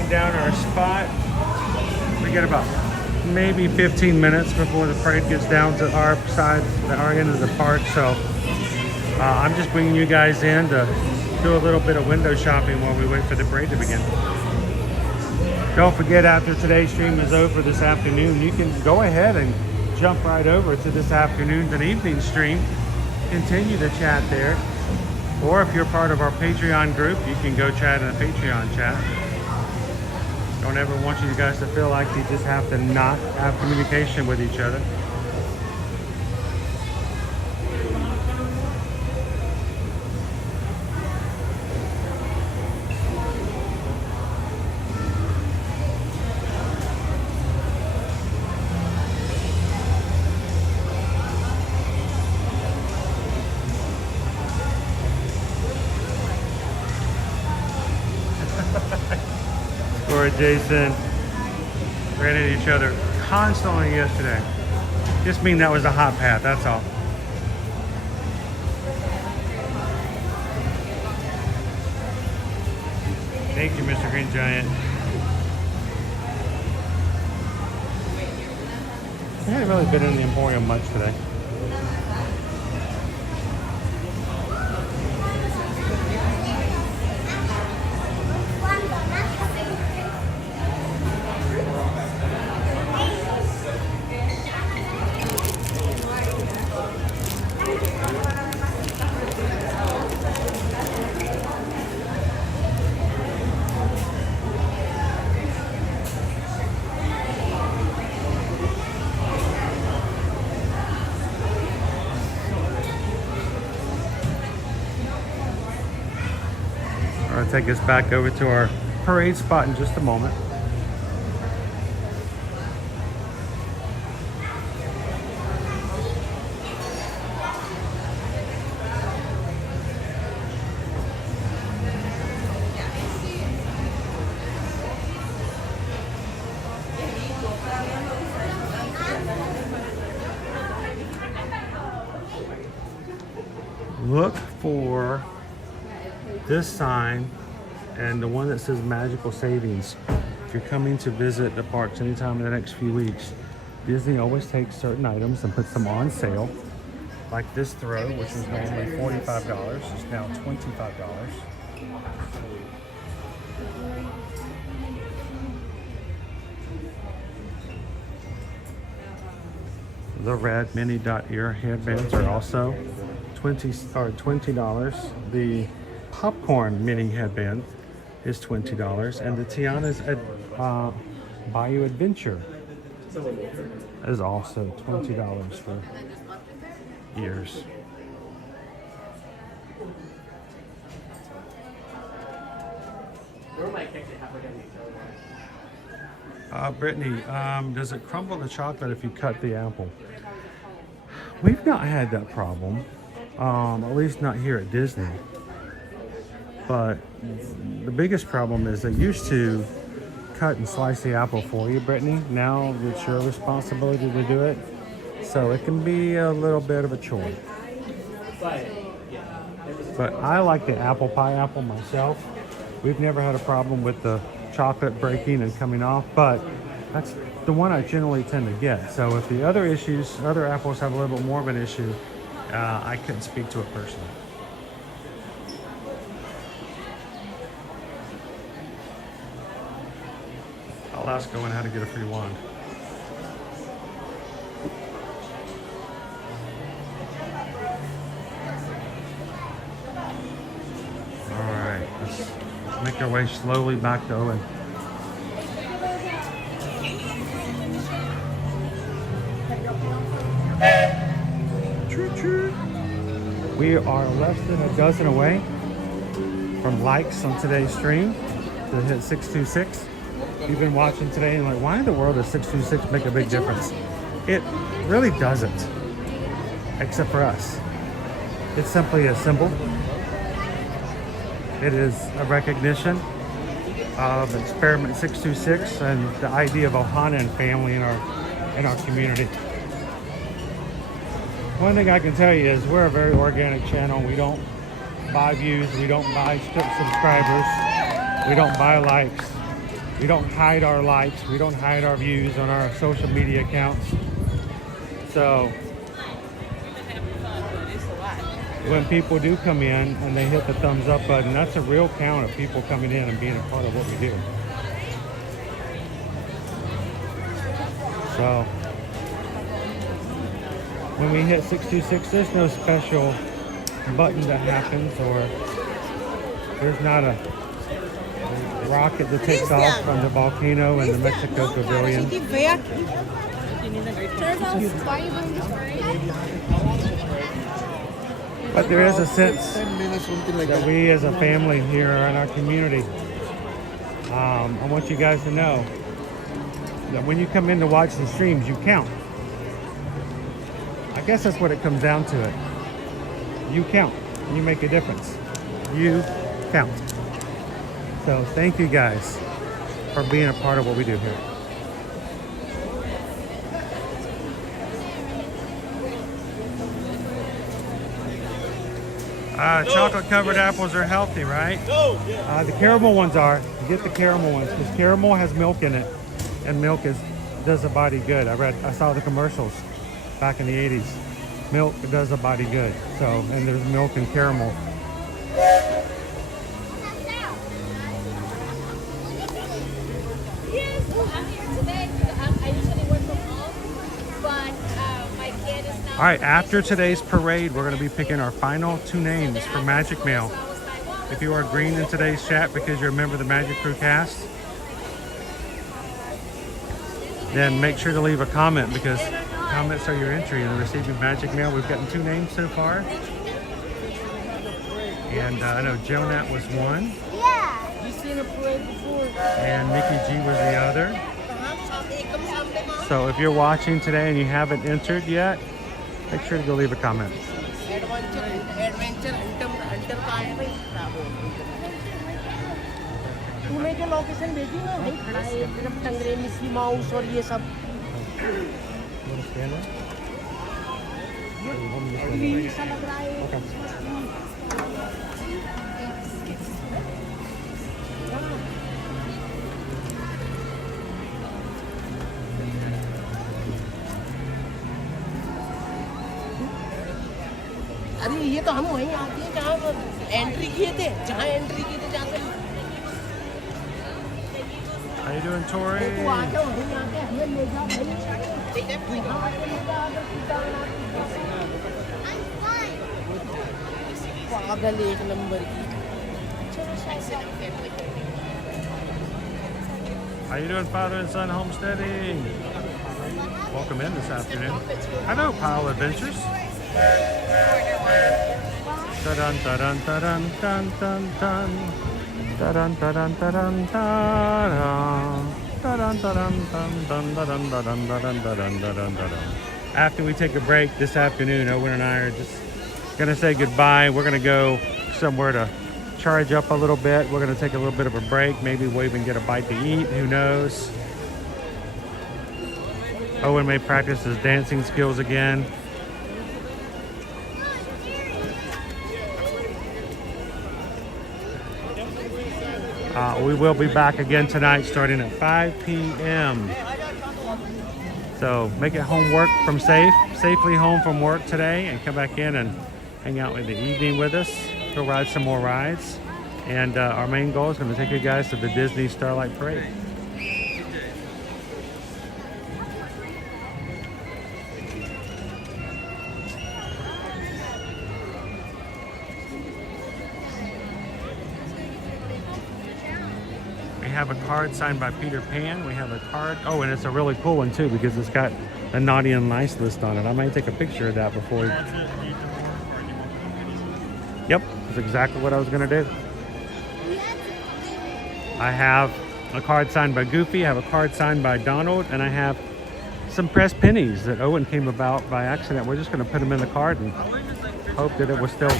Down our spot. We get about maybe 15 minutes before the parade gets down to our side, our end of the park. So I'm just bringing you guys in to do a little bit of window shopping while we wait for the parade to begin. Don't forget, after today's stream is over this afternoon, you can go ahead and jump right over to this afternoon's and evening stream. Continue to chat there. Or if you're part of our Patreon group, you can go chat in the Patreon chat. Don't ever want you guys to feel like you just have to not have communication with each other. Jason ran into each other constantly yesterday. Just mean that was a hot path, that's all. Thank you, Mr. Green Giant. I haven't really been in the Emporium much today. I'll take us back over to our parade spot in just a moment. Look for this sign and the one that says Magical Savings. If you're coming to visit the parks anytime in the next few weeks, Disney always takes certain items and puts them on sale. Like this throw, which was normally $45, is now $25. The red mini dot ear headbands are also $20. The popcorn mini headband is $20, and the Tiana's Bayou Adventure That is also $20 for ears. Brittany, does it crumble the chocolate if you cut the apple? We've not had that problem, at least not here at Disney. But the biggest problem is they used to cut and slice the apple for you, Brittany. Now it's your responsibility to do it. So it can be a little bit of a chore. But I like the apple pie apple myself. We've never had a problem with the chocolate breaking and coming off, but that's the one I generally tend to get. So if the other apples have a little bit more of an issue, I couldn't speak to it personally. I'll ask Owen how to get a free wand. All right, let's make our way slowly back to Owen. We are less than a dozen away from likes on today's stream to hit 626. You've been watching today and like, why in the world does 626 make a big difference? It really doesn't, except for us. It's simply a symbol. It is a recognition of Experiment 626 and the idea of Ohana and family in our community. One thing I can tell you is we're a very organic channel. We don't buy views, we don't buy subscribers, we don't buy likes, we don't hide our likes, we don't hide our views on our social media accounts. So when people do come in and they hit the thumbs up button, that's a real count of people coming in and being a part of what we do. So when we hit 626, there's no special button that happens, or there's not a rocket that takes off from the volcano in the Mexico Pavilion. But there is a sense that we as a family here in our community, I want you guys to know that when you come in to watch the streams, you count. I guess that's what it comes down to it. You count. You make a difference. You count. So thank you guys for being a part of what we do here. Chocolate covered apples are healthy, right? The caramel ones are. Get the caramel ones because caramel has milk in it, and milk does the body good. I saw the commercials back in the 80s. Milk does the body good. So, and there's milk and caramel. Yes, I'm here today. I usually work from home, but my kid is now. All right, after today's parade, we're going to be picking our final 2 names for Magic Mail. If you are green in today's chat because you're a member of the Magic Crew cast, then make sure to leave a comment because comments are your entry in receiving Magic Mail. We've gotten 2 names so far. And I know Jonat was one. Yeah. You've seen a parade before. And Nikki G was the other. So if you're watching today and you haven't entered yet, make sure to go leave a comment. तूने जो location भेजी ना वही खड़ा है सिर्फ टंगरे मिस्सी mouse और ये सब ये सा लग रहा है अरे ये तो हम वहीं आते हैं जहाँ एंट्री किए थे जहाँ एंट्री किए थे जहाँ से How you doing, Tori? पागल एक नंबर की How you doing, father and son homesteading? Welcome in this afternoon. Hello, Pile Adventures. Da-dun, da-dun, da-dun, dun, dun, dun. Da-dun, da-dun, da-dun, da-dun. Da-dun, da-dun, dun, dun, da-dun, da-dun, da-dun, da-dun, da-dun, da-dun. After we take a break this afternoon, Owen and I are just gonna say goodbye. We're gonna go somewhere to charge up a little bit. We're gonna take a little bit of a break. Maybe we'll even get a bite to eat. Who knows? Owen may practice his dancing skills again. We will be back again tonight starting at 5 p.m. So make it safely home from work today, and come back in and hang out in the evening with us. Go ride some more rides. And our main goal is going to take you guys to the Disney Starlight Parade. We have a card signed by Peter Pan. We have a card. Oh, and it's a really cool one too because it's got a naughty and nice list on it. I might take a picture of that before we... Yep, that's exactly what I was going to do. I have a card signed by Goofy. I have a card signed by Donald. And I have some pressed pennies that Owen came about by accident. We're just going to put them in the card and hope that it was still...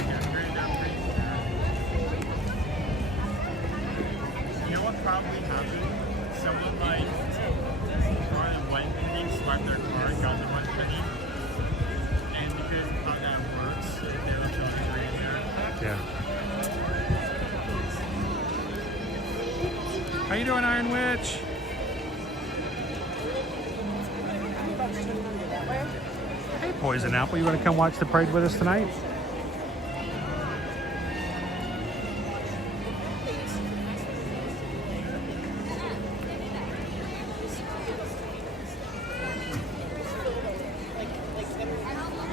How you doing, Iron Witch? Hey, Poison Apple, you want to come watch the parade with us tonight?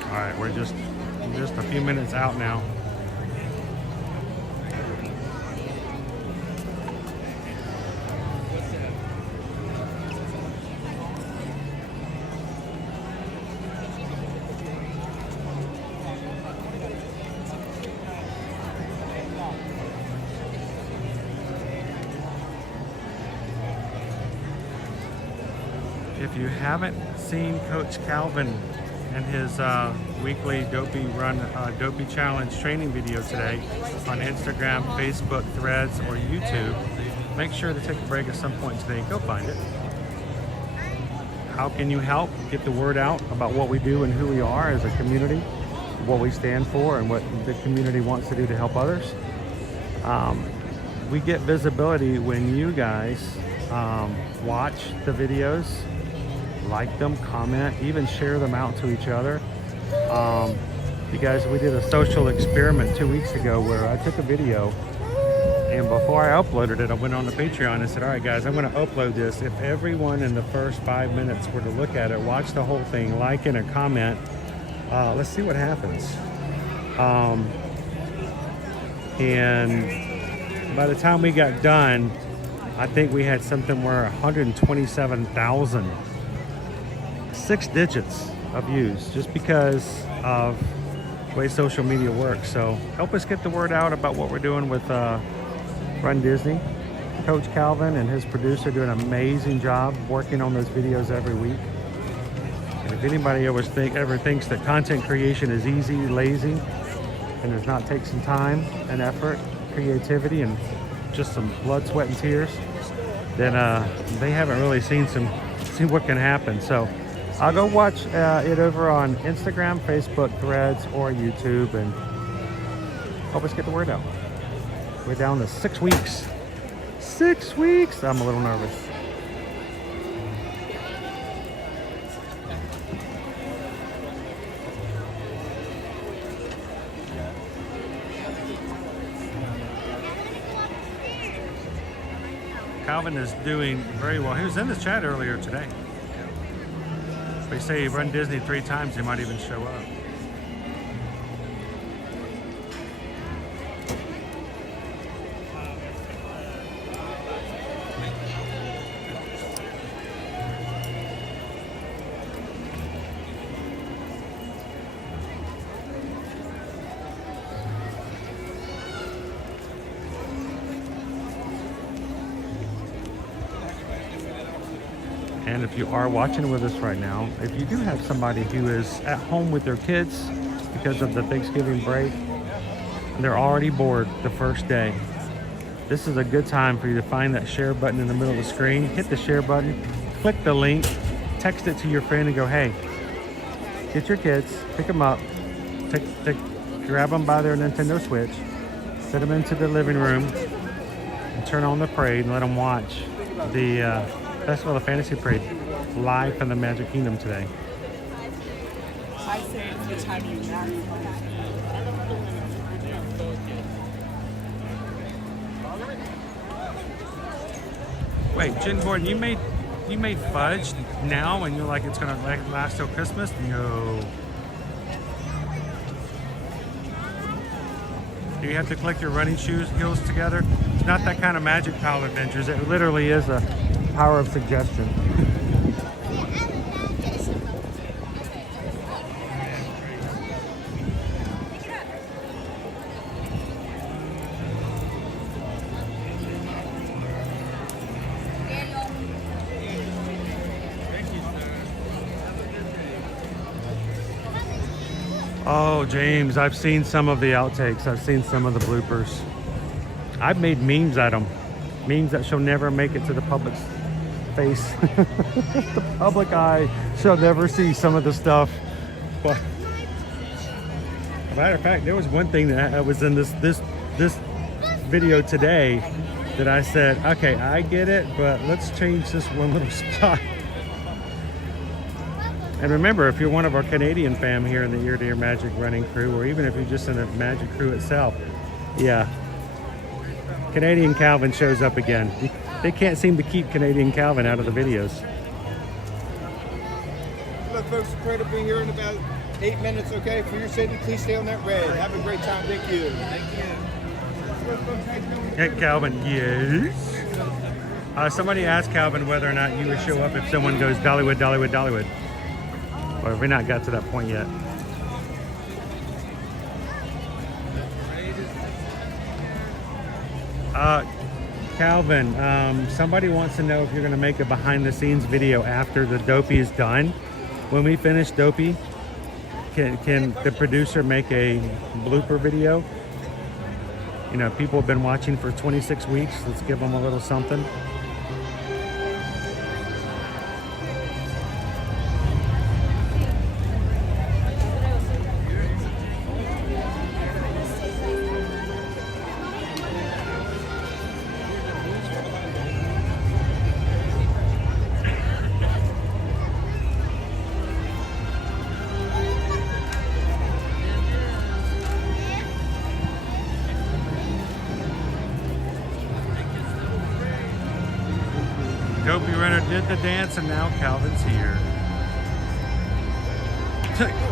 All right, we're just a few minutes out now. If you haven't seen Coach Calvin and his weekly Dopey Challenge training video today on Instagram, Facebook, Threads, or YouTube, make sure to take a break at some point today and go find it. How can you help get the word out about what we do and who we are as a community, what we stand for, and what the community wants to do to help others? We get visibility when you guys watch the videos, like them, comment, even share them out to each other. You guys, we did a social experiment 2 weeks ago where I took a video, and before I uploaded it, I went on the Patreon and said, all right guys, I'm going to upload this. If everyone in the first 5 minutes were to look at it, watch the whole thing, like it, and comment, let's see what happens. And by the time we got done, I think we had something where 127,000, 6 digits of views, just because of the way social media works. So help us get the word out about what we're doing with Run Disney. Coach Calvin and his producer do an amazing job working on those videos every week. And if anybody ever thinks that content creation is easy, lazy, and does not take some time and effort, creativity, and just some blood, sweat, and tears, then they haven't really seen what can happen. So I'll go watch it over on Instagram, Facebook, Threads, or YouTube, and help us get the word out. We're down to 6 weeks. 6 weeks! I'm a little nervous. Calvin is doing very well. He was in the chat earlier today. They say he run Disney 3 times, he might even show up. And if you are watching with us right now, if you do have somebody who is at home with their kids because of the Thanksgiving break, and they're already bored the first day, this is a good time for you to find that share button in the middle of the screen, hit the share button, click the link, text it to your friend and go, hey, get your kids, pick them up, grab them by their Nintendo Switch, set them into the living room, and turn on the parade and let them watch the Festival of Fantasy Parade live from the Magic Kingdom today. I say it's the time you marry. Wait, Jen Gordon, you made fudge now and you're like it's gonna last till Christmas? No. Do you have to click your running heels together? It's not that kind of magic tile adventures. It literally is a power of suggestion. Oh, James, I've seen some of the outtakes. I've seen some of the bloopers. I've made memes at them. Memes that shall never make it to the public's face. The public eye shall never see some of the stuff. But, as a matter of fact, there was one thing that was in this video today that I said, okay, I get it, but let's change this one little spot. And remember, if you're one of our Canadian fam here in the Ear to Ear Magic running crew, or even if you're just in the Magic crew itself, yeah, Canadian Calvin shows up again. They can't seem to keep Canadian Calvin out of the videos. Look, folks, pray to be here in about 8 minutes, okay? For your safety, please stay on that red. Have a great time. Thank you. Thank you. Hey, Calvin, yes? Somebody asked Calvin whether or not you would show up if someone goes Dollywood, Dollywood, Dollywood. Or have we not got to that point yet? Calvin, somebody wants to know if you're going to make a behind-the-scenes video after the Dopey is done. When we finish Dopey, can the producer make a blooper video? You know, people have been watching for 26 weeks. Let's give them a little something. Dopey Runner did the dance and now Calvin's here.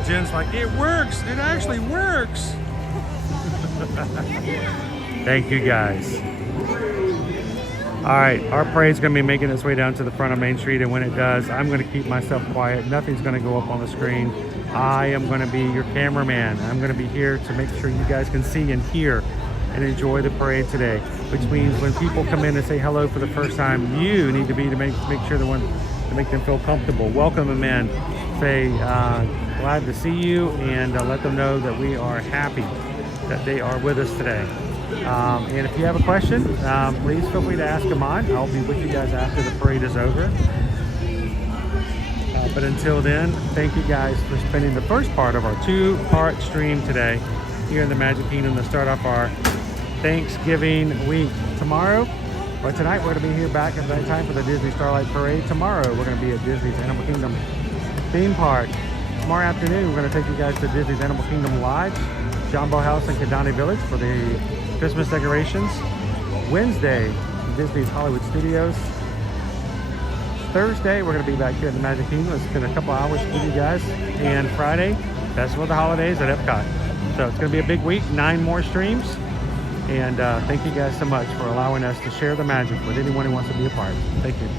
Jen's like, it works. It actually works. Thank you guys. All right, our parade's gonna be making its way down to the front of Main Street, and when it does, I'm gonna keep myself quiet. Nothing's gonna go up on the screen. I am gonna be your cameraman. I'm gonna be here to make sure you guys can see and hear and enjoy the parade today, which means when people come in and say hello for the first time, you need to be to make sure to make them feel comfortable. Welcome them in. Say glad to see you, and let them know that we are happy that they are with us today. And if you have a question, please feel free to ask them on. I'll be with you guys after the parade is over. But until then, thank you guys for spending the first part of our 2-part stream today here in the Magic Kingdom to start off our Thanksgiving week. Tomorrow, or tonight, we're going to be here back at that time for the Disney Starlight Parade. Tomorrow, we're going to be at Disney's Animal Kingdom theme park. Tomorrow afternoon, we're going to take you guys to Disney's Animal Kingdom Lodge, Jumbo House, and Kidani Village for the Christmas decorations. Wednesday, Disney's Hollywood Studios. Thursday, we're going to be back here at the Magic Kingdom. It's been a couple hours with you guys. And Friday, Festival of the Holidays at Epcot. So it's going to be a big week, 9 more streams. And thank you guys so much for allowing us to share the magic with anyone who wants to be a part. Thank you.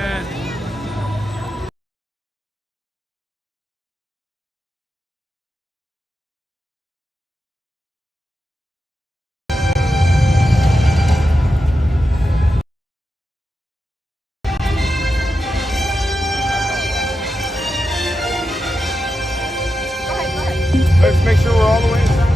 it. Let's make sure we're all the way inside.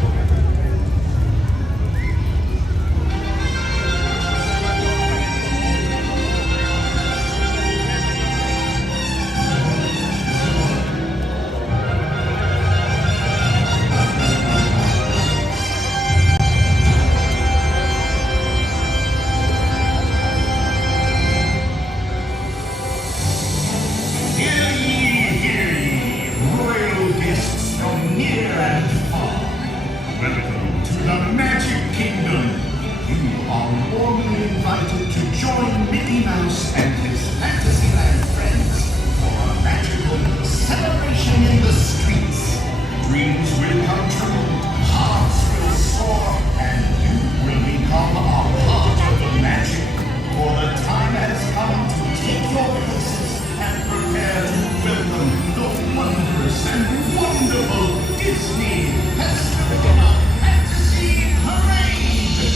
Hear ye, royal guests from near and far. Welcome to the Magic Kingdom. You are warmly invited to join Mickey Mouse and his Fantasyland friends for a magical celebration in the streets. Dreams will come true, hearts will soar, and you will become a part of the magic. For the time has come to take your places and prepare to welcome the wondrous and wonderful Disney Festival of Fantasy Parade.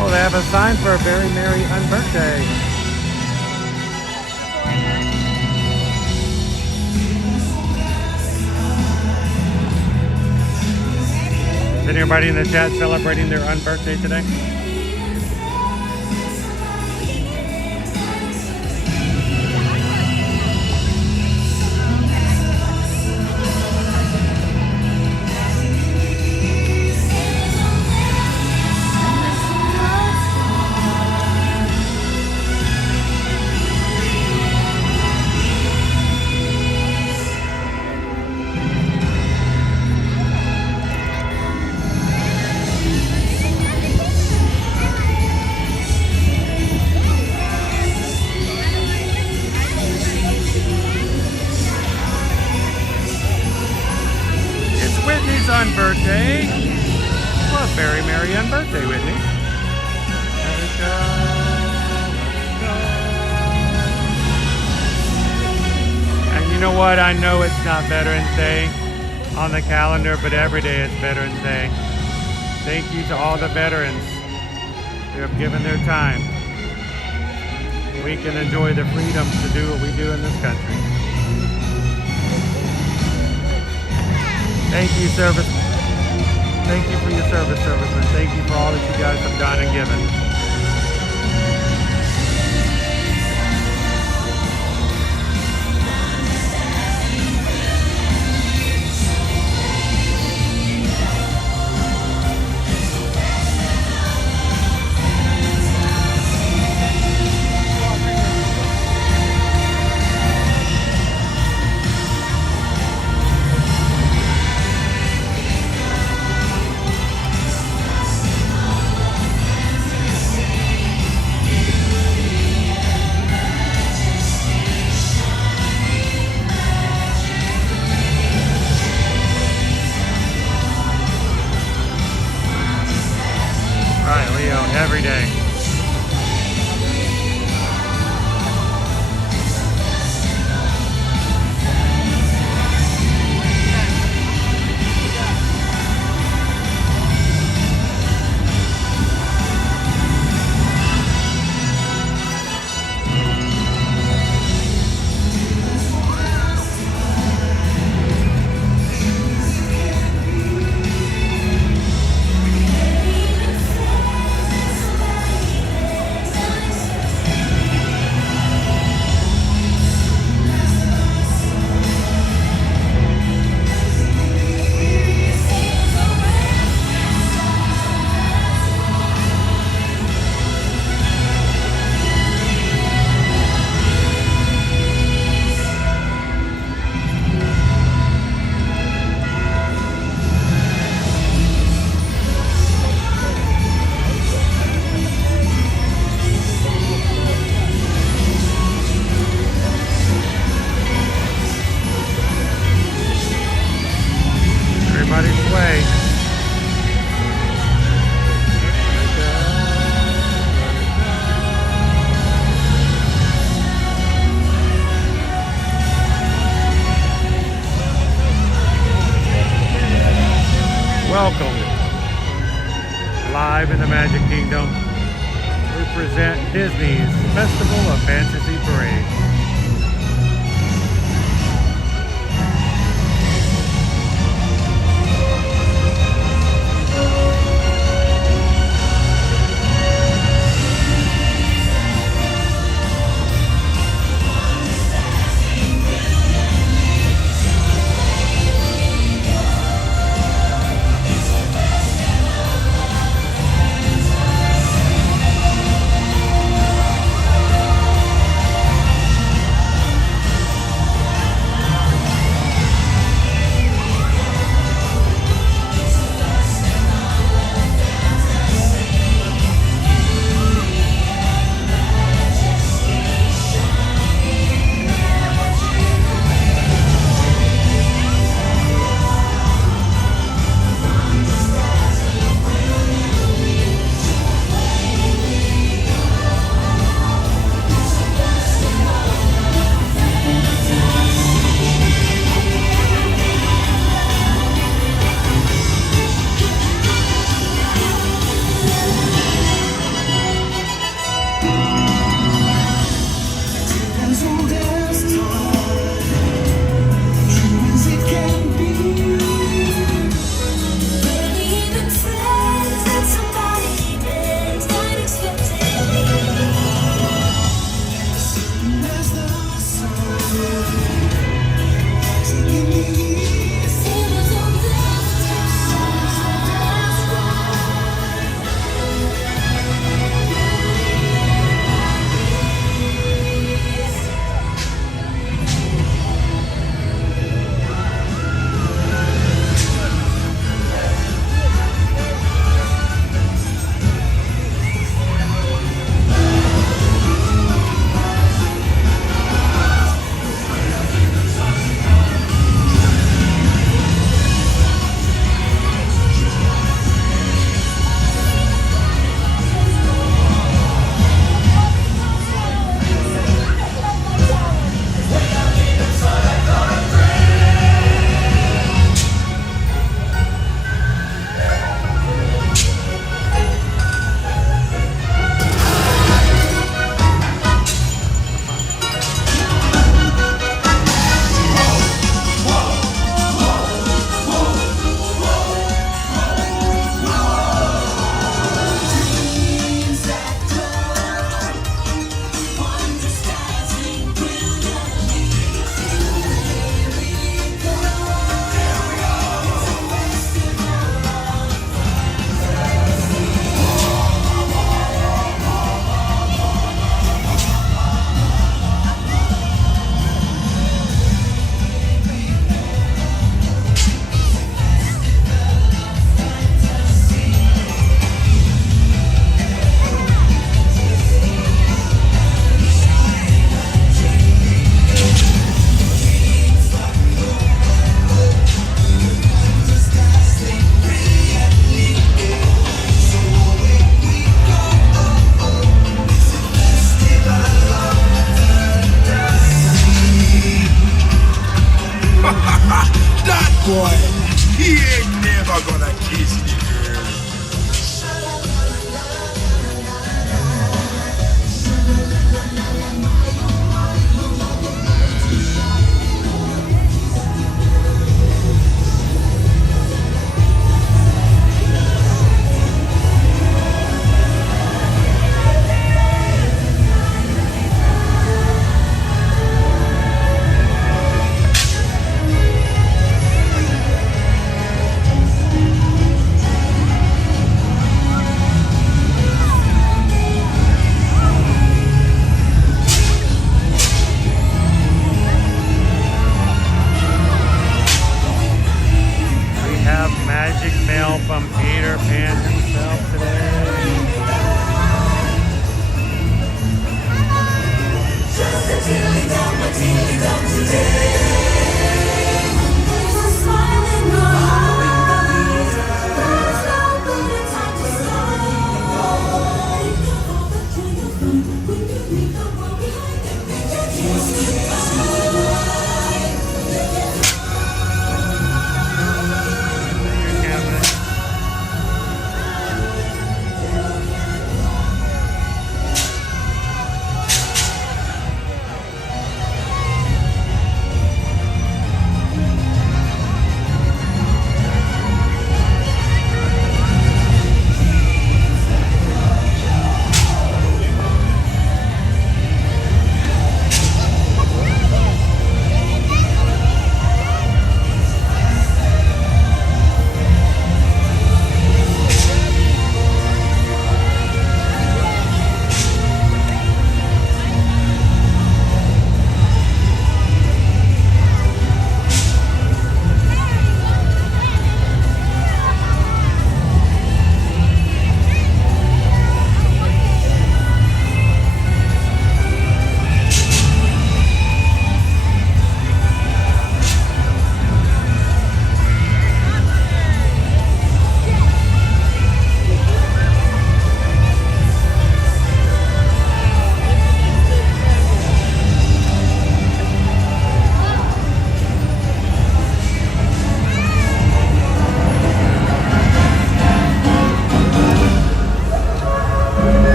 Oh, they have a sign for a very merry unbirthday. Is anybody in the chat celebrating their unbirthday today? Unbirthday. Well, very merry unbirthday, Whitney. Let it go, let it go. And you know what? I know it's not Veterans Day on the calendar, but every day is Veterans Day. Thank you to all the veterans who have given their time. We can enjoy the freedoms to do what we do in this country. Thank you, service. Thank you for your service, servicemen. Thank you for all that you guys have done and given. present Disney's Festival of Fantasy Parade.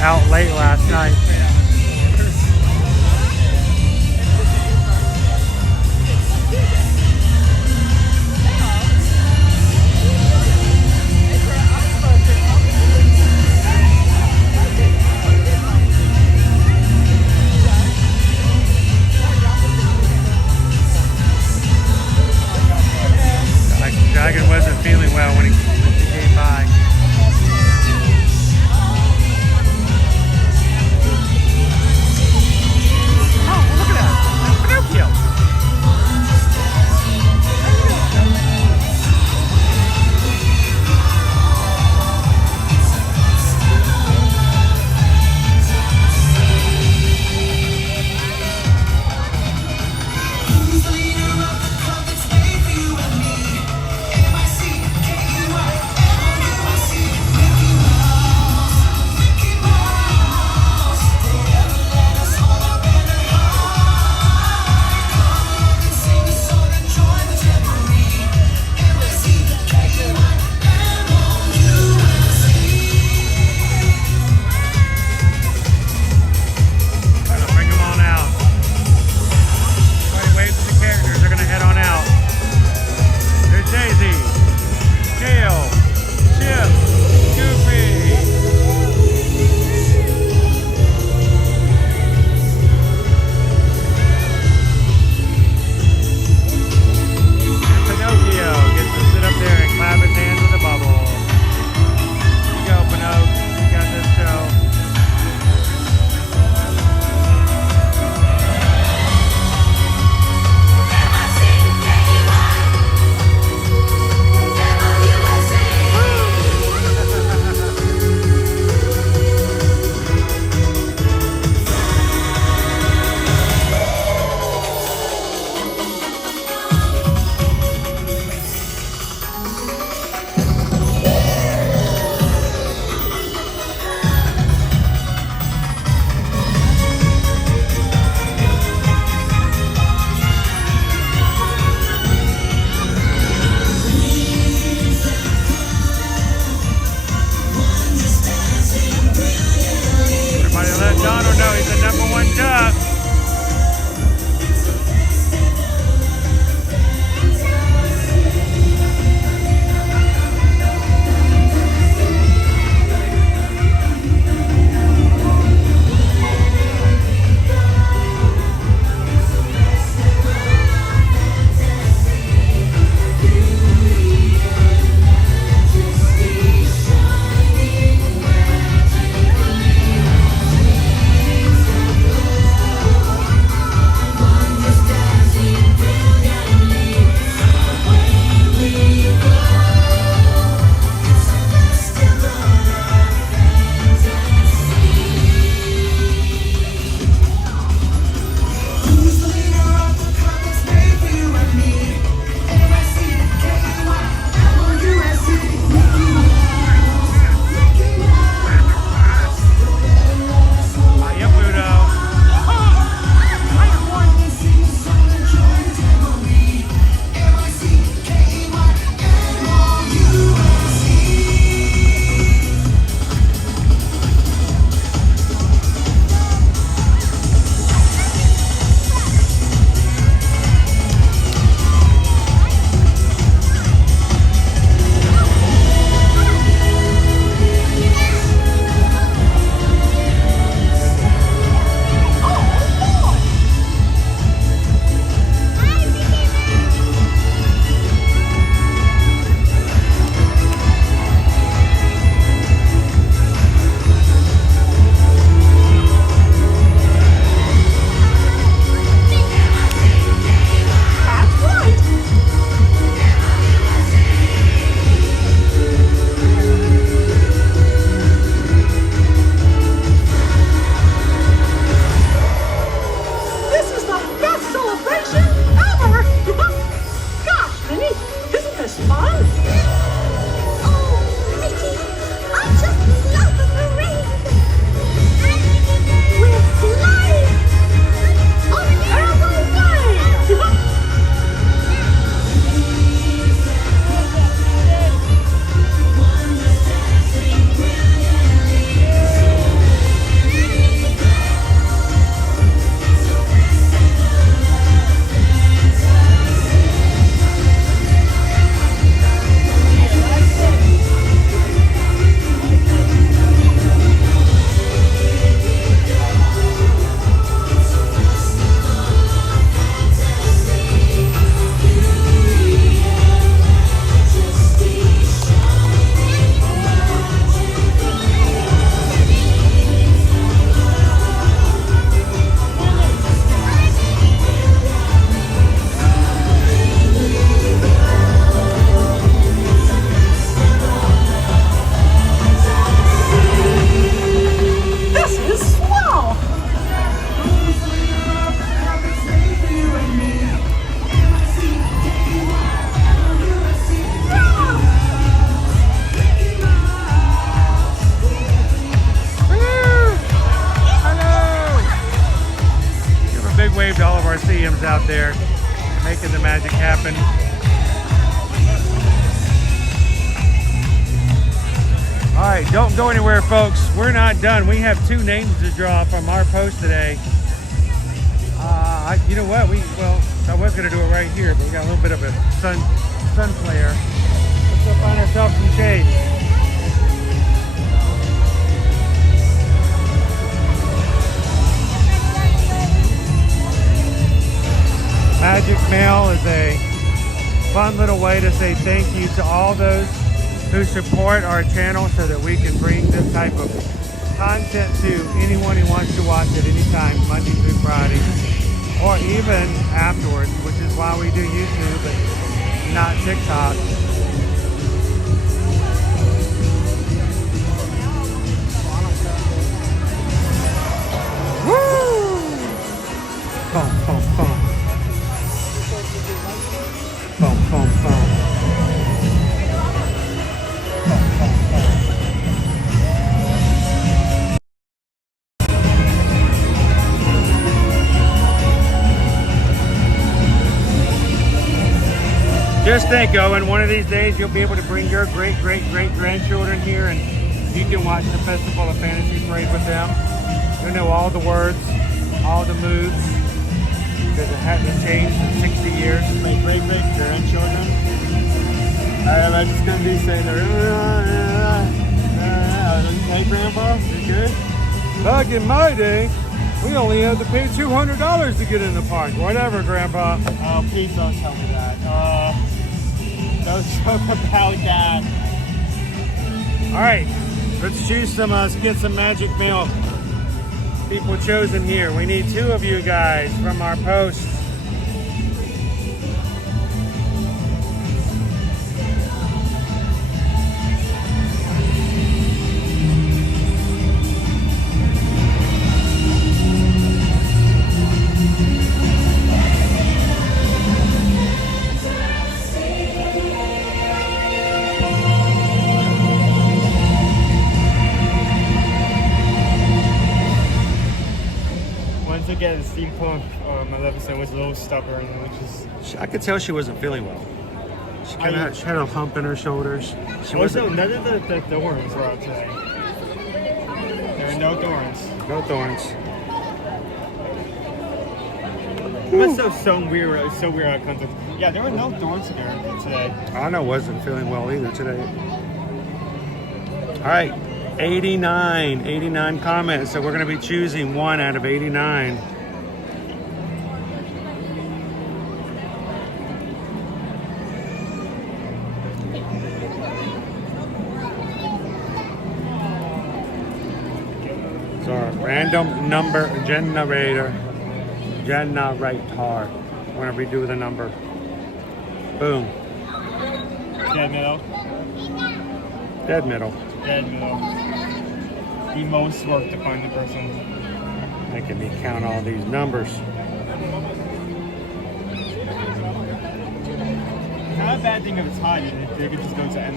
out late last night. Dragon wasn't feeling well when she came by. our CMs out there making the magic happen. All right, don't go anywhere, folks. We're not done. We have 2 names to draw from our post today. You know what? I was gonna do it right here, but we got a little bit of a sun flare. Let's go find ourselves some shade. Magic Mail is a fun little way to say thank you to all those who support our channel so that we can bring this type of content to anyone who wants to watch it anytime, Monday through Friday, or even afterwards, which is why we do YouTube and not TikTok. Woo! Boom, boom, boom. Boom, boom, boom. Just think, Owen, one of these days you'll be able to bring your great-great-great-grandchildren here and you can watch the Festival of Fantasy Parade with them. You'll know all the words, all the moves, because it hasn't changed in 60 years. My great-great-grandchildren. They're just going to be saying, hey, Grandpa, you good? Back in my day, we only had to pay $200 to get in the park. Whatever, Grandpa. Oh, please don't tell me that. Don't joke about that. All right, let's choose some, let's get some Magic Mail people chosen here. We need 2 of you guys from our posts. Again, steampunk, Maleficent was a little stubborn, which is... I could tell she wasn't feeling well. She had a hump in her shoulders. None of the thorns were out today. There are no thorns. No thorns. That's so weird. It's so weird how it comes with. Yeah, there were no thorns there today. Anna wasn't feeling well either today. All right. 89 comments, so we're going to be choosing 1 out of 89. So our random number generator. Whenever we do the number. Boom. Dead middle. Dead middle. Dead middle. The most work to find the person. Making me count all these numbers. Not a bad thing if it's high. They could just go to end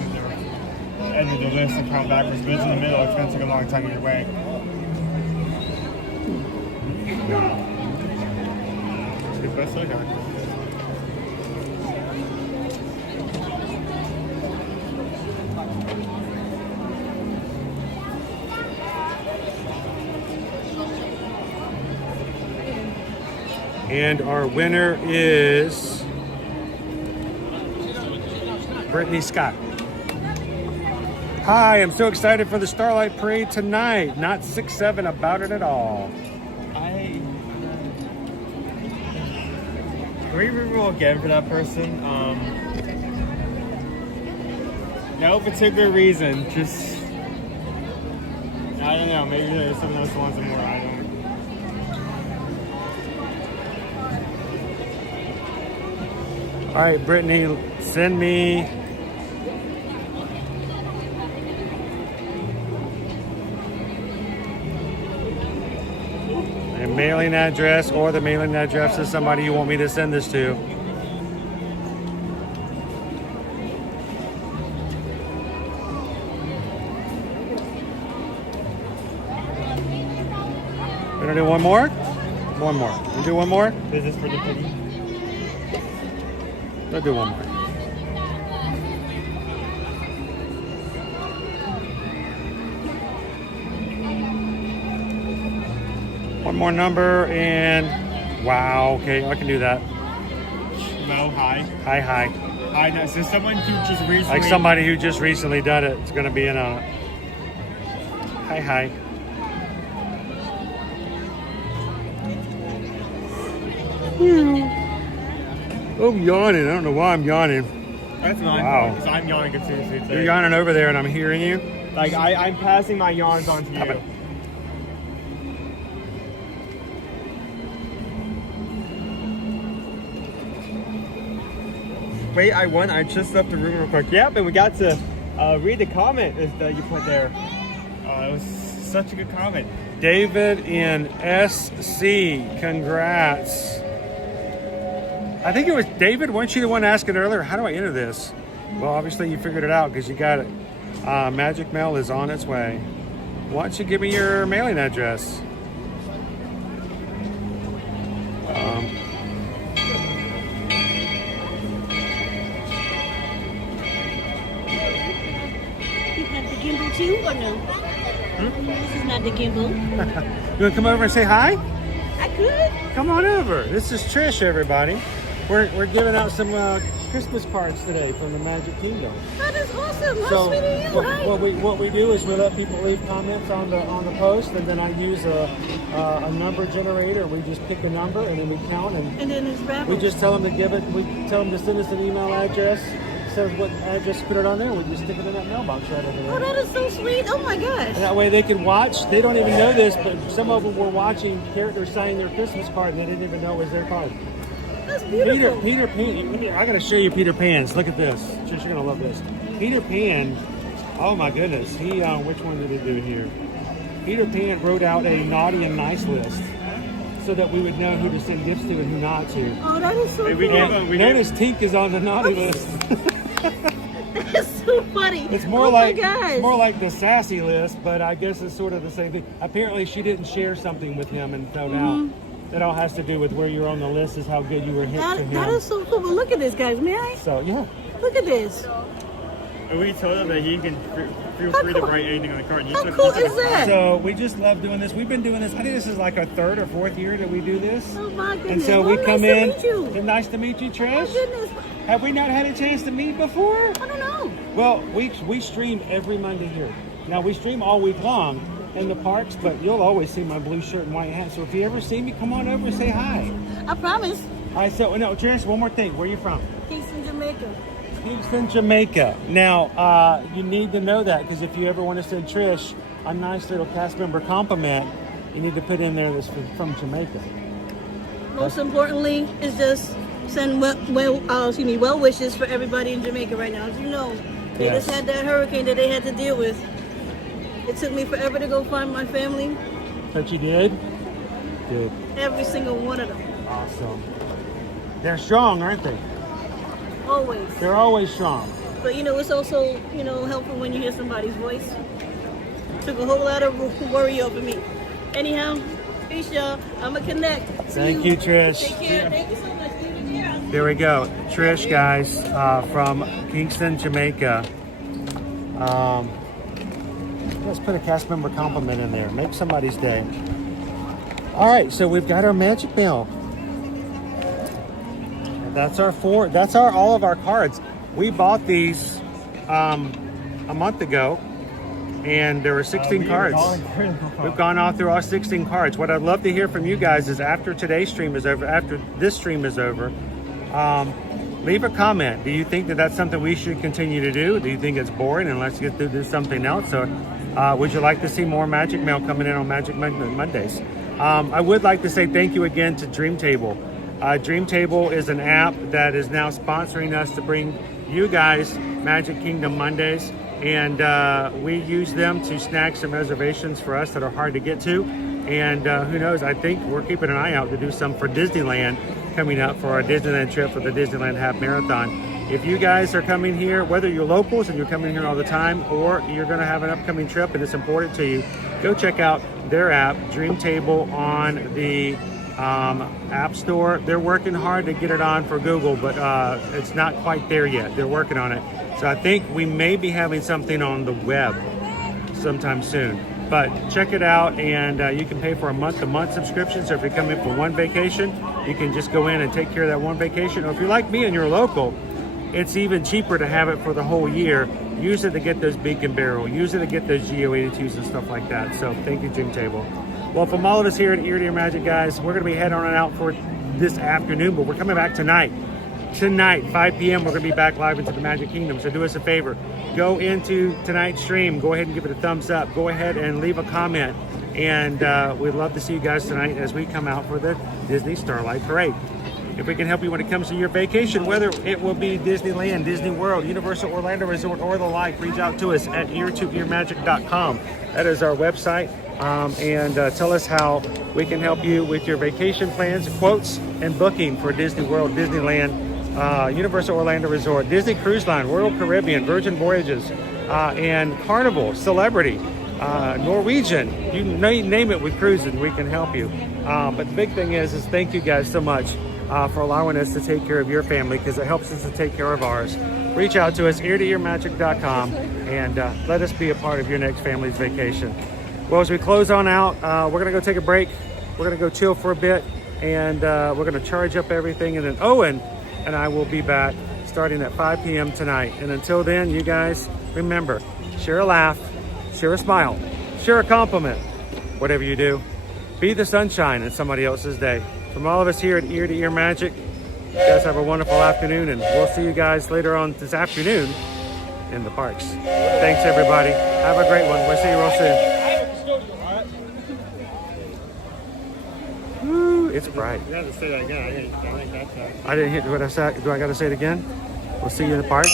of the list and count backwards. But it's in the middle. It's going to take a long time either way. It's the best I got. And our winner is Brittany Scott. Hi, I'm so excited for the Starlight Parade tonight. Not 6'7" about it at all. Can we re-roll again for that person? No particular reason. Just I don't know. Maybe there's someone else who wants it more. I don't know. All right, Brittany, send me a mailing address or the mailing address of somebody you want me to send this to. Gonna do one more? One more. We'll do one more? This is for the pity. We'll do one more. One more number and wow, okay, I can do that. Mo, hi. Hi, hi. Hi, no, so someone who just recently... Like somebody who just recently done it. It's going to be in on it. Hi, hi. Oh, I'm yawning. I don't know why I'm yawning. That's not wow. because I'm yawning continuously too. You're yawning over there and I'm hearing you? Like, I'm passing my yawns on to you. Wait, I won. I just left the room real quick. Yep, and we got to read the comment that you put there. It was such a good comment. David in SC, congrats. I think it was David. Weren't you the one asking earlier, how do I enter this? Well, obviously you figured it out because you got it. Magic mail is on its way. Why don't you give me your mailing address? Gimbal too, or no? This is not the gimbal. You want to come over and say hi? I could. Come on over. This is Trish, everybody. We're giving out some Christmas cards today from the Magic Kingdom. That is awesome. How So sweet of you. what we do is we let people leave comments on the post, and then I use a number generator. We just pick a number and then we count, and then it's raffle. we just tell them to give it. We tell them to send us an email address. Says what address to put it on there. We just stick it in that mailbox right over there. Oh, that is so sweet. Oh my gosh. And that way they can watch. They don't even know this, but some of them were watching characters signing their Christmas card and they didn't even know it was their card. That's beautiful. Peter Pan. I gotta show you Peter Pan's. Look at this. You're gonna love this. Peter Pan. Oh my goodness. He which one did he do here? Peter Pan wrote out a naughty and nice list so that we would know who to send gifts to and who not to. Oh, that is so cool. Notice Tink is on the naughty list. That's so funny. It's more oh like my gosh. it's more like the sassy list, but I guess it's sort of the same thing. Apparently, she didn't share something with him and found out. That all has to do with where you're on the list is how good you were hit to him. That is so cool. But look at this, guys. May I? So yeah. Look at this. And we told him that he can feel free to write anything on the card. How cool is that? So we just love doing this. We've been doing this. I think this is like our third or fourth year that we do this. Oh my goodness. And so we Well, come nice in. to meet you. Nice to meet you, Trish. Oh goodness. Have we not had a chance to meet before? I don't know. Well, we stream every Monday here. Now we stream all week long in the parks, but you'll always see my blue shirt and white hat. So if you ever see me, come on over and say hi. I promise. All right. So no, Trish. One more thing. Where are you from? Kingston, Jamaica. Kingston, Jamaica. Now, you need to know that because if you ever want to send Trish a nice little cast member compliment, you need to put in there this from Jamaica. Most importantly, is just send well wishes for everybody in Jamaica right now. As you know, they Yes. just had that hurricane that they had to deal with. It took me forever to go find my family. But you did? Good. Every single one of them. Awesome. They're strong, aren't they? Always. They're always strong. But it's also, helpful when you hear somebody's voice. Took a whole lot of worry over me. Anyhow, peace, y'all. I'ma connect. Thank you, Trish. Take care. Thank you so much. There we go. Trish, guys, from Kingston, Jamaica. Let's put a cast member compliment in there. Make somebody's day. All right, so we've got our magic mail. That's all of our cards. We bought these a month ago, and there were 16 cards. We've gone all through all 16 cards. What I'd love to hear from you guys is after today's stream is over, after this stream is over, leave a comment. Do you think that that's something we should continue to do? Do you think it's boring and let's get to do something else? Or would you like to see more Magic Mail coming in on Magic Mondays? I would like to say thank you again to Dreamtable. Dreamtable is an app that is now sponsoring us to bring you guys Magic Kingdom Mondays, and we use them to snag some reservations for us that are hard to get to. And who knows, I think we're keeping an eye out to do some for Disneyland coming up for our Disneyland trip for the Disneyland Half Marathon. If you guys are coming here, whether you're locals and you're coming here all the time, or you're going to have an upcoming trip and it's important to you, go check out their app, Dreamtable, on the App Store. They're working hard to get it on for Google, but it's not quite there yet. They're working on it. So I think we may be having something on the web sometime soon. But check it out, and you can pay for a month-to-month subscription. So if you come in for one vacation, you can just go in and take care of that one vacation. Or if you're like me and you're local, it's even cheaper to have it for the whole year. Use it to get those Beacon Barrel. Use it to get those GO82s and stuff like that. So thank you, Gym Table. Well, from all of us here at Ear to Ear Magic, guys, we're going to be heading on out for this afternoon, but we're coming back tonight. Tonight, 5 p.m., we're going to be back live into the Magic Kingdom. So do us a favor. Go into tonight's stream. Go ahead and give it a thumbs up. Go ahead and leave a comment. And we'd love to see you guys tonight as we come out for the Disney Starlight Parade. If we can help you when it comes to your vacation, whether it will be Disneyland, Disney World, Universal Orlando Resort, or the like, reach out to us at ear2earmagic.com. That is our website. And tell us how we can help you with your vacation plans, quotes, and booking for Disney World, Disneyland, Universal Orlando Resort, Disney Cruise Line, Royal Caribbean, Virgin Voyages, and Carnival, Celebrity, Norwegian. You name it with cruising, we can help you. But the big thing is thank you guys so much for allowing us to take care of your family, because it helps us to take care of ours. Reach out to us, ear2earmagic.com, and let us be a part of your next family's vacation. Well, as we close on out, we're going to go take a break. We're going to go chill for a bit, and we're going to charge up everything. And then Owen and I will be back starting at 5 p.m. tonight. And until then, you guys, remember, share a laugh, share a smile, share a compliment. Whatever you do, be the sunshine in somebody else's day. From all of us here at Ear to Ear Magic, you guys have a wonderful afternoon, and we'll see you guys later on this afternoon in the parks. Thanks, everybody. Have a great one. We'll see you real soon. Woo, it's bright. You have to say that again. I think that's I didn't hear what I said. Do I got to say it again? We'll see you in the parks.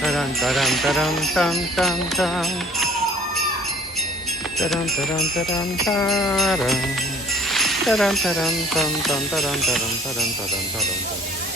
Da-dum, da-dum, da-dum, dum, dum, dum. Da-dum, da-dum, da-dum, da-dum. Da-dum, da-dum, dum, dum, da-dum, da-dum, da-dum, da-dum, da-dum, da-dum.